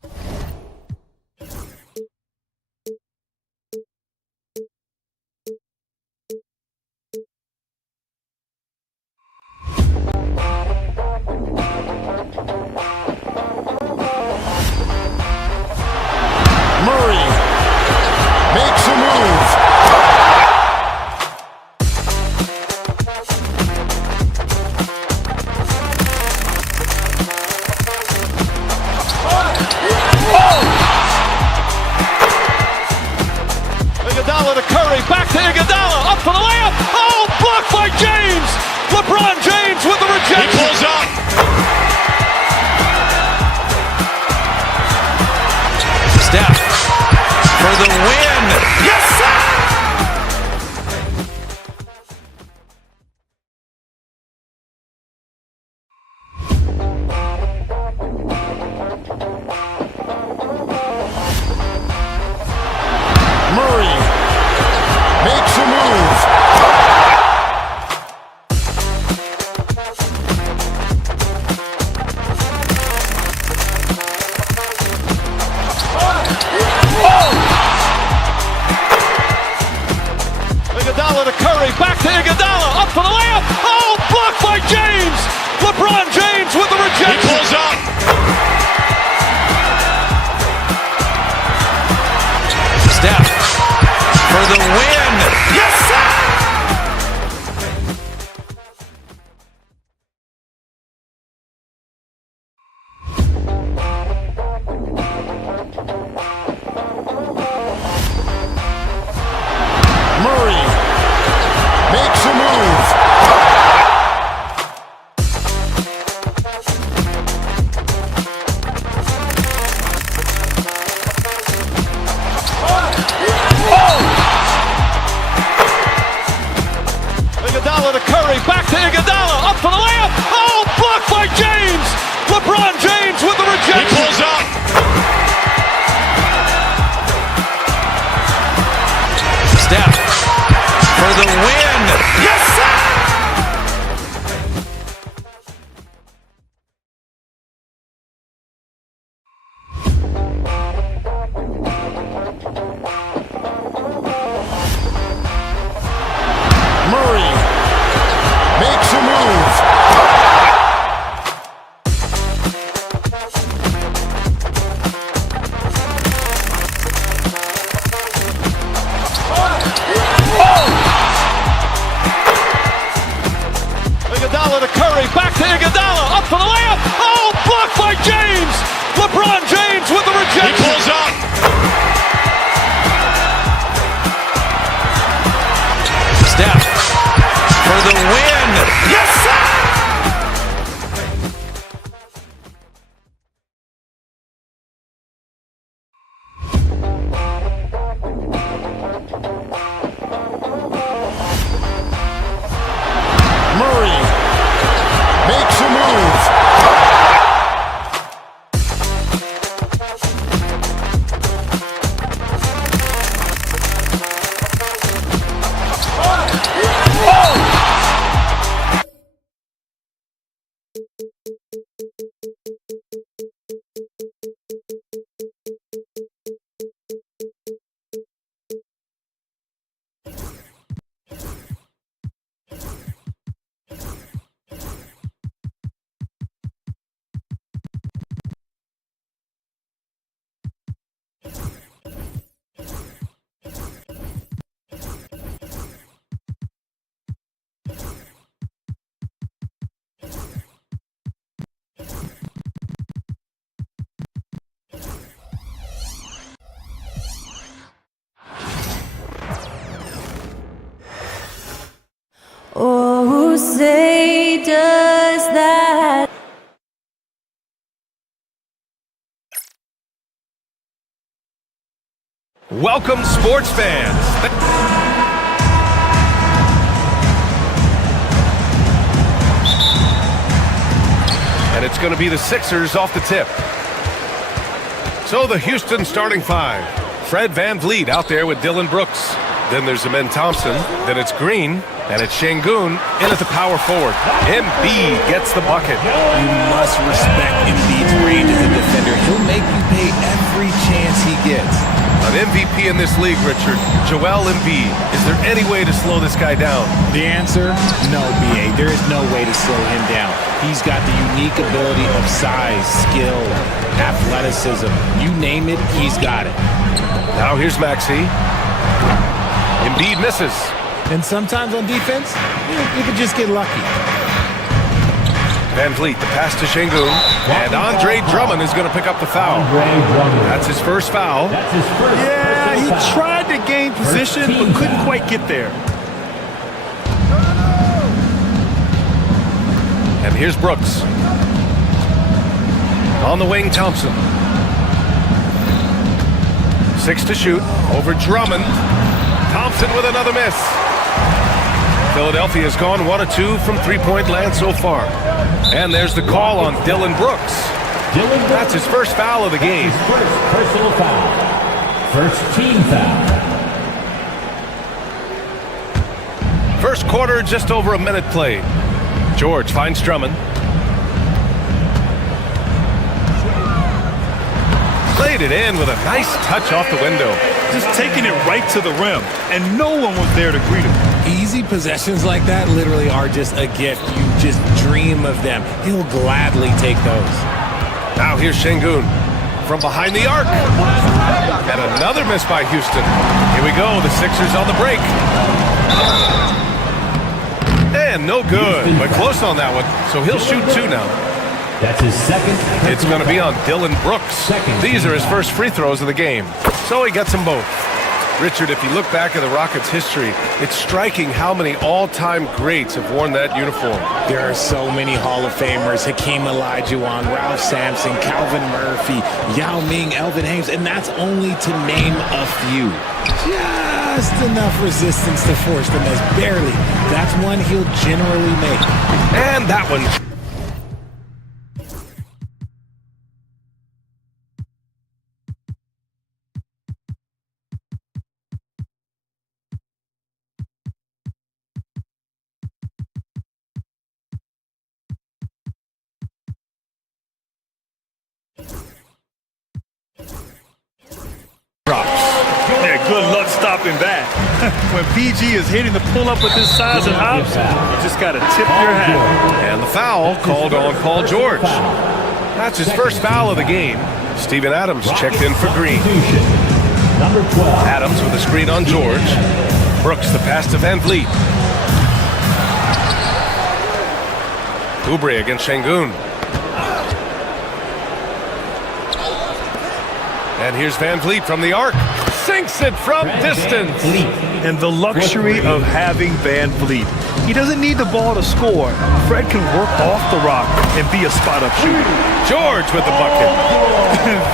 Murray makes a move. Curry, back to Iguodala, up for the layup. Oh, blocked by James. LeBron James with the rejection. He pulls up. Steph for the win. Yes, sir! Murray makes a move. Iguodala to Curry, back to Iguodala, up for the layup. Oh, blocked by James. LeBron James with the rejection. He pulls up. Steph for the win. Yes, sir! Murray makes a move. Iguodala to Curry, back to Iguodala, up for the layup. Oh, blocked by James. LeBron James with the He rejection. pulls up. Steph for the win. Yes, sir! Murray makes a move. Iguodala to Curry, back to Iguodala, up for the layup. Oh, blocked by James. LeBron James with the He rejection. pulls up. Steph for the win. Yes, sir! Murray makes a move. Oh, say does that. Welcome, sports fans. And it's going to be the Sixers off the tip. So the Houston starting five. Fred VanVleet out there with Dylan Brooks. Then there's Amen Thompson. Then it's Green. And it's Şengün in at the power forward. Embiid gets the bucket. You must respect Embiid's range as a defender. He'll make you pay every chance he gets. An MVP in this league, Richard. Joel Embiid. Is there any way to slow this guy down? The answer? No, B.A. There is no way to slow him down. He's got the unique ability of size, skill, athleticism. You name it, he's got it. Now here's Maxey. Embiid misses. And sometimes on defense, you can just get lucky. Van Vliet, the pass to Şengün, and Andre Drummond is going to pick up the foul. That's his first foul. Yeah, he tried to gain position, but couldn't quite get there. And here's Brooks. On the wing, Thompson. 6 to shoot, over Drummond. Thompson with another miss. Philadelphia has gone 1 of 2 from three-point land so far. And there's the call on Dillon Brooks. That's his first foul of the game. First personal foul. First team foul. First quarter, just over a minute played. George finds Drummond. Played it in with a nice touch off the window. Just taking it right to the rim, and no one was there to greet him. Easy possessions like that literally are just a gift. You just dream of them. He'll gladly take those. Now here's Şengün from behind the arc. And another miss by Houston. Here we go, the Sixers on the break. And no good, but close on that one. So he'll shoot 2 now. That's his second. It's going to be on Dillon Brooks. These are his first free throws of the game. So he gets them both. Richard, if you look back at the Rockets' history, it's striking how many all-time greats have worn that uniform. There are so many Hall of Famers: Hakeem Olajuwon, Ralph Sampson, Calvin Murphy, Yao Ming, Elvin Hayes, and that's only to name a few. Just enough resistance to force them as barely. That's one he'll generally make. And that one. Yeah, good luck stopping that. When PG is hitting the pull-up with his size and hops, you just got to tip your hat. And the foul called on Paul George. That's his first foul of the game. Steven Adams checked in for Green. Number 12. Adams with a screen on George. Brooks the pass to Van Vliet. Oubre against Şengün. And here's Van Vliet from the arc. Sinks it from distance. And the luxury of having Van Vliet. He doesn't need the ball to score. Fred can work off the rock and be a spot-up shooter. George with the bucket.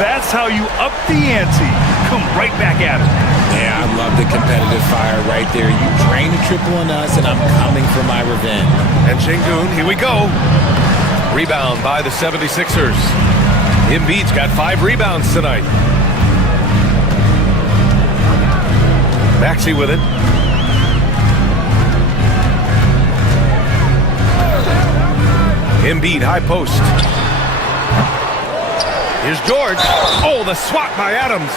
That's how you up the ante. Come right back at him. Yeah, I love the competitive fire right there. You drain a triple on us, and I'm coming for my revenge. And Şengün, here we go. Rebound by the 76ers. Embiid's got 5 rebounds tonight. Maxey with it. Embiid, high post. Here's George. Oh, the swat by Adams.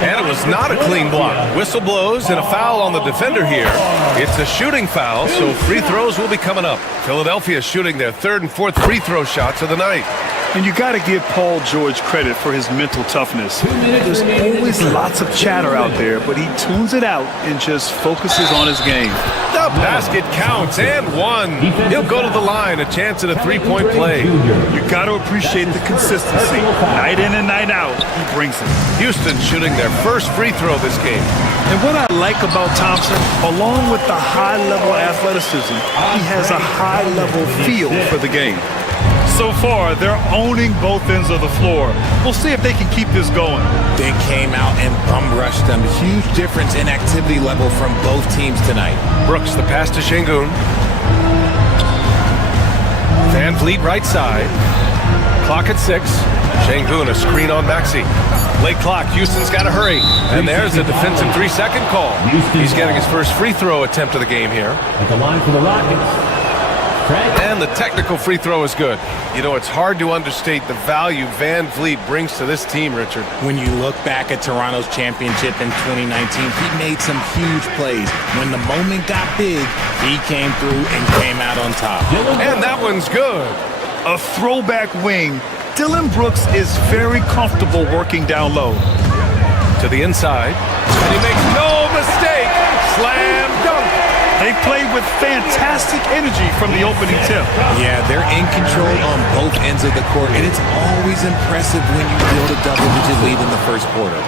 And it was not a clean block. Whistle blows and a foul on the defender here. It's a shooting foul, so free throws will be coming up. Philadelphia shooting their 3rd and 4th free throw shots of the night. And you got to give Paul George credit for his mental toughness. There's always lots of chatter out there, but he tunes it out and just focuses on his game. The basket counts, and one. He'll go to the line, a chance at a three-point play. You got to appreciate the consistency. Night in and night out, he brings it. Houston shooting their first free throw this game. And what I like about Thompson, along with the high-level athleticism, he has a high-level feel for the game. So far, they're owning both ends of the floor. We'll see if they can keep this going. They came out and bum-rushed them. Huge difference in activity level from both teams tonight. Brooks, the pass to Şengün. Van Vliet right side. Clock at 6. Şengün, a screen on Maxey. Late clock, Houston's got to hurry. And there's a defensive 3-second call. He's getting his first free throw attempt of the game here. At the line for the Rockets. And the technical free throw is good. You know, it's hard to understate the value Van Vliet brings to this team, Richard. When you look back at Toronto's championship in 2019, he made some huge plays. When the moment got big, he came through and came out on top. And that one's good. A throwback wing. Dillon Brooks is very comfortable working down low. To the inside. And he makes no mistake. Slam dunk. They played with fantastic energy from the opening tip. Yeah, they're in control on both ends of the court, and it's always impressive when you build a double-digit lead in the first quarter.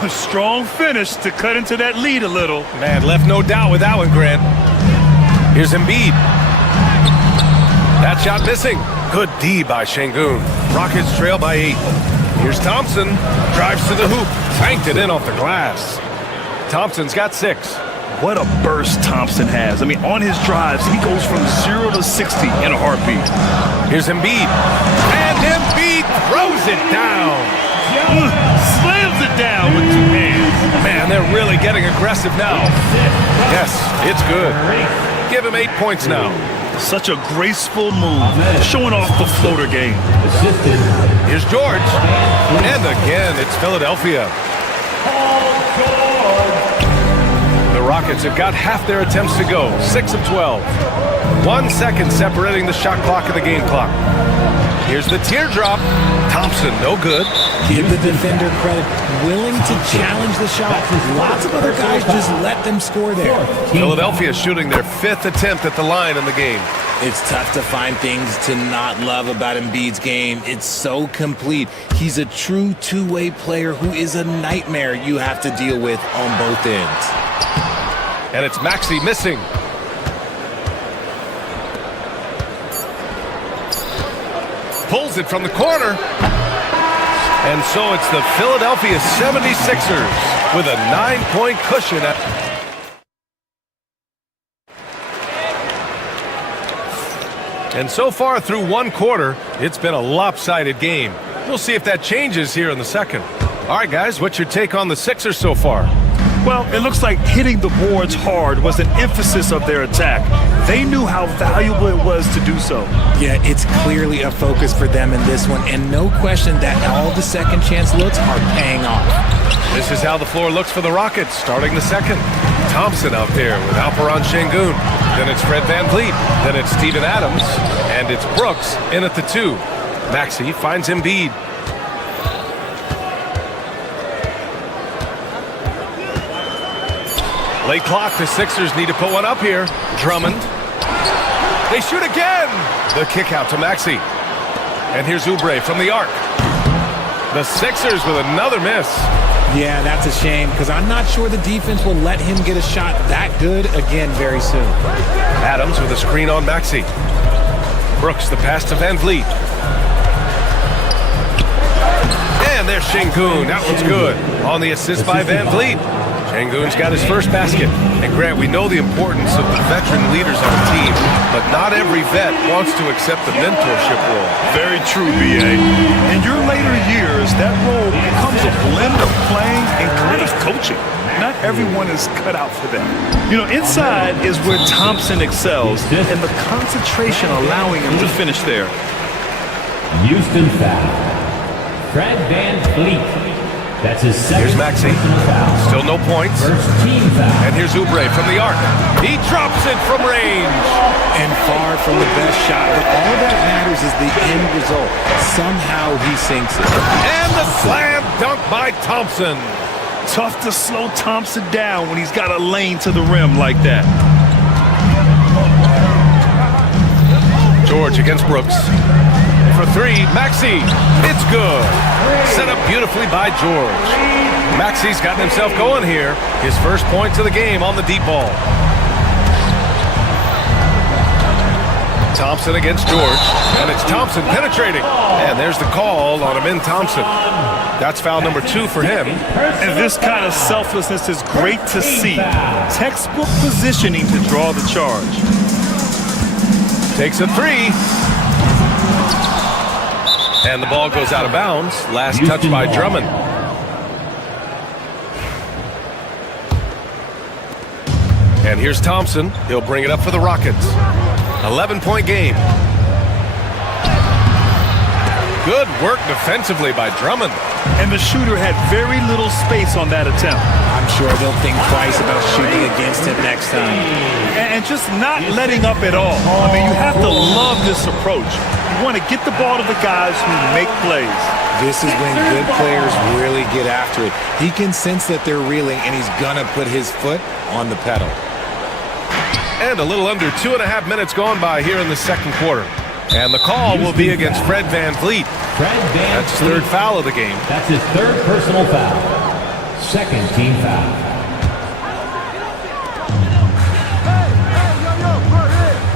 A strong finish to cut into that lead a little. Man, left no doubt with that one, Grant. Here's Embiid. That shot missing. Good D by Şengün. Rockets trail by 8. Here's Thompson. Drives to the hoop. Banked it in off the glass. Thompson's got 6. What a burst Thompson has. I mean, on his drives, he goes from 0 to 60 in a heartbeat. Here's Embiid. And Embiid throws it down. Slams it down with 2 hands. Man, they're really getting aggressive now. Yes, it's good. Give him 8 points now. Such a graceful move, showing off the floater game. Here's George. And again, it's Philadelphia. The Rockets have got half their attempts to go, 6 of 12. 1 second separating the shot clock and the game clock. Here's the teardrop. Thompson, no good. Give the defender credit, willing to challenge the shot. Lots of other guys just let them score there. Philadelphia shooting their 5th attempt at the line in the game. It's tough to find things to not love about Embiid's game. It's so complete. He's a true two-way player who is a nightmare you have to deal with on both ends. And it's Maxey missing. Pulls it from the corner. And so it's the Philadelphia 76ers with a 9-point cushion. And so far through 1 quarter, it's been a lopsided game. We'll see if that changes here in the second. All right, guys, what's your take on the Sixers so far? Well, it looks like hitting the boards hard was an emphasis of their attack. They knew how valuable it was to do so. Yeah, it's clearly a focus for them in this one, and no question that all the second chance looks are paying off. This is how the floor looks for the Rockets starting the second. Thompson out there with Alperen Şengün. Then it's Fred VanVleet. Then it's Steven Adams. And it's Brooks in at the 2. Maxey finds Embiid. Late clock, the Sixers need to put one up here. Drummond. They shoot again! The kick out to Maxey. And here's Oubre from the arc. The Sixers with another miss. Yeah, that's a shame, because I'm not sure the defense will let him get a shot that good again very soon. Adams with a screen on Maxey. Brooks, the pass to VanVleet. And there's Şengün. That one's good. On the assist by VanVleet. Şengün's got his first basket. And Grant, we know the importance of the veteran leaders on the team, but not every vet wants to accept the mentorship role. Very true, B.A. In your later years, that role becomes a blend of playing and kind of coaching. Not everyone is cut out for that. You know, inside is where Thompson excels, and the concentration allowing him to finish there. Houston foul. Fred VanVleet. That's his second. Here's Maxey. Still no points. First team foul. And here's Oubre from the arc. He drops it from range. And far from the best shot, but all that matters is the end result. Somehow he sinks it. And the slam dunk by Thompson. Tough to slow Thompson down when he's got a lane to the rim like that. George against Brooks. For 3, Maxey. It's good. Set up beautifully by George. Maxey's gotten himself going here. His first points of the game on the deep ball. Thompson against George. And it's Thompson penetrating. And there's the call on Amin Thompson. That's foul number 2 for him. And this kind of selflessness is great to see. Textbook positioning to draw the charge. Takes a 3. And the ball goes out of bounds. Last touch by Drummond. And here's Thompson. He'll bring it up for the Rockets. 11-point game. Good work defensively by Drummond. And the shooter had very little space on that attempt. I'm sure they'll think twice about shooting against him next time. And just not letting up at all. I mean, you have to love this approach. You want to get the ball to the guys who make plays. This is when good players really get after it. He can sense that they're reeling, and he's going to put his foot on the pedal. And a little under 2.5 minutes gone by here in the second quarter. And the call will be against Fred VanVleet. That's his third foul of the game. That's his third personal foul. Second team foul.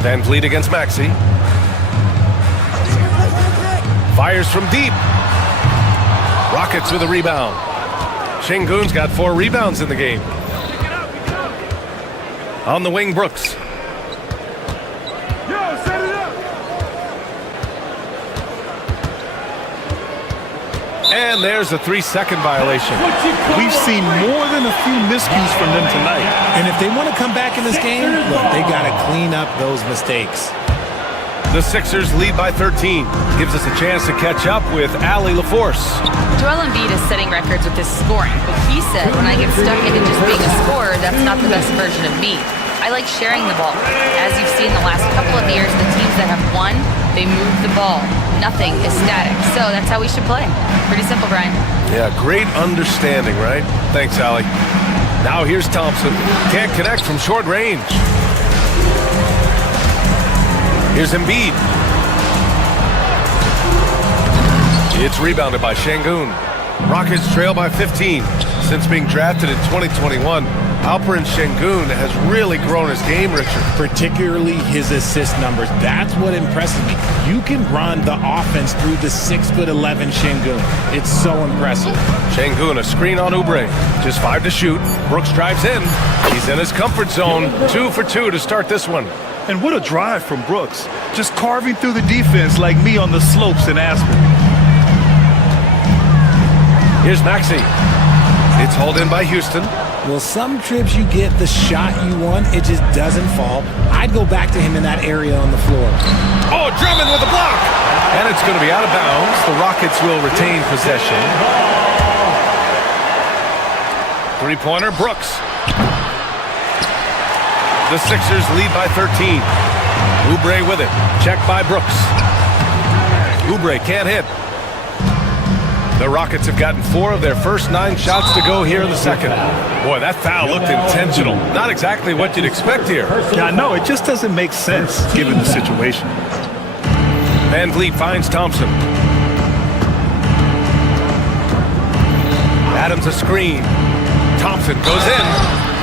VanVleet against Maxey. Fires from deep. Rockets with a rebound. Şengün's got 4 rebounds in the game. On the wing, Brooks. And there's a 3-second violation. We've seen more than a few miscues from them tonight. And if they want to come back in this game, look, they got to clean up those mistakes. The Sixers lead by 13. Gives us a chance to catch up with Allie LaForce. Joel Embiid is setting records with his scoring, but he said, when I get stuck into just being a scorer, that's not the best version of me. I like sharing the ball. As you've seen the last couple of years, the teams that have won, they move the ball. Nothing is static. So that's how we should play. Pretty simple, Brian. Yeah, great understanding, right? Thanks, Allie. Now here's Thompson. Can't connect from short range. Here's Embiid. It's rebounded by Şengün. Rockets trail by 15. Since being drafted in 2021, Alperen Şengün has really grown his game, Richard. Particularly his assist numbers. That's what impresses me. You can run the offense through the 6'11" Şengün. It's so impressive. Şengün, a screen on Oubre. Just 5 to shoot. Brooks drives in. He's in his comfort zone. 2 for 2 to start this one. And what a drive from Brooks. Just carving through the defense like me on the slopes in Aspen. Here's Maxey. It's hauled in by Houston. Well, some trips you get the shot you want, it just doesn't fall. I'd go back to him in that area on the floor. Oh, Drummond with a block! And it's going to be out of bounds. The Rockets will retain possession. Three-pointer, Brooks. The Sixers lead by 13. Oubre with it. Check by Brooks. Oubre can't hit. The Rockets have gotten 4 of their first 9 shots to go here in the second. Boy, that foul looked intentional. Not exactly what you'd expect here. Yeah, I know. It just doesn't make sense given the situation. VanVleet finds Thompson. Adams a screen. Thompson goes in.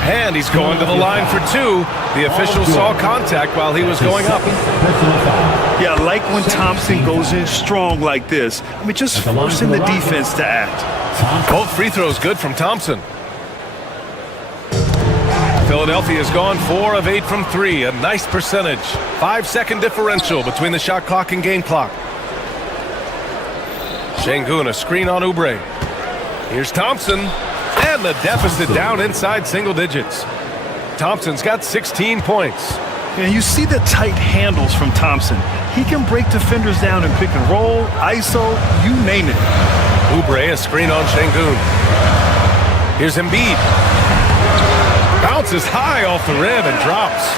And he's going to the line for 2. The official saw contact while he was going up. Yeah, I like when Thompson goes in strong like this. I mean, just forcing the defense to act. Both free throws good from Thompson. Philadelphia's gone 4 of 8 from 3. A nice percentage. 5-second differential between the shot clock and game clock. Şengün, a screen on Oubre. Here's Thompson. And the deficit down inside single digits. Thompson's got 16 points. And you see the tight handles from Thompson. He can break defenders down in pick and roll, ISO, you name it. Oubre, a screen on Şengün. Here's Embiid. Bounces high off the rim and drops.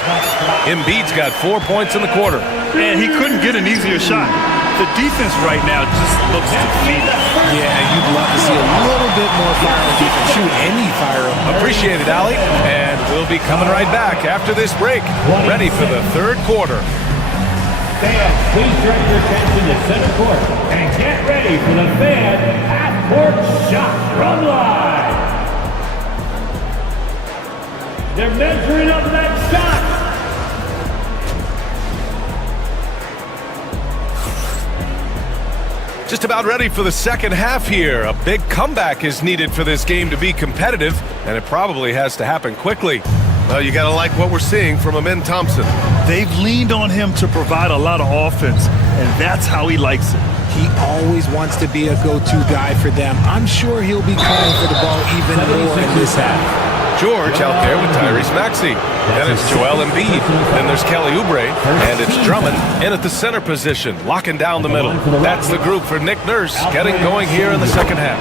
Embiid's got 4 points in the quarter. And he couldn't get an easier shot. The defense right now just looks defeated. Yeah, you'd love to see a little bit more fire on defense. Shoot any fire. Appreciate it, Allie. And we'll be coming right back after this break. Ready for the third quarter. Fans, please direct your attention to center court and get ready for the fan half-court shot from live. They're measuring up that shot. Just about ready for the second half here. A big comeback is needed for this game to be competitive, and it probably has to happen quickly. Well, you gotta like what we're seeing from Amin Thompson. They've leaned on him to provide a lot of offense, and that's how he likes it. He always wants to be a go-to guy for them. I'm sure he'll be calling for the ball even more in this half. George out there with Tyrese Maxey. Then it's Joel Embiid. Then there's Kelly Oubre. And it's Drummond in at the center position, locking down the middle. That's the group for Nick Nurse getting going here in the second half.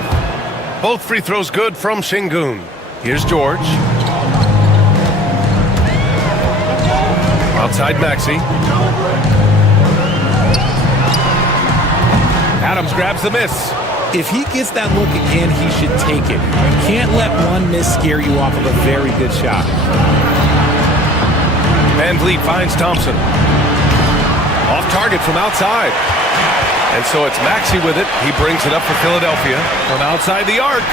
Both free throws good from Şengün. Here's George. Outside Maxey. Adams grabs the miss. If he gets that look again, he should take it. You can't let one miss scare you off of a very good shot. Van Vliet finds Thompson. Off target from outside. And so it's Maxey with it. He brings it up for Philadelphia from outside the arc.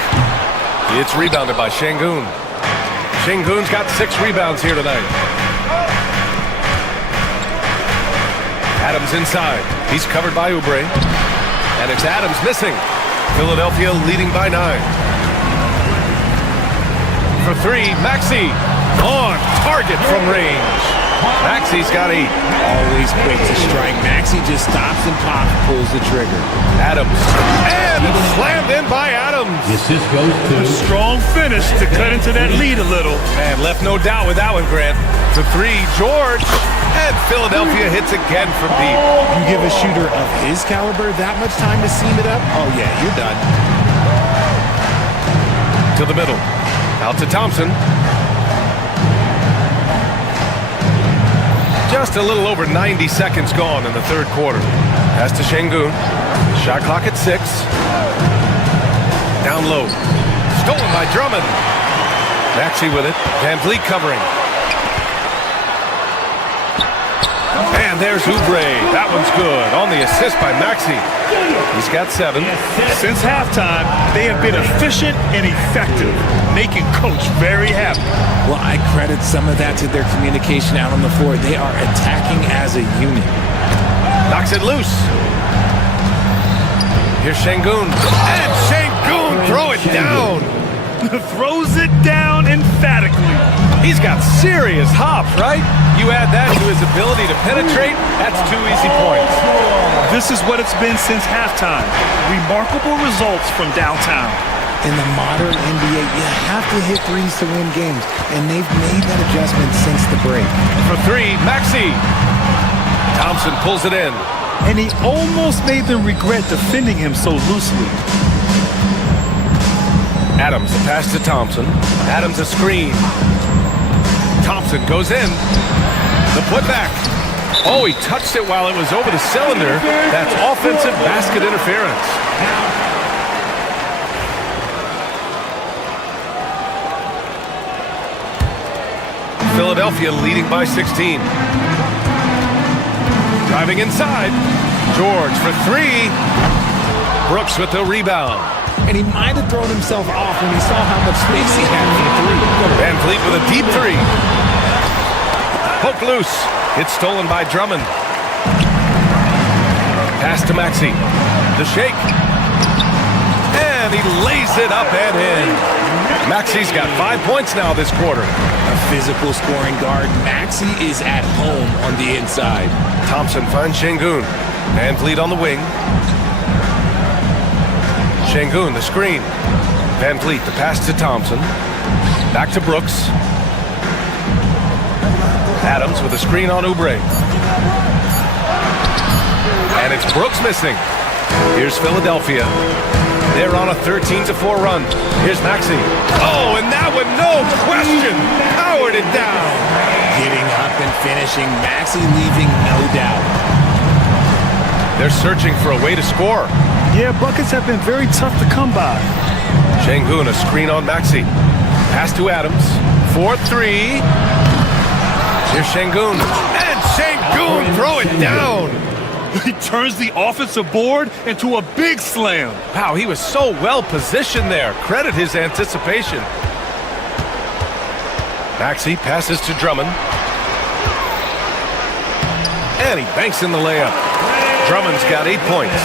It's rebounded by Şengün. Şengün's got 6 rebounds here tonight. Adams inside. He's covered by Oubre. And it's Adams missing. Philadelphia leading by 9. For 3, Maxey on target from range. Maxey's got 8. Always quick to strike. Maxey just stops and pops, pulls the trigger. Adams. And slammed in by Adams. Assist goes to A strong finish to cut into that lead a little. And left no doubt with that one, Grant. For 3, George. And Philadelphia hits again from deep. You give a shooter of his caliber that much time to seam it up? Oh, yeah, you're done. To the middle. Out to Thompson. Just a little over 90 seconds gone in the third quarter. Pass to Şengün. Shot clock at 6. Down low. Stolen by Drummond. Maxey with it. Van Vliet covering. And there's Oubre. That one's good. On the assist by Maxey. He's got 7. Since halftime, they have been efficient and effective, making Coach very happy. Well, I credit some of that to their communication out on the floor. They are attacking as a unit. Knocks it loose. Here's Şengün. And Şengün throw it down. Throws it down emphatically. He's got serious hop, right? You add that to his ability to penetrate, that's 2 easy points. This is what it's been since halftime. Remarkable results from downtown. In the modern NBA, you have to hit threes to win games, and they've made that adjustment since the break. For 3, Maxey. Thompson pulls it in. And he almost made them regret defending him so loosely. Adams, the pass to Thompson. Adams a screen. Thompson goes in. The putback. Oh, he touched it while it was over the cylinder. That's offensive basket interference. Philadelphia leading by 16. Driving inside. George for 3. Brooks with the rebound. And he might have thrown himself off when he saw how much space he had for the 3. Van Vliet with a deep 3. Poke loose. It's stolen by Drummond. Pass to Maxey. The shake. And he lays it up and in. Maxey's got 5 points now this quarter. A physical scoring guard. Maxey is at home on the inside. Thompson finds Şengün. Van Vliet on the wing. Şengün, the screen. Van Vliet, the pass to Thompson. Back to Brooks. Adams with a screen on Oubre. And it's Brooks missing. Here's Philadelphia. They're on a 13-4 run. Here's Maxey. Oh, and that one, no question, powered it down. Getting up and finishing. Maxey leaving no doubt. They're searching for a way to score. Yeah, buckets have been very tough to come by. Şengün, a screen on Maxey. Pass to Adams. 4-3. Here's Şengün. And Şengün, throw it down. He turns the offensive board into a big slam. Wow, he was so well positioned there. Credit his anticipation. Maxey passes to Drummond. And he banks in the layup. Drummond's got 8 points.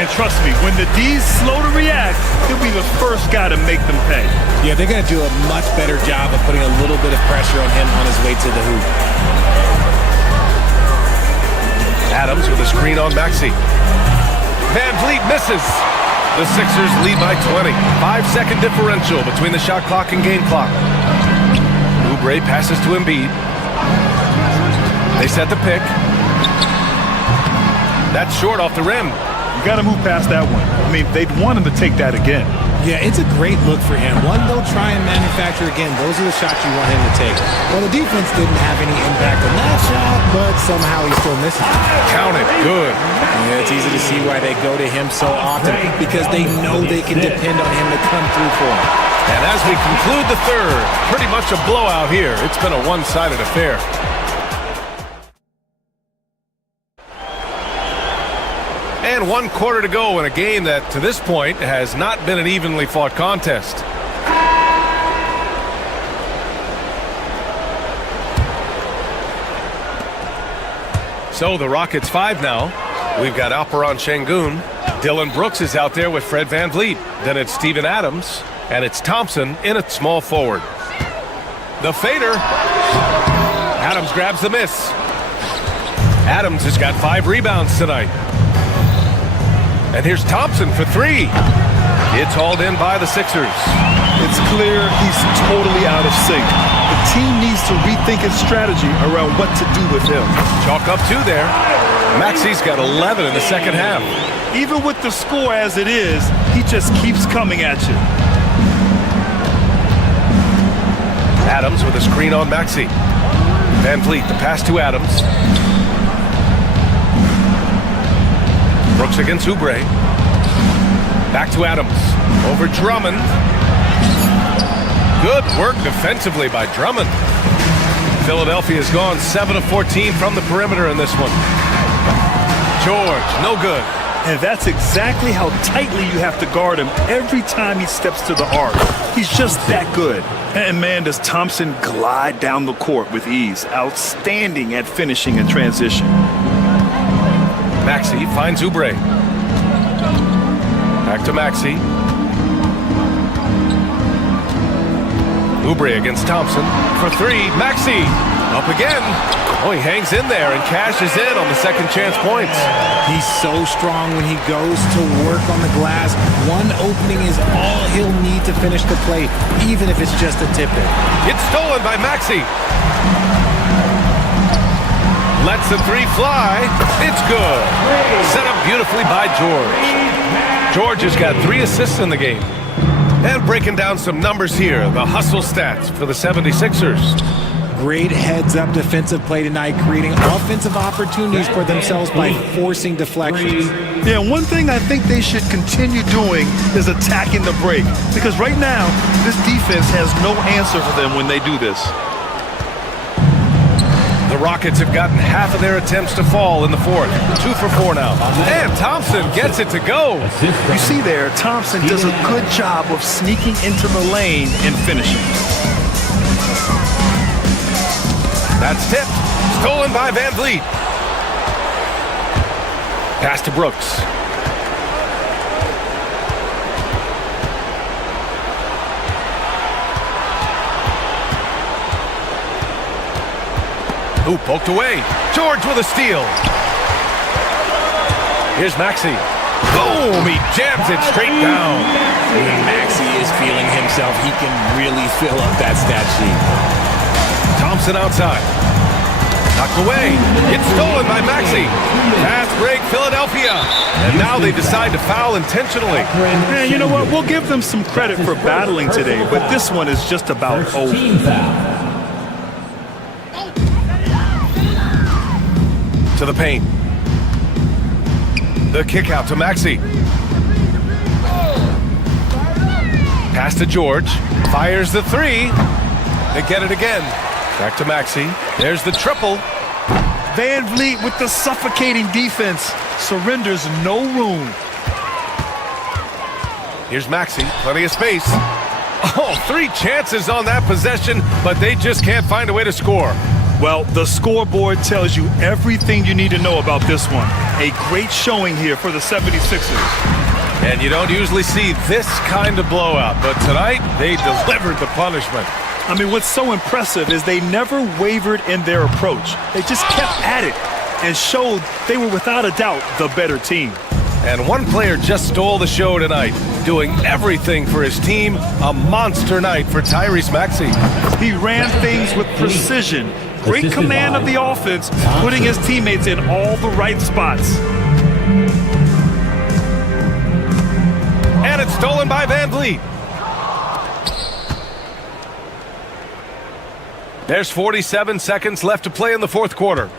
And trust me, when the D's slow to react, he'll be the first guy to make them pay. Yeah, they're going to do a much better job of putting a little bit of pressure on him on his way to the hoop. Adams with a screen on Maxey. Van Vliet misses. The Sixers lead by 20. 5-second differential between the shot clock and game clock. Oubre passes to Embiid. They set the pick. That's short off the rim. You got to move past that one. I mean, they'd want him to take that again. Yeah, it's a great look for him. One they'll try and manufacture again. Those are the shots you want him to take. Well, the defense didn't have any impact on that shot, but somehow he still misses it. Count it. Good. Yeah, it's easy to see why they go to him so often, because they know they can depend on him to come through for them. And as we conclude the third, pretty much a blowout here. It's been a one-sided affair. And 1 quarter to go in a game that, to this point, has not been an evenly fought contest. So the Rockets 5 now. We've got Alperon Şengün. Dylan Brooks is out there with Fred VanVleet. Then it's Steven Adams. And it's Thompson in at small forward. The fader. Adams grabs the miss. Adams has got 5 rebounds tonight. And here's Thompson for 3. It's hauled in by the Sixers. It's clear he's totally out of sync. The team needs to rethink its strategy around what to do with him. Chalk up 2 there. Maxi's got 11 in the second half. Even with the score as it is, he just keeps coming at you. Adams with a screen on Maxey. VanVleet, the pass to Adams. Brooks against Oubre. Back to Adams. Over Drummond. Good work defensively by Drummond. Philadelphia's gone 7 of 14 from the perimeter in this one. George, no good. And that's exactly how tightly you have to guard him every time he steps to the arc. He's just that good. And man, does Thompson glide down the court with ease. Outstanding at finishing in transition. Maxey finds Oubre. Back to Maxey. Oubre against Thompson for 3. Maxey up again. Oh, he hangs in there and cashes in on the second chance points. He's so strong when he goes to work on the glass. One opening is all he'll need to finish the play, even if it's just a tip-in. It's stolen by Maxey. Lets the 3 fly. It's good. Set up beautifully by George. George has got 3 assists in the game. And breaking down some numbers here, the hustle stats for the 76ers. Great heads-up defensive play tonight, creating offensive opportunities for themselves by forcing deflections. Yeah, one thing I think they should continue doing is attacking the break. Because right now, this defense has no answer for them when they do this. The Rockets have gotten half of their attempts to fall in the fourth. 2 for 4 now. And Thompson gets it to go. You see there, Thompson does a good job of sneaking into the lane and finishing. That's tipped. Stolen by VanVleet. Pass to Brooks. Ooh, poked away. George with a steal. Here's Maxey. Boom! He jams it straight down. When Maxey is feeling himself, he can really fill up that stat sheet. Thompson outside. Knocked away. It's stolen by Maxey. Fast break, Philadelphia. And now they decide to foul intentionally. Man, you know what? We'll give them some credit for battling today, but this one is just about over. To the paint. The kick out to Maxey. Pass to George. Fires the 3. They get it again. Back to Maxey. There's the triple. VanVleet with the suffocating defense. Surrenders no room. Here's Maxey. Plenty of space. Oh, 3 chances on that possession, but they just can't find a way to score. Well, the scoreboard tells you everything you need to know about this one. A great showing here for the 76ers. And you don't usually see this kind of blowout, but tonight they delivered the punishment. I mean, what's so impressive is they never wavered in their approach. They just kept at it and showed they were without a doubt the better team. And one player just stole the show tonight, doing everything for his team. A monster night for Tyrese Maxey. He ran things with precision. Great command of the offense, putting his teammates in all the right spots. And it's stolen by VanVleet. There's 47 seconds left to play in the fourth quarter.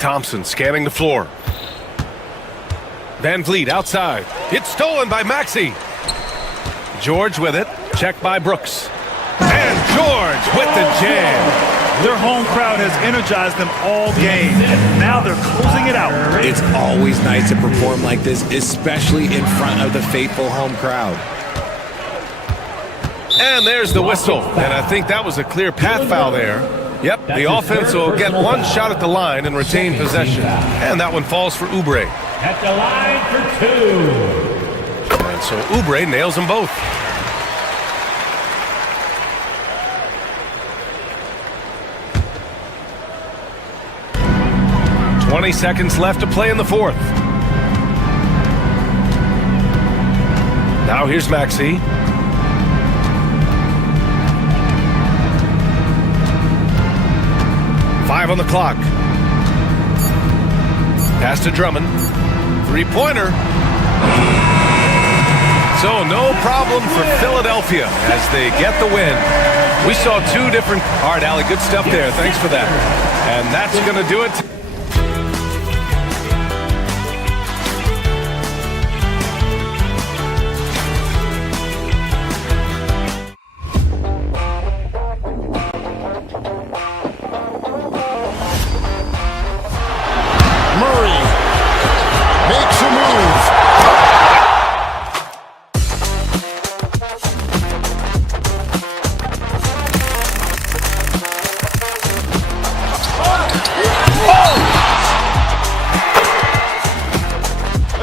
Thompson scanning the floor. VanVleet outside. It's stolen by Maxey. George with it. Checked by Brooks. And George with the jam. Their home crowd has energized them all game. Now they're closing it out. It's always nice to perform like this, especially in front of the faithful home crowd. And there's the whistle. And I think that was a clear path foul there. Yep, the offense will get one shot at the line and retain possession. And that one falls for Oubre. At the line for 2. And so Oubre nails them both. "20 seconds left to play in the fourth. Now here's Maxey. Five on the clock. Pass to Drummond. Three-pointer. So no problem for Philadelphia as they get the win. We saw two different... All right, Allie, good stuff there. Thanks for that. And that's going to do it.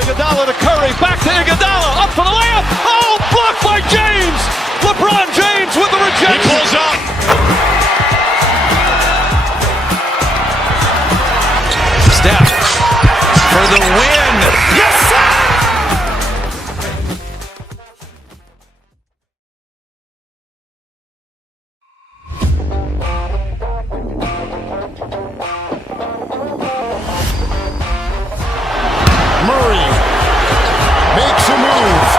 Iguodala to Curry, back to Iguodala, up for the layup. Oh, blocked by James. LeBron James with the rejection. He pulls up. Steph for the win. Yes, sir! Murray makes a move.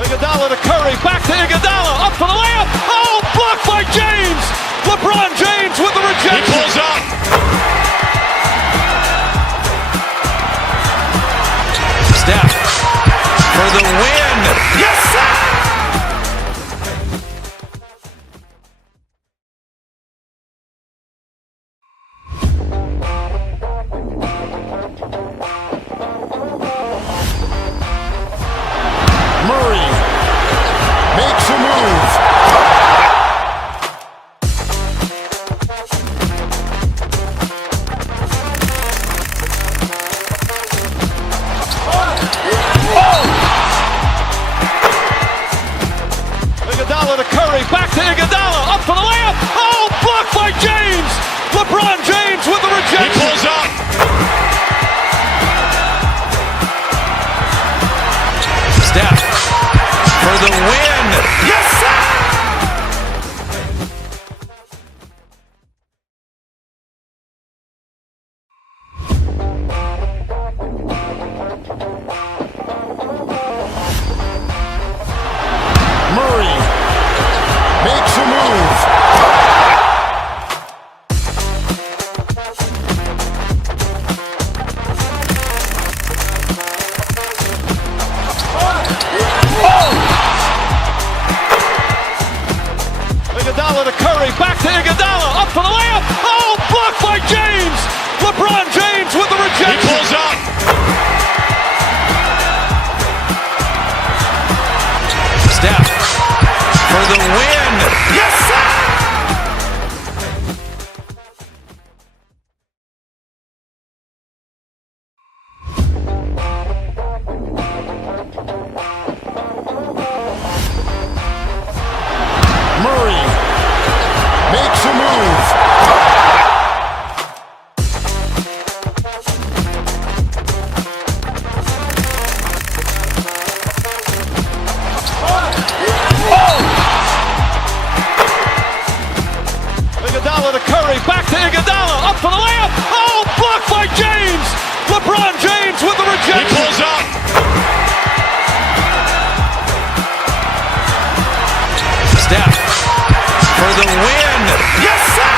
Iguodala to Curry, back to Iguodala, up for the layup. Oh, blocked by James. LeBron James with the rejection. He pulls up. Steph for the win. Yes, sir! Murray makes a move. Iguodala to Curry, back to Iguodala, up for the layup. Oh, blocked by James. LeBron James with the rejection. He pulls up. Steph for the win. Yes, sir! Murray makes a move. Iguodala to Curry, back to Iguodala, up for the layup. Oh, blocked by James. LeBron James with the rejection. He pulls up. Steph for the win. Yes, sir! Murray makes a move. Iguodala to Curry, back to Iguodala, up for the layup. Oh, blocked by James. LeBron James with the rejection. He pulls up. Steph for the win. Yes, sir!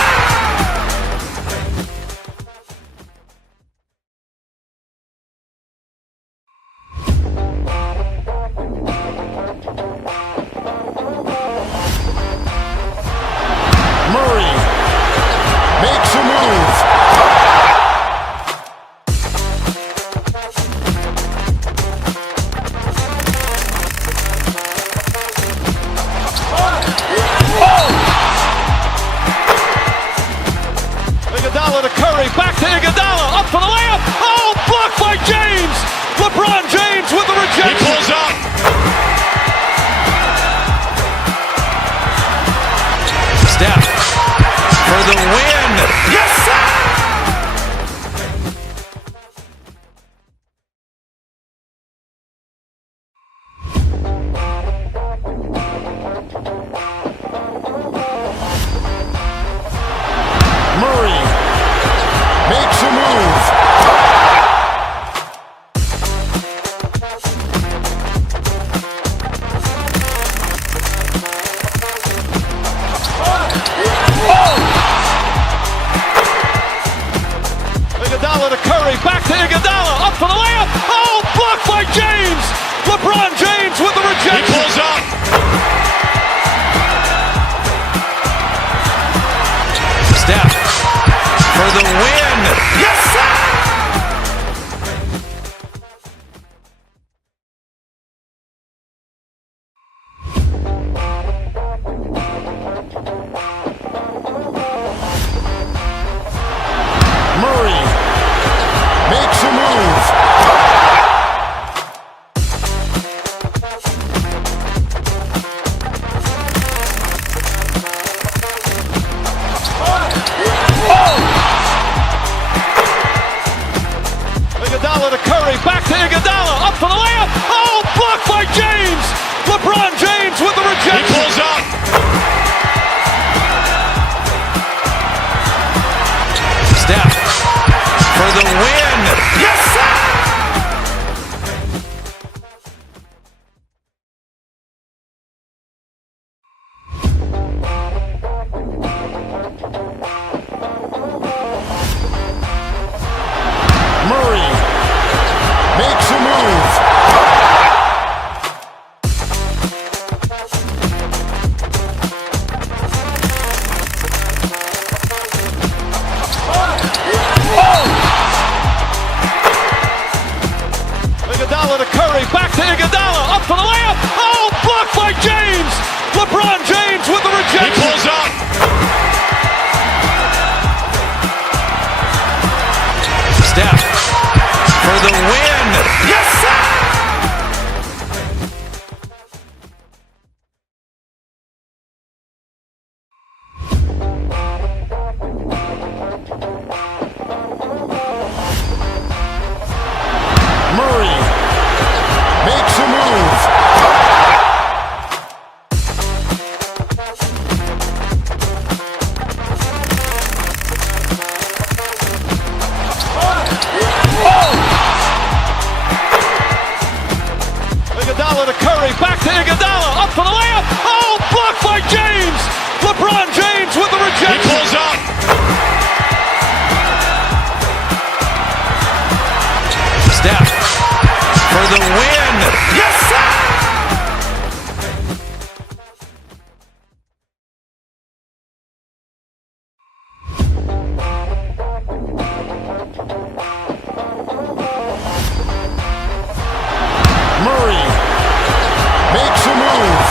back to Iguodala, up for the layup. Oh, blocked by James. LeBron James with the rejection. He pulls up. Steph for the win. Yes, sir! Murray makes a move. Iguodala to Curry, back to Iguodala, up for the layup. Oh, blocked by James. LeBron James with the rejection. He pulls up. Steph for the win. Yes, sir! Murray makes a move. Iguodala to Curry, back to Iguodala, up for the layup. Oh, blocked by James. LeBron James with the rejection. He pulls up. Steph for the win. Yes, sir! Murray makes a move.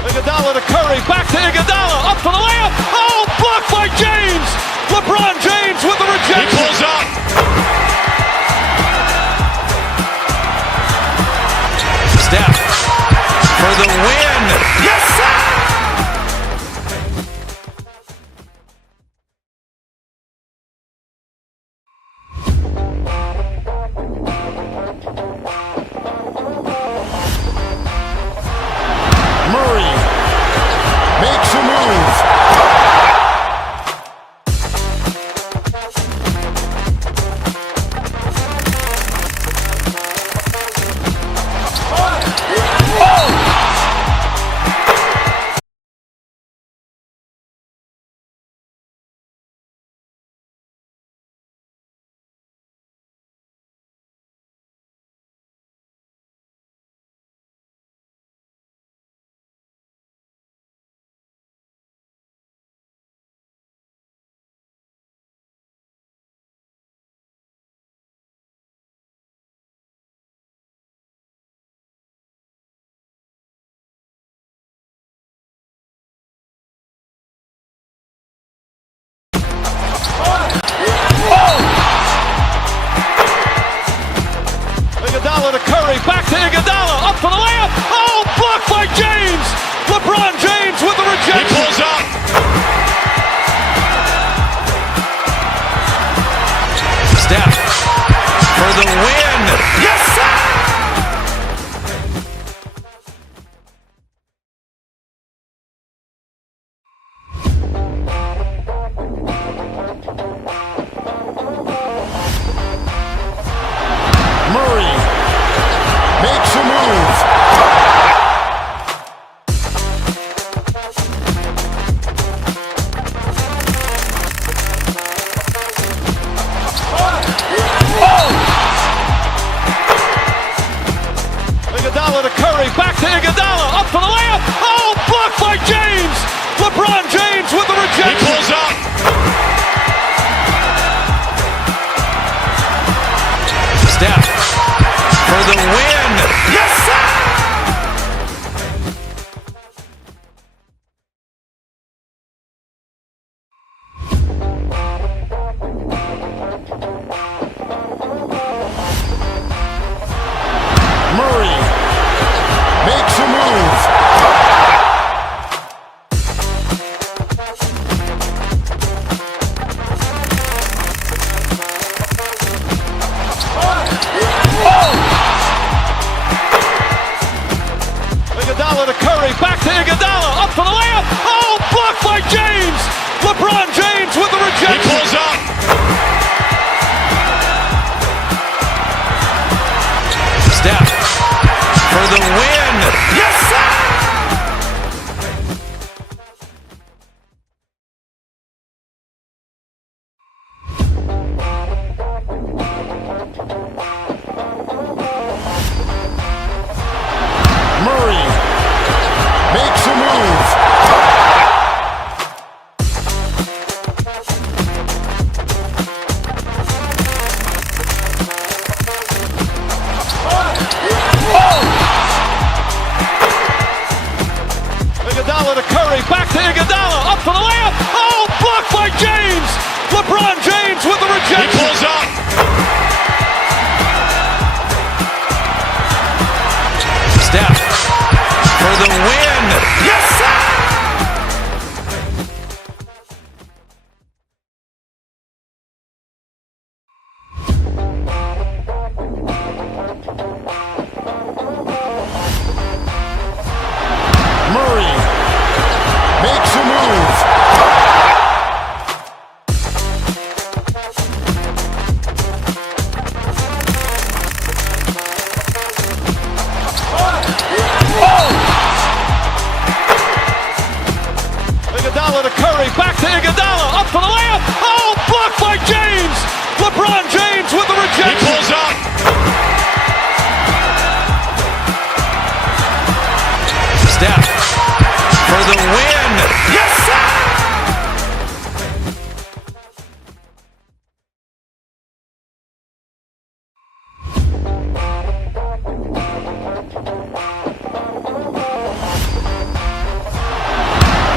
Iguodala to Curry, back to Iguodala, up for the layup. Oh, blocked by James. LeBron James with the rejection. He pulls up. Steph for the win. Yes, sir! Murray makes a move. Iguodala to Curry, back to Iguodala, up for the layup. Oh, blocked by James. LeBron James with the rejection. He pulls up. Steph for the win. Yes, sir! Murray makes a move. Iguodala to Curry, back to Iguodala, up for the layup. Oh, blocked by James. LeBron James with the rejection. He pulls up. Steph for the win. Yes, sir! Curry, back to Iguodala, up for the layup. Oh, blocked by James. LeBron James with the rejection. He pulls up. Steph for the win. Yes, sir! Murray makes a move. Iguodala to Curry, back to Iguodala, up for the layup. Oh, blocked by James. LeBron James with the rejection. He pulls up. Steph for the win. Yes, sir! Murray makes a move. Iguodala to Curry, back to Iguodala, up for the layup. Oh, blocked by James. LeBron James with the He rejection. pulls up. Steph for the win. Yes, sir!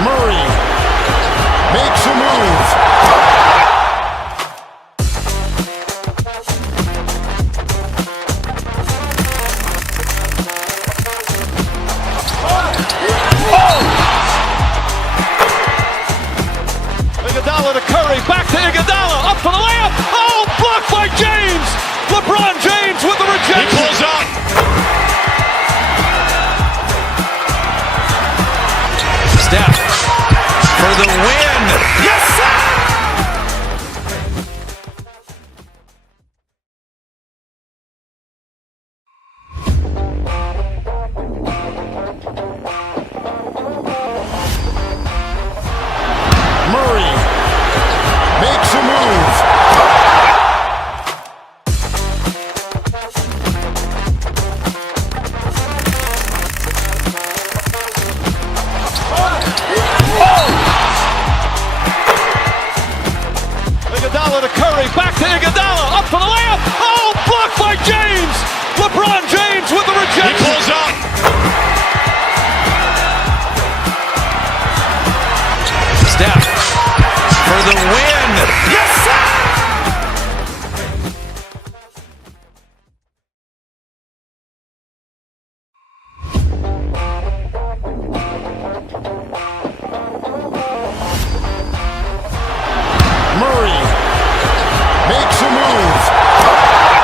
Murray makes a move. Iguodala to Curry, back to Iguodala, up for the layup. Oh, blocked by James. LeBron James with the He rejection. pulls up. Steph for the win. Yes, sir! Murray makes a move. Iguodala to Curry, back to Iguodala, up for the layup. Oh, blocked by James. LeBron James with the He rejection. pulls up. Steph for the win. Yes, sir! Murray makes a move.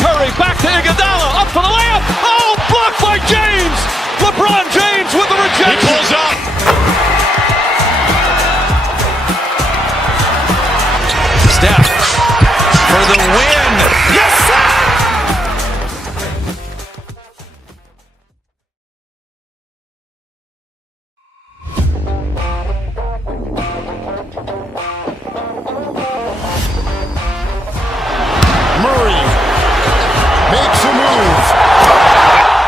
Curry, back to Iguodala, up for the layup. Oh, blocked by James. LeBron James with the rejection. He pulls up. Steph for the win. Yes, sir! Murray makes a move.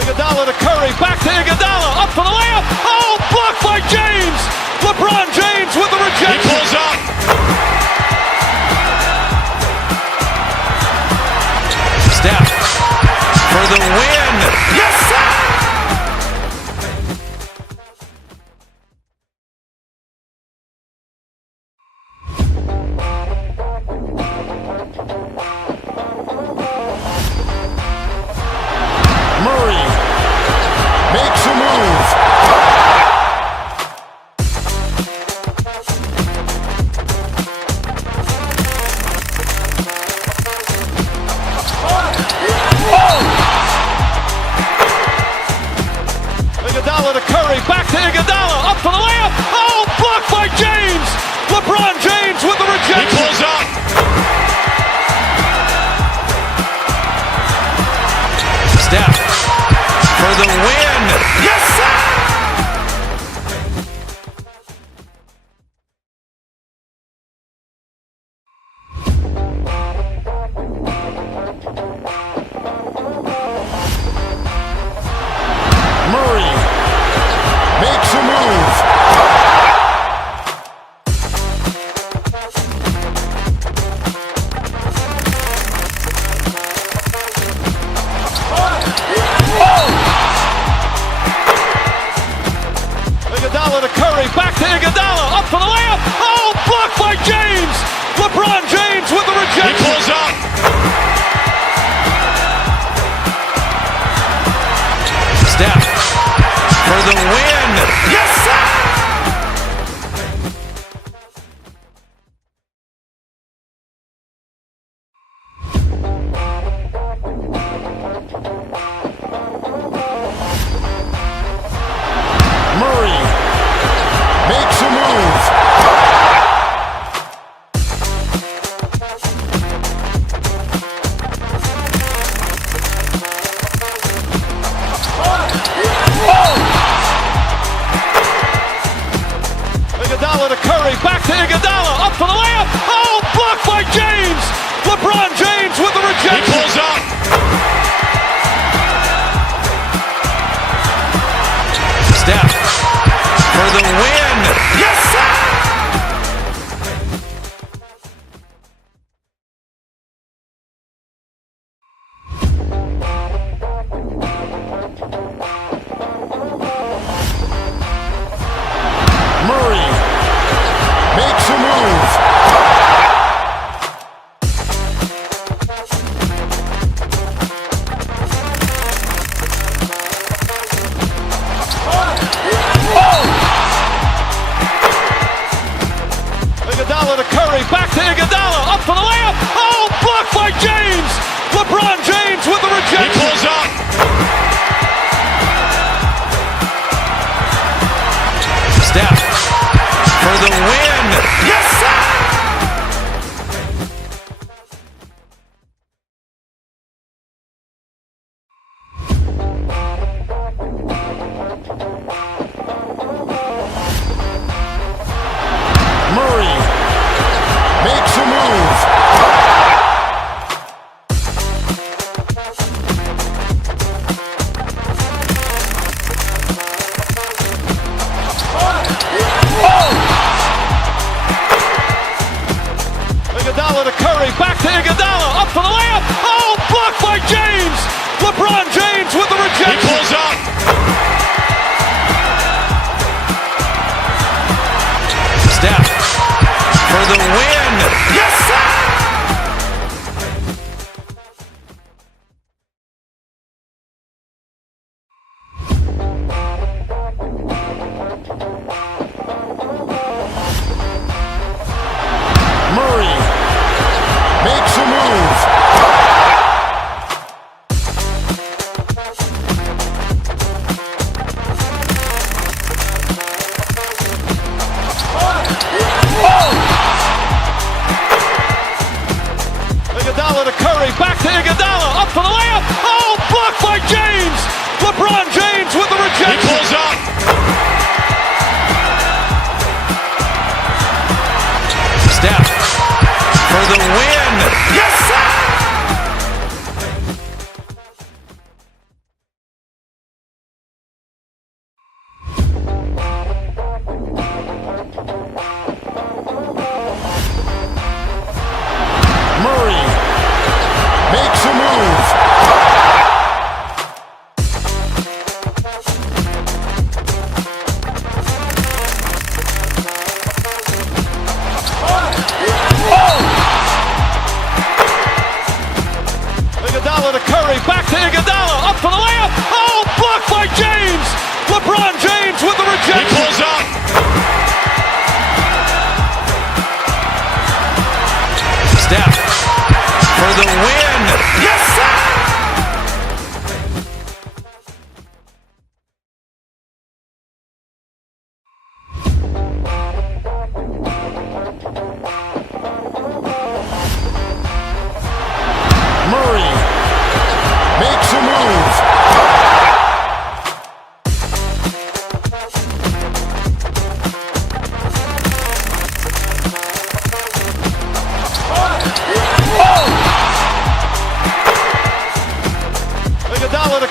Iguodala to Curry, back to Iguodala, up for the layup. Oh, blocked by James. LeBron James with the rejection. He pulls up. Steph for the win. Yes, sir! Murray makes a move. Iguodala to Curry, back to Iguodala, up for the layup. Oh, blocked by James. LeBron James with the He rejection. pulls up. Steph for the win. Yes, sir! Murray makes a move. Iguodala to Curry, back to Iguodala, up for the layup. Oh, blocked by James. LeBron James with the He rejection. pulls up. Steph for the win. Yes, sir! Murray makes a move. Iguodala to Curry, back to Iguodala, up for the layup. Oh, blocked by James. LeBron James with the He rejection. pulls up. Steph for the win. Yes, sir! Murray makes a move. Iguodala to Curry, back to Iguodala, up for the layup. Oh, blocked by James. LeBron James with the He rejection. pulls up. Steph for the win. Yes, sir! Murray makes a move.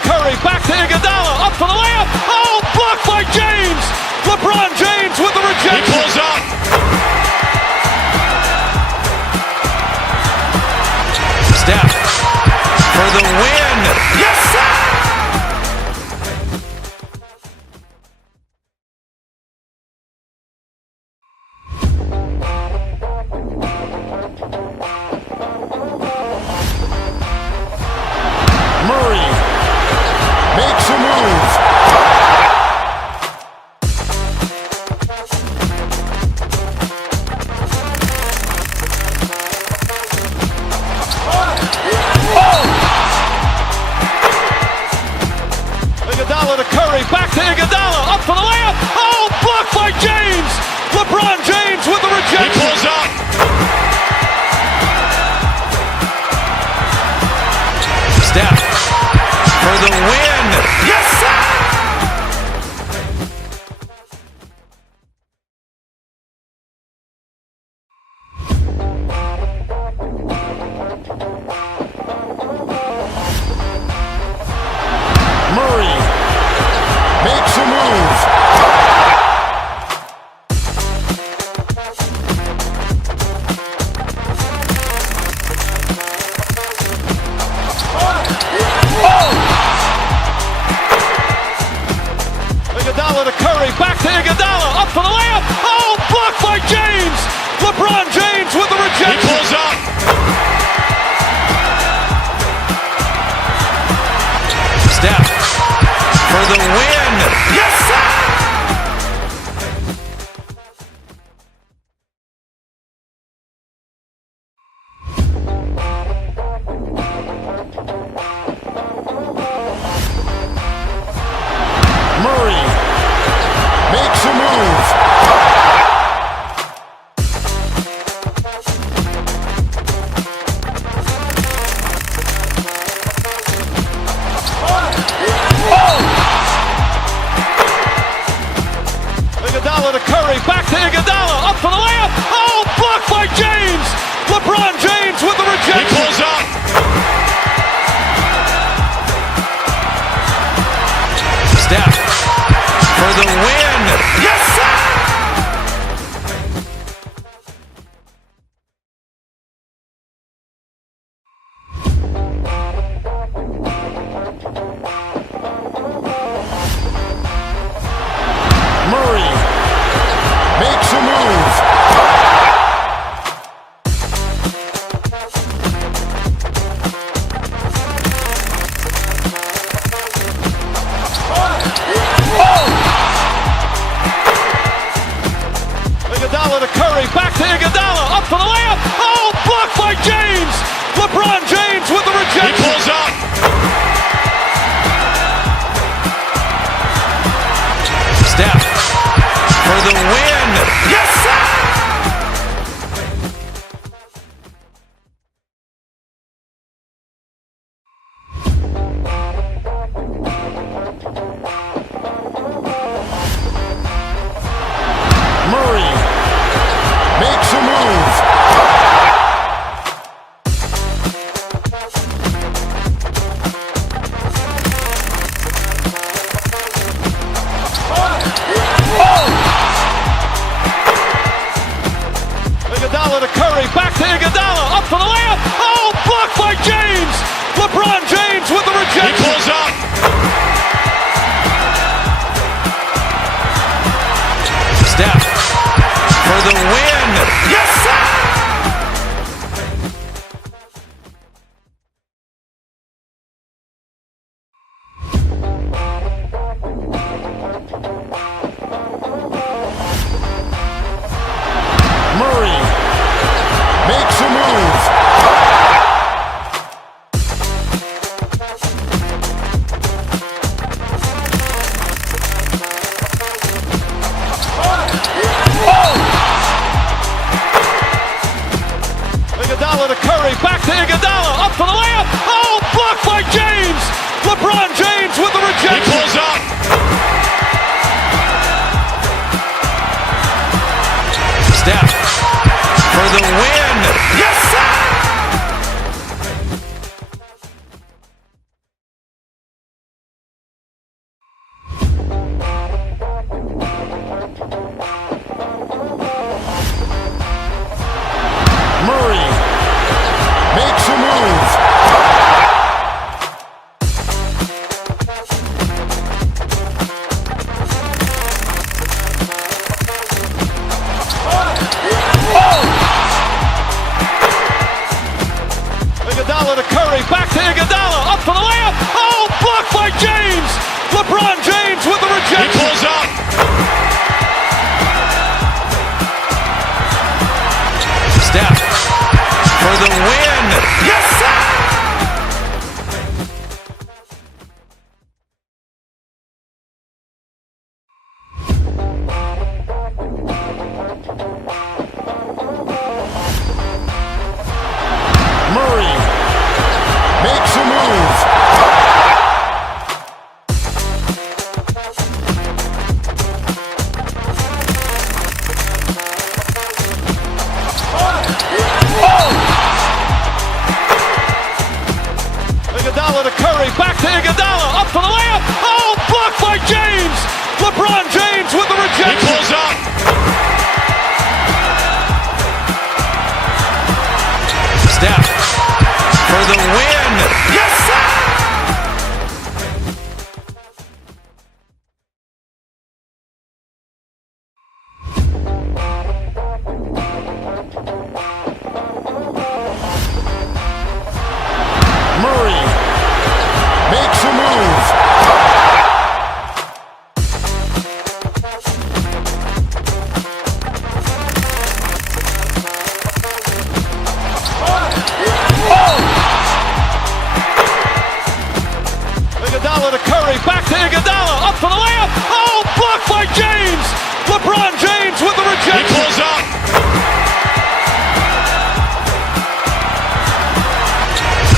Curry, back to Iguodala, up for the layup. Oh, blocked by James. LeBron James with the rejection. He pulls up. Steph for the win. Yes, sir! Murray makes a move. Iguodala to Curry, back to Iguodala, up for the layup. Oh, blocked by James. LeBron James with the rejection. He pulls up. Steph for the win. Yes, sir! Murray makes a move. Iguodala to Curry, back to Iguodala, up for the layup. Oh, blocked by James. LeBron James with the He rejection. pulls up. Steph for the win. Yes, sir! Murray makes a move. Iguodala to Curry, back to Iguodala, up for the layup. Oh, blocked by James. LeBron James with the He rejection. pulls up. Steph for the win. Yes, sir! Murray makes a move. Iguodala to Curry, back to Iguodala, up for the layup. Oh, blocked by James. LeBron James with the He rejection. pulls up. Steph for the win. Yes, sir! Murray makes a move. Iguodala to Curry, back to Iguodala, up for the layup. Oh, blocked by James. LeBron James with the He rejection. pulls up. Steph for the win. Yes, sir! Murray makes a move. Iguodala to Curry, back to Iguodala, up for the layup. Oh, blocked by James. LeBron James with the He rejection. pulls up. Steph for the win. Yes, sir! Curry, back to Iguodala, up for the layup. Oh, blocked by James. LeBron James with the rejection. He pulls up.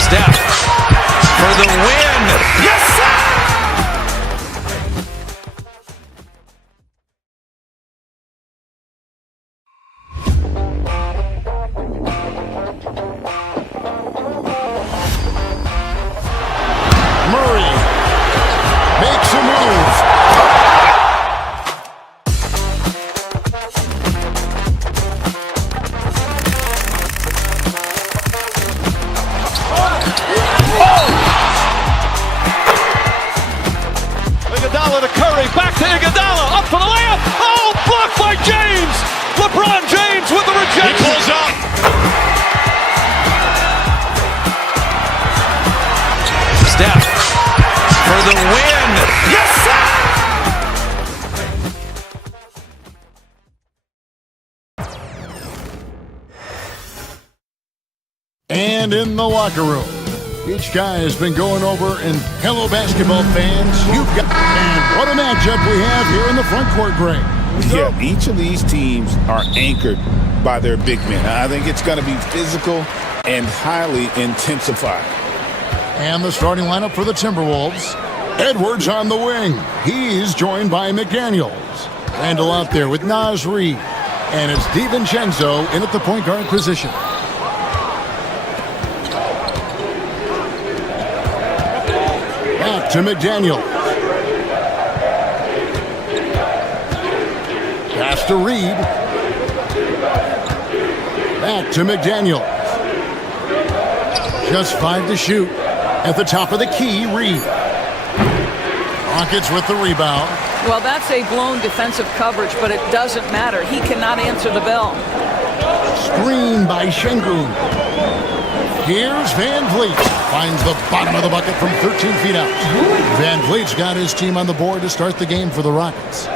Steph for the win. Yes, sir! Murray makes a move. Iguodala to Curry, back to Iguodala, up for the layup. Oh, blocked by James. LeBron James with the rejection. He pulls up. Steph for the win. Yes, sir! And in the locker room, each guy has been going over, and hello, basketball fans, you've got, and what a matchup we have here in the front court, Greg. Yeah, each of these teams are anchored by their big men. I think it's going to be physical and highly intensified. And the starting lineup for the Timberwolves. Edwards on the wing. He's joined by McDaniels. Randall out there with Naz Reid. And it's DiVincenzo in at the point guard position. Back to McDaniels. Pass to Reid. Back to McDaniels. Just 5 to shoot. At the top of the key, Reid. Rockets with the rebound. Well, that's a blown defensive coverage, but it doesn't matter. He cannot answer the bell. Screen by Şengün. Here's Van Vliet. Finds the bottom of the bucket from 13 feet out. Van Vliet's got his team on the board to start the game for the Rockets.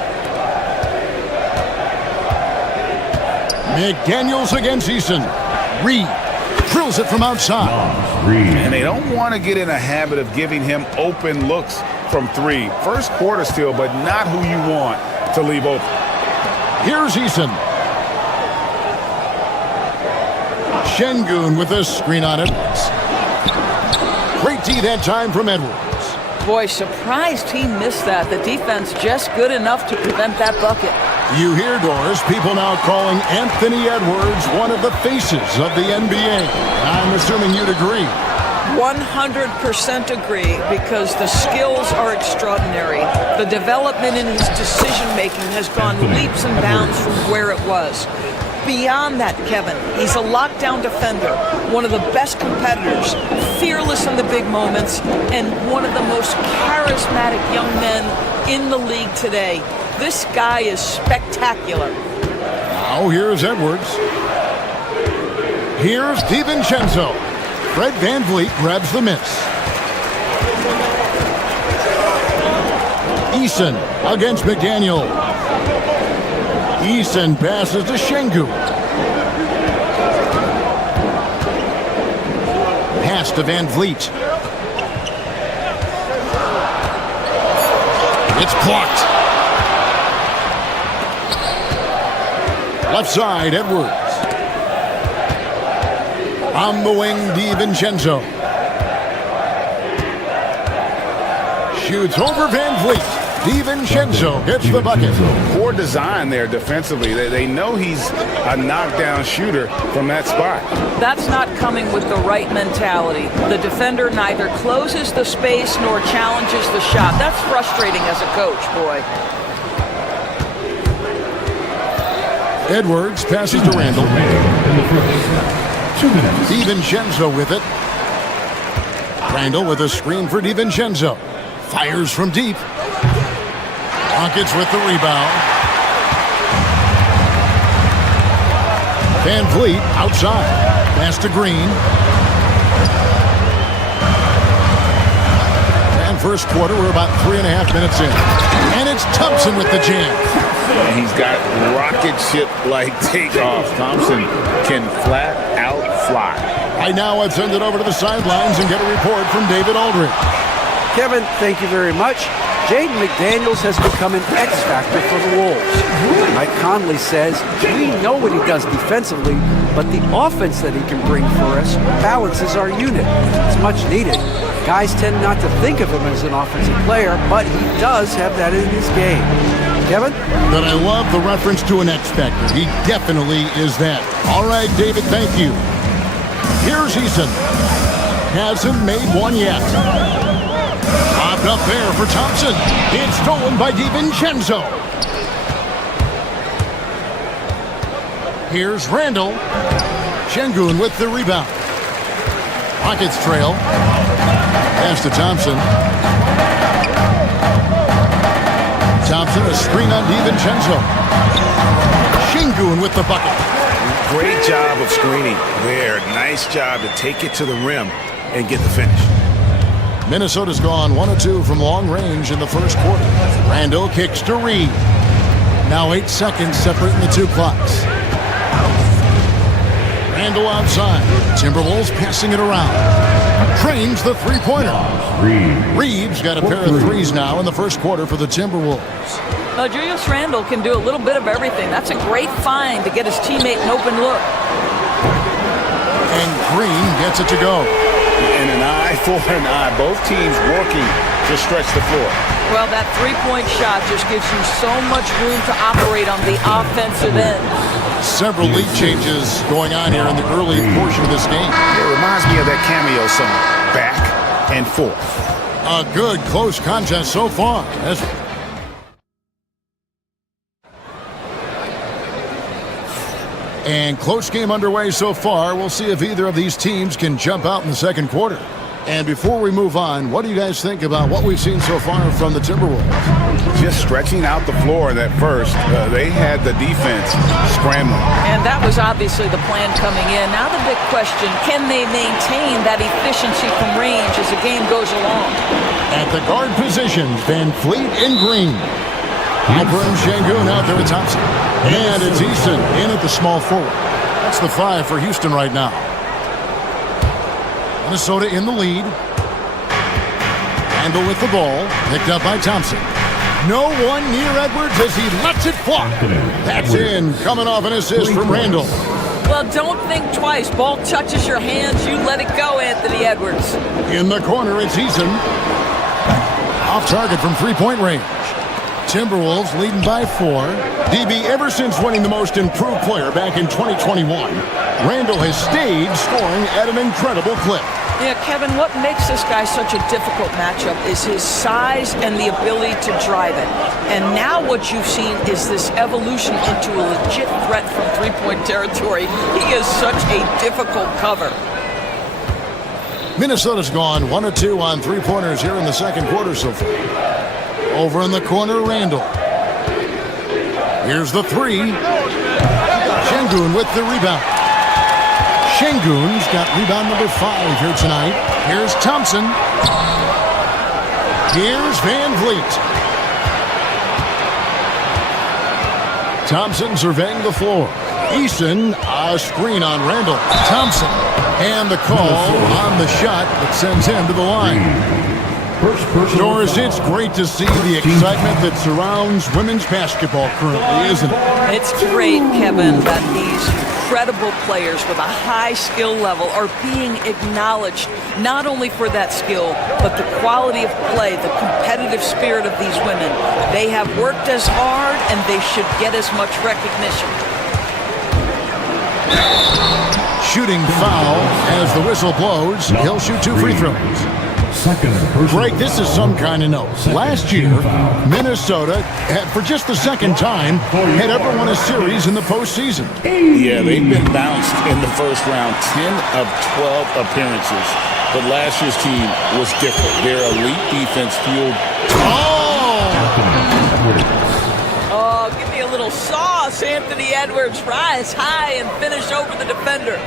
McDaniels against Eason. Reid drills it from outside. And they don't want to get in a habit of giving him open looks from three. First quarter still, but not who you want to leave open. Here's Eason. Şengün with a screen on Edwards. Great D that time from Edwards. Boy, surprised he missed that. The defense just good enough to prevent that bucket. You hear, Doris, people now calling Anthony Edwards one of the faces of the NBA. I'm assuming you'd agree. 100% agree, because the skills are extraordinary. The development in his decision-making has gone leaps and bounds from where it was. Beyond that, Kevin, he's a lockdown defender, one of the best competitors, fearless in the big moments, and one of the most charismatic young men in the league today. This guy is spectacular. Now here's Edwards. Here's DiVincenzo. Fred Van Vliet grabs the miss. Eason against McDaniel. Eason passes to Şengün. Pass to Van Vliet. It's blocked. Left side, Edwards. On the wing, DiVincenzo. Shoots over Van Vliet. DiVincenzo hits the bucket. Poor design there defensively. They know he's a knockdown shooter from that spot. That's not coming with the right mentality. The defender neither closes the space nor challenges the shot. That's frustrating as a coach, boy. Edwards passes to Randall. 2 minutes. DiVincenzo with it. Randall with a screen for DiVincenzo. Fires from deep. Rockets with the rebound. Van Vliet outside. Pass to Green. And first quarter, we're about 3.5 minutes in. And it's Thompson with the jam. And he's got rocket ship-like takeoff. Thompson can flat out fly. Right now, I'd send it over to the sidelines and get a report from David Aldridge. Kevin, thank you very much. Jaden McDaniels has become an X factor for the Wolves. Mike Conley says, we know what he does defensively, but the offense that he can bring for us balances our unit. It's much needed. Guys tend not to think of him as an offensive player, but he does have that in his game. Kevin? But I love the reference to an X factor. He definitely is that. All right, David, thank you. Here's Eason. Hasn't made one yet. Popped up there for Thompson. It's stolen by DiVincenzo. Here's Randall. Şengün with the rebound. Rockets trail. Pass to Thompson. Thompson, a screen on DiVincenzo. Şengün with the bucket. Great job of screening there. Nice job to take it to the rim and get the finish. Minnesota's gone 1 of 2 from long range in the first quarter. Randall kicks to Reed. Now 8 seconds separating the two clocks. Randall outside. Timberwolves passing it around. Trains the three-pointer. Reed's got a pair of threes now in the first quarter for the Timberwolves. Julius Randle can do a little bit of everything. That's a great find to get his teammate an open look. And Green gets it to go. And an eye for an eye. Both teams working to stretch the floor. Well, that three-point shot just gives you so much room to operate on the offensive end. Several lead changes going on here in the early portion of this game. It reminds me of that cameo song, Back and Forth. A good close contest so far. And close game underway so far. We'll see if either of these teams can jump out in the second quarter. And before we move on, what do you guys think about what we've seen so far from the Timberwolves? Just stretching out the floor that first. They had the defense scrambling. And that was obviously the plan coming in. Now the big question, can they maintain that efficiency from range as the game goes along? At the guard positions, Van Fleet and Green. Alper and Şengün out there with Thompson. And it's Eason in at the small forward. That's the 5 for Houston right now. Minnesota in the lead. Randall with the ball. Picked up by Thompson. No one near Edwards as he lets it fly. That's in. Coming off an assist from Randall. Well, don't think twice. Ball touches your hands, you let it go, Anthony Edwards. In the corner, it's Eason. Off target from three-point range. Timberwolves leading by 4. DB, ever since winning the most improved player back in 2021, Randall has stayed scoring at an incredible clip. Yeah, Kevin, what makes this guy such a difficult matchup is his size and the ability to drive it. And now what you've seen is this evolution into a legit threat from three-point territory. He is such a difficult cover. Minnesota's gone 1 of 2 on three-pointers here in the second quarter so far. Over in the corner, Randall. Here's the 3. Şengün with the rebound. Şengün's got rebound number 5 here tonight. Here's Thompson. Here's Van Vliet. Thompson surveying the floor. Eason, a screen on Randall. Thompson. And the call on the shot that sends him to the line. Doris, it's great to see the excitement that surrounds women's basketball currently, isn't it? It's great, Kevin, that these incredible players with a high skill level are being acknowledged, not only for that skill, but the quality of play, the competitive spirit of these women. They have worked as hard, and they should get as much recognition. Shooting foul as the whistle blows. He'll shoot 2 free throws. Greg, this is some kind of note. Last year, Minnesota, for just the second time, had ever won a series in the postseason. Yeah, they've been bounced in the first round, 10 of 12 appearances. But last year's team was different. Their elite defense fueled. Oh, give me a little sauce, Anthony Edwards. Rise high and finish over the defender.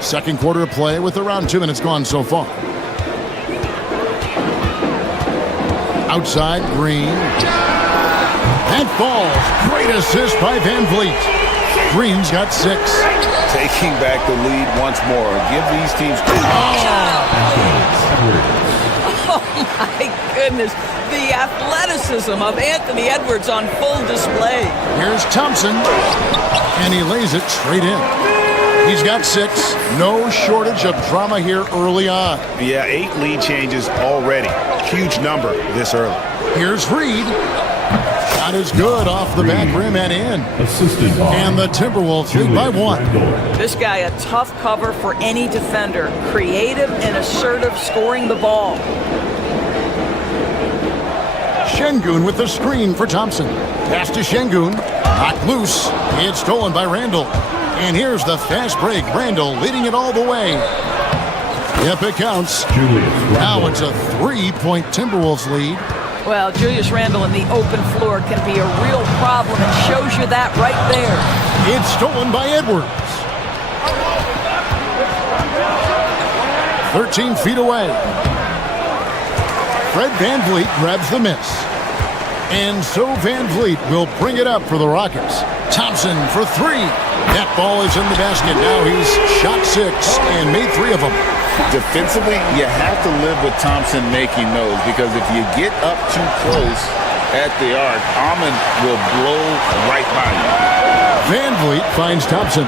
Second quarter of play with around 2 minutes gone so far. Outside, Green. That falls. Great assist by Van Vliet. Green's got 6. Taking back the lead once more. Give these teams Oh, my goodness. The athleticism of Anthony Edwards on full display. Here's Thompson, and he lays it straight in. He's got 6. No shortage of drama here early on. Yeah, 8 lead changes already. Huge number this early. Here's Reed. Shot is good off the back rim and in. And the Timberwolves lead by 1. This guy, a tough cover for any defender. Creative and assertive scoring the ball. Şengün with the screen for Thompson. Pass to Şengün. Knocked loose. It's stolen by Randall. And here's the fast break. Randall leading it all the way. Yep, it counts. Now it's a 3-point Timberwolves lead. Well, Julius Randle in the open floor can be a real problem and shows you that right there. It's stolen by Edwards. 13 feet away. Fred VanVleet grabs the miss. And so VanVleet will bring it up for the Rockets. Thompson for 3. That ball is in the basket. Now he's shot 6 and made 3 of them. Defensively, you have to live with Thompson making those, because if you get up too close at the arc, Ahmed will blow right by you. VanVleet finds Thompson.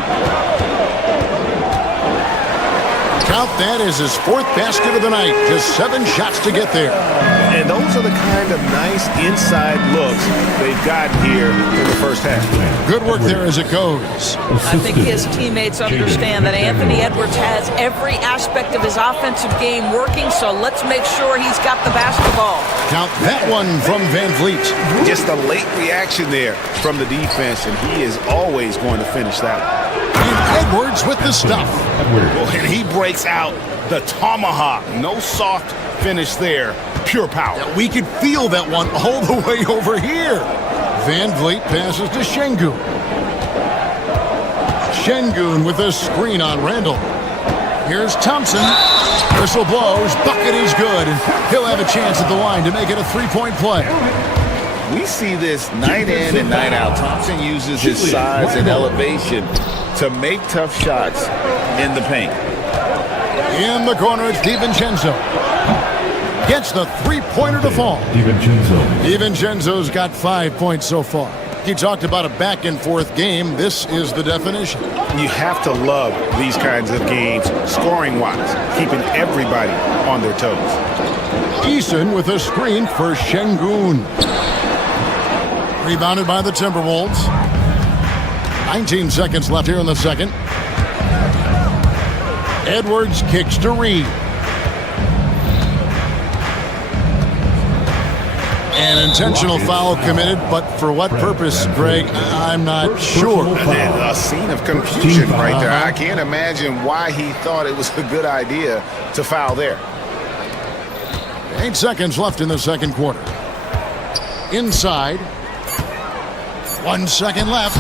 Count that as his 4th basket of the night. Just 7 shots to get there. And those are the kind of nice inside looks they've gotten here in the first half. Good work there as it goes. I think his teammates understand that Anthony Edwards has every aspect of his offensive game working, so let's make sure he's got the basketball. Count that one from VanVleet. Just a late reaction there from the defense, and he is always going to finish that one. And Edwards with the stuff. And he breaks out the tomahawk. No soft finish there. Pure power. We could feel that one all the way over here. VanVleet passes to Şengün. Şengün with a screen on Randall. Here's Thompson. Whistle blows. Bucket is good. And he'll have a chance at the line to make it a 3-point play. We see this night in and night out. Thompson uses his size and elevation to make tough shots in the paint. In the corner, it's DiVincenzo. Gets the 3-pointer to fall. DiVincenzo's got 5 points so far. He talked about a back-and-forth game. This is the definition. You have to love these kinds of games, scoring-wise, keeping everybody on their toes. Eason with a screen for Şengün. Rebounded by the Timberwolves. 19 seconds left here in the second. Edwards kicks to Reed. An intentional foul committed, but for what purpose, Greg, I'm not sure. A scene of confusion right there. I can't imagine why he thought it was a good idea to foul there. 8 seconds left in the second quarter. Inside. 1 second left.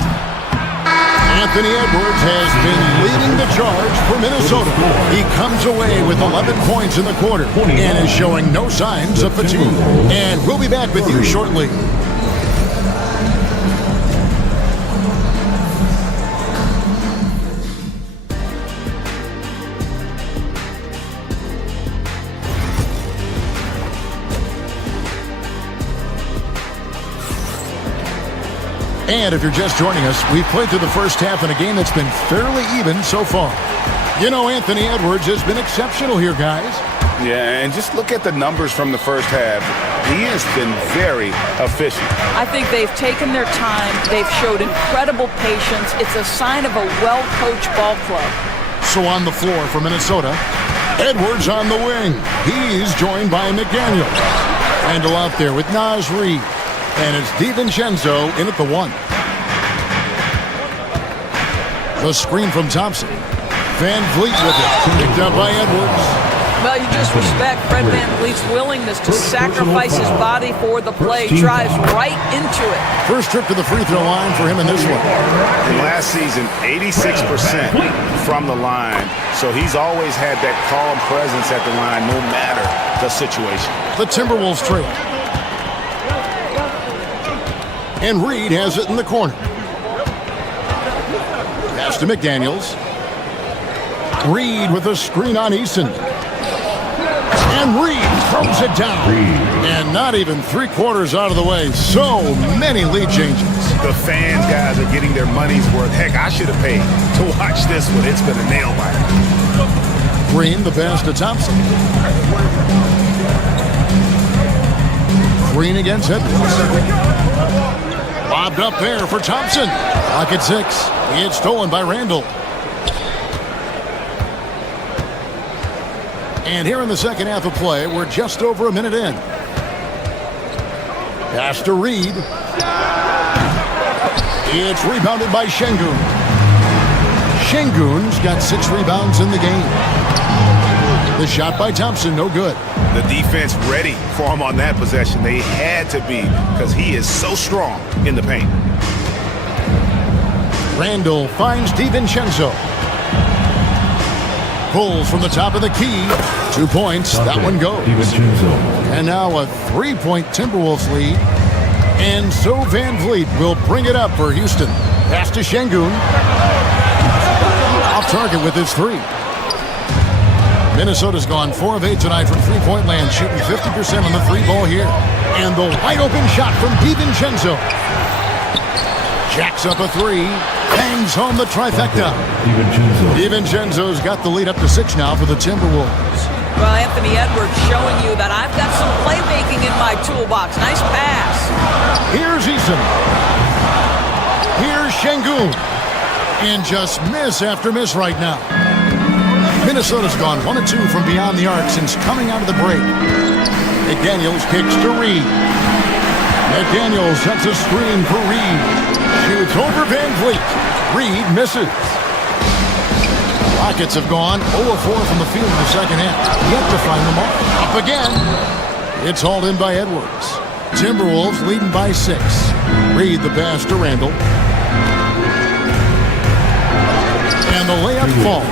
Anthony Edwards has been leading the charge for Minnesota. He comes away with 11 points in the quarter and is showing no signs of fatigue. And we'll be back with you shortly. And if you're just joining us, we've played through the first half in a game that's been fairly even so far. You know, Anthony Edwards has been exceptional here, guys. Yeah, and just look at the numbers from the first half. He has been very efficient. I think they've taken their time. They've showed incredible patience. It's a sign of a well-coached ball club. So on the floor for Minnesota, Edwards on the wing. He's joined by McDaniel. Randall out there with Naz Reid. And it's DiVincenzo in at the 1. The screen from Thompson. VanVleet with it. Picked up by Edwards. Well, you just respect Fred VanVleet's willingness to sacrifice his body for the play. Drives right into it. First trip to the free throw line for him in this one. Last season, 86% from the line. So he's always had that calm presence at the line no matter the situation. The Timberwolves trail. And Reed has it in the corner. Pass to McDaniels. Reed with a screen on Eason. And Reed throws it down. And not even 3/4 out of the way. So many lead changes. The fans, guys, are getting their money's worth. Heck, I should have paid to watch this one. It's been a nail biter. Green, the pass to Thompson. Green against Edwards. Lobbed up there for Thompson. Clock at 6. It's stolen by Randall. And here in the second half of play, we're just over a minute in. Pass to Reed. It's rebounded by Şengün. Şengün's got 6 rebounds in the game. The shot by Thompson, no good. The defense ready for him on that possession. They had to be because he is so strong in the paint. Randall finds DiVincenzo. Pulls from the top of the key. 2 points. That one goes. And now a 3-point Timberwolves lead. And so Van Vliet will bring it up for Houston. Pass to Şengün. Off target with his 3. Minnesota's gone 4 of 8 tonight from three-point land, shooting 50% on the 3 ball here. And the wide-open shot from DiVincenzo. Jacks up a 3. Bangs home the trifecta. DiVincenzo's got the lead up to 6 now for the Timberwolves. Well, Anthony Edwards showing you that I've got some playmaking in my toolbox. Nice pass. Here's Eason. Here's Şengün. And just miss after miss right now. Minnesota's gone 1 of 2 from beyond the arc since coming out of the break. McDaniels kicks to Reed. McDaniels sets a screen for Reed. Shoots over Van Vliet. Reed misses. Rockets have gone 0 of 4 from the field in the second half. Yet to find the mark. Up again. It's hauled in by Edwards. Timberwolves leading by 6. Reed the pass to Randall. And the layup falls.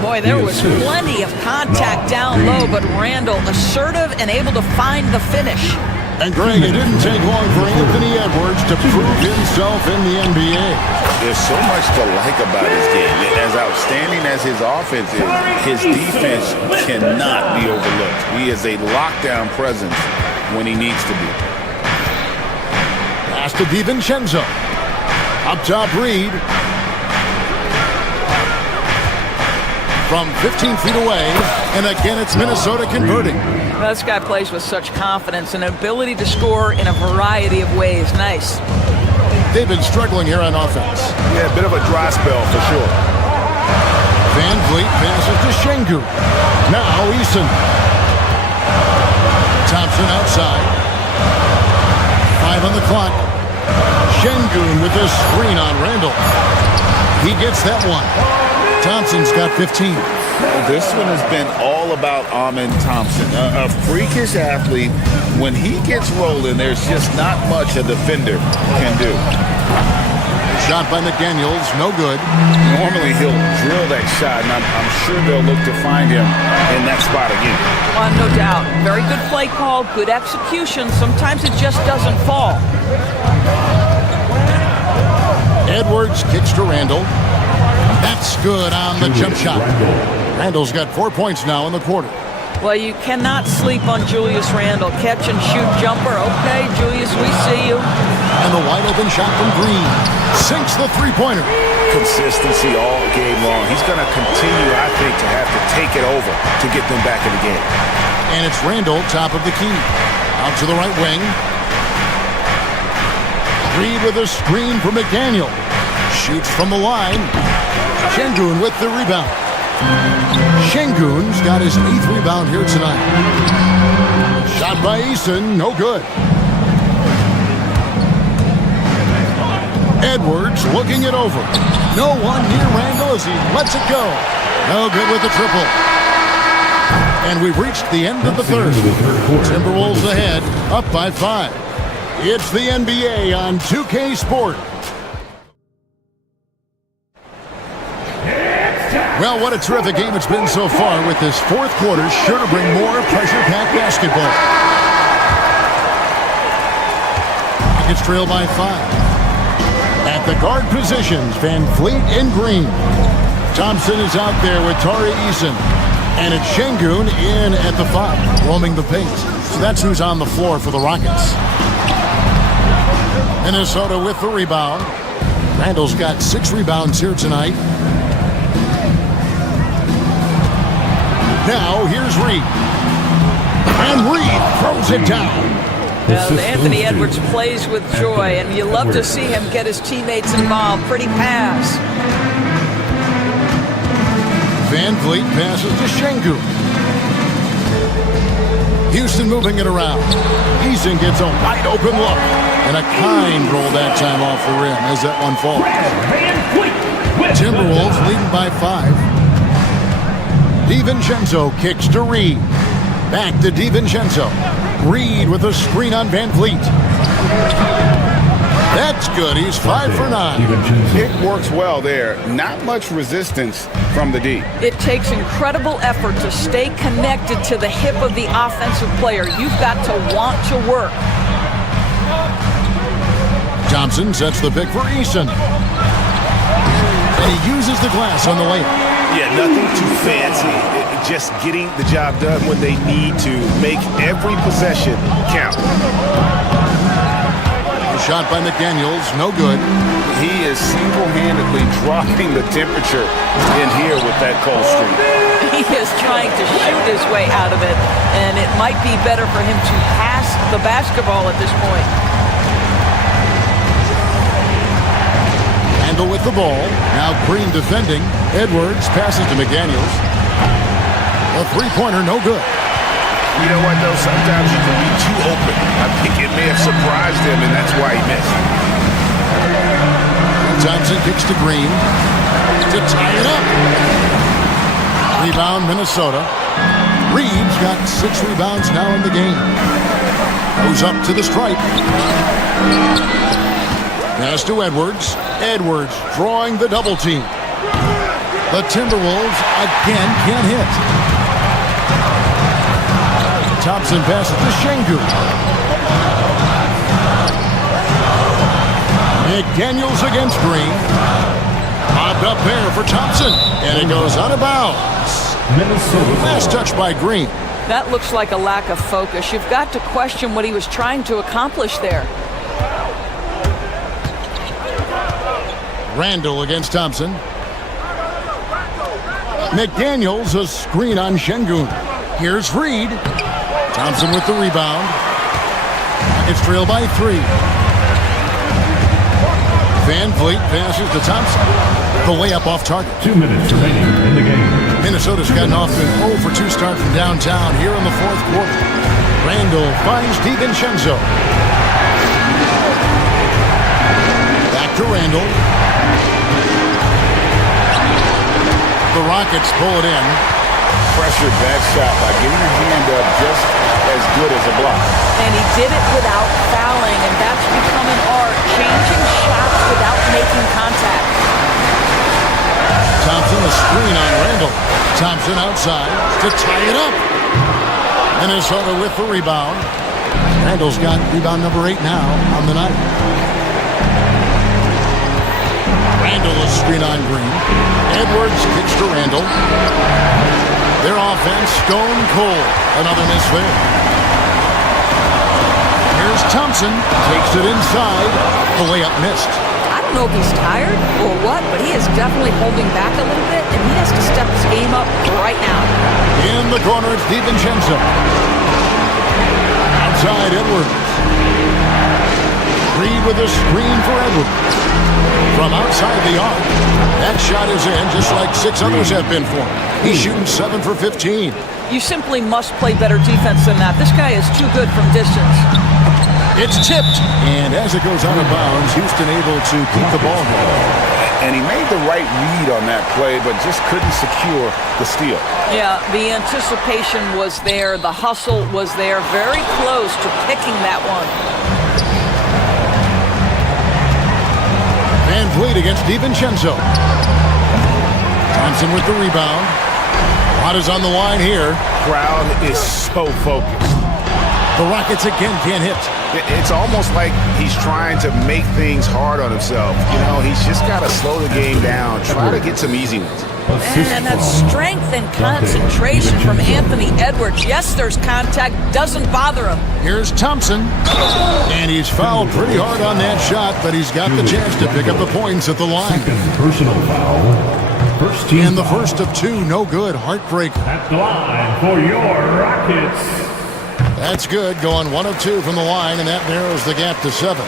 Boy, there was plenty of contact down low, but Randall assertive and able to find the finish. And Greg, it didn't take long for Anthony Edwards to prove himself in the NBA. There's so much to like about his game. As outstanding as his offense is, his defense cannot be overlooked. He is a lockdown presence when he needs to be. Pass to DiVincenzo. Up top, Reed. From 15 feet away, and again it's Minnesota converting. Well, this guy plays with such confidence and ability to score in a variety of ways. Nice. They've been struggling here on offense. Yeah, a bit of a dry spell for sure. Van Vliet passes to Şengün. Now Eason. Thompson outside. 5 on the clock. Şengün with a screen on Randall. He gets that one. Thompson's got 15. This one has been all about Amen Thompson, a freakish athlete. When he gets rolling, there's just not much a defender can do. Shot by McDaniels, no good. Normally he'll drill that shot, and I'm sure they'll look to find him in that spot again. Well, no doubt. Very good play call, good execution. Sometimes it just doesn't fall. Edwards kicks to Randall. That's good on the jump shot. Randall's got 4 points now in the quarter. Well, you cannot sleep on Julius Randle. Catch and shoot jumper. Okay, Julius, we see you. And the wide open shot from Green. Sinks the three-pointer. Consistency all game long. He's going to continue, I think, to have to take it over to get them back in the game. And it's Randall, top of the key. Out to the right wing. Reed with a screen for McDaniel. Shoots from the line. Şengün with the rebound. Şengün's got his 8th rebound here tonight. Shot by Eason, no good. Edwards looking it over. No one near Randall as he lets it go. No good with the triple. And we've reached the end of the third. Timberwolves ahead, up by 5. It's the NBA on 2K Sport. Well, what a terrific game it's been so far, with this fourth quarter sure to bring more pressure-packed basketball. It's trailed by 5. At the guard positions, Van Vliet and Green. Thompson is out there with Tari Eason. And it's Şengün in at the 5, roaming the pace. So that's who's on the floor for the Rockets. Minnesota with the rebound. Randall's got 6 rebounds here tonight. Now here's Reed. And Reed throws it down. Anthony Edwards plays with joy, and you love to see him get his teammates involved. Pretty pass. Van Vliet passes to Şengün. Houston moving it around. Eason gets a wide open look. And a kind roll that time off the rim as that one falls. Timberwolves leading by 5. DiVincenzo kicks to Reed. Back to DiVincenzo. Reed with a screen on Van Vliet. That's good. He's 5 for 9. It works well there. Not much resistance from the D. It takes incredible effort to stay connected to the hip of the offensive player. You've got to want to work. Thompson sets the pick for Eason. And he uses the glass on the layup. Yeah, nothing too fancy. Just getting the job done when they need to. Make every possession count. The shot by McDaniels, no good. He is single-handedly dropping the temperature in here with that cold streak. He is trying to shoot his way out of it, and it might be better for him to pass the basketball at this point. Randall with the ball. Now Green defending. Edwards passes to McDaniels. A three-pointer, no good. You know what, though? Sometimes you can be too open. I think it may have surprised him, and that's why he missed. Thompson kicks to Green to tie it up. Rebound, Minnesota. Reed's got 6 rebounds now in the game. Goes up to the stripe. Pass to Edwards. Edwards drawing the double team. The Timberwolves again can't hit. Thompson passes to Şengün. McDaniels against Green. Popped up there for Thompson. And it goes out of bounds. Last touch by Green. That looks like a lack of focus. You've got to question what he was trying to accomplish there. Randall against Thompson. McDaniels a screen on Şengün. Here's Reed. Thompson with the rebound. It's trailed by 3. Van Vliet passes to Thompson. The layup off target. 2 minutes remaining in the game. Minnesota's gotten off to an 0 for 2 start from downtown here in the 4th quarter. Randall finds DiVincenzo. Back to Randall. The Rockets pull it in. Pressured that shot by getting a hand up just as good as a block. And he did it without fouling, and that's become an art, changing shots without making contact. Thompson a screen on Randall. Thompson outside to tie it up. Minnesota with the rebound. Randall's got rebound number 8 now on the night. Randall a screen on Green. Edwards kicks to Randall. Their offense stone cold. Another miss there. Here's Thompson. Takes it inside. The layup missed. I don't know if he's tired or what, but he is definitely holding back a little bit, and he has to step his game up right now. In the corner, it's DiVincenzo. Outside, Edwards. Reed with a screen for Edwards. From outside the arc. That shot is in, just like 6 others have been for him. He's shooting 7 for 15. You simply must play better defense than that. This guy is too good from distance. It's tipped. And as it goes out of bounds, Houston able to keep the ball going. And he made the right read on that play, but just couldn't secure the steal. Yeah, the anticipation was there. The hustle was there. Very close to picking that one. Van Vliet against DiVincenzo. Thompson with the rebound. Lot is on the line here. Crowd is so focused. The Rockets again can't hit. It's almost like he's trying to make things hard on himself. You know, he's just got to slow the game down, try to get some easy ones. And that strength and concentration from Anthony Edwards. Yes, there's contact, doesn't bother him. Here's Thompson, and he's fouled pretty hard on that shot, but he's got the chance to pick up the points at the line. Personal foul. First team And the first of two, no good, heartbreaker. at the line for your Rockets. That's good, going 1 of 2 from the line, and that narrows the gap to 7.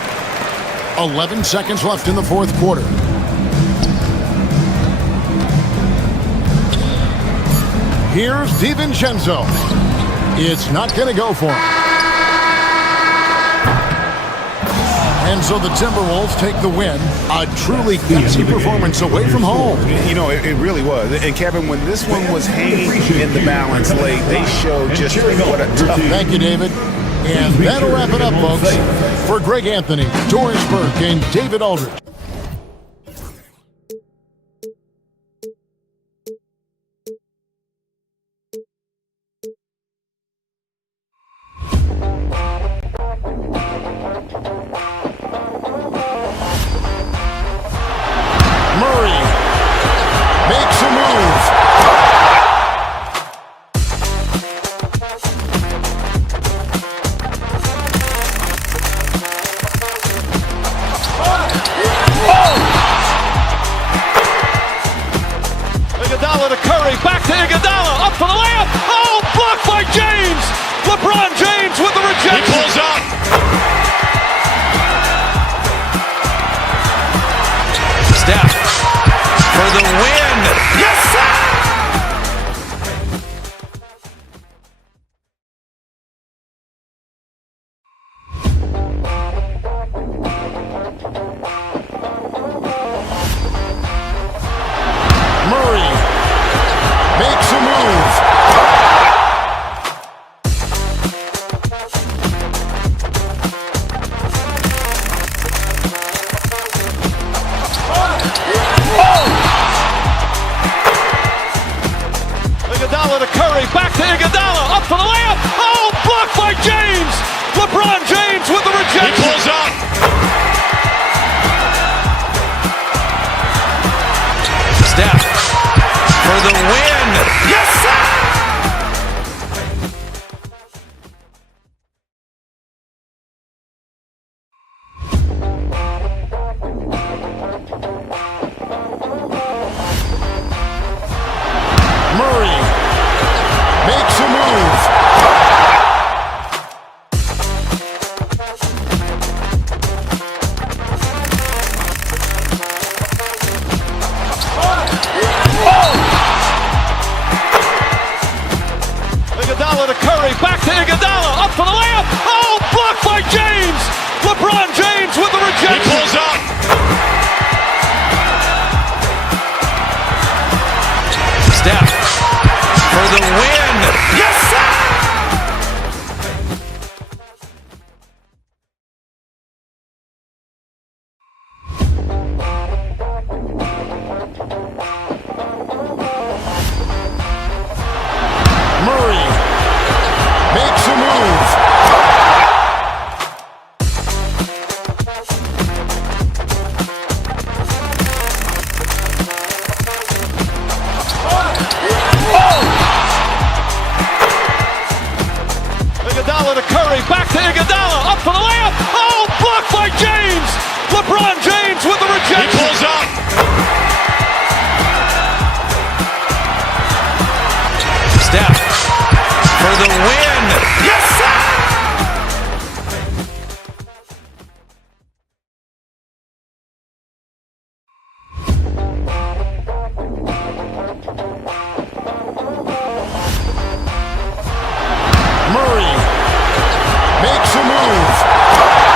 11 seconds left in the fourth quarter. Here's DiVincenzo. It's not going to go for him. And so the Timberwolves take the win. A truly gutsy performance away from home. You know, it really was. And Kevin, when this one was hanging in the balance late, they showed just what a tough. Thank you, David. And that'll wrap it up, folks. For Greg Anthony, Doris Burke, and David Aldridge. Murray makes a move. Iguodala to Curry, back to Iguodala, up for the layup. Oh, blocked by James. LeBron James with the rejection. He pulls up. Steph for the win. Yes, sir! Murray makes a move. Iguodala to Curry, back to Iguodala, up for the layup. Oh, blocked by James. LeBron James with the rejection. He pulls up. Steph for the win. Yes, sir! Murray makes a move. Iguodala to Curry, back to Iguodala, up for the layup. Oh, blocked by James. LeBron James with the rejection. He pulls up. Steph for the win. Yes, sir! Murray makes a move. Iguodala to Curry, back to Iguodala, up for the layup. Oh, blocked by James. LeBron James with the rejection. He pulls up. Steph for the win. Yes, sir! Murray makes a move.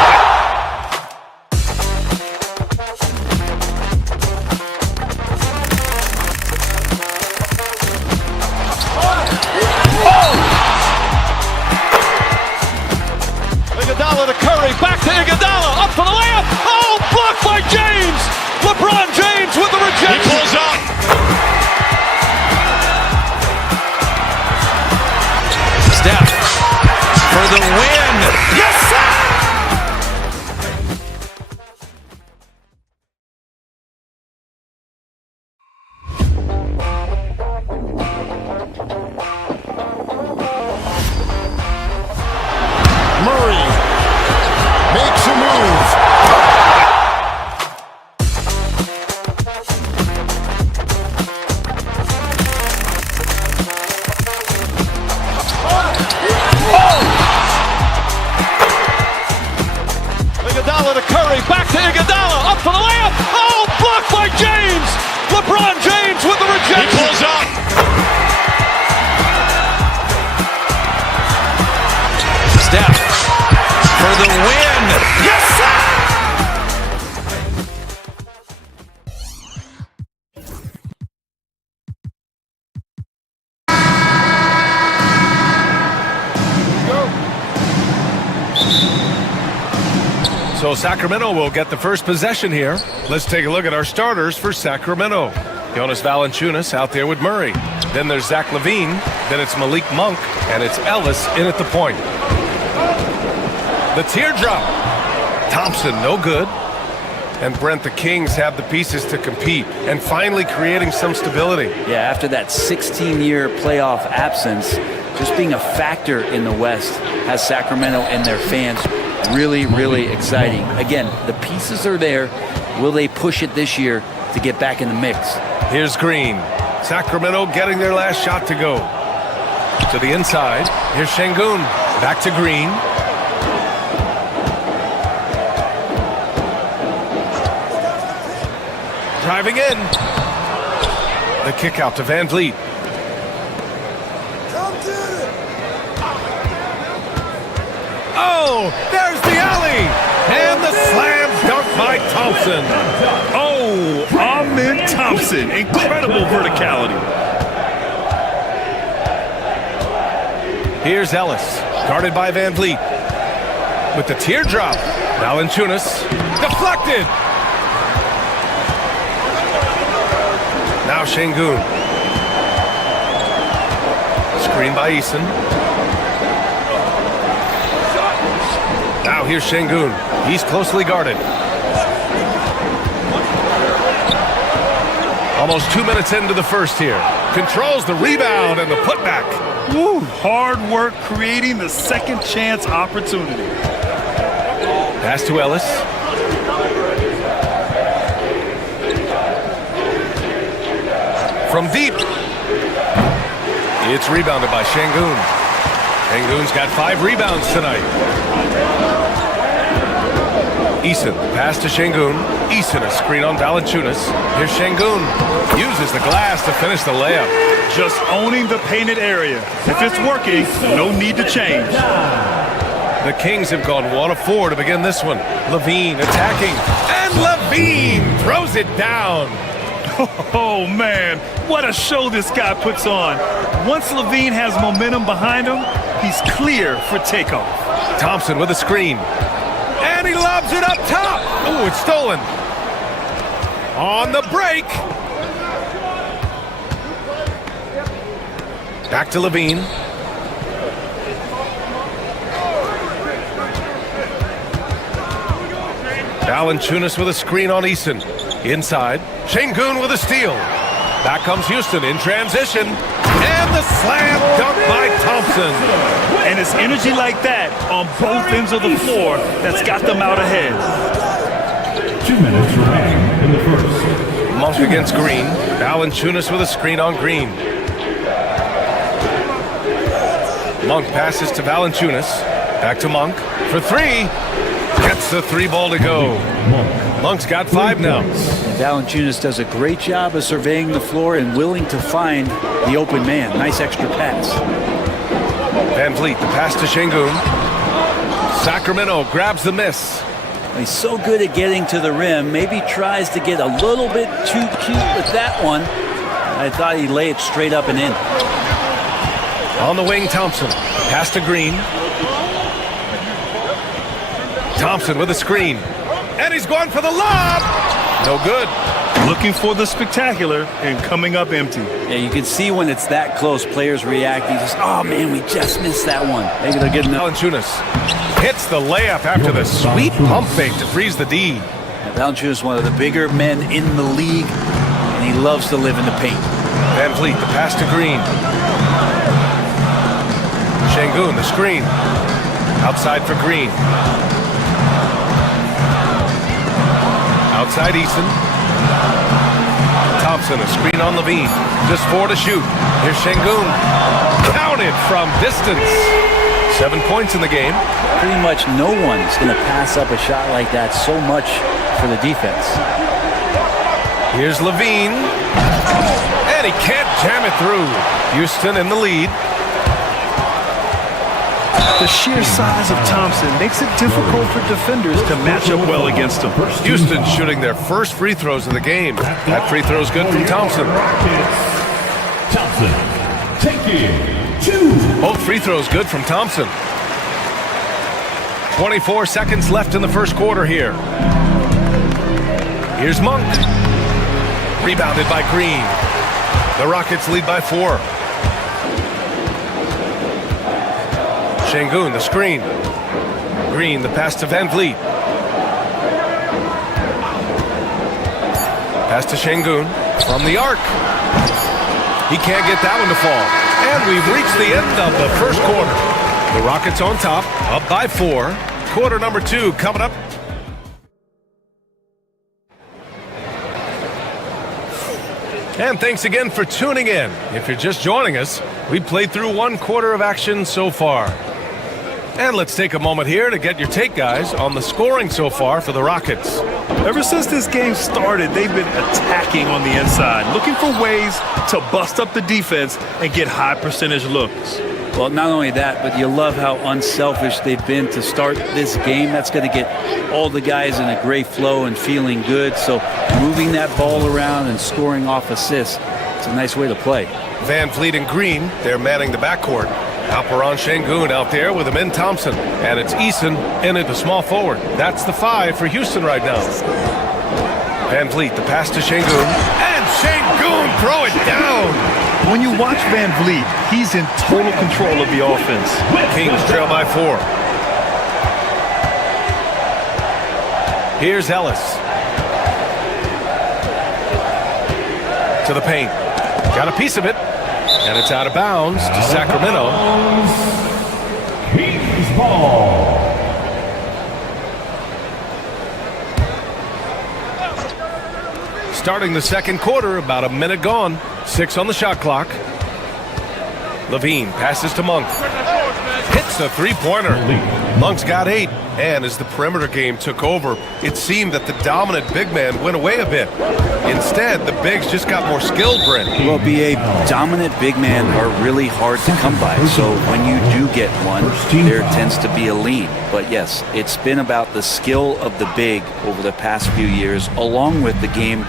Iguodala to Curry, back to Iguodala, up for the layup. Oh, blocked by James. LeBron James with the rejection. He pulls up. Steph for the win. Yes, sir! So Sacramento will get the first possession here. Let's take a look at our starters for Sacramento. Jonas Valanciunas out there with Murray. Then there's Zach LaVine. Then it's Malik Monk. And it's Ellis in at the point. The teardrop. Thompson, no good. And Brent, the Kings have the pieces to compete and finally creating some stability. Yeah, after that 16-year playoff absence, just being a factor in the West has Sacramento and their fans really, really exciting. Again, the pieces are there. Will they push it this year to get back in the mix? Here's Green. Sacramento getting their last shot to go. To the inside. Here's Şengün. Back to Green. Driving in. The kick out to Van Vliet. Oh, there's the alley. And the slam dunk by Thompson. Oh, Amen Thompson. Incredible verticality. Here's Ellis, guarded by Van Vliet. With the teardrop. Valanciunas deflected. Now Şengün. Screen by Eason. Now here's Şengün. He's closely guarded. Almost 2 minutes into the first here. Controls the rebound and the putback. Woo, hard work creating the second chance opportunity. Pass to Ellis. From deep. It's rebounded by Şengün. Şengün's got 5 rebounds tonight. Eason, pass to Şengün. Eason, a screen on Valanciunas. Here's Şengün. Uses the glass to finish the layup. Just owning the painted area. If it's working, no need to change. The Kings have gone 1 of 4 to begin this one. LaVine attacking. And LaVine throws it down. Oh, man. What a show this guy puts on. Once LaVine has momentum behind him, he's clear for takeoff. Thompson with a screen. And he lobs it up top. Oh, it's stolen. On the break. Back to LaVine. Valanciunas with a screen on Eason. Inside. Şengün with a steal. Back comes Houston in transition. And the slam dunk by Thompson. And it's energy like that on both ends of the floor that's got them out ahead. 2 minutes remaining in the first. Monk against Green. Valanciunas with a screen on Green. Monk passes to Valanciunas. Back to Monk for 3. Gets the 3 ball to go. Monk's got 5 now. And Valanciunas does a great job of surveying the floor and willing to find the open man. Nice extra pass. Van Vliet, the pass to Şengün. Sacramento grabs the miss. He's so good at getting to the rim. Maybe tries to get a little bit too cute with that one. I thought he'd lay it straight up and in. On the wing, Thompson. Pass to Green. Thompson with a screen. And he's going for the lob. No good. Looking for the spectacular and coming up empty. Yeah, you can see when it's that close, players react. You just, oh man, we just missed that one. Maybe they're getting that. Valanciunas hits the layup after the sweet pump fake to freeze the D. Valanciunas is one of the bigger men in the league, and he loves to live in the paint. Van Vliet, the pass to Green. Şengün, the screen. Outside for Green. Outside Eason. Thompson, a screen on LaVine. Just 4 to shoot. Here's Şengün. Counted from distance. 7 points in the game. Pretty much no one's going to pass up a shot like that so much for the defense. Here's Levine. And he can't jam it through. Houston in the lead. The sheer size of Thompson makes it difficult for defenders to match up well against him. Houston shooting their first free throws of the game. That free throw's good from Thompson. Thompson taking 2. Both free throws good from Thompson. 24 seconds left in the first quarter here. Here's Monk. Rebounded by Green. The Rockets lead by 4. Şengün, the screen. Green, the pass to Van Vliet. Pass to Şengün from the arc. He can't get that one to fall. And we've reached the end of the first quarter. The Rockets on top, up by 4. Quarter number 2 coming up. And thanks again for tuning in. If you're just joining us, we played through 1 quarter of action so far. And let's take a moment here to get your take, guys, on the scoring so far for the Rockets. Ever since this game started, they've been attacking on the inside, looking for ways to bust up the defense and get high percentage looks. Well, not only that, but you love how unselfish they've been to start this game. That's going to get all the guys in a great flow and feeling good. So moving that ball around and scoring off assists, it's a nice way to play. Van Vliet and Green, they're manning the backcourt. Alperon Şengün out there with Amin Thompson. And it's Eason in at the small forward. That's the 5 for Houston right now. Van Vliet, the pass to Şengün. And Şengün throw it down. When you watch Van Vliet, he's in total control of the offense. Kings trail by 4. Here's Ellis. To the paint. Got a piece of it. And it's out of bounds to Sacramento. Kings ball. Starting the second quarter, about a minute gone. 6 on the shot clock. Levine passes to Monk. Hits a three-pointer. Monk's got 8. And as the perimeter game took over, it seemed that the dominant big man went away a bit. Instead, the bigs just got more skilled, Brent. Well, BA, dominant big men are really hard to come by. So when you do get one, there tends to be a lean. But yes, it's been about the skill of the big over the past few years, along with the game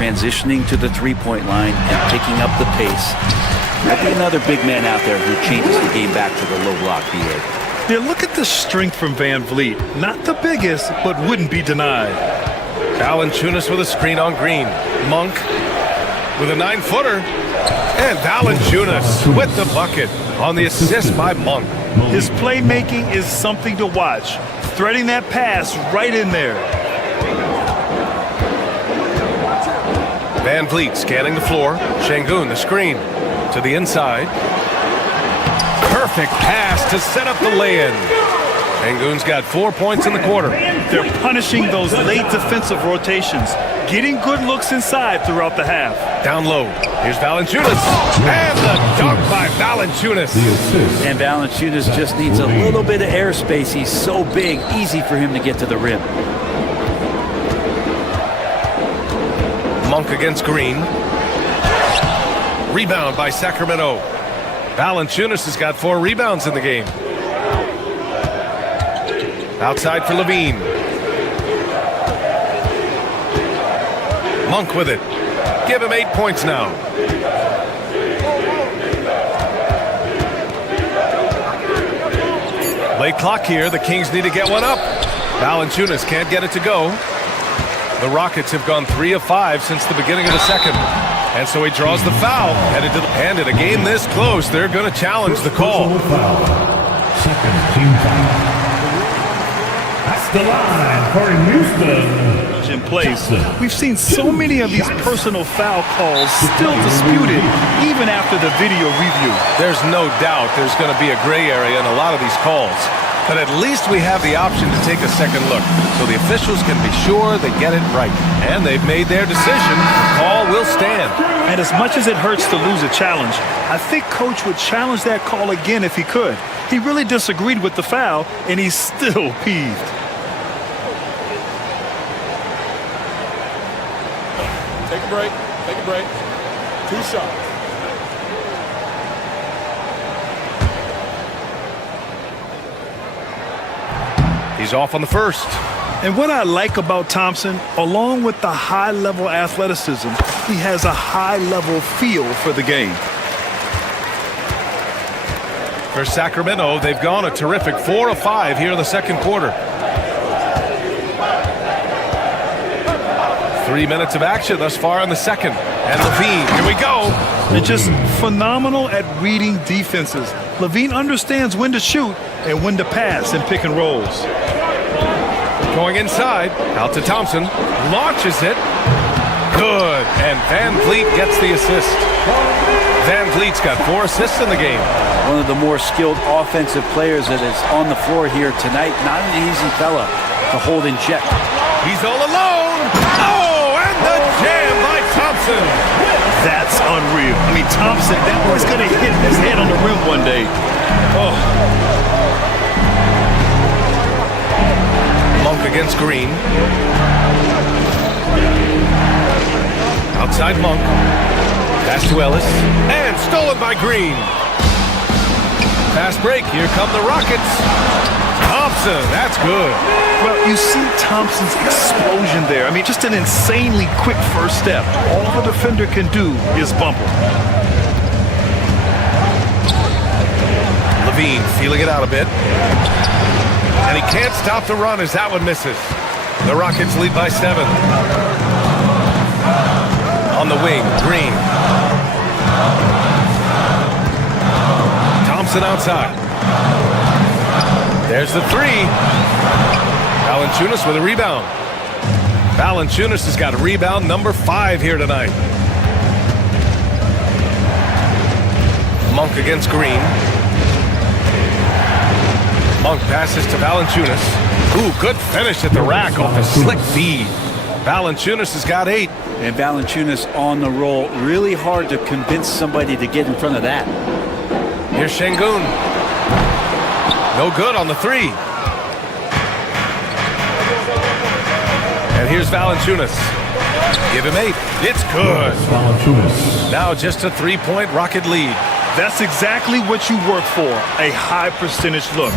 transitioning to the three-point line and picking up the pace. There'll be another big man out there who changes the game back to the low block, BA. Yeah, look at the strength from Van Vliet. Not the biggest, but wouldn't be denied. Valanciunas with a screen on Green. Monk with a 9-footer. And Valanciunas with the bucket on the assist by Monk. His playmaking is something to watch. Threading that pass right in there. Van Vliet scanning the floor. Şengün, the screen to the inside. Perfect pass to set up the lay-in. Şengün's got 4 points in the quarter. They're punishing those late defensive rotations, getting good looks inside throughout the half. Down low. Here's Valanciunas. And the dunk by Valanciunas. And Valanciunas just needs a little bit of airspace. He's so big, easy for him to get to the rim. Monk against Green. Rebound by Sacramento. Valanciunas has got 4 rebounds in the game. Outside for Levine. Monk with it. Give him 8 points now. Late clock here. The Kings need to get one up. Valanciunas can't get it to go. The Rockets have gone 3 of 5 since the beginning of the second. And so he draws the foul. Headed to the hand. In a game this close, they're going to challenge the call. Second team foul. That's the line for Houston. In place. We've seen so many of these personal foul calls still disputed even after the video review. There's no doubt there's going to be a gray area in a lot of these calls. but at least we have the option to take a second look, so the officials can be sure they get it right. And they've made their decision. The call will stand. And as much as it hurts to lose a challenge, I think Coach would challenge that call again if he could. He really disagreed with the foul, and he's still peeved. Take a break. Take a break. 2 shots. He's off on the first. And what I like about Thompson, along with the high-level athleticism, he has a high-level feel for the game. For Sacramento, they've gone a terrific 4 of 5 here in the second quarter. 3 minutes of action thus far in the second. And LaVine, here we go. And just phenomenal at reading defenses. LaVine understands when to shoot and when to pass in pick and rolls. Going inside, out to Thompson, launches it. Good, and Van Vliet gets the assist. Van Vliet's got 4 assists in the game. One of the more skilled offensive players that is on the floor here tonight. Not an easy fella to hold in check. He's all alone. Oh, and the jam by Thompson. That's unreal. I mean, Thompson, that boy's going to hit his head on the rim one day. Oh. Monk against Green. Outside Monk. Pass to Ellis. And stolen by Green. Fast break. Here come the Rockets. Thompson. That's good. Well, you see Thompson's explosion there. I mean, just an insanely quick first step. All the defender can do is bump him. LaVine feeling it out a bit. And he can't stop the run as that one misses. The Rockets lead by 7. On the wing, Green. Thompson outside. There's the 3. Valanciunas with a rebound. Valanciunas has got a rebound number 5 here tonight. Monk against Green. Monk passes to Valanciunas. Ooh, good finish at the rack off a slick feed. Valanciunas has got 8. And Valanciunas on the roll. Really hard to convince somebody to get in front of that. Here's Şengün. No good on the 3. And here's Valanciunas. Give him 8. It's good. Now just a 3-point Rocket lead. That's exactly what you work for, a high percentage look.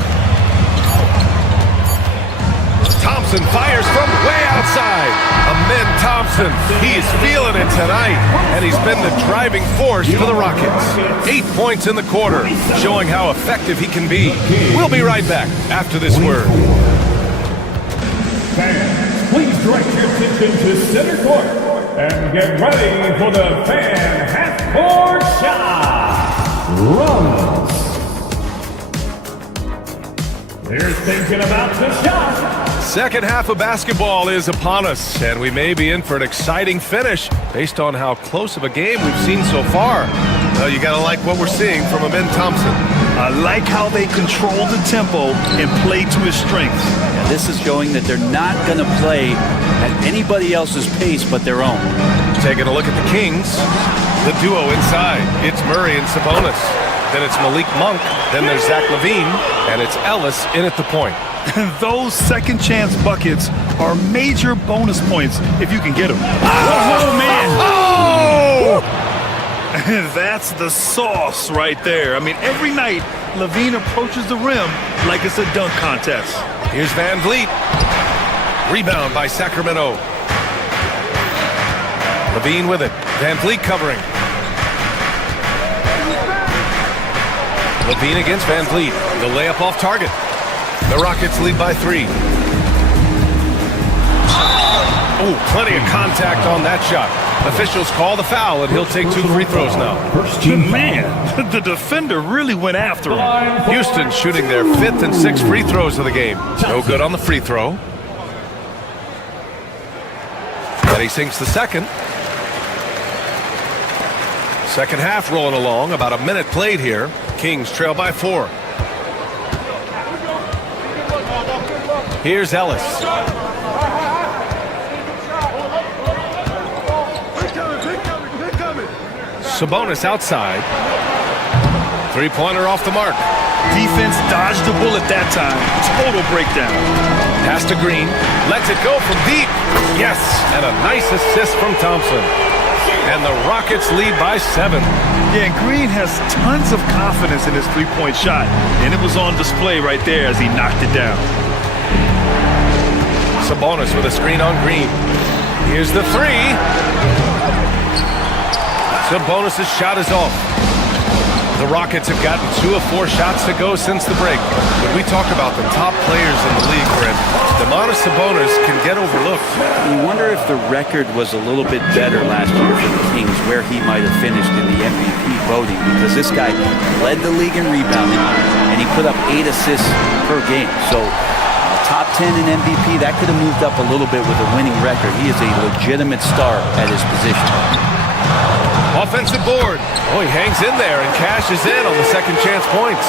Thompson fires from way outside. Amin Thompson, he's feeling it tonight, and he's been the driving force for the Rockets. 8 points in the quarter, showing how effective he can be. We'll be right back after this word. Fans, please direct your attention to center court and get ready for the fan half-court shot. Runs. They're thinking about the shot. Second half of basketball is upon us, and we may be in for an exciting finish based on how close of a game we've seen so far. Well, you gotta like what we're seeing from Amin Thompson. I like how they control the tempo and play to his strengths. And this is showing that they're not going to play at anybody else's pace but their own. Taking a look at the Kings, the duo inside. It's Murray and Sabonis. Then it's Malik Monk. Then there's Zach LaVine, and it's Ellis in at the point. Those second chance buckets are major bonus points if you can get them. Oh, man. Oh! That's the sauce right there. I mean, every night, LaVine approaches the rim like it's a dunk contest. Here's Van Vliet. Rebound by Sacramento. LaVine with it. Van Vliet covering. LaVine against Van Vliet. The layup off target. The Rockets lead by 3. Oh, plenty of contact on that shot. Officials call the foul, and he'll take 2 free throws now. Man, the defender really went after him. Houston shooting their 5th and 6th free throws of the game. No good on the free throw. But he sinks the second. Second half rolling along. About a minute played here. Kings trail by 4. Here's Ellis. Sabonis outside. Three-pointer off the mark. Defense dodged the bullet that time. Total breakdown. Pass to Green. Lets it go from deep. Yes, and a nice assist from Thompson. And the Rockets lead by 7. Yeah, and Green has tons of confidence in his three-point shot, and it was on display right there as he knocked it down. Sabonis with a screen on Green. Here's the three. Sabonis' shot is off. The Rockets have gotten 2 of 4 shots to go since the break. When we talk about the top players in the league, Brent, Domantas Sabonis can get overlooked. You wonder if the record was a little bit better last year for the Kings, where he might have finished in the MVP voting, because this guy led the league in rebounding, and he put up 8 assists per game. So top 10 in MVP, that could have moved up a little bit with a winning record. He is a legitimate star at his position. Offensive board. Oh, he hangs in there and cashes in on the second chance points.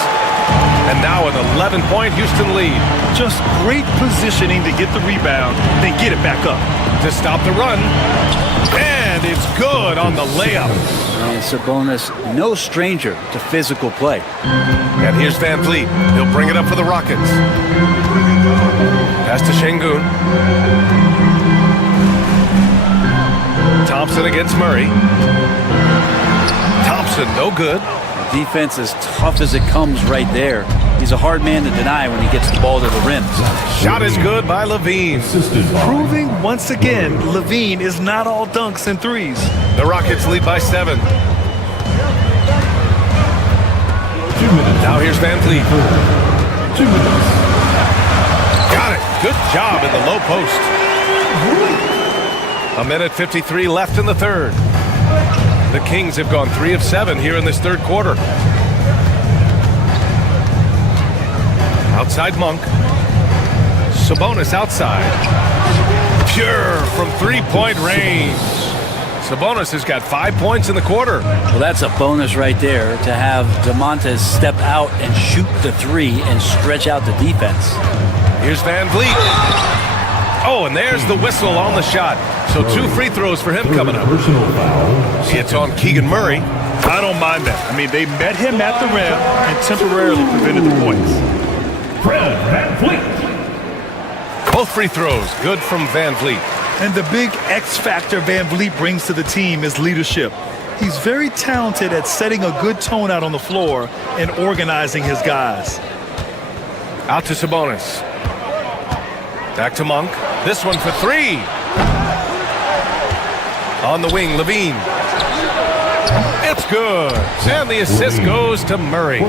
And now an 11-point Houston lead. Just great positioning to get the rebound, then get it back up. To stop the run. And it's good on the layup. And Sabonis, no stranger to physical play. And here's Van Vliet. He'll bring it up for the Rockets. Pass to Şengün. Thompson against Murray. Thompson, no good. Defense as tough as it comes right there. He's a hard man to deny when he gets the ball to the rim. Shot is good by Levine. Proving once again, Levine is not all dunks and threes. The Rockets lead by 7. Now here's Van Vliet. 2 minutes. Got it. Good job in the low post. 1:53 left in the third. The Kings have gone 3 of 7 here in this third quarter. Outside Monk. Sabonis outside. Pure from three-point range. Sabonis has got 5 points in the quarter. Well, that's a bonus right there to have Domantas step out and shoot the three and stretch out the defense. Here's Van Vliet. Oh, and there's the whistle on the shot. So 2 free throws for him coming up. It's on Keegan Murray. I don't mind that. I mean, they met him at the rim and temporarily prevented the points. Fred Van Vliet. Both free throws good from Van Vliet. And the big X factor Van Vliet brings to the team is leadership. He's very talented at setting a good tone out on the floor and organizing his guys. Out to Sabonis. Back to Monk. This one for 3. On the wing, Levine. It's good. And the assist goes to Murray.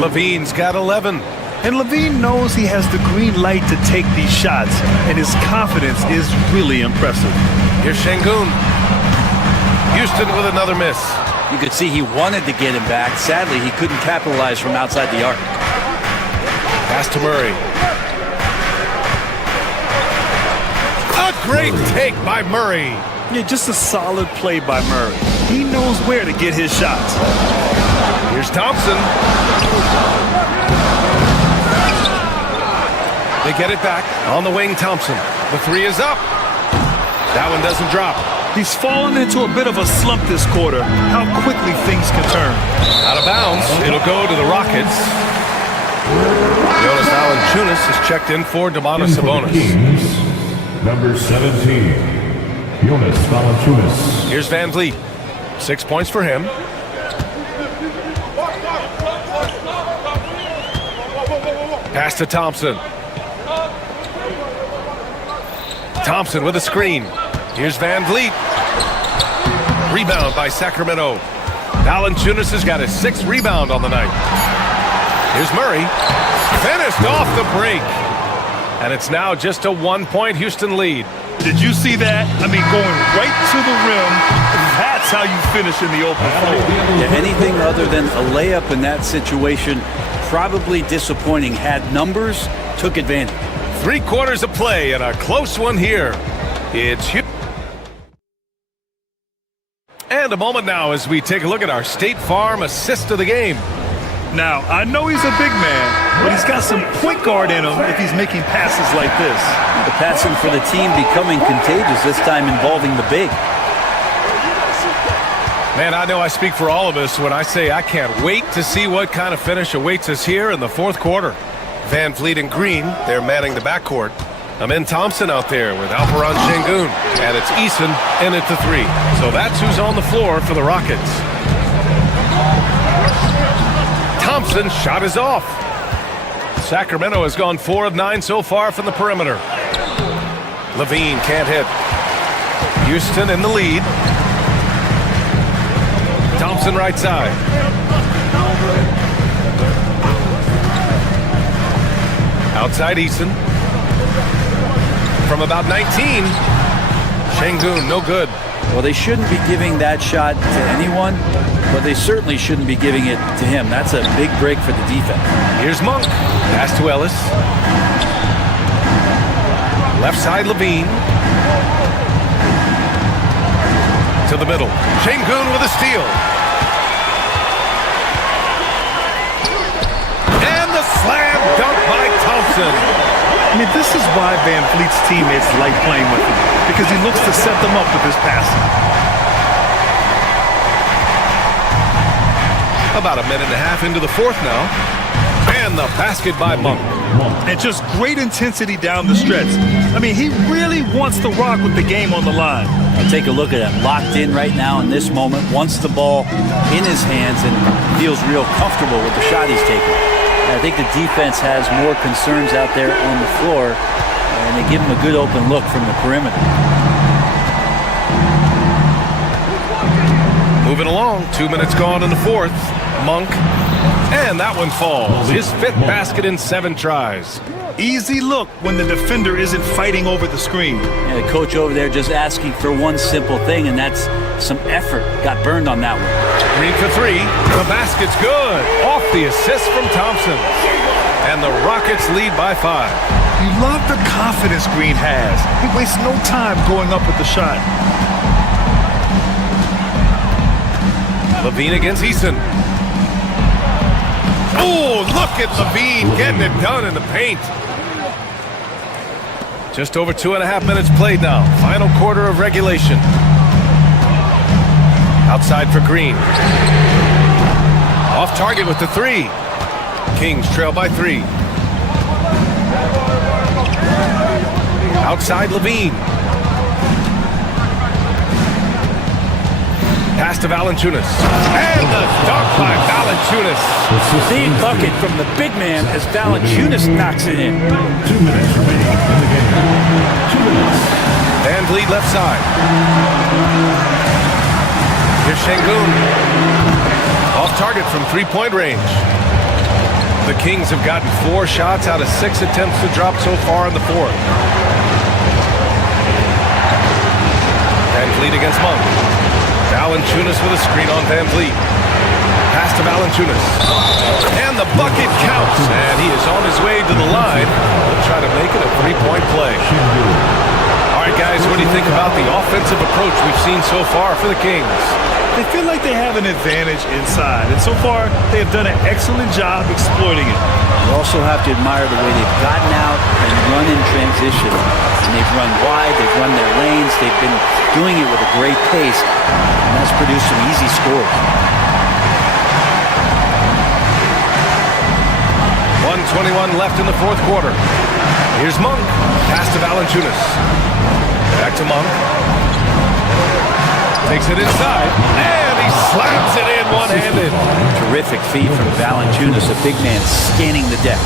Levine's got 11. And Levine knows he has the green light to take these shots, and his confidence is really impressive. Here's Şengün. Houston with another miss. You could see he wanted to get him back. Sadly, he couldn't capitalize from outside the arc. Pass to Murray. A great take by Murray. Yeah, just a solid play by Murray. He knows where to get his shots. Here's Thompson. They get it back. On the wing, Thompson. The 3 is up. That one doesn't drop. He's fallen into a bit of a slump this quarter. How quickly things can turn. Out of bounds. It'll go to the Rockets. Jonas Valanciunas is checked in for Domantas Sabonis. Kings, number 17, Jonas Valanciunas. Here's Van Vliet. 6 points for him. Pass to Thompson. Thompson with a screen. Here's Van Vliet. Rebound by Sacramento. Valanciunas has got his 6th rebound on the night. Here's Murray. Finished off the break. And it's now just a 1-point Houston lead. Did you see that? I mean, going right to the rim. That's how you finish in the open floor. Yeah, anything other than a layup in that situation, probably disappointing. Had numbers, took advantage. 3 quarters of play and a close one here. It's Houston. And a moment now as we take a look at our State Farm assist of the game. Now, I know he's a big man, but he's got some point guard in him if he's making passes like this. The passing for the team becoming contagious, this time involving the big. Man, I know I speak for all of us when I say I can't wait to see what kind of finish awaits us here in the fourth quarter. Van Vliet and Green, they're manning the backcourt. Amin Thompson out there with Alperon Şengün. And it's Eason in at the 3. So that's who's on the floor for the Rockets. Thompson's shot is off. Sacramento has gone 4 of 9 so far from the perimeter. Levine can't hit. Houston in the lead. Thompson right side. Outside Eason. From about 19. Şengün, no good. Well, they shouldn't be giving that shot to anyone, but they certainly shouldn't be giving it to him. That's a big break for the defense. Here's Monk. Pass to Ellis. Left side Levine. To the middle. Şengün with a steal. And the slam dunk by Thompson. I mean, this is why Van Vliet's teammates like playing with him, because he looks to set them up with his passing. About a minute and a half into the fourth now. And the basket by Monk. And just great intensity down the stretch. I mean, he really wants to rock with the game on the line. I'll take a look at him. Locked in right now in this moment. Wants the ball in his hands and feels real comfortable with the shot he's taking. I think the defense has more concerns out there on the floor, and they give him a good open look from the perimeter. Moving along, 2 minutes gone in the fourth. Monk, and that one falls. His 5th basket in 7 tries. Easy look when the defender isn't fighting over the screen. And the coach over there just asking for one simple thing, and that's some effort. Got burned on that one. Green for 3. The basket's good. Off the assist from Thompson. And the Rockets lead by 5. You love the confidence Green has. He wastes no time going up with the shot. Levine against Eason. Oh, look at Levine getting it done in the paint. Just over 2.5 minutes played now. Final quarter of regulation. Outside for Green. Off target with the 3. Kings trail by 3. Outside Levine. Pass to Valanciunas. And the dunk by Valanciunas. Big bucket from the big man as Valanciunas knocks it in. 2 minutes remaining in the game. 2 minutes. Van Vliet left side. Here's Şengün. Off target from 3-point range. The Kings have gotten 4 shots out of 6 attempts to drop so far in the fourth. Van Vliet against Monk. Valanciunas with a screen on Van Vliet. Pass to Valanciunas. And the bucket counts. And he is on his way to the line. He'll try to make it a 3-point play. All right, guys, what do you think about the offensive approach we've seen so far for the Kings? They feel like they have an advantage inside, and so far they have done an excellent job exploiting it. You also have to admire the way they've gotten out and run in transition. And they've run wide, they've run their lanes, they've been doing it with a great pace, and that's produced some easy scores. 1:21 left in the fourth quarter. Here's Monk. Pass to Valanciunas. Back to Monk. Takes it inside, and he slams it in one-handed. Terrific feed from Valanciunas, a big man scanning the deck.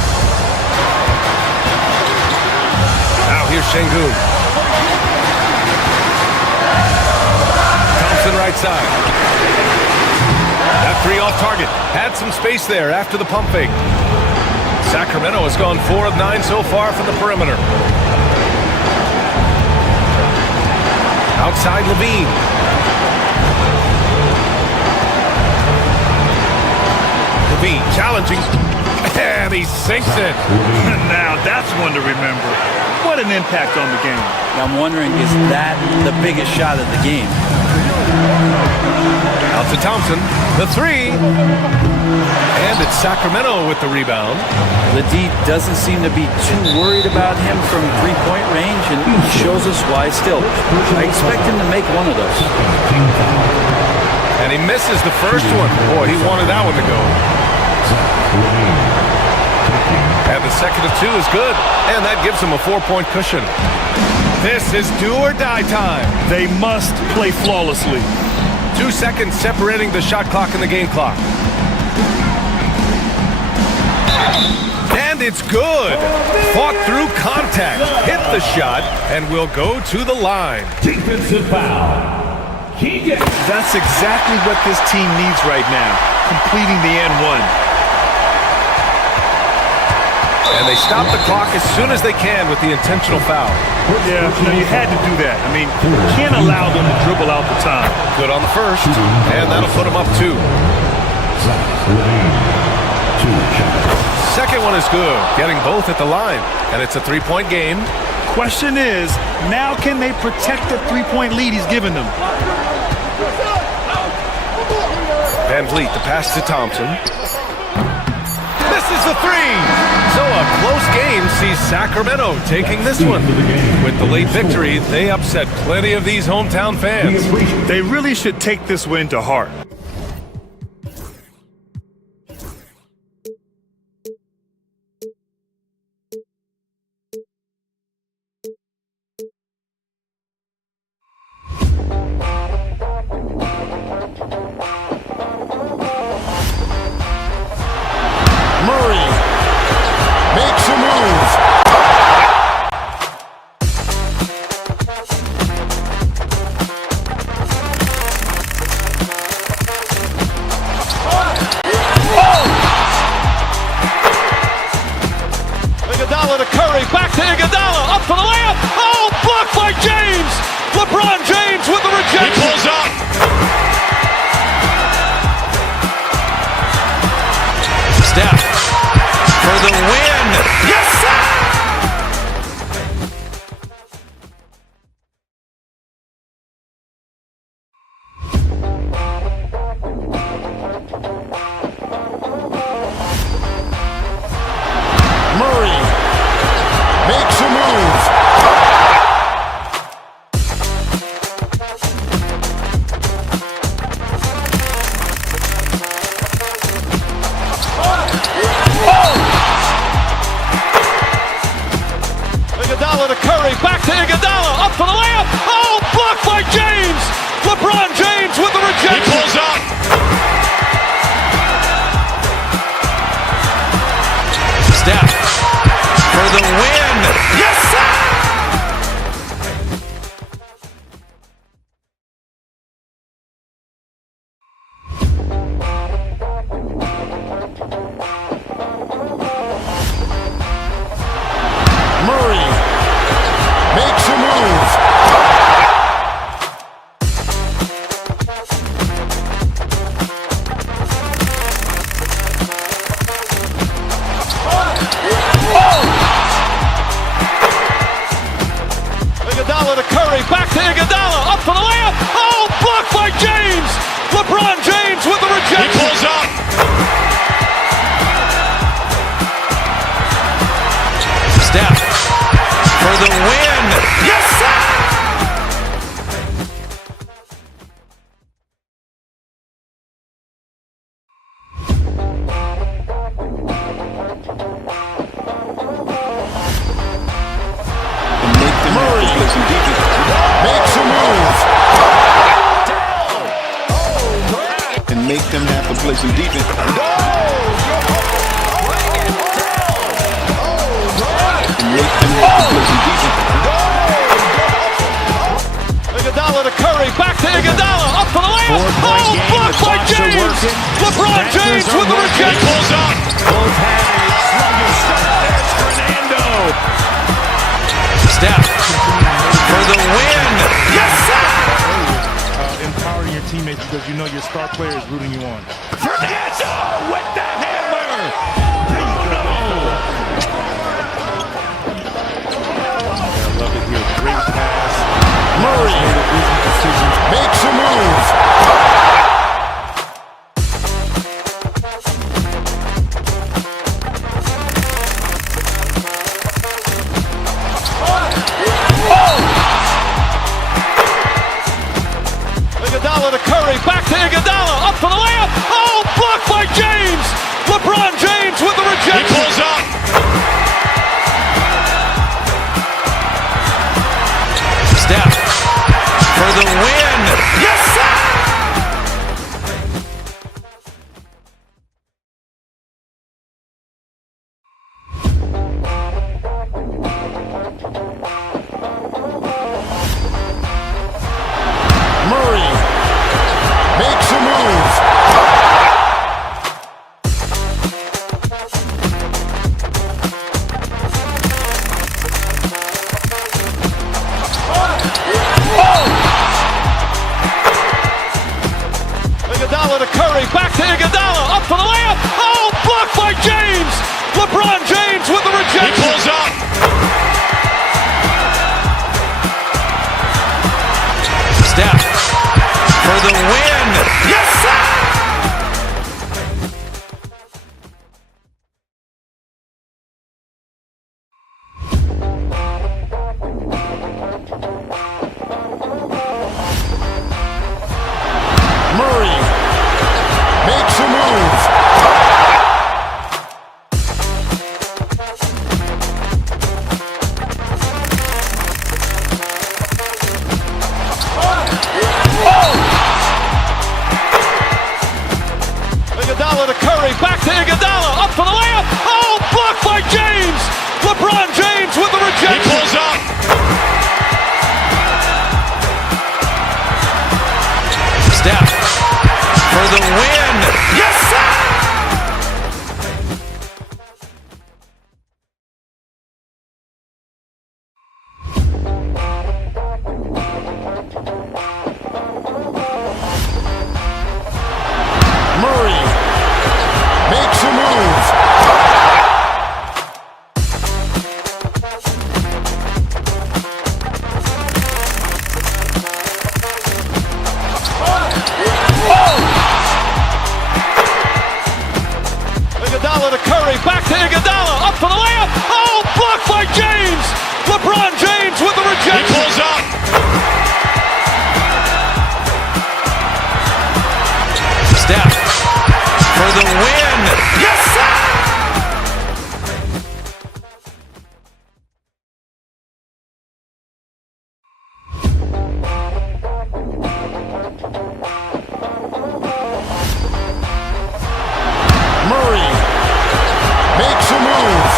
Now here's Şengün. Thompson right side. That 3 off target. Had some space there after the pump fake. Sacramento has gone 4 of 9 so far from the perimeter. Outside Levine. Levine challenging, and he sinks it. Now that's one to remember. What an impact on the game. I'm wondering, is that the biggest shot of the game? Out to Thompson, the three. And it's Sacramento with the rebound. The D doesn't seem to be too worried about him from three-point range, and he shows us why still. I expect him to make one of those. And he misses the first one. Boy, he wanted that one to go. And the second of two is good. And that gives him a 4-point cushion. This is do or die time. They must play flawlessly. 2 seconds separating the shot clock and the game clock. And it's good. Fought through contact, hit the shot, and will go to the line. Defensive foul. That's exactly what this team needs right now, completing the N1. And they stop the clock as soon as they can with the intentional foul. Yeah, you had to do that. I mean, you can't allow them to dribble out the time. Good on the first, and that'll put them up 2. Second one is good, getting both at the line, and it's a 3-point game. Question is, now can they protect the 3-point lead he's given them? Van Vliet, the pass to Thompson. Misses the three! So a close game sees Sacramento taking this one. With the late victory, they upset plenty of these hometown fans. They really should take this win to heart. Back to Iguodala, up for the layup. Oh, blocked by James. LeBron James with the rejection. He pulls up. Steph for the win. Yes, sir! Iguodala to Curry, back to Iguodala, up for the layup. Oh, blocked by James. LeBron James with the rejection. He pulls up. Steph for the win. Yes, sir! Iguodala to Curry, back to Iguodala, up for the layup. Oh, blocked by James. LeBron James with the rejection. He pulls up. Steph for the win. Yes, sir! Make them have to play some defense. Iguodala to Curry, back to Iguodala, up for the layup. Oh, blocked by James. LeBron James with the rejection. Pulls up. Both had a sluggish start. There's Fernando. Steph for the win. Yes, sir! Empowering your teammates because you know your star player is rooting you on. Fernando with the hammer. I love it here. Great pass. Murray makes a move. Steph for the win. Yes, sir! Murray makes a move. Iguodala to Curry, back to Iguodala, up for the layup. Oh, blocked by James. LeBron James with the rejection. He pulls up. Steph for the win. Yes, sir! Murray makes a move. Iguodala to Curry, back to Iguodala, up for the layup. Oh, blocked by James. LeBron James with the rejection. He pulls up. Steph for the win. Yes, sir! Murray makes a move. Iguodala to Curry, back to Iguodala, up for the layup. Oh, blocked by James. LeBron James with the rejection. He pulls up. Steph for the win. Yes, sir! Murray makes a move.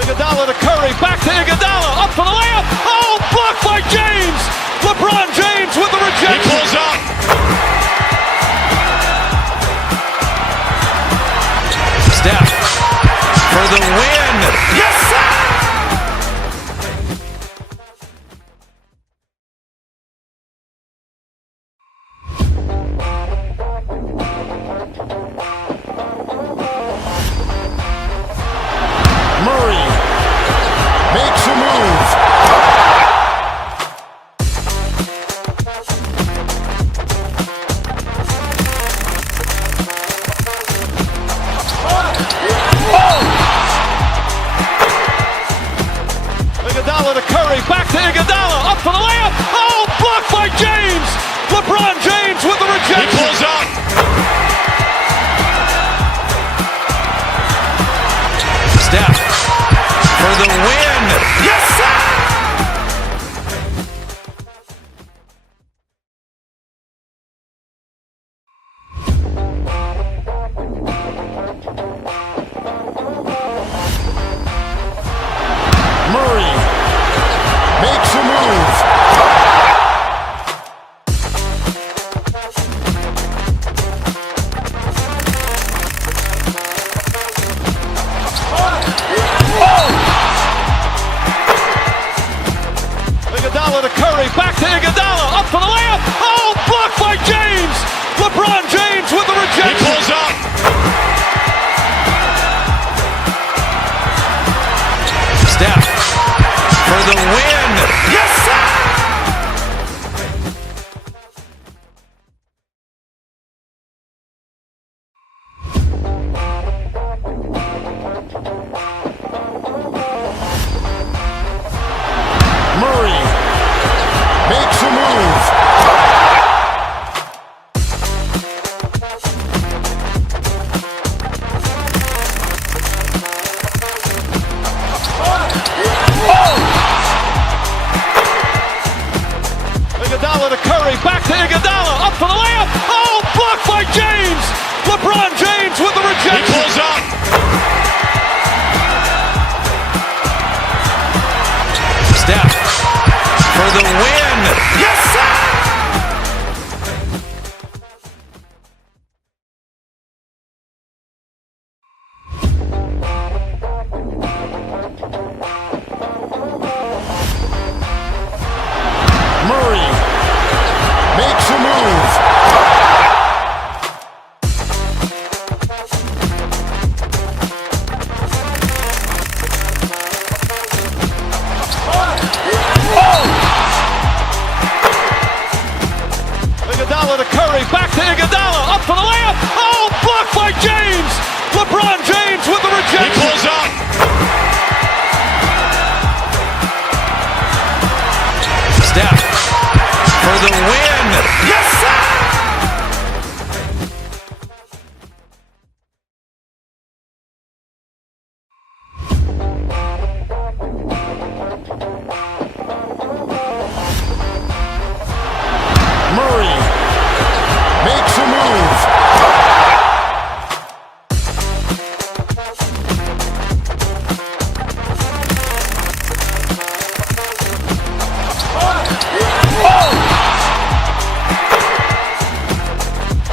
Iguodala to Curry, back to Iguodala, up for the layup. Oh, blocked by James. LeBron James with the rejection. He pulls up. Steph for the win. Yes, sir! Murray makes a move. Iguodala to Curry, back to Iguodala, up for the layup. Oh, blocked by James. LeBron James with the rejection. He pulls up. Steph for the win. Yes, sir! Murray makes a move. Curry, back to Iguodala, up for the layup. Oh, blocked by James. LeBron James with the rejection. He pulls up. Steph for the win. Yes, sir! Murray makes a move. Iguodala to Curry, back to Iguodala, up for the layup. Oh, blocked by James. LeBron James with the rejection. He pulls up. Steph for the win. Yes, sir! Murray makes a move.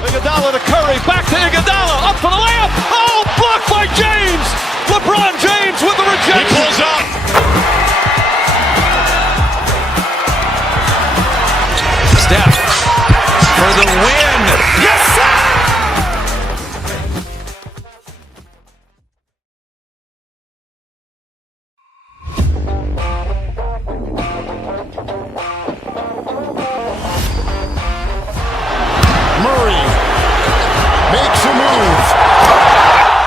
Iguodala to Curry, back to Iguodala, up for the layup. Oh, blocked by James. LeBron James with the rejection. He pulls up. Steph for the win. Yes, sir! Murray makes a move.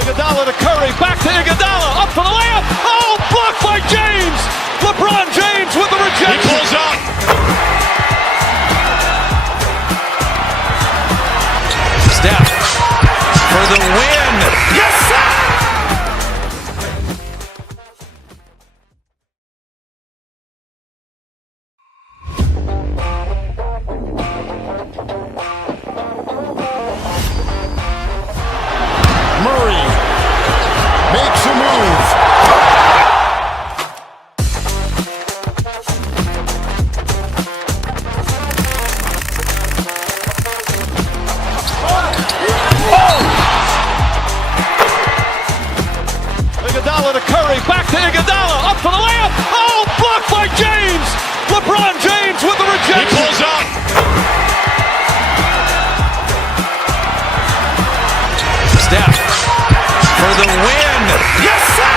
Iguodala to Curry, back to Iguodala, up for the layup. Oh, blocked by James. LeBron James with the He rejection. pulls up. Steph for the win. Yes, sir! Murray makes a move. Iguodala to Curry, back to Iguodala, up for the layup. Oh, blocked by James. LeBron James with the He rejection. pulls up. Steph for the win. Yes, sir!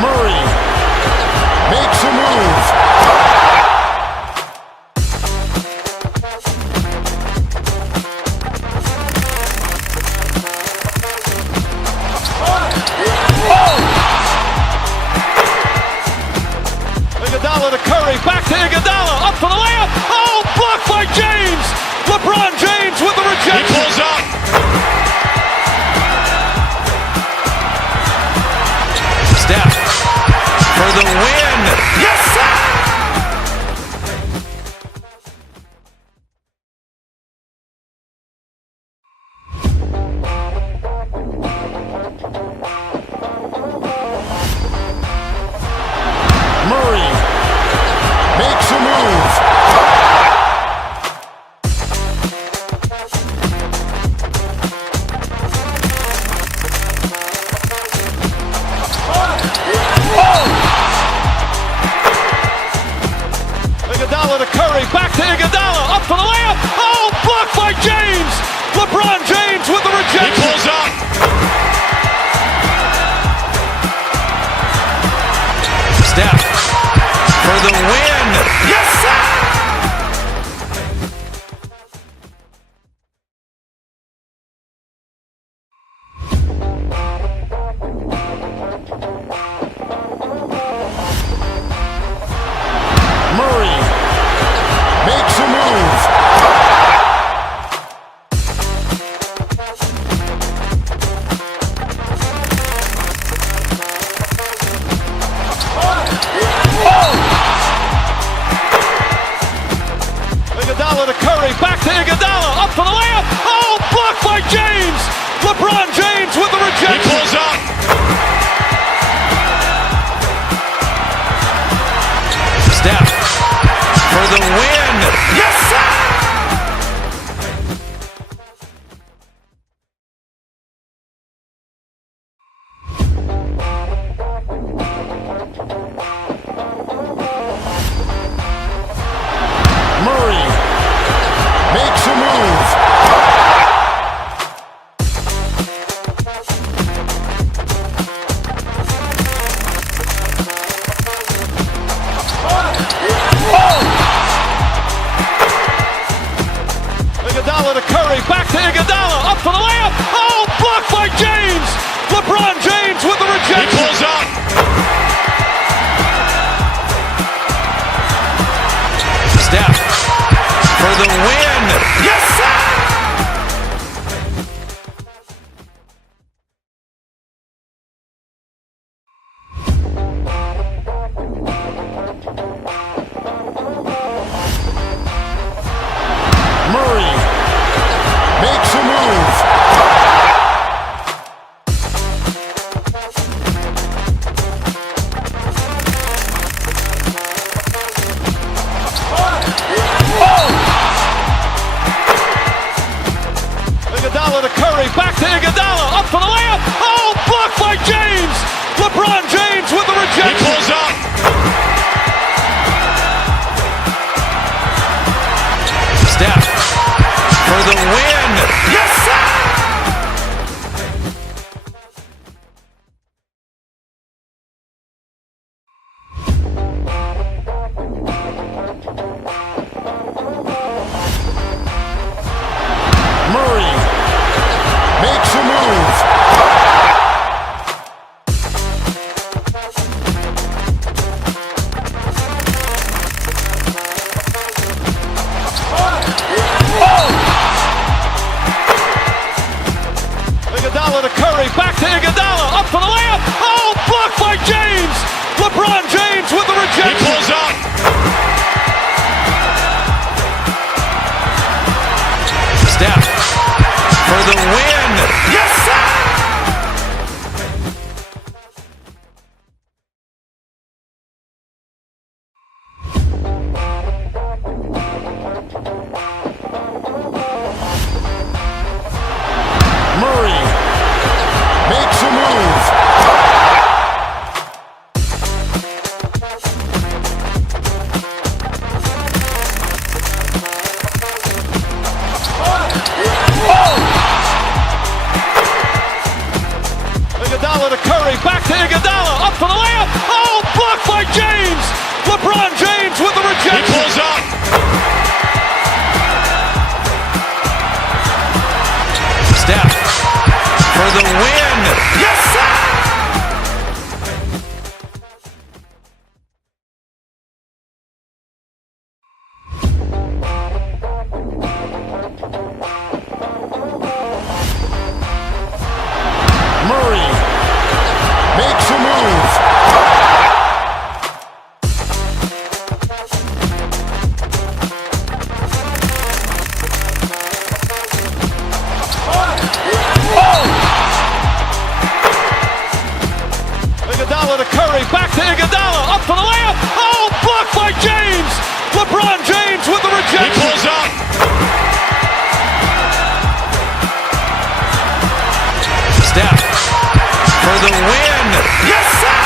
Murray makes a move. Iguodala to Curry, back to Iguodala, up for the layup. Oh, blocked by James. LeBron James with the He rejection. pulls up. Steph for the win. Yes, sir! Murray makes a move. Iguodala to Curry, back to Iguodala, up for the layup. Oh, blocked by James. LeBron James with the He rejection. pulls up. Steph for the win. Yes, sir! Curry, back to Iguodala, up for the layup. Oh, blocked by James. LeBron James with the rejection. He pulls up. Steph for the win. Yes, sir! Murray makes a move. Iguodala to Curry, back to Iguodala, up for the layup. Oh, blocked by James. LeBron James with the rejection. He pulls up. Steph for the win. Yes, sir! Murray makes a move. Iguodala to Curry, back to Iguodala, up for the layup. Oh, blocked by James. LeBron James with the rejection. He pulls up. Steph for the win. Yes, sir! Murray makes a move. Iguodala to Curry, back to Iguodala, up for the layup. Oh, blocked by James. LeBron James with the rejection. He pulls up. Steph for the win. Yes, sir!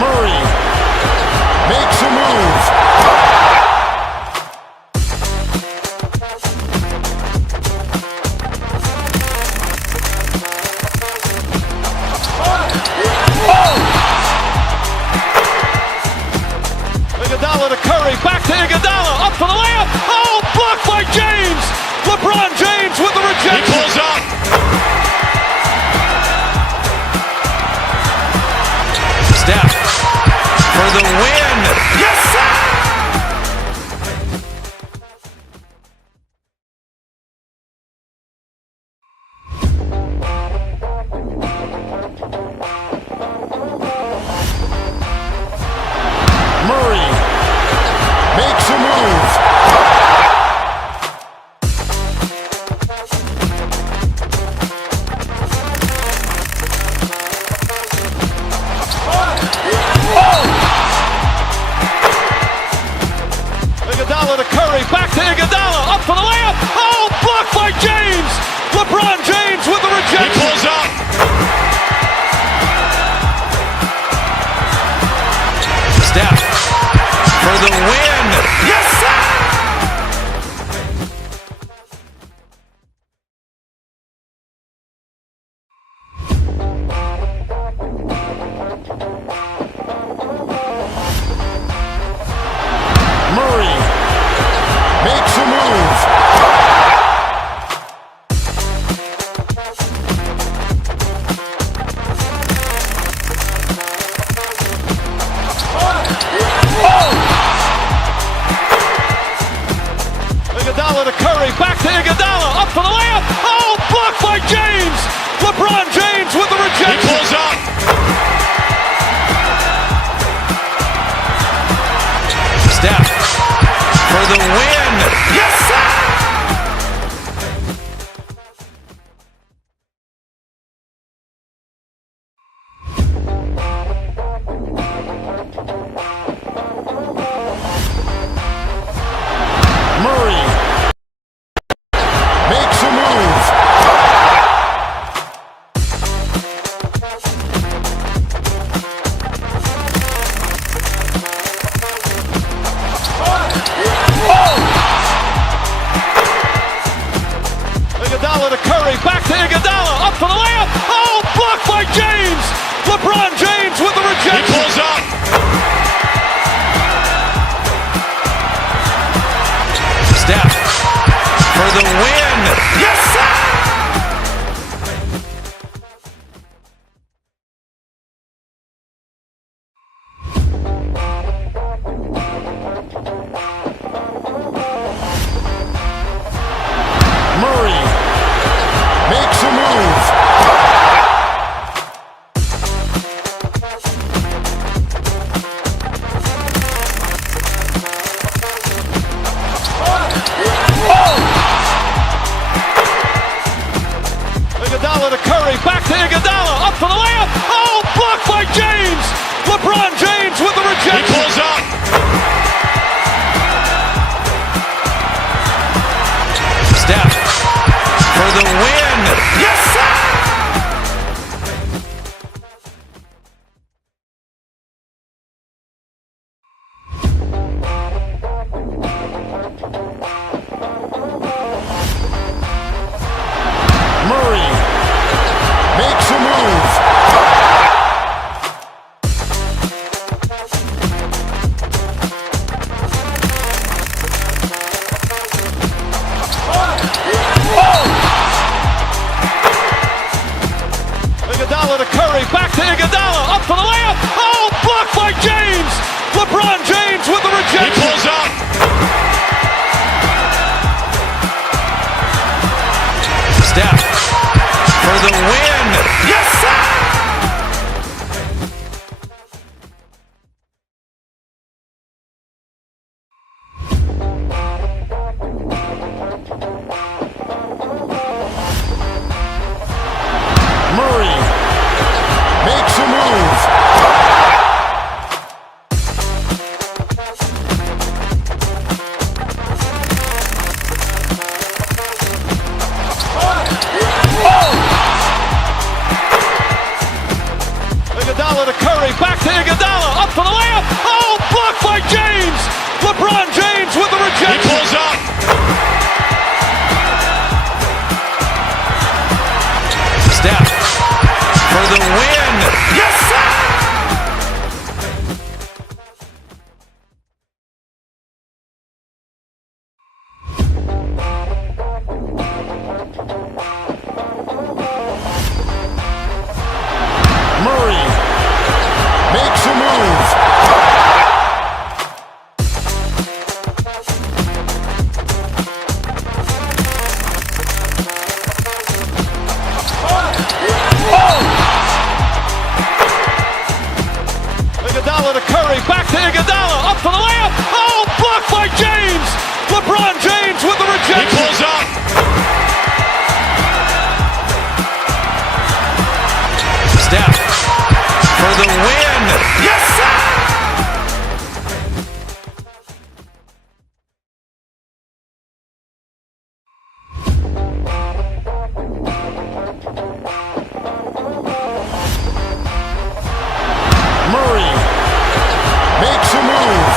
Murray makes a move. Iguodala to Curry, back to Iguodala, up for the layup. Oh, blocked by James. LeBron James with the rejection. He pulls up. Steph for the win. Yes, sir! Murray makes a move. Iguodala to Curry, back to Iguodala, up for the layup. Oh, blocked by James. LeBron James with the rejection. He pulls up. Steph for the win. Yes, sir! Murray makes a move. Iguodala to Curry, back to Iguodala, up for the layup. Oh, blocked by James. LeBron James with the rejection. He pulls up. Steph for the win. Yes, sir! Curry, back to Iguodala, up for the layup. Oh, blocked by James. LeBron James with the rejection. He pulls up. Steph for the win. Yes, sir! Murray makes a move. Iguodala to Curry, back to Iguodala, up for the layup. Oh, blocked by James. LeBron James with the rejection. He pulls up. Steph for the win. Yes, sir! Murray makes a move. Iguodala to Curry, back to Iguodala, up for the layup. Oh, blocked by James. LeBron James with the rejection. He pulls up. Steph for the win. Yes, sir! Murray makes a move. Iguodala to Curry, back to Iguodala, up for the layup. Oh, blocked by James. LeBron James with the rejection. He pulls up. Steph for the win. Yes, sir! Murray makes a move.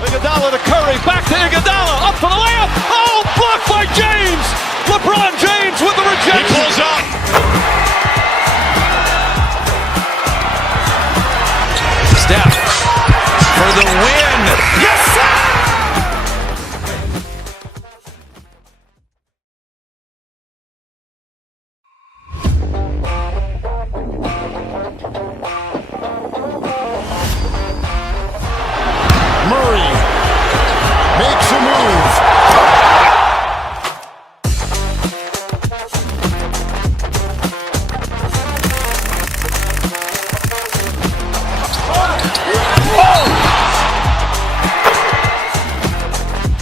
Iguodala to Curry, back to Iguodala, up for the layup. Oh, blocked by James. LeBron James with the rejection. He pulls up. Steph for the win. Yes, sir! Murray makes a move.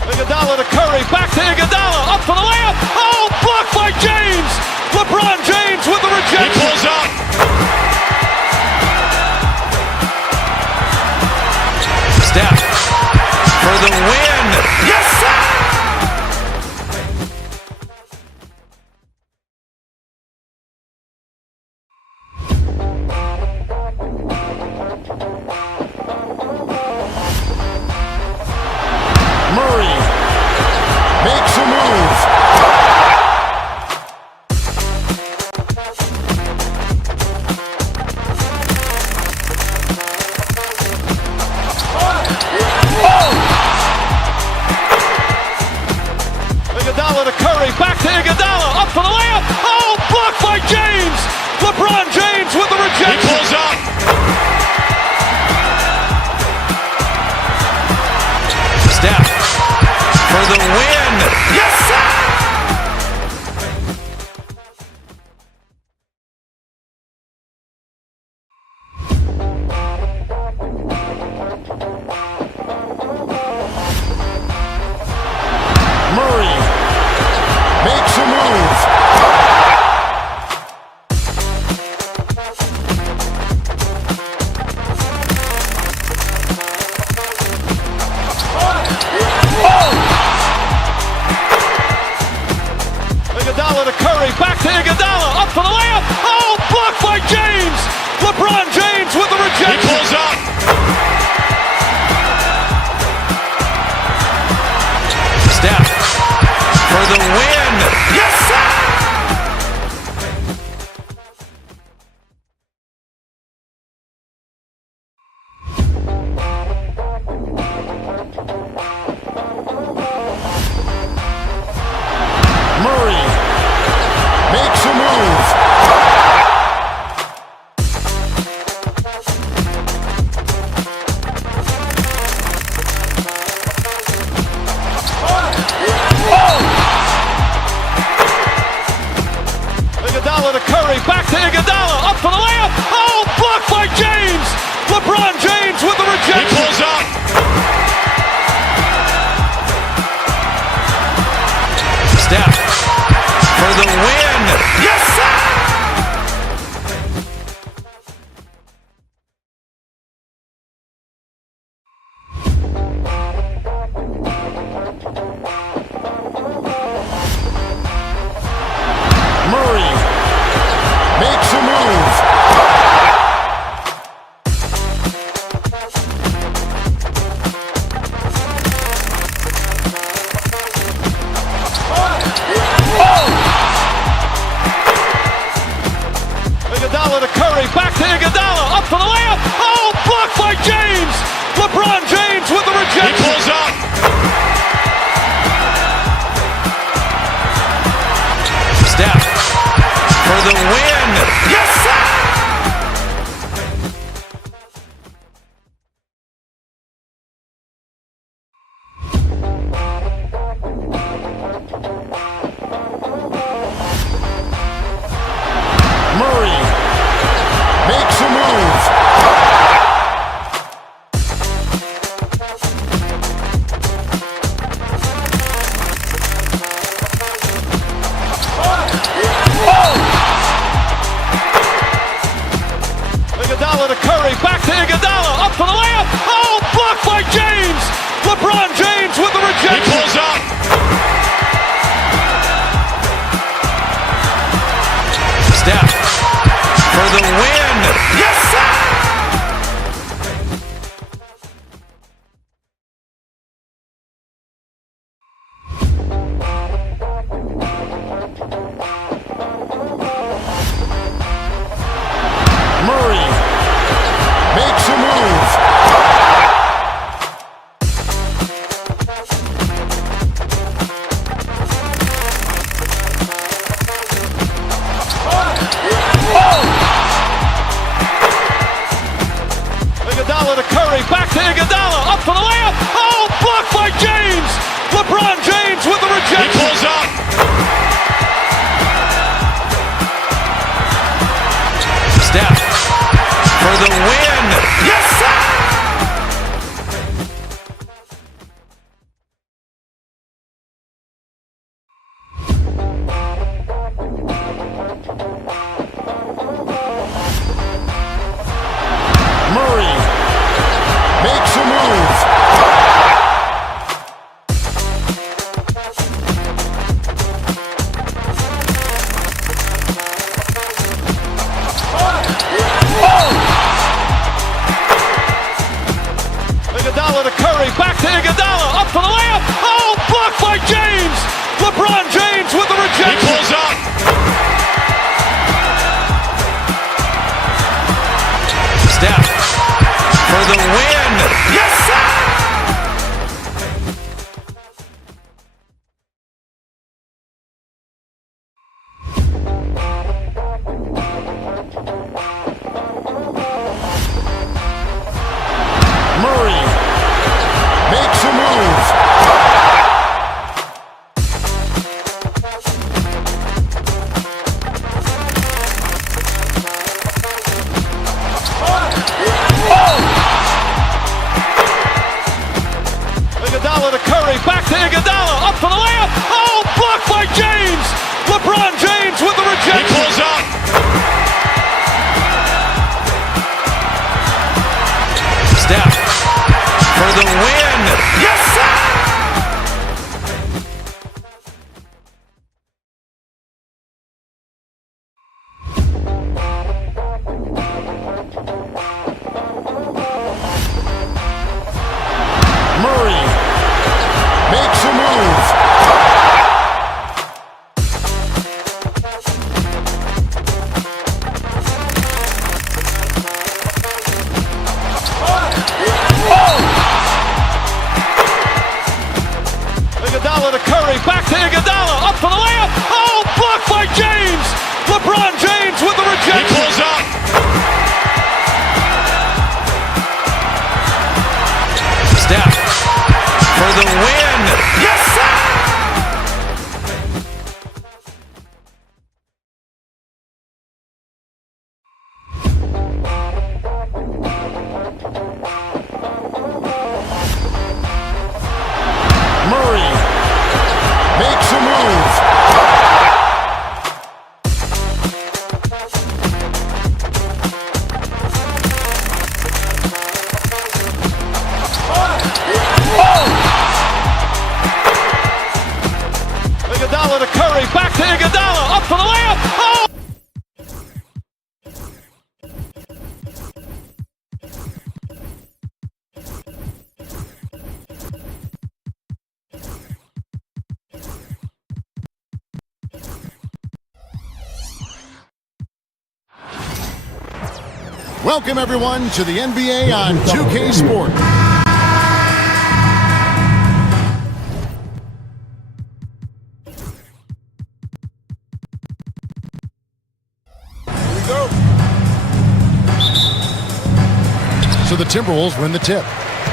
Iguodala to Curry, back to Iguodala, up for the layup. Oh, blocked by James. LeBron James with the rejection. He pulls up. Steph for the win. Yes, sir! Murray makes a move. Curry, back to Iguodala, up for the layup. Oh, blocked by James. LeBron James with the rejection. He pulls up. Steph for the win. Yes, sir! Murray makes a move. Iguodala to Curry, back to Iguodala, up for the layup. Oh, blocked by James. LeBron James with the rejection. He pulls up. Steph for the win. Yes, sir! Murray makes a move. Iguodala to Curry, back to Iguodala, up for the layup. Oh, blocked by James. LeBron James with the rejection. He pulls up. Steph for the win. Yes, sir! Murray makes a move. Iguodala to Curry, back to Iguodala, up for the layup. Oh, blocked by James. LeBron James with the rejection. He pulls up. Steph for the win. Yes, sir! Murray makes a move. Iguodala to Curry, back to Iguodala, up for the layup. Oh, blocked by James. LeBron James with the rejection. He pulls up. Steph for the win. Yes, sir! Murray makes a move. Iguodala to Curry, back to Iguodala, up for the layup. Oh, blocked by James. LeBron James with the rejection. He pulls up. Steph for the win. Yes, sir! Murray makes a move. Iguodala to Curry, back to Iguodala, up for the layup. Oh, blocked by James. LeBron James with the rejection. He pulls up. Steph for the win. Yes, sir! Iguodala to Curry, back to Iguodala, up for the layup. Oh, blocked by James. LeBron James with the rejection. He pulls up. Steph for the win. Yes, sir! Murray makes a move. Iguodala to Curry, back to Iguodala, up for the layup. Oh! Welcome, everyone, to the NBA on 2K Sport. Here we go. So the Timberwolves win the tip.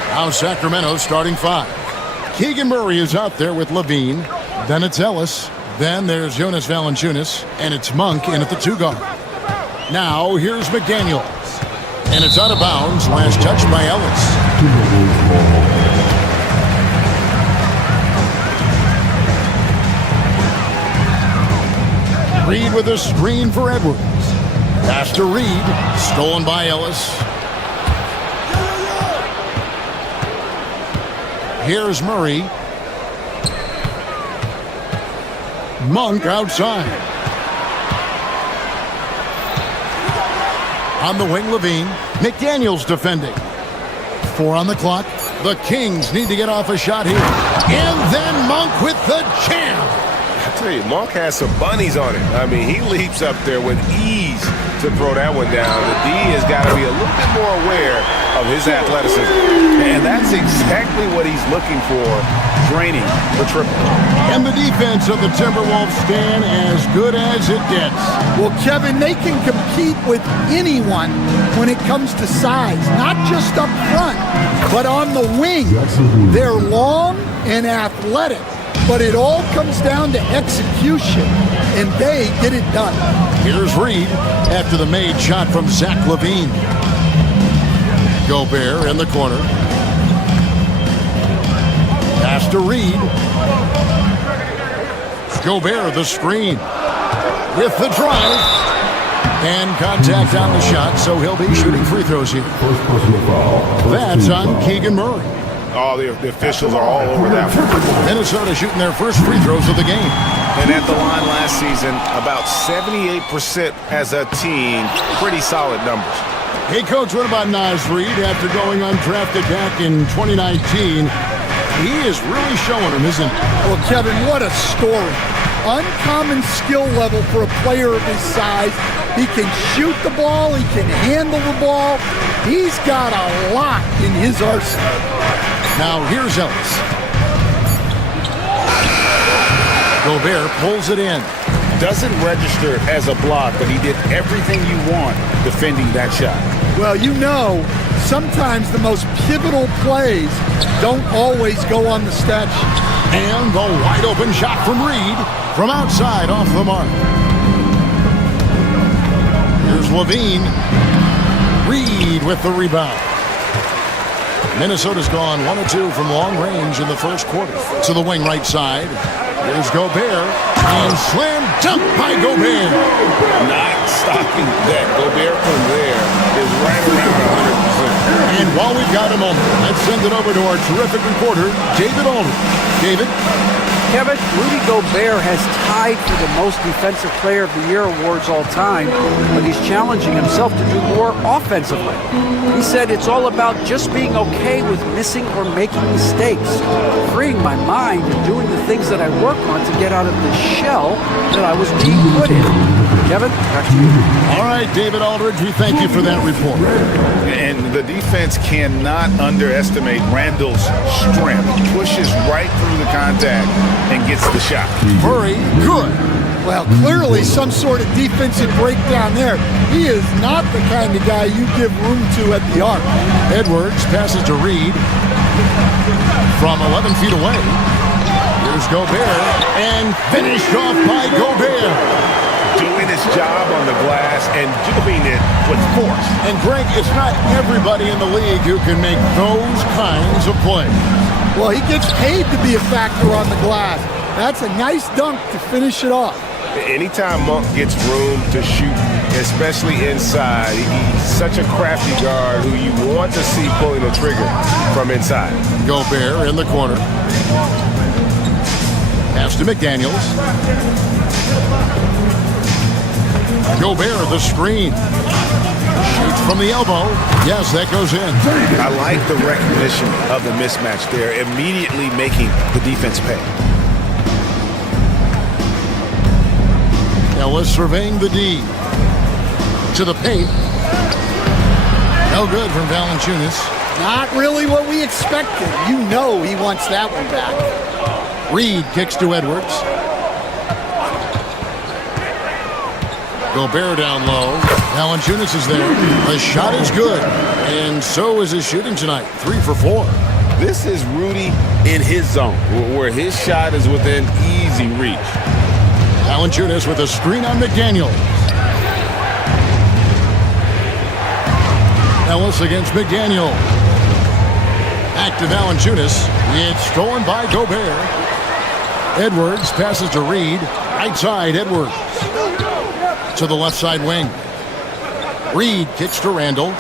Now Sacramento starting 5. Keegan Murray is out there with Levine. Then it's Ellis. Then there's Jonas Valanciunas. And it's Monk in at the 2 guard. Now here's McDaniel. And it's out of bounds. Last touch by Ellis. Reed with a screen for Edwards. Pass to Reed. Stolen by Ellis. Here's Murray. Monk outside. On the wing, Levine. McDaniels defending. 4 on the clock. The Kings need to get off a shot here. And then Monk with the jam. I tell you, Monk has some bunnies on it. I mean, he leaps up there with ease to throw that one down. The D has got to be a little bit more aware of his athleticism. And that's exactly what he's looking for, draining the triple. And the defense of the Timberwolves stand as good as it gets. Well, Kevin, they can compete with anyone when it comes to size, not just up front, but on the wing. They're long and athletic, but it all comes down to execution, and they get it done. Here's Reed after the made shot from Zach LaVine. Gobert in the corner. Pass to Reed. Gobert the screen. With the drive. And contact on the shot, so he'll be shooting free throws here. That's on Keegan Murray. Oh, the officials are all over that one. Minnesota shooting their first free throws of the game. And at the line last season, about 78% as a team. Pretty solid numbers. Hey, Coach, what about Naz Reid after going undrafted back in 2019? He is really showing him, isn't he? Well, Kevin, what a story. Uncommon skill level for a player of his size. He can shoot the ball. He can handle the ball. He's got a lot in his arsenal. Now, here's Ellis. Gobert pulls it in. Doesn't register as a block, but he did everything you want defending that shot. Well, you know, sometimes the most pivotal plays don't always go on the stat sheet. And the wide open shot from Reed from outside off the mark. Here's Levine. Reed with the rebound. Minnesota's gone 1 of 2 from long range in the first quarter. To the wing right side. Here's Gobert. And slam dunk by Gobert. Not stopping that. Gobert from there is right around 100%. And while we've got a moment, let's send it over to our terrific reporter, David Aldridge. David? Kevin, Rudy Gobert has tied for the most Defensive Player of the Year awards all time, but he's challenging himself to do more offensively. He said it's all about just being okay with missing or making mistakes, freeing my mind and doing the things that I work on to get out of the shell that I was being put in. Kevin, back to you. All right, David Aldridge, we thank you for that report. And the defense cannot underestimate Randall's strength. Pushes right through the contact and gets the shot. Murray, good. Well, clearly some sort of defensive breakdown there. He is not the kind of guy you give room to at the arc. Edwards passes to Reed from 11 feet away. Here's Gobert, and finished off by Gobert. Doing his job on the glass and doing it with force. And Greg, it's not everybody in the league who can make those kinds of plays. Well, he gets paid to be a factor on the glass. That's a nice dunk to finish it off. Anytime Monk gets room to shoot, especially inside, he's such a crafty guard who you want to see pulling the trigger from inside. Gobert in the corner. Pass to McDaniels. Gobert, the screen. Shoots from the elbow. Yes, that goes in. I like the recognition of the mismatch there, immediately making the defense pay. Ellis surveying the D. To the paint. No good from Valanciunas. Not really what we expected. You know he wants that one back. Reed kicks to Edwards. Gobert down low. Valanciunas is there. The shot is good. And so is his shooting tonight. 3 for 4. This is Rudy in his zone, where his shot is within easy reach. Valanciunas with a screen on McDaniel. Ellis against McDaniel. Back to Valanciunas. It's stolen by Gobert. Edwards passes to Reed. Right side, Edwards. To the left side wing. Reed kicks to Randall.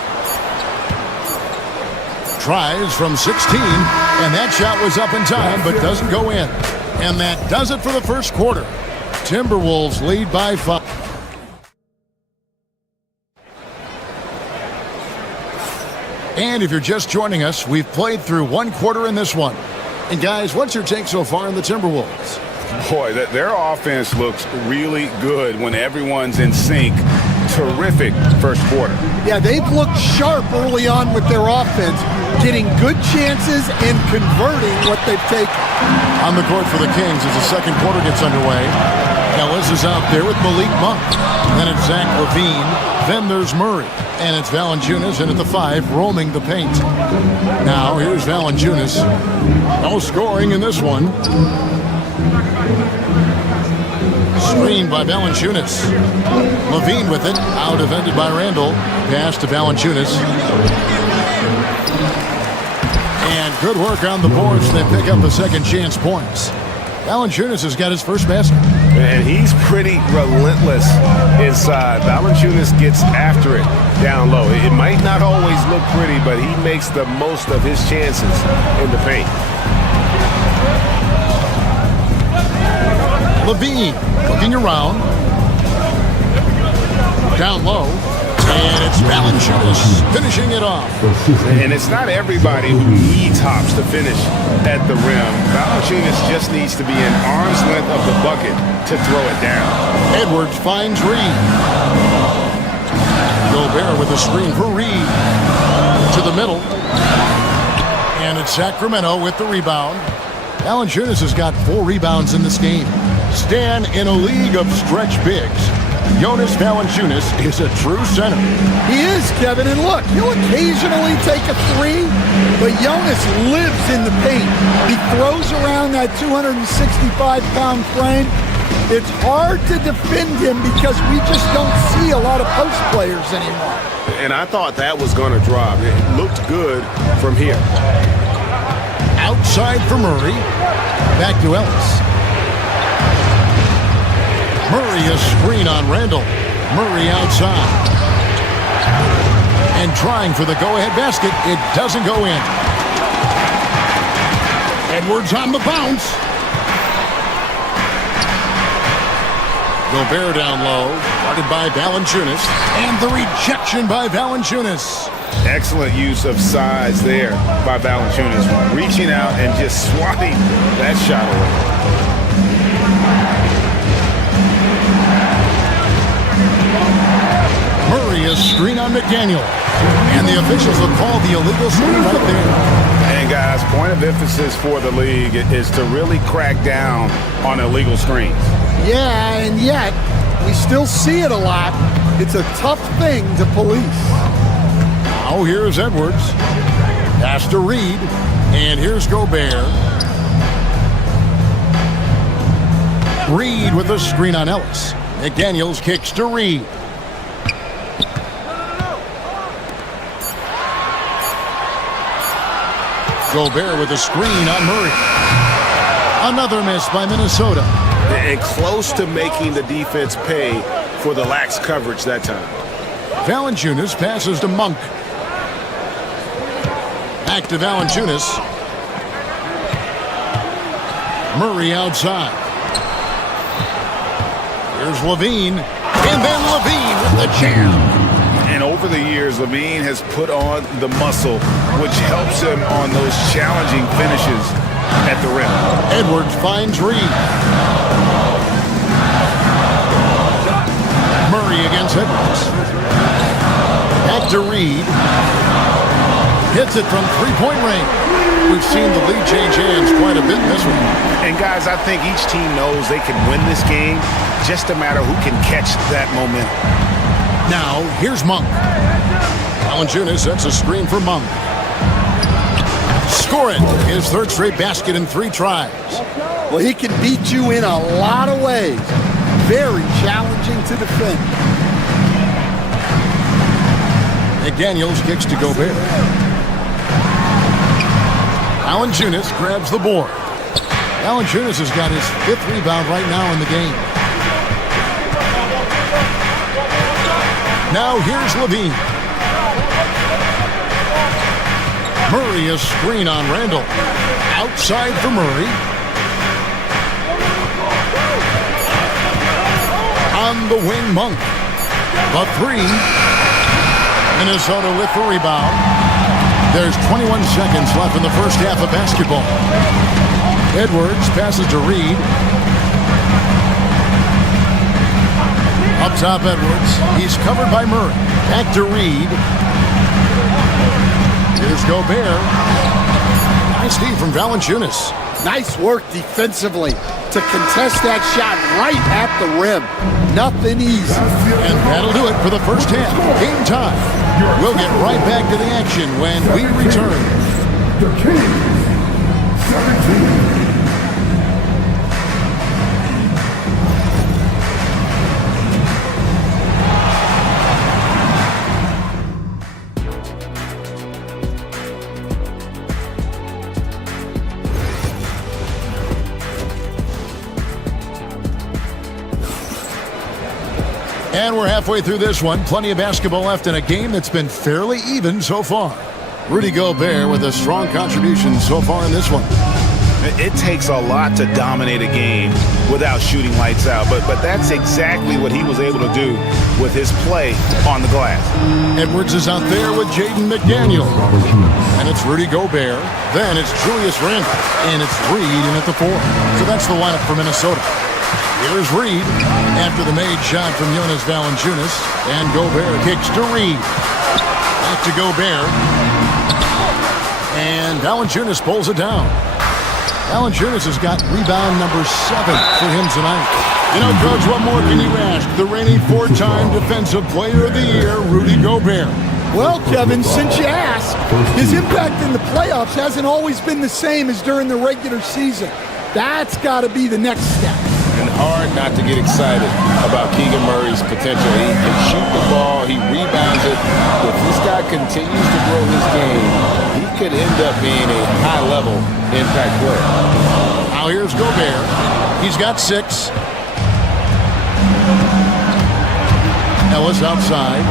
Tries from 16, and that shot was up in time, but doesn't go in. And that does it for the first quarter. Timberwolves lead by 5. And if you're just joining us, we've played through one quarter in this one. And guys, what's your take so far on the Timberwolves? Boy, their offense looks really good when everyone's in sync. Terrific first quarter. Yeah, they've looked sharp early on with their offense, getting good chances and converting what they've taken. On the court for the Kings as the second quarter gets underway. Ellis is out there with Malik Monk. Then it's Zach LaVine. Then there's Murray. And it's Valanciunas in at the 5, roaming the paint. Now here's Valanciunas. No scoring in this one. Screened by Valanciunas. LaVine with it. Out defended by Randall. Pass to Valanciunas. And good work on the boards. They pick up the second chance points. Valanciunas has got his first basket. And he's pretty relentless inside. Valanciunas gets after it down low. It might not always look pretty, but he makes the most of his chances in the paint. LaVine looking around. Down low. And it's Valanciunas finishing it off. And it's not everybody who needs hops to finish at the rim. Valanciunas just needs to be an arm's length of the bucket to throw it down. Edwards finds Reed. Gobert with a screen for Reed. To the middle. And it's Sacramento with the rebound. Valanciunas has got 4 rebounds in this game. Stan, in a league of stretch bigs, Jonas Valanciunas is a true center. He is, Kevin, and look, he'll occasionally take a 3, but Jonas lives in the paint. He throws around that 265-pound frame. It's hard to defend him because we just don't see a lot of post players anymore. And I thought that was going to drop. It looked good from here. Outside for Murray. Back to Ellis. Murray a screen on Randall. Murray outside. And trying for the go-ahead basket. It doesn't go in. Edwards on the bounce. Gobert down low. Guarded by Valanciunas. And the rejection by Valanciunas. Excellent use of size there by Valanciunas. Reaching out and just swatting that shot away. a screen on McDaniel. And the officials will call the illegal screen right there. And guys, point of emphasis for the league is to really crack down on illegal screens. Yeah, and yet we still see it a lot. It's a tough thing to police. Now here's Edwards. Pass to Reed. And here's Gobert. Reed with a screen on Ellis. McDaniels kicks to Reed. Gobert with a screen on Murray. Another miss by Minnesota. And close to making the defense pay for the lax coverage that time. Valanciunas passes to Monk. Back to Valanciunas. Murray outside. Here's Levine. And then Levine with the jam. And over the years, Levine has put on the muscle, which helps him on those challenging finishes at the rim. Edwards finds Reed. Murray against Edwards. Back to Reed. Hits it from three-point range. We've seen the lead change hands quite a bit in this one. And guys, I think each team knows they can win this game, just a matter who can catch that momentum. Now, here's Monk. Valanciunas sets a screen for Monk. Score it. His third straight basket in 3 tries. Well, he can beat you in a lot of ways. Very challenging to defend. McDaniels kicks to Gobert. Valanciunas grabs the board. Valanciunas has got his 5th rebound right now in the game. Now here's Levine. Murray a screen on Randall. Outside for Murray. On the wing, Monk. The 3. Minnesota with the rebound. There's 21 seconds left in the first half of basketball. Edwards passes to Reed. Up top, Edwards. He's covered by Murray. Back to Reed. Here's Gobert. Nice feed from Valanciunas. Nice work defensively to contest that shot right at the rim. Nothing easy. And that'll do it for the first half. Game time. We'll get right back to the action when we return. The Kings, 17. And we're halfway through this one. Plenty of basketball left in a game that's been fairly even so far. Rudy Gobert with a strong contribution so far in this one. It takes a lot to dominate a game without shooting lights out, but that's exactly what he was able to do with his play on the glass. Edwards is out there with Jaden McDaniel. And it's Rudy Gobert. Then it's Julius Randle. And it's Reed in at the 4. So that's the lineup for Minnesota. Here's Reed after the made shot from Jonas Valanciunas. And Gobert kicks to Reed. Back to Gobert. And Valanciunas pulls it down. Valanciunas has got rebound number 7 for him tonight. You know, Coach, what more can you ask? The reigning 4-time Defensive Player of the Year, Rudy Gobert. Well, Kevin, since you asked, his impact in the playoffs hasn't always been the same as during the regular season. That's got to be the next step. And hard not to get excited about Keegan Murray's potential. He can shoot the ball, he rebounds it. If this guy continues to grow his game, he could end up being a high-level impact player. Now here's Gobert. He's got 6. Ellis outside.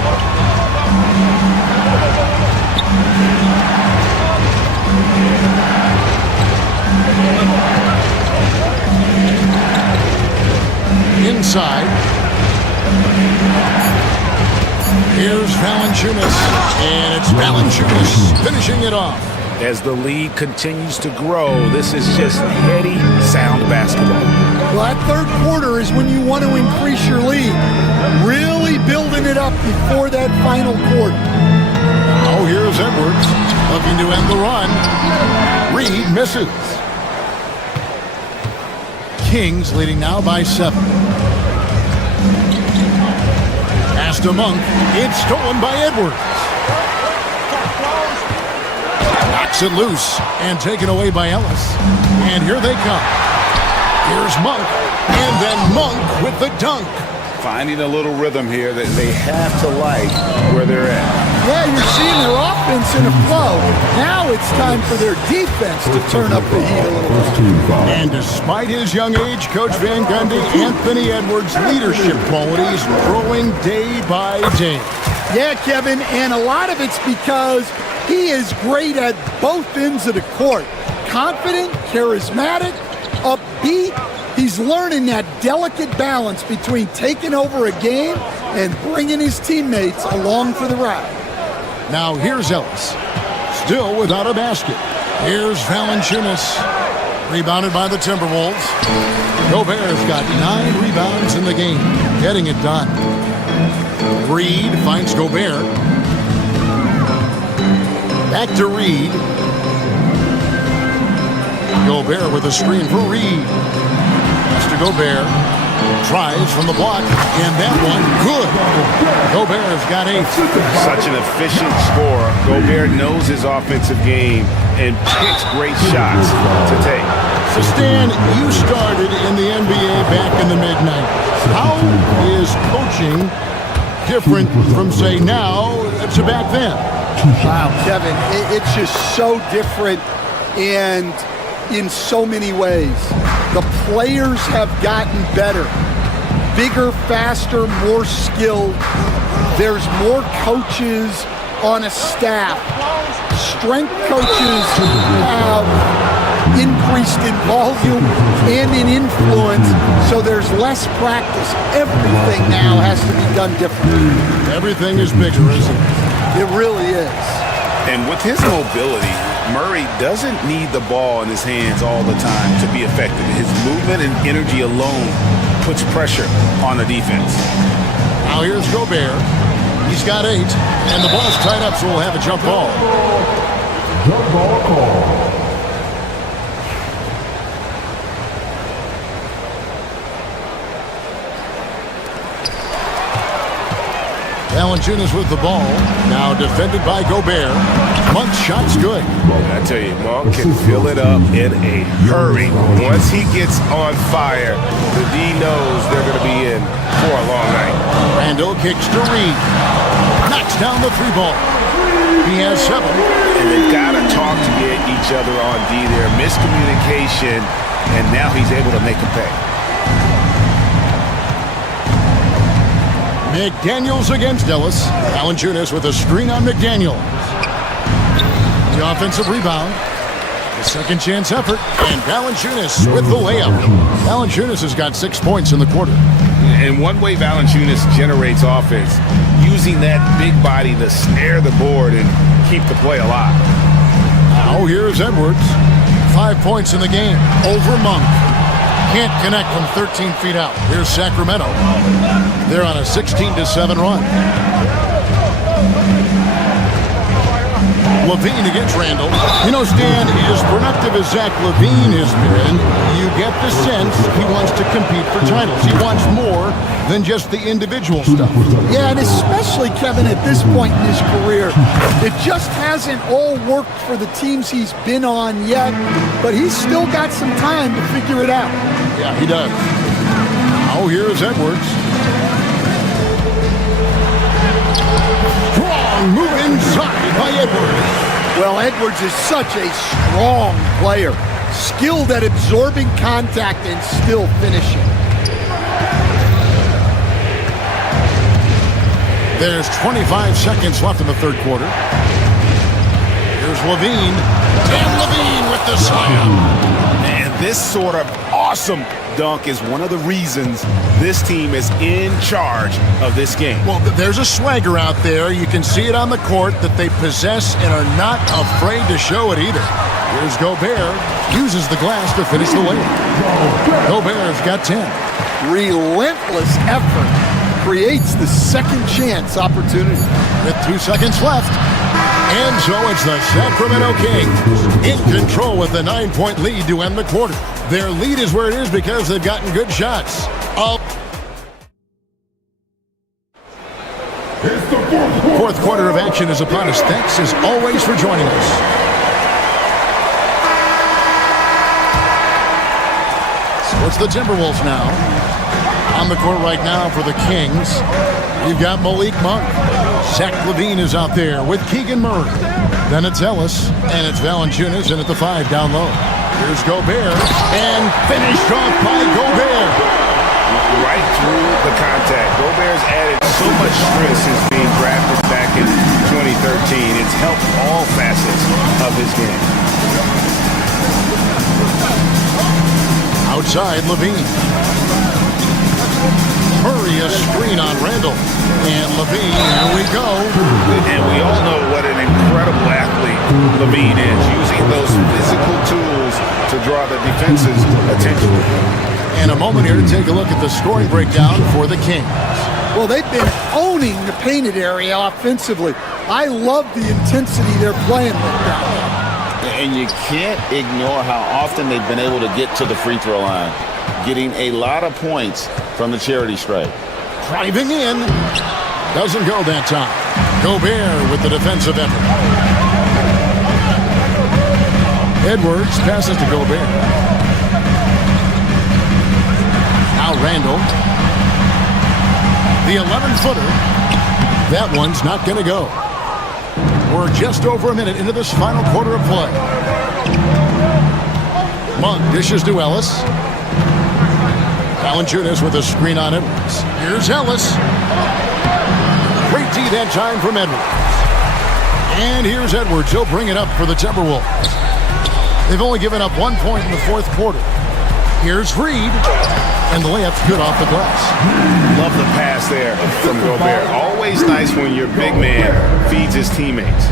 Inside. Here's Valanciunas. And it's Valanciunas finishing it off. As the lead continues to grow, this is just heady, sound basketball. Well, that third quarter is when you want to increase your lead. Really building it up before that final quarter. Oh, here's Edwards looking to end the run. Reed misses. Kings leading now by 7. Pass to Monk. It's stolen by Edwards. Knocks it loose and taken away by Ellis. And here they come. Here's Monk. And then Monk with the dunk. Finding a little rhythm here that they have to like where they're at. Yeah, you're seeing their offense in a flow. Now it's time for their defense to turn up the heat a little bit. And despite his young age, Coach Van Gundy, Anthony Edwards' leadership qualities growing day by day. Yeah, Kevin, and a lot of it's because he is great at both ends of the court. Confident, charismatic, upbeat. He's learning that delicate balance between taking over a game and bringing his teammates along for the ride. Now here's Ellis, still without a basket. Here's Valanciunas, rebounded by the Timberwolves. Gobert's got 9 rebounds in the game, getting it done. Reed finds Gobert. Back to Reed. Gobert with a screen for Reed. To Gobert, tries from the block, and that one, good. Gobert's got 8. Such an efficient scorer. Gobert knows his offensive game and picks great shots to take. So Stan, you started in the NBA back in the mid-90s. How is coaching different from, say, now to back then? Wow, Kevin, it's just so different and in so many ways. The players have gotten better, bigger, faster, more skilled. There's more coaches on a staff. Strength coaches have increased in volume and in influence, so there's less practice. Everything now has to be done differently. Everything is bigger, isn't it? It really is. And with his mobility, Murray doesn't need the ball in his hands all the time to be effective. His movement and energy alone puts pressure on the defense. Now here's Gobert. He's got 8, and the ball's tied up, so we'll have a jump ball. Jump ball call. Valanciunas with the ball. Now defended by Gobert. Monk's shot's good. I tell you, Monk can fill it up in a hurry. Once he gets on fire, the D knows they're going to be in for a long night. Randall kicks to Reed. Knocks down the 3 ball. He has 7. And they've got to talk to get each other on D there. Miscommunication, and now he's able to make a pay. McDaniels against Ellis. Valanciunas with a screen on McDaniels. The offensive rebound. The second chance effort. And Valanciunas with the layup. Valanciunas has got 6 points in the quarter. And one way Valanciunas generates offense, using that big body to snare the board and keep the play alive. Now here's Edwards. 5 points in the game over Monk. Can't connect from 13 feet out. Here's Sacramento. They're on a 16-7 run. LaVine against Randall. You know, Stan, as productive as Zach LaVine has been, you get the sense he wants to compete for titles. He wants more than just the individual stuff. Yeah, and especially, Kevin, at this point in his career, it just hasn't all worked for the teams he's been on yet, but he's still got some time to figure it out. Yeah, he does. Now here's Edwards. Strong move inside by Edwards. Well, Edwards is such a strong player, skilled at absorbing contact and still finishing. There's 25 seconds left in the third quarter. Here's LaVine. And LaVine with the slam. And this sort of awesome dunk is one of the reasons this team is in charge of this game. Well, there's a swagger out there. You can see it on the court that they possess and are not afraid to show it either. Here's Gobert. Uses the glass to finish the layup. Gobert's got 10. Relentless effort creates the second chance opportunity. With 2 seconds left. And so it's the Sacramento Kings in control with the 9-point lead to end the quarter. Their lead is where it is because they've gotten good shots. Fourth quarter of action is upon us. Thanks as always for joining us. So it's the Timberwolves now. On the court right now for the Kings, you've got Malik Monk. Zach LaVine is out there with Keegan Murray. Then it's Ellis, and it's Valanciunas in at the 5 down low. Here's Gobert, and finished off by Gobert. Right through the contact. Gobert's added so much strength since being drafted back in 2013. It's helped all facets of his game. Outside, LaVine. Murray a screen on Randall. And LaVine, here we go. And we all know what an incredible athlete LaVine is, using those physical tools to draw the defense's attention. And a moment here to take a look at the scoring breakdown for the Kings. Well, they've been owning the painted area offensively. I love the intensity they're playing with down there. And you can't ignore how often they've been able to get to the free throw line, getting a lot of points from the charity stripe. Driving in. Doesn't go that time. Gobert with the defensive effort. Edwards passes to Gobert. Now Randall. The 11-footer. That one's not going to go. We're just over a minute into this final quarter of play. Monk dishes to Ellis. Valanciunas with a screen on Edwards. Here's Ellis. Great D that time from Edwards. And here's Edwards. He'll bring it up for the Timberwolves. They've only given up 1 point in the fourth quarter. Here's Reed. And the layup's good off the glass. Love the pass there from Gobert. Always nice when your big man feeds his teammates.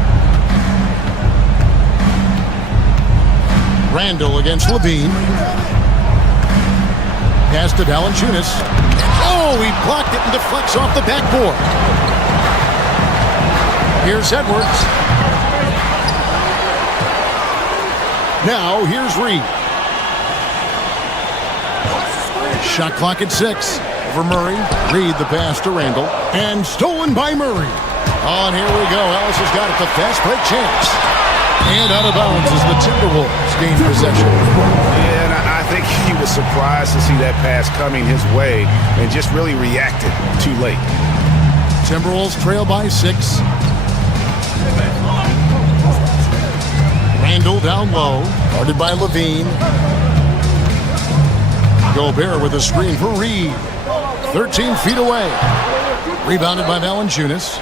Randall against LaVine. Pass to Valanciunas. Oh, he blocked it and deflects off the backboard. Here's Edwards. Now, here's Reed. Shot clock at 6. Over Murray. Reed the pass to Randall. And stolen by Murray. On here we go. Ellis has got it. The fast break chance. And out of bounds as the Timberwolves gain possession. Yeah, and I think he was surprised to see that pass coming his way and just really reacted too late. Timberwolves trail by 6. Randall down low. Guarded by LaVine. Gobert with a screen for Reed. 13 feet away. Rebounded by Valanciunas.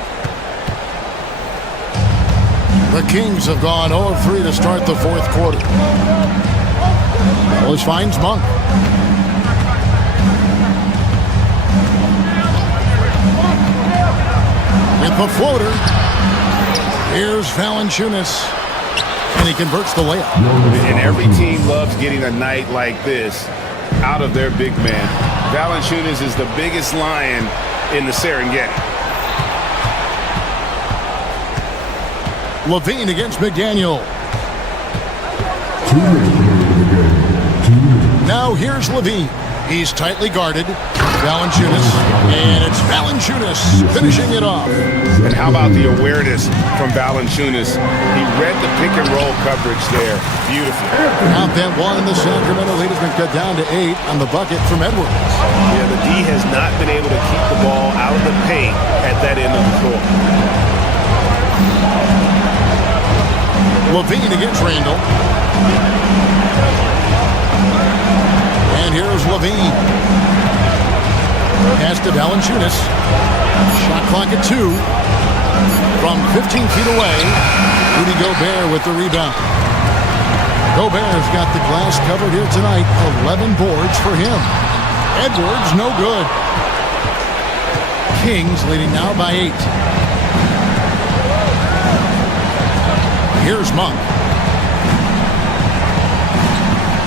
The Kings have gone 0 of 3 to start the fourth quarter. Ellis finds Monk. With the floater. Here's Valanciunas. And he converts the layup. And every team loves getting a night like this out of their big man. Valanciunas is the biggest lion in the Serengeti. LaVine against McDaniel. Now here's LaVine. He's tightly guarded. Valanciunas. And it's Valanciunas finishing it off. And how about the awareness from Valanciunas? He read the pick and roll coverage there. Beautiful. Count that one. The Sacramento lead has been cut down to 8 on the bucket from Edwards. Yeah, the D has not been able to keep the ball out of the paint at that end of the court. LaVine against Randall. And here's LaVine. Pass to Valanciunas. Shot clock at 2. From 15 feet away, Rudy Gobert with the rebound. Gobert's got the glass covered here tonight. 11 boards for him. Edwards, no good. Kings leading now by 8. Here's Monk.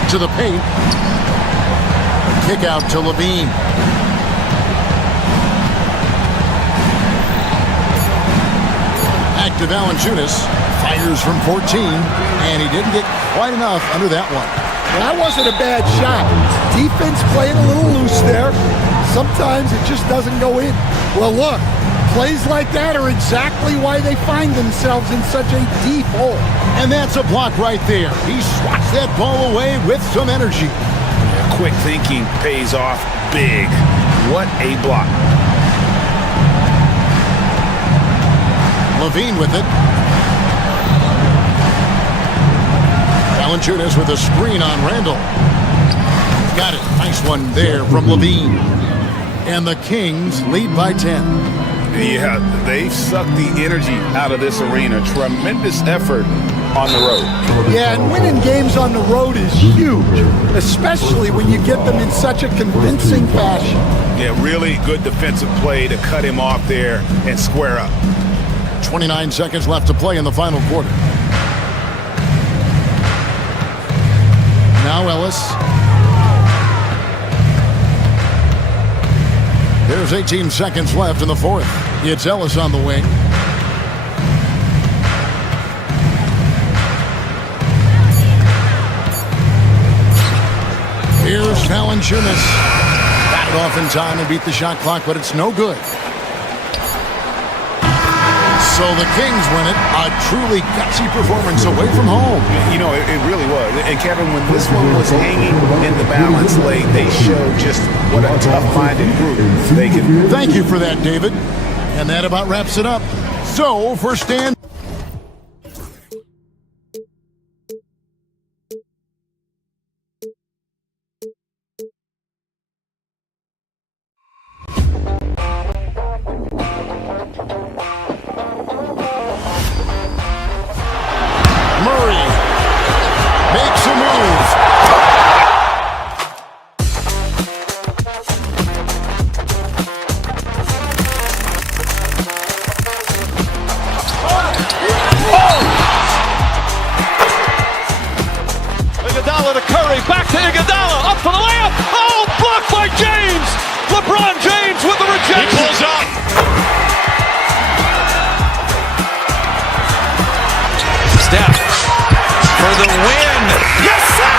To the paint. Kick out to Levine. Back to Valanciunas. Fires from 14, and he didn't get quite enough under that one. That wasn't a bad shot. Defense playing a little loose there. Sometimes it just doesn't go in. Well, look, plays like that are exactly why they find themselves in such a deep hole. And that's a block right there. He swats that ball away with some energy. Quick thinking pays off big. What a block. Levine with it. Valanciunas with a screen on Randall. Got it. Nice one there from Levine. And the Kings lead by 10. Yeah, they've sucked the energy out of this arena. Tremendous effort on the road. Yeah, and winning games on the road is huge, especially when you get them in such a convincing fashion. Yeah, really good defensive play to cut him off there and square up. 29 seconds left to play in the final quarter. Now Ellis. There's 18 seconds left in the fourth. It's Ellis on the wing. Here's Valanciunas. Got it off in time and beat the shot clock, but it's no good. So the Kings win it. A truly gutsy performance away from home. You know, it really was. And Kevin, when this one was hanging in the balance late, they showed just what a tough-minded group they can be. Thank you for that, David. And that about wraps it up. So for Stan. Iguodala to Curry, back to Iguodala, up for the layup. Oh, blocked by James. LeBron James with the rejection. He pulls up. Steph for the win. Yes, sir!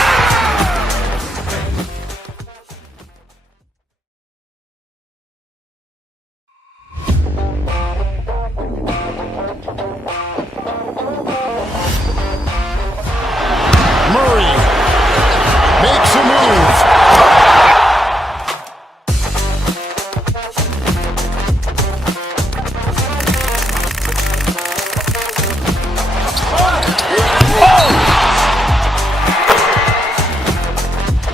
Murray makes a move.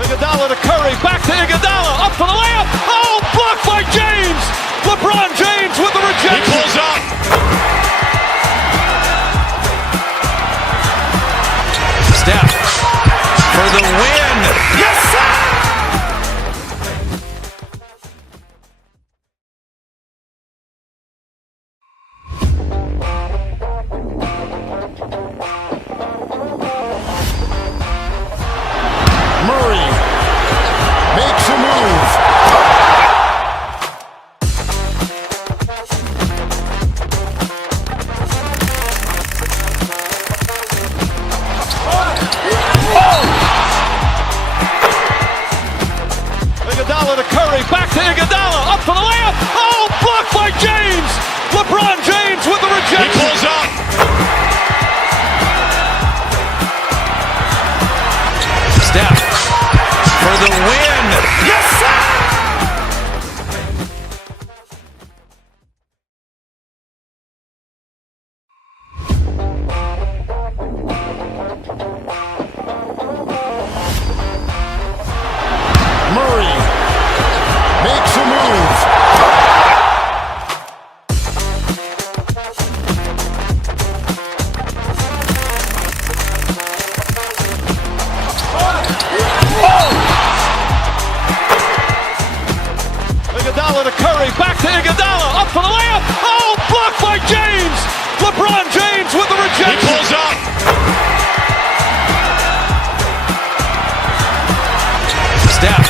Iguodala to Curry, back to Iguodala, up for the layup. Oh, blocked by James. LeBron James with the rejection. He pulls up. Steph for the win. Yes, sir! Murray makes a move. Iguodala to Curry, back to Iguodala, up for the layup. Oh, blocked by James. LeBron James with the rejection. He pulls up. Steph for the win. Yes, sir! Murray makes a move. Iguodala to Curry, back to Iguodala, up for the layup. Oh, blocked by James. LeBron James with the rejection. He pulls up. Steph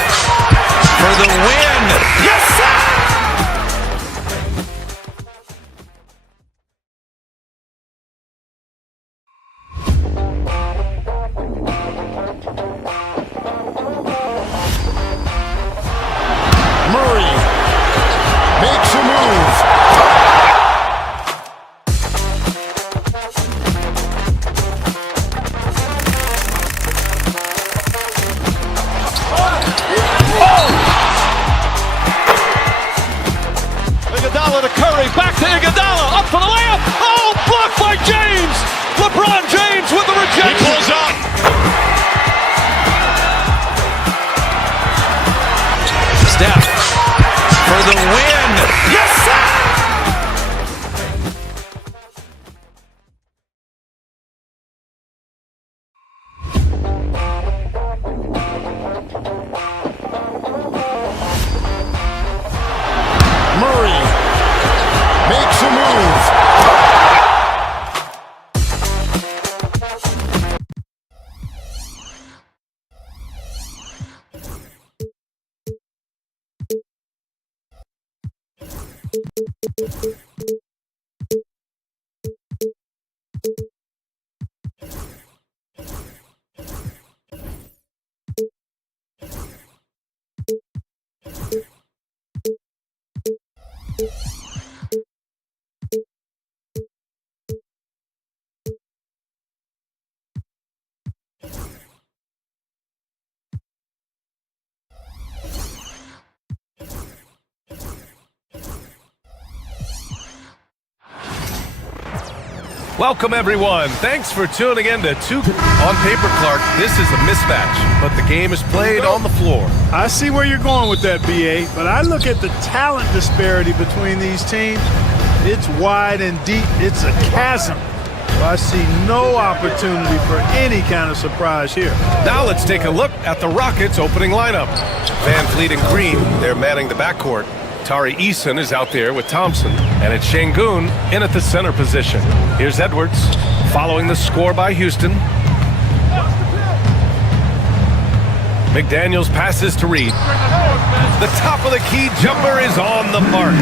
Welcome, everyone. Thanks for tuning in to Two. On paper, Clark, this is a mismatch, but the game is played on the floor. I see where you're going with that, BA, but I look at the talent disparity between these teams. It's wide and deep. It's a chasm. So I see no opportunity for any kind of surprise here. Now let's take a look at the Rockets' opening lineup. Van Vliet and Green, they're manning the backcourt. Tari Eason is out there with Thompson, and it's Şengün in at the center position. Here's Edwards, following the score by Houston. McDaniels passes to Reed. The top of the key jumper is on the mark.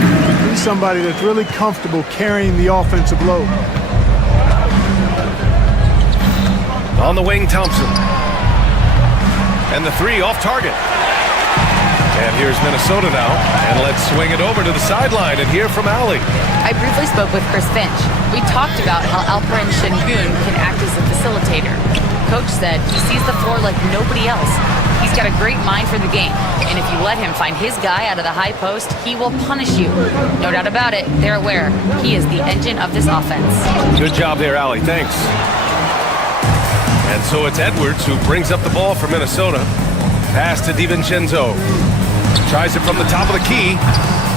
He's somebody that's really comfortable carrying the offensive load. On the wing, Thompson. And the three off target. And here's Minnesota now. And let's swing it over to the sideline and hear from Allie. I briefly spoke with Chris Finch. We talked about how Alperen Şengün can act as a facilitator. Coach said he sees the floor like nobody else. He's got a great mind for the game. And if you let him find his guy out of the high post, he will punish you. No doubt about it, they're aware. He is the engine of this offense. Good job there, Allie. Thanks. And so it's Edwards who brings up the ball for Minnesota. Pass to DiVincenzo. Tries it from the top of the key.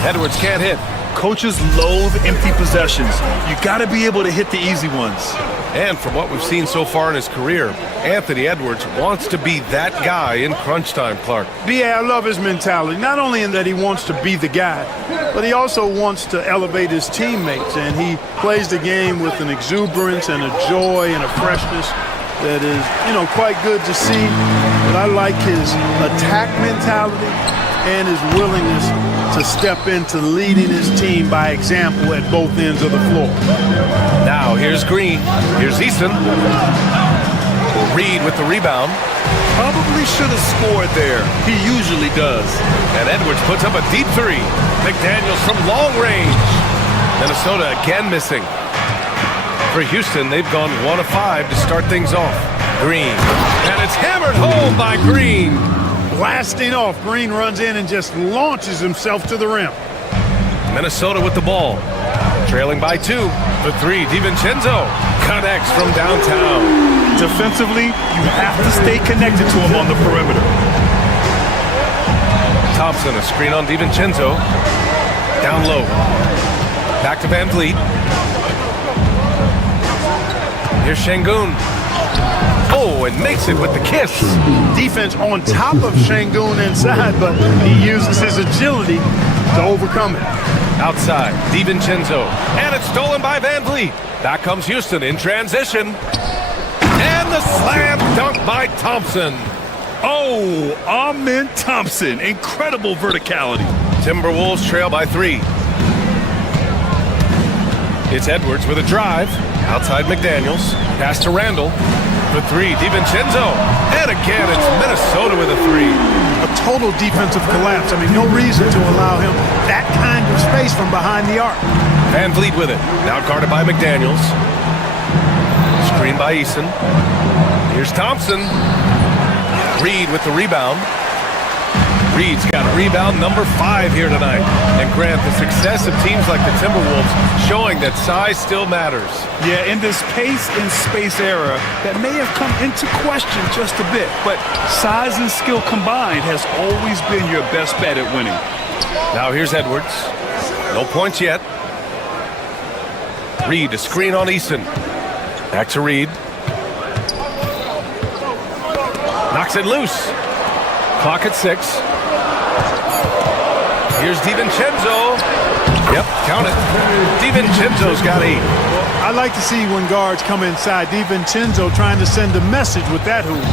Edwards can't hit. Coaches loathe empty possessions. You got to be able to hit the easy ones. And from what we've seen so far in his career, Anthony Edwards wants to be that guy in crunch time, Clark. B.A., I love his mentality, not only in that he wants to be the guy, but he also wants to elevate his teammates, and he plays the game with an exuberance and a joy and a freshness that is, quite good to see. But I like his attack mentality and his willingness to step into leading his team by example at both ends of the floor. Now here's Green. Here's Eason. Reed with the rebound. Probably should have scored there. He usually does. And Edwards puts up a deep three. McDaniels from long range. Minnesota again missing. For Houston, they've gone 1 of 5 to start things off. Green. And it's hammered home by Green. Blasting off, Green runs in and just launches himself to the rim. Minnesota with the ball. Trailing by 2. For 3, DiVincenzo connects from downtown. Defensively, you have to stay connected to him on the perimeter. Thompson, a screen on DiVincenzo. Down low. Back to Van Vliet. Here's Şengün. Oh, and makes it with the kiss. Defense on top of Şengün inside, but he uses his agility to overcome it. Outside, DiVincenzo. And it's stolen by Van Vliet. Back comes Houston in transition. And the slam dunk by Thompson. Oh, Amen Thompson. Incredible verticality. Timberwolves trail by 3. It's Edwards with a drive. Outside McDaniels. Pass to Randall. For 3, DiVincenzo. And again, it's Minnesota with a 3. A total defensive collapse. I mean, no reason to allow him that kind of space from behind the arc. Van Vliet with it. Now guarded by McDaniels. Screen by Eason. Here's Thompson. Reed with the rebound. Reed's got rebound number 5 here tonight. And Grant, the success of teams like the Timberwolves showing that size still matters. Yeah, in this pace and space era, that may have come into question just a bit, but size and skill combined has always been your best bet at winning. Now here's Edwards. No points yet. Reed, a screen on Eason. Back to Reed. Knocks it loose. Clock at 6. Here's DiVincenzo. Yep, count it. DiVincenzo's got 8. I like to see when guards come inside. DiVincenzo trying to send a message with that hoop.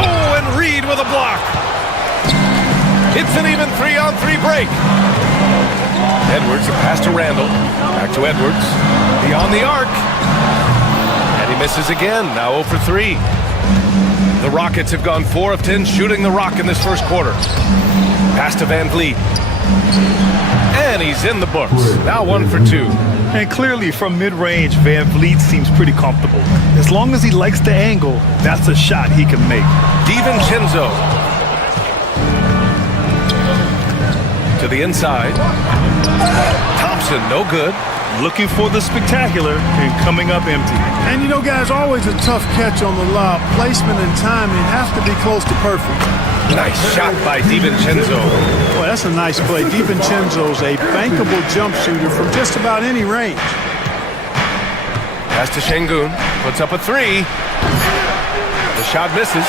Oh, and Reed with a block. It's an even 3-on-3 break. Edwards, a pass to Randall. Back to Edwards. Beyond the arc. And he misses again. Now 0 for 3. The Rockets have gone 4 of 10 shooting the rock in this first quarter. Pass to Van Vliet. And he's in the books. Now 1 for 2. And clearly from mid-range, Van Vliet seems pretty comfortable. As long as he likes the angle, that's a shot he can make. DiVincenzo. To the inside. Thompson, no good. looking for the spectacular and coming up empty. And you know, guys, always a tough catch on the lob. Placement and timing have to be close to perfect. Nice shot by DiVincenzo. Boy, that's a nice play. DiVincenzo's a bankable jump shooter from just about any range. Pass to Şengün, puts up a three. The shot misses.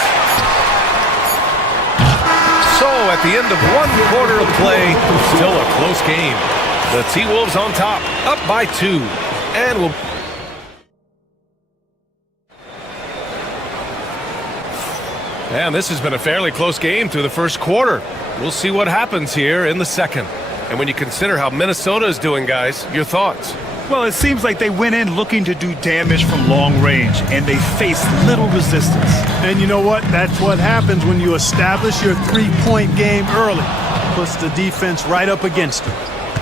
So at the end of 1 quarter of play, still a close game. The T-Wolves on top, up by 2. And we'll... And this has been a fairly close game through the first quarter. We'll see what happens here in the second. And when you consider how Minnesota is doing, guys, your thoughts? Well, it seems like they went in looking to do damage from long range, and they faced little resistance. And you know what? That's what happens when you establish your three-point game early. Puts the defense right up against it.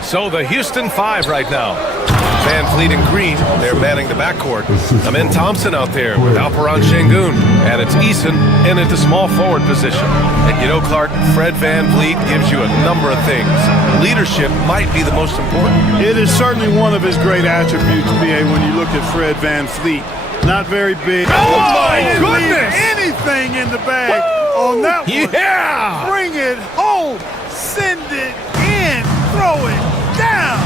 So the Houston 5 right now. Van Fleet and Green, they're manning the backcourt. Amin Thompson out there with Alperen Şengün. And it's Eason in at the small forward position. And you know, Clark, Fred Van Fleet gives you a number of things. Leadership might be the most important. It is certainly one of his great attributes, B.A., when you look at Fred Van Fleet. Not very big. Oh my goodness! Anything in the bag on that one. Yeah! Bring it home. Send it in. Throw it down.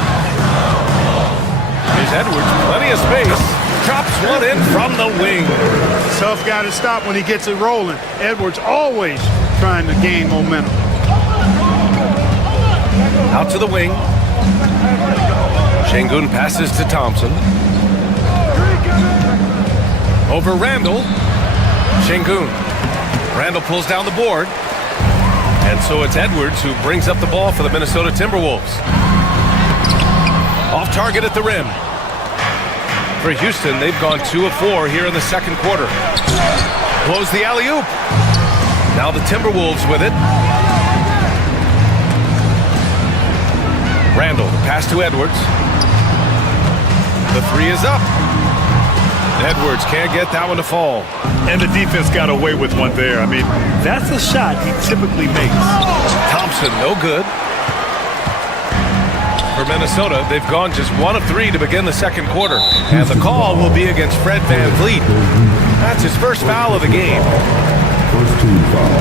Here's Edwards, plenty of space. Drops one in from the wing. Tough guy to stop when he gets it rolling. Edwards always trying to gain momentum. Out to the wing. Şengün passes to Thompson. Over Randall. Şengün. Randall pulls down the board. And so it's Edwards who brings up the ball for the Minnesota Timberwolves. Off target at the rim. For Houston, they've gone 2 of 4 here in the second quarter. Blows the alley-oop. Now the Timberwolves with it. Randall, pass to Edwards. The three is up. Edwards can't get that one to fall. And the defense got away with one there. I mean, that's a shot he typically makes. Thompson, no good. For Minnesota, they've gone just 1 of 3 to begin the second quarter. And the call will be against Fred Van Fleet. That's his first foul of the game. First team foul.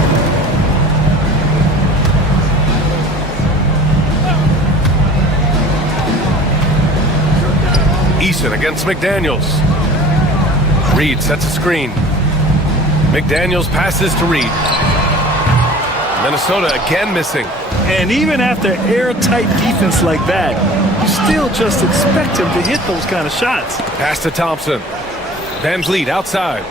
Eason against McDaniels. Reed sets a screen. McDaniels passes to Reed. Minnesota again missing. And even after airtight defense like that, you still just expect him to hit those kind of shots. Pass to Thompson. Van Vliet outside.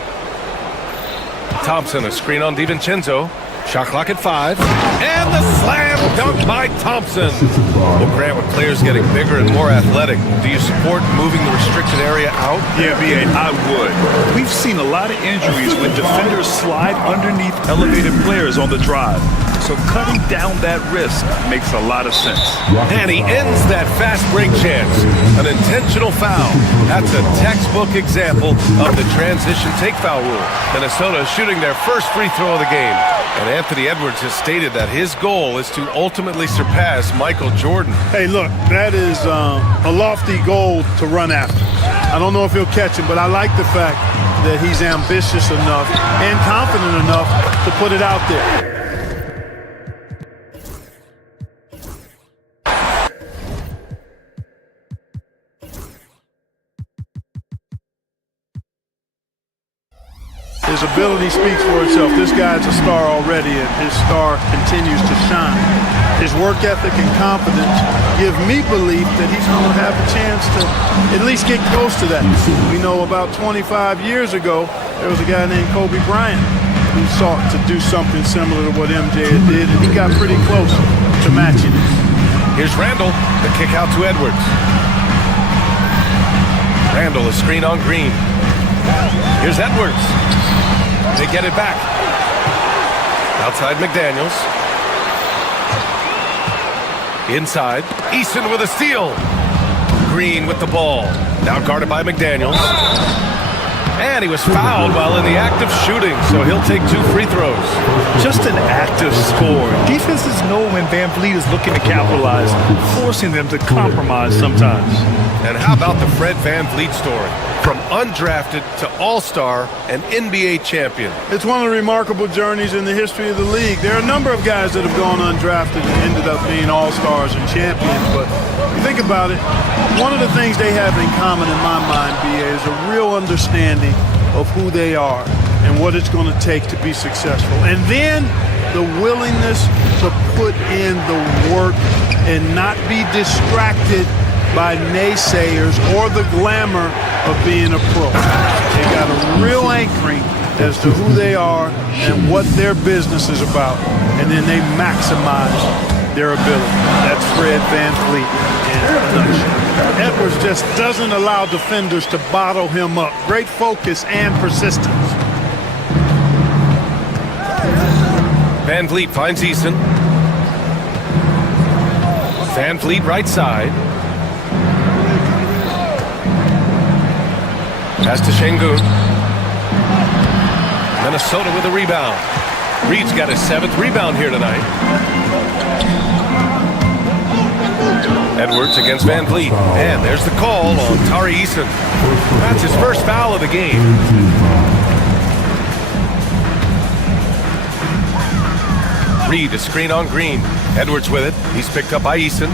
Thompson, a screen on DiVincenzo. Shot clock at 5. And the slam dunk by Thompson. Well, Grant, with players getting bigger and more athletic, do you support moving the restricted area out? Yeah, B.A., I would. We've seen a lot of injuries when defenders slide underneath elevated players on the drive. So cutting down that risk makes a lot of sense. And he ends that fast break chance. An intentional foul. That's a textbook example of the transition take foul rule. Minnesota shooting their first free throw of the game. And Anthony Edwards has stated that his goal is to ultimately surpass Michael Jordan. Hey, look, that is a lofty goal to run after. I don't know if he'll catch it, but I like the fact that he's ambitious enough and confident enough to put it out there. His ability speaks for itself. This guy's a star already, and his star continues to shine. His work ethic and confidence give me belief that he's going to have a chance to at least get close to that. We know about 25 years ago, there was a guy named Kobe Bryant who sought to do something similar to what MJ did, and he got pretty close to matching it. Here's Randall, the kick out to Edwards. Randall, a screen on Green. Here's Edwards. They get it back. Outside McDaniels. Inside. Eason with a steal. Green with the ball. Now guarded by McDaniels. And he was fouled while in the act of shooting, so he'll take 2 free throws. Just an active score. Defenses know when Van Vliet is looking to capitalize, forcing them to compromise sometimes. And how about the Fred Van Vliet story? From undrafted to all-star and NBA champion. It's one of the remarkable journeys in the history of the league. There are a number of guys that have gone undrafted and ended up being all-stars and champions, but you think about it, one of the things they have in common in my mind, BA, is a real understanding of who they are and what it's going to take to be successful. And then the willingness to put in the work and not be distracted by naysayers or the glamour of being a pro. They got a real anchoring as to who they are and what their business is about, and then they maximize their ability. That's Fred Van Vliet in a nutshell. Edwards just doesn't allow defenders to bottle him up. Great focus and persistence. Van Vliet finds Eason. Van Vliet right side. Pass to Şengün. Minnesota with a rebound. Reed's got his 7th rebound here tonight. Edwards against Van Vliet. And there's the call on Tari Eason. That's his first foul of the game. Reed, a screen on Green. Edwards with it. He's picked up by Eason.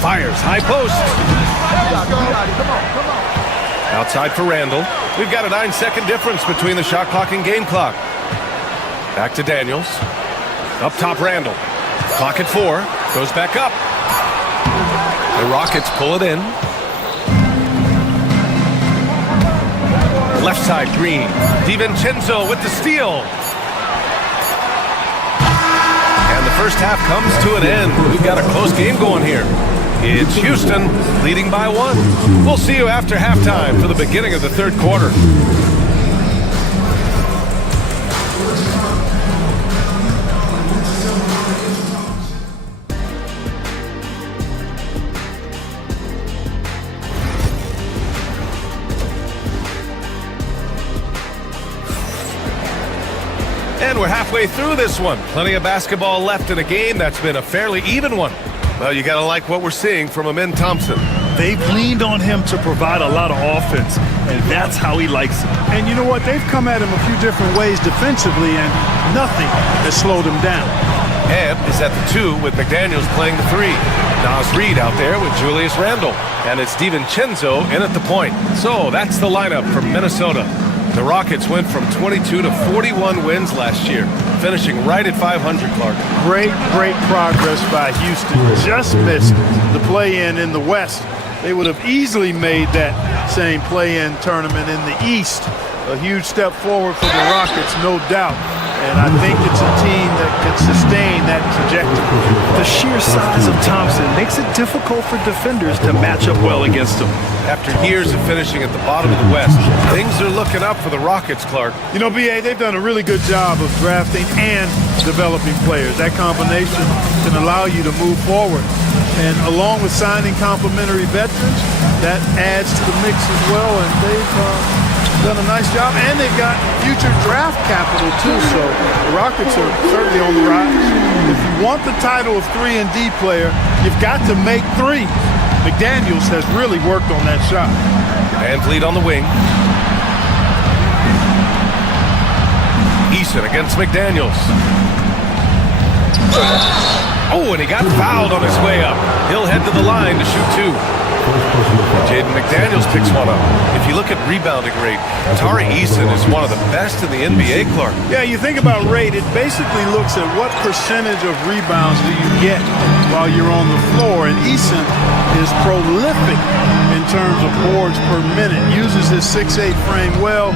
Fires, high post. Outside for Randall. We've got a 9-second difference between the shot clock and game clock. Back to Daniels. Up top, Randall. Clock at 4. Goes back up. The Rockets pull it in. Left side, Green. DiVincenzo with the steal. And the first half comes to an end. We've got a close game going here. It's Houston leading by 1. We'll see you after halftime for the beginning of the 3rd quarter. And we're halfway through this one. Plenty of basketball left in a game that's been a fairly even one. Well, you got to like what we're seeing from Amin Thompson. They've leaned on him to provide a lot of offense, and that's how he likes it. And you know what? They've come at him a few different ways defensively, and nothing has slowed him down. Ebb is at the 2 with McDaniels playing the 3. Nas Reed out there with Julius Randle. And it's DiVincenzo in at the point. So that's the lineup from Minnesota. The Rockets went from 22 to 41 wins last year, finishing right at 500, Clark. Great progress by Houston. Just missed the play-in in the West. They would have easily made that same play-in tournament in the East. A huge step forward for the Rockets, no doubt. And I think it's a team that can sustain that trajectory. The sheer size of Thompson makes it difficult for defenders to match up well against him. After years of finishing at the bottom of the West, things are looking up for the Rockets, Clark. You know, BA, they've done a really good job of drafting and developing players. That combination can allow you to move forward. And along with signing complementary veterans, that adds to the mix as well. And they've done a nice job, and they've got future draft capital too, so the Rockets are certainly on the rise. If you want the title of 3-and-D player, you've got to make threes. McDaniels has really worked on that shot. Van Vliet on the wing. Eason against McDaniels. Oh, and he got fouled on his way up. He'll head to the line to shoot 2. Jaden McDaniels picks one up. If you look at rebounding rate, Tari Eason is one of the best in the NBA, Clark. Yeah, you think about rate, it basically looks at what percentage of rebounds do you get while you're on the floor. And Eason is prolific in terms of boards per minute. Uses his 6'8" frame well.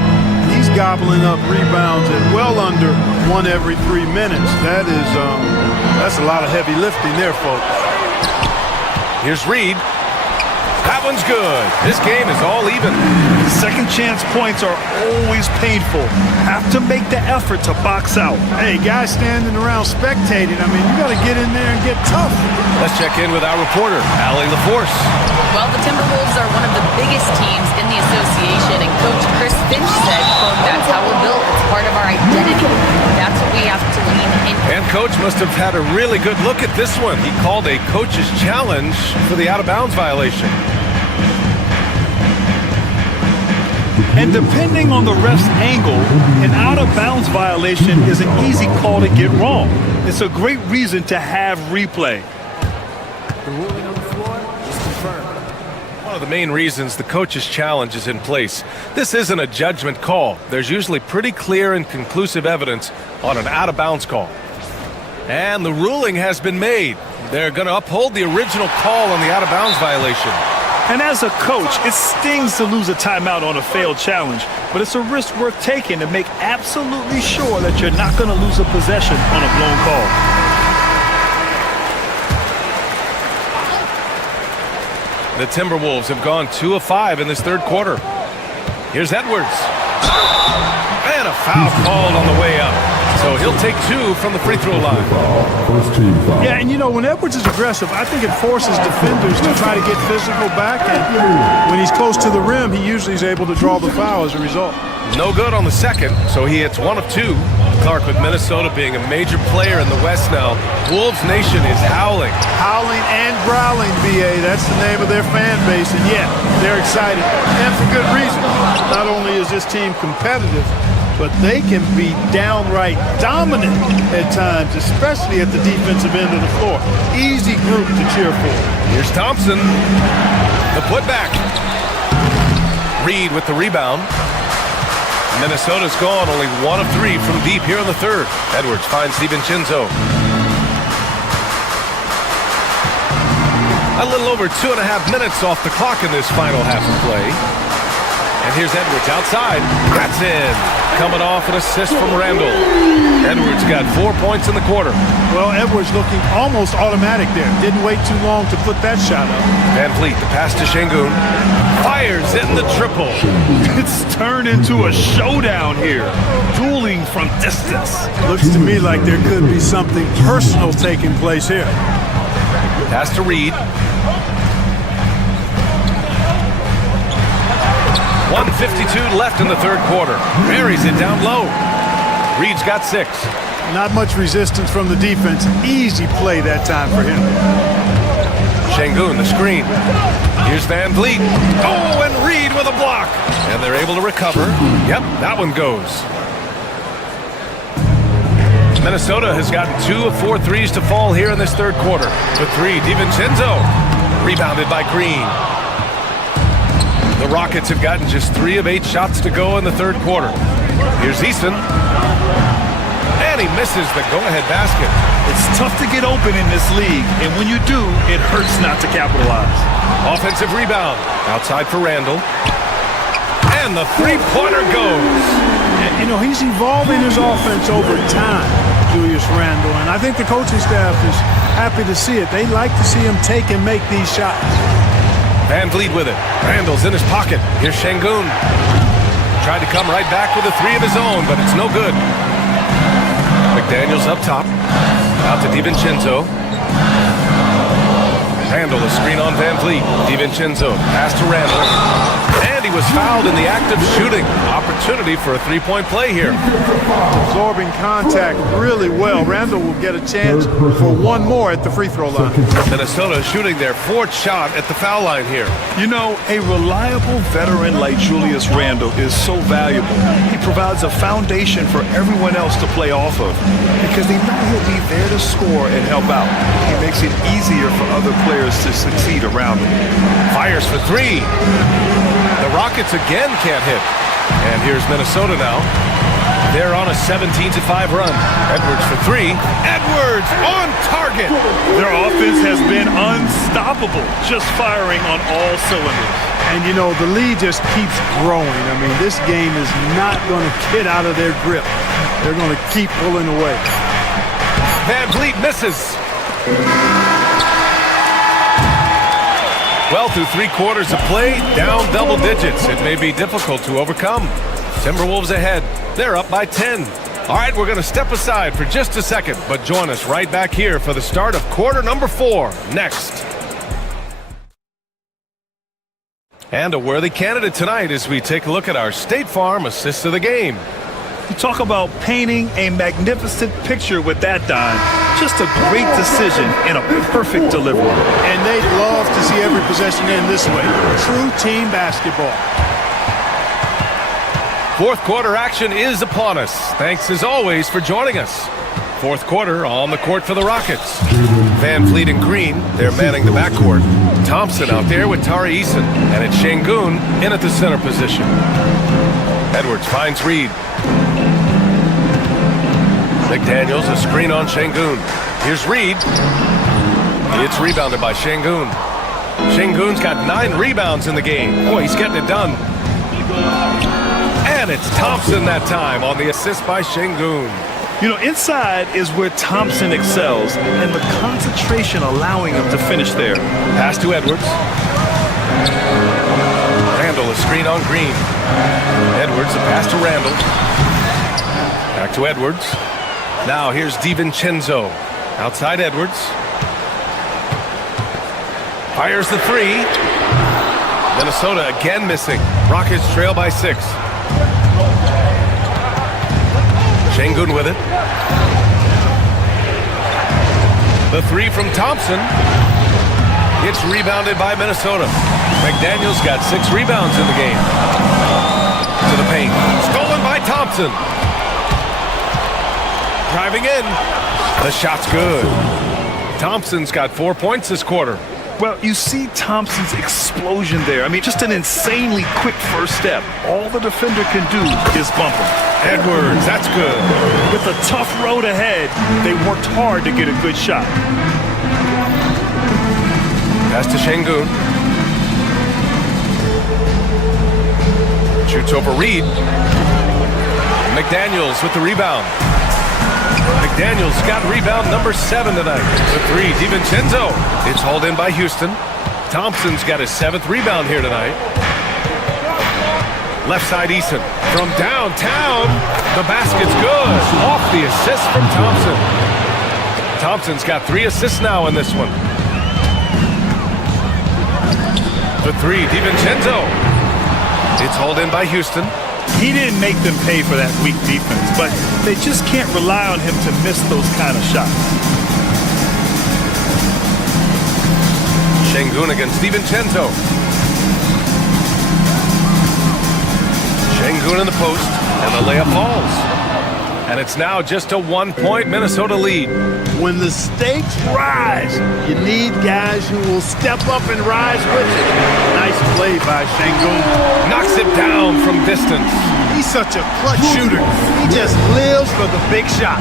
He's gobbling up rebounds at well under 1 every 3 minutes. That's a lot of heavy lifting there, folks. Here's Reed. That one's good. This game is all even. Second chance points are always painful. Have to make the effort to box out. Hey, guys standing around spectating, I mean, you got to get in there and get tough. Let's check in with our reporter, Allie LaForce. Well, the Timberwolves are one of the biggest teams in the association, and Coach Chris Finch said, quote, "That's how we're built. It's part of our identity. That's what we have to lean into." And Coach must have had a really good look at this one. He called a coach's challenge for the out-of-bounds violation. And depending on the ref's angle, an out-of-bounds violation is an easy call to get wrong. It's a great reason to have replay. The ruling on the floor is confirmed. One of the main reasons the coach's challenge is in place. This isn't a judgment call. There's usually pretty clear and conclusive evidence on an out-of-bounds call. And the ruling has been made. They're going to uphold the original call on the out-of-bounds violation. And as a coach, it stings to lose a timeout on a failed challenge, but it's a risk worth taking to make absolutely sure that you're not going to lose a possession on a blown call. The Timberwolves have gone 2 of 5 in this third quarter. Here's Edwards. And a foul called on the way up. So he'll take 2 from the free throw line. Yeah, and you know, when Edwards is aggressive, I think it forces defenders to try to get physical back. And when he's close to the rim, he usually is able to draw the foul as a result. No good on the second, so he hits 1 of 2. Clark, with Minnesota being a major player in the West now, Wolves Nation is howling. Howling and growling, BA. That's the name of their fan base. And yeah, they're excited. And for good reason. Not only is this team competitive, but they can be downright dominant at times, especially at the defensive end of the floor. Easy group to cheer for. Here's Thompson. The putback. Reed with the rebound. Minnesota's gone only 1 of 3 from deep here in the third. Edwards finds DiVincenzo. A little over 2.5 minutes off the clock in this final half of play. And here's Edwards outside. That's in. Coming off an assist from Randall. Edwards got 4 points in the quarter. Well, Edwards looking almost automatic there. Didn't wait too long to put that shot up. Van Vliet, the pass to Şengün. Fires in the triple. It's turned into a showdown here. Dueling from distance. Looks to me like there could be something personal taking place here. Pass to Reed. 1:52 left in the third quarter. Buries it down low. Reed's got 6. Not much resistance from the defense. Easy play that time for him. Şengün, the screen. Here's Van Vliet. Oh, and Reed with a block. And they're able to recover. Yep, that one goes. Minnesota has gotten 2 of 4 threes to fall here in this third quarter. The 3, DiVincenzo. Rebounded by Green. The Rockets have gotten just 3 of 8 shots to go in the third quarter. Here's Easton. And he misses the go-ahead basket. It's tough to get open in this league, and when you do, it hurts not to capitalize. Offensive rebound. Outside for Randall. And the three-pointer goes. And, you know, he's evolving his offense over time, Julius Randle. And I think the coaching staff is happy to see it. They like to see him take and make these shots. Van Vliet with it. Randall's in his pocket. Here's Şengün. Tried to come right back with a 3 of his own, but it's no good. McDaniels up top. Out to DiVincenzo. Randall, a screen on Van Vliet. DiVincenzo, pass to Randall. And he was fouled in the act of shooting. Opportunity for a 3-point play here. Absorbing contact really well. Randall will get a chance for 1 more at the free throw line. Minnesota shooting their 4th shot at the foul line here. You know, a reliable veteran like Julius Randle is so valuable. He provides a foundation for everyone else to play off of because they know he'll be there to score and help out. He makes it easier for other players to succeed around him. Fires for 3. The Rockets again can't hit. And here's Minnesota now. They're on a 17-5 run. Edwards for 3. Edwards on target. Their offense has been unstoppable, just firing on all cylinders. And, you know, the lead just keeps growing. I mean, this game is not going to get out of their grip. They're going to keep pulling away. Van Vliet misses. Well, through 3 quarters of play, down double digits. It may be difficult to overcome. Timberwolves ahead. They're up by 10. All right, we're going to step aside for just a second, but join us right back here for the start of quarter number 4 next. And a worthy candidate tonight as we take a look at our State Farm assist of the game. You talk about painting a magnificent picture with that dime. Just a great decision and a perfect delivery. And they'd love to see every possession end this way. True team basketball. 4th quarter action is upon us. Thanks as always for joining us. 4th quarter on the court for the Rockets. Van Vliet and Green, they're manning the backcourt. Thompson out there with Tari Eason. And it's Şengün in at the center position. Edwards finds Reed. McDaniels, a screen on Şengün. Here's Reed. It's rebounded by Şengün. Şengün's got 9 rebounds in the game. Boy, he's getting it done. And it's Thompson that time on the assist by Şengün. You know, inside is where Thompson excels, and the concentration allowing him to finish there. Pass to Edwards. Randall, a screen on Green. Edwards, a pass to Randall. Back to Edwards. Now here's DiVincenzo. Outside Edwards. Fires the 3. Minnesota again missing. Rockets trail by 6. Şengün with it. The 3 from Thompson. It's rebounded by Minnesota. McDaniels got 6 rebounds in the game. To the paint. Stolen by Thompson. Driving in. The shot's good. Thompson's got 4 points this quarter. Well, you see Thompson's explosion there. I mean, just an insanely quick first step. All the defender can do is bump him. Edwards, that's good. With a tough road ahead, they worked hard to get a good shot. Pass to Şengün. Shoots over Reed. McDaniels with the rebound. McDaniels got rebound number 7 tonight. The 3, DiVincenzo. It's hauled in by Houston. Thompson's got his 7th rebound here tonight. Left side Eason. From downtown, the basket's good. Off the assist from Thompson. Thompson's got 3 assists now in this one. The 3, DiVincenzo. It's hauled in by Houston. He didn't make them pay for that weak defense, but they just can't rely on him to miss those kind of shots. Şengün against DiVincenzo. Şengün in the post, and the layup falls. And it's now just a 1-point Minnesota lead. When the stakes rise, you need guys who will step up and rise with it. Nice play by Şengün. Knocks it down from distance. He's such a clutch shooter. He just lives for the big shot.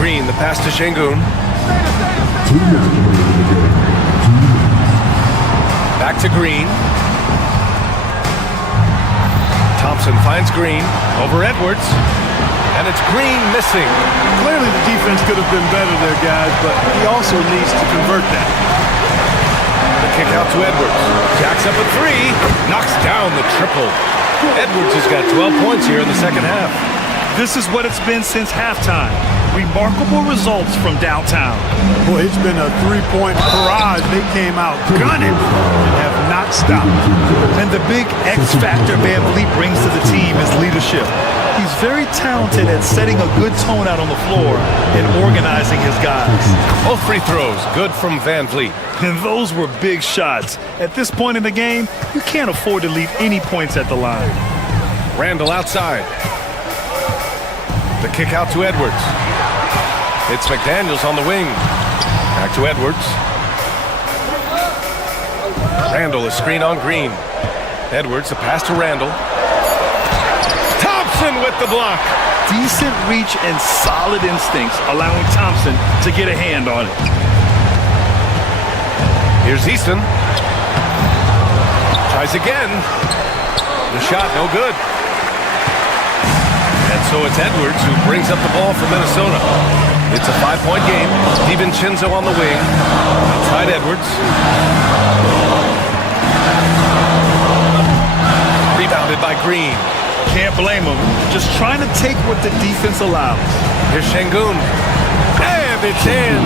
Green, the pass to Şengün. Back to Green. Thompson finds Green over Edwards. And it's Green missing. Clearly the defense could have been better there, guys, but he also needs to convert that. The kick out to Edwards. Jacks up a 3. Knocks down the triple. Edwards has got 12 points here in the second half. This is what it's been since halftime. Remarkable results from downtown. Boy, it's been a 3-point barrage. They came out gunning and have not stopped. And the big X factor Van Vliet brings to the team is leadership. He's very talented at setting a good tone out on the floor and organizing his guys. Both free throws, good from Van Vliet. And those were big shots. At this point in the game, you can't afford to leave any points at the line. Randall outside. The kick out to Edwards. It's McDaniels on the wing. Back to Edwards. Randall, a screen on Green. Edwards, a pass to Randall. Thompson with the block. Decent reach and solid instincts, allowing Thompson to get a hand on it. Here's Eason. Tries again. The shot, no good. And so it's Edwards who brings up the ball for Minnesota. It's a 5-point game. DiVincenzo on the wing. Outside Edwards. Rebounded by Green. Can't blame him. Just trying to take what the defense allows. Here's Şengün. And it's in.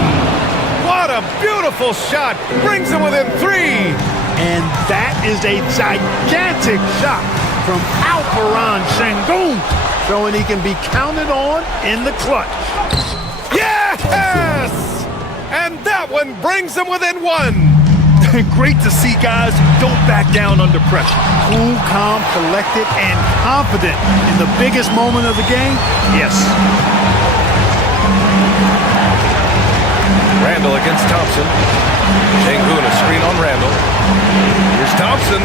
What a beautiful shot. Brings them within 3. And that is a gigantic shot from Alperen Şengün, showing he can be counted on in the clutch. Yes! And that one brings them within 1. Great to see guys who don't back down under pressure. Cool, calm, collected, and confident in the biggest moment of the game. Yes. Randall against Thompson. Şengün, a screen on Randall. Here's Thompson.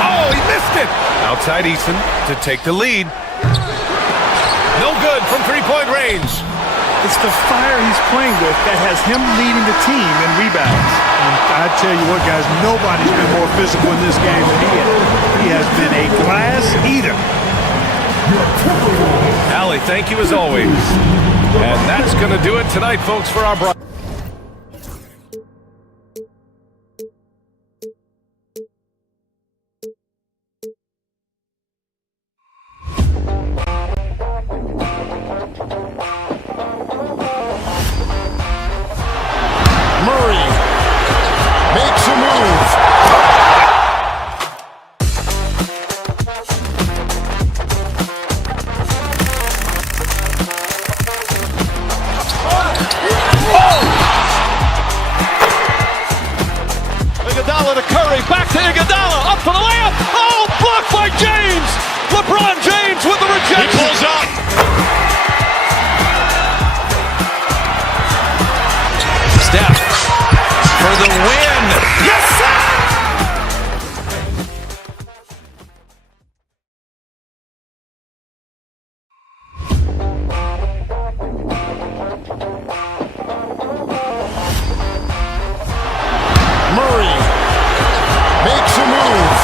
Oh, he missed it! Outside Eason to take the lead. No good from 3-point range. It's the fire he's playing with that has him leading the team in rebounds. And I tell you what, guys, nobody's been more physical in this game than he has. He has been a glass eater. Allie, thank you as always. And that's going to do it tonight, folks, for our broadcast. Murray makes a move. Iguodala to Curry, back to Iguodala, up for the layup. Oh, blocked by James. LeBron James with the rejection. He pulls up. Steph for the win. Yes, sir! Murray makes a move.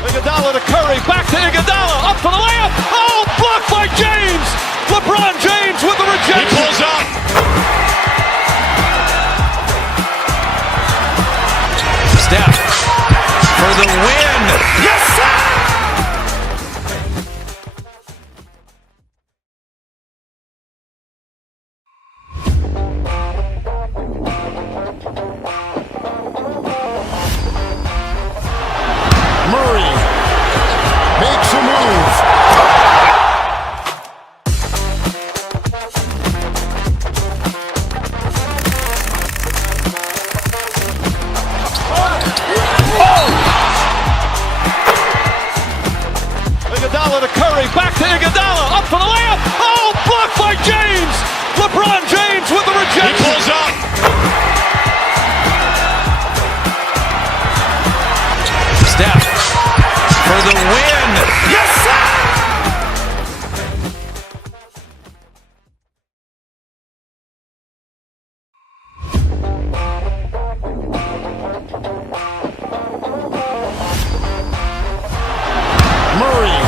Iguodala to Curry, back to Iguodala, up for the layup. Oh, blocked by James. LeBron James with the rejection. He pulls up. Steph for the win. Yes, sir! Murray makes a move. Iguodala to Curry, back to Iguodala, up for the layup. Oh, blocked by James. LeBron James with the rejection. He pulls up. Steph for the win.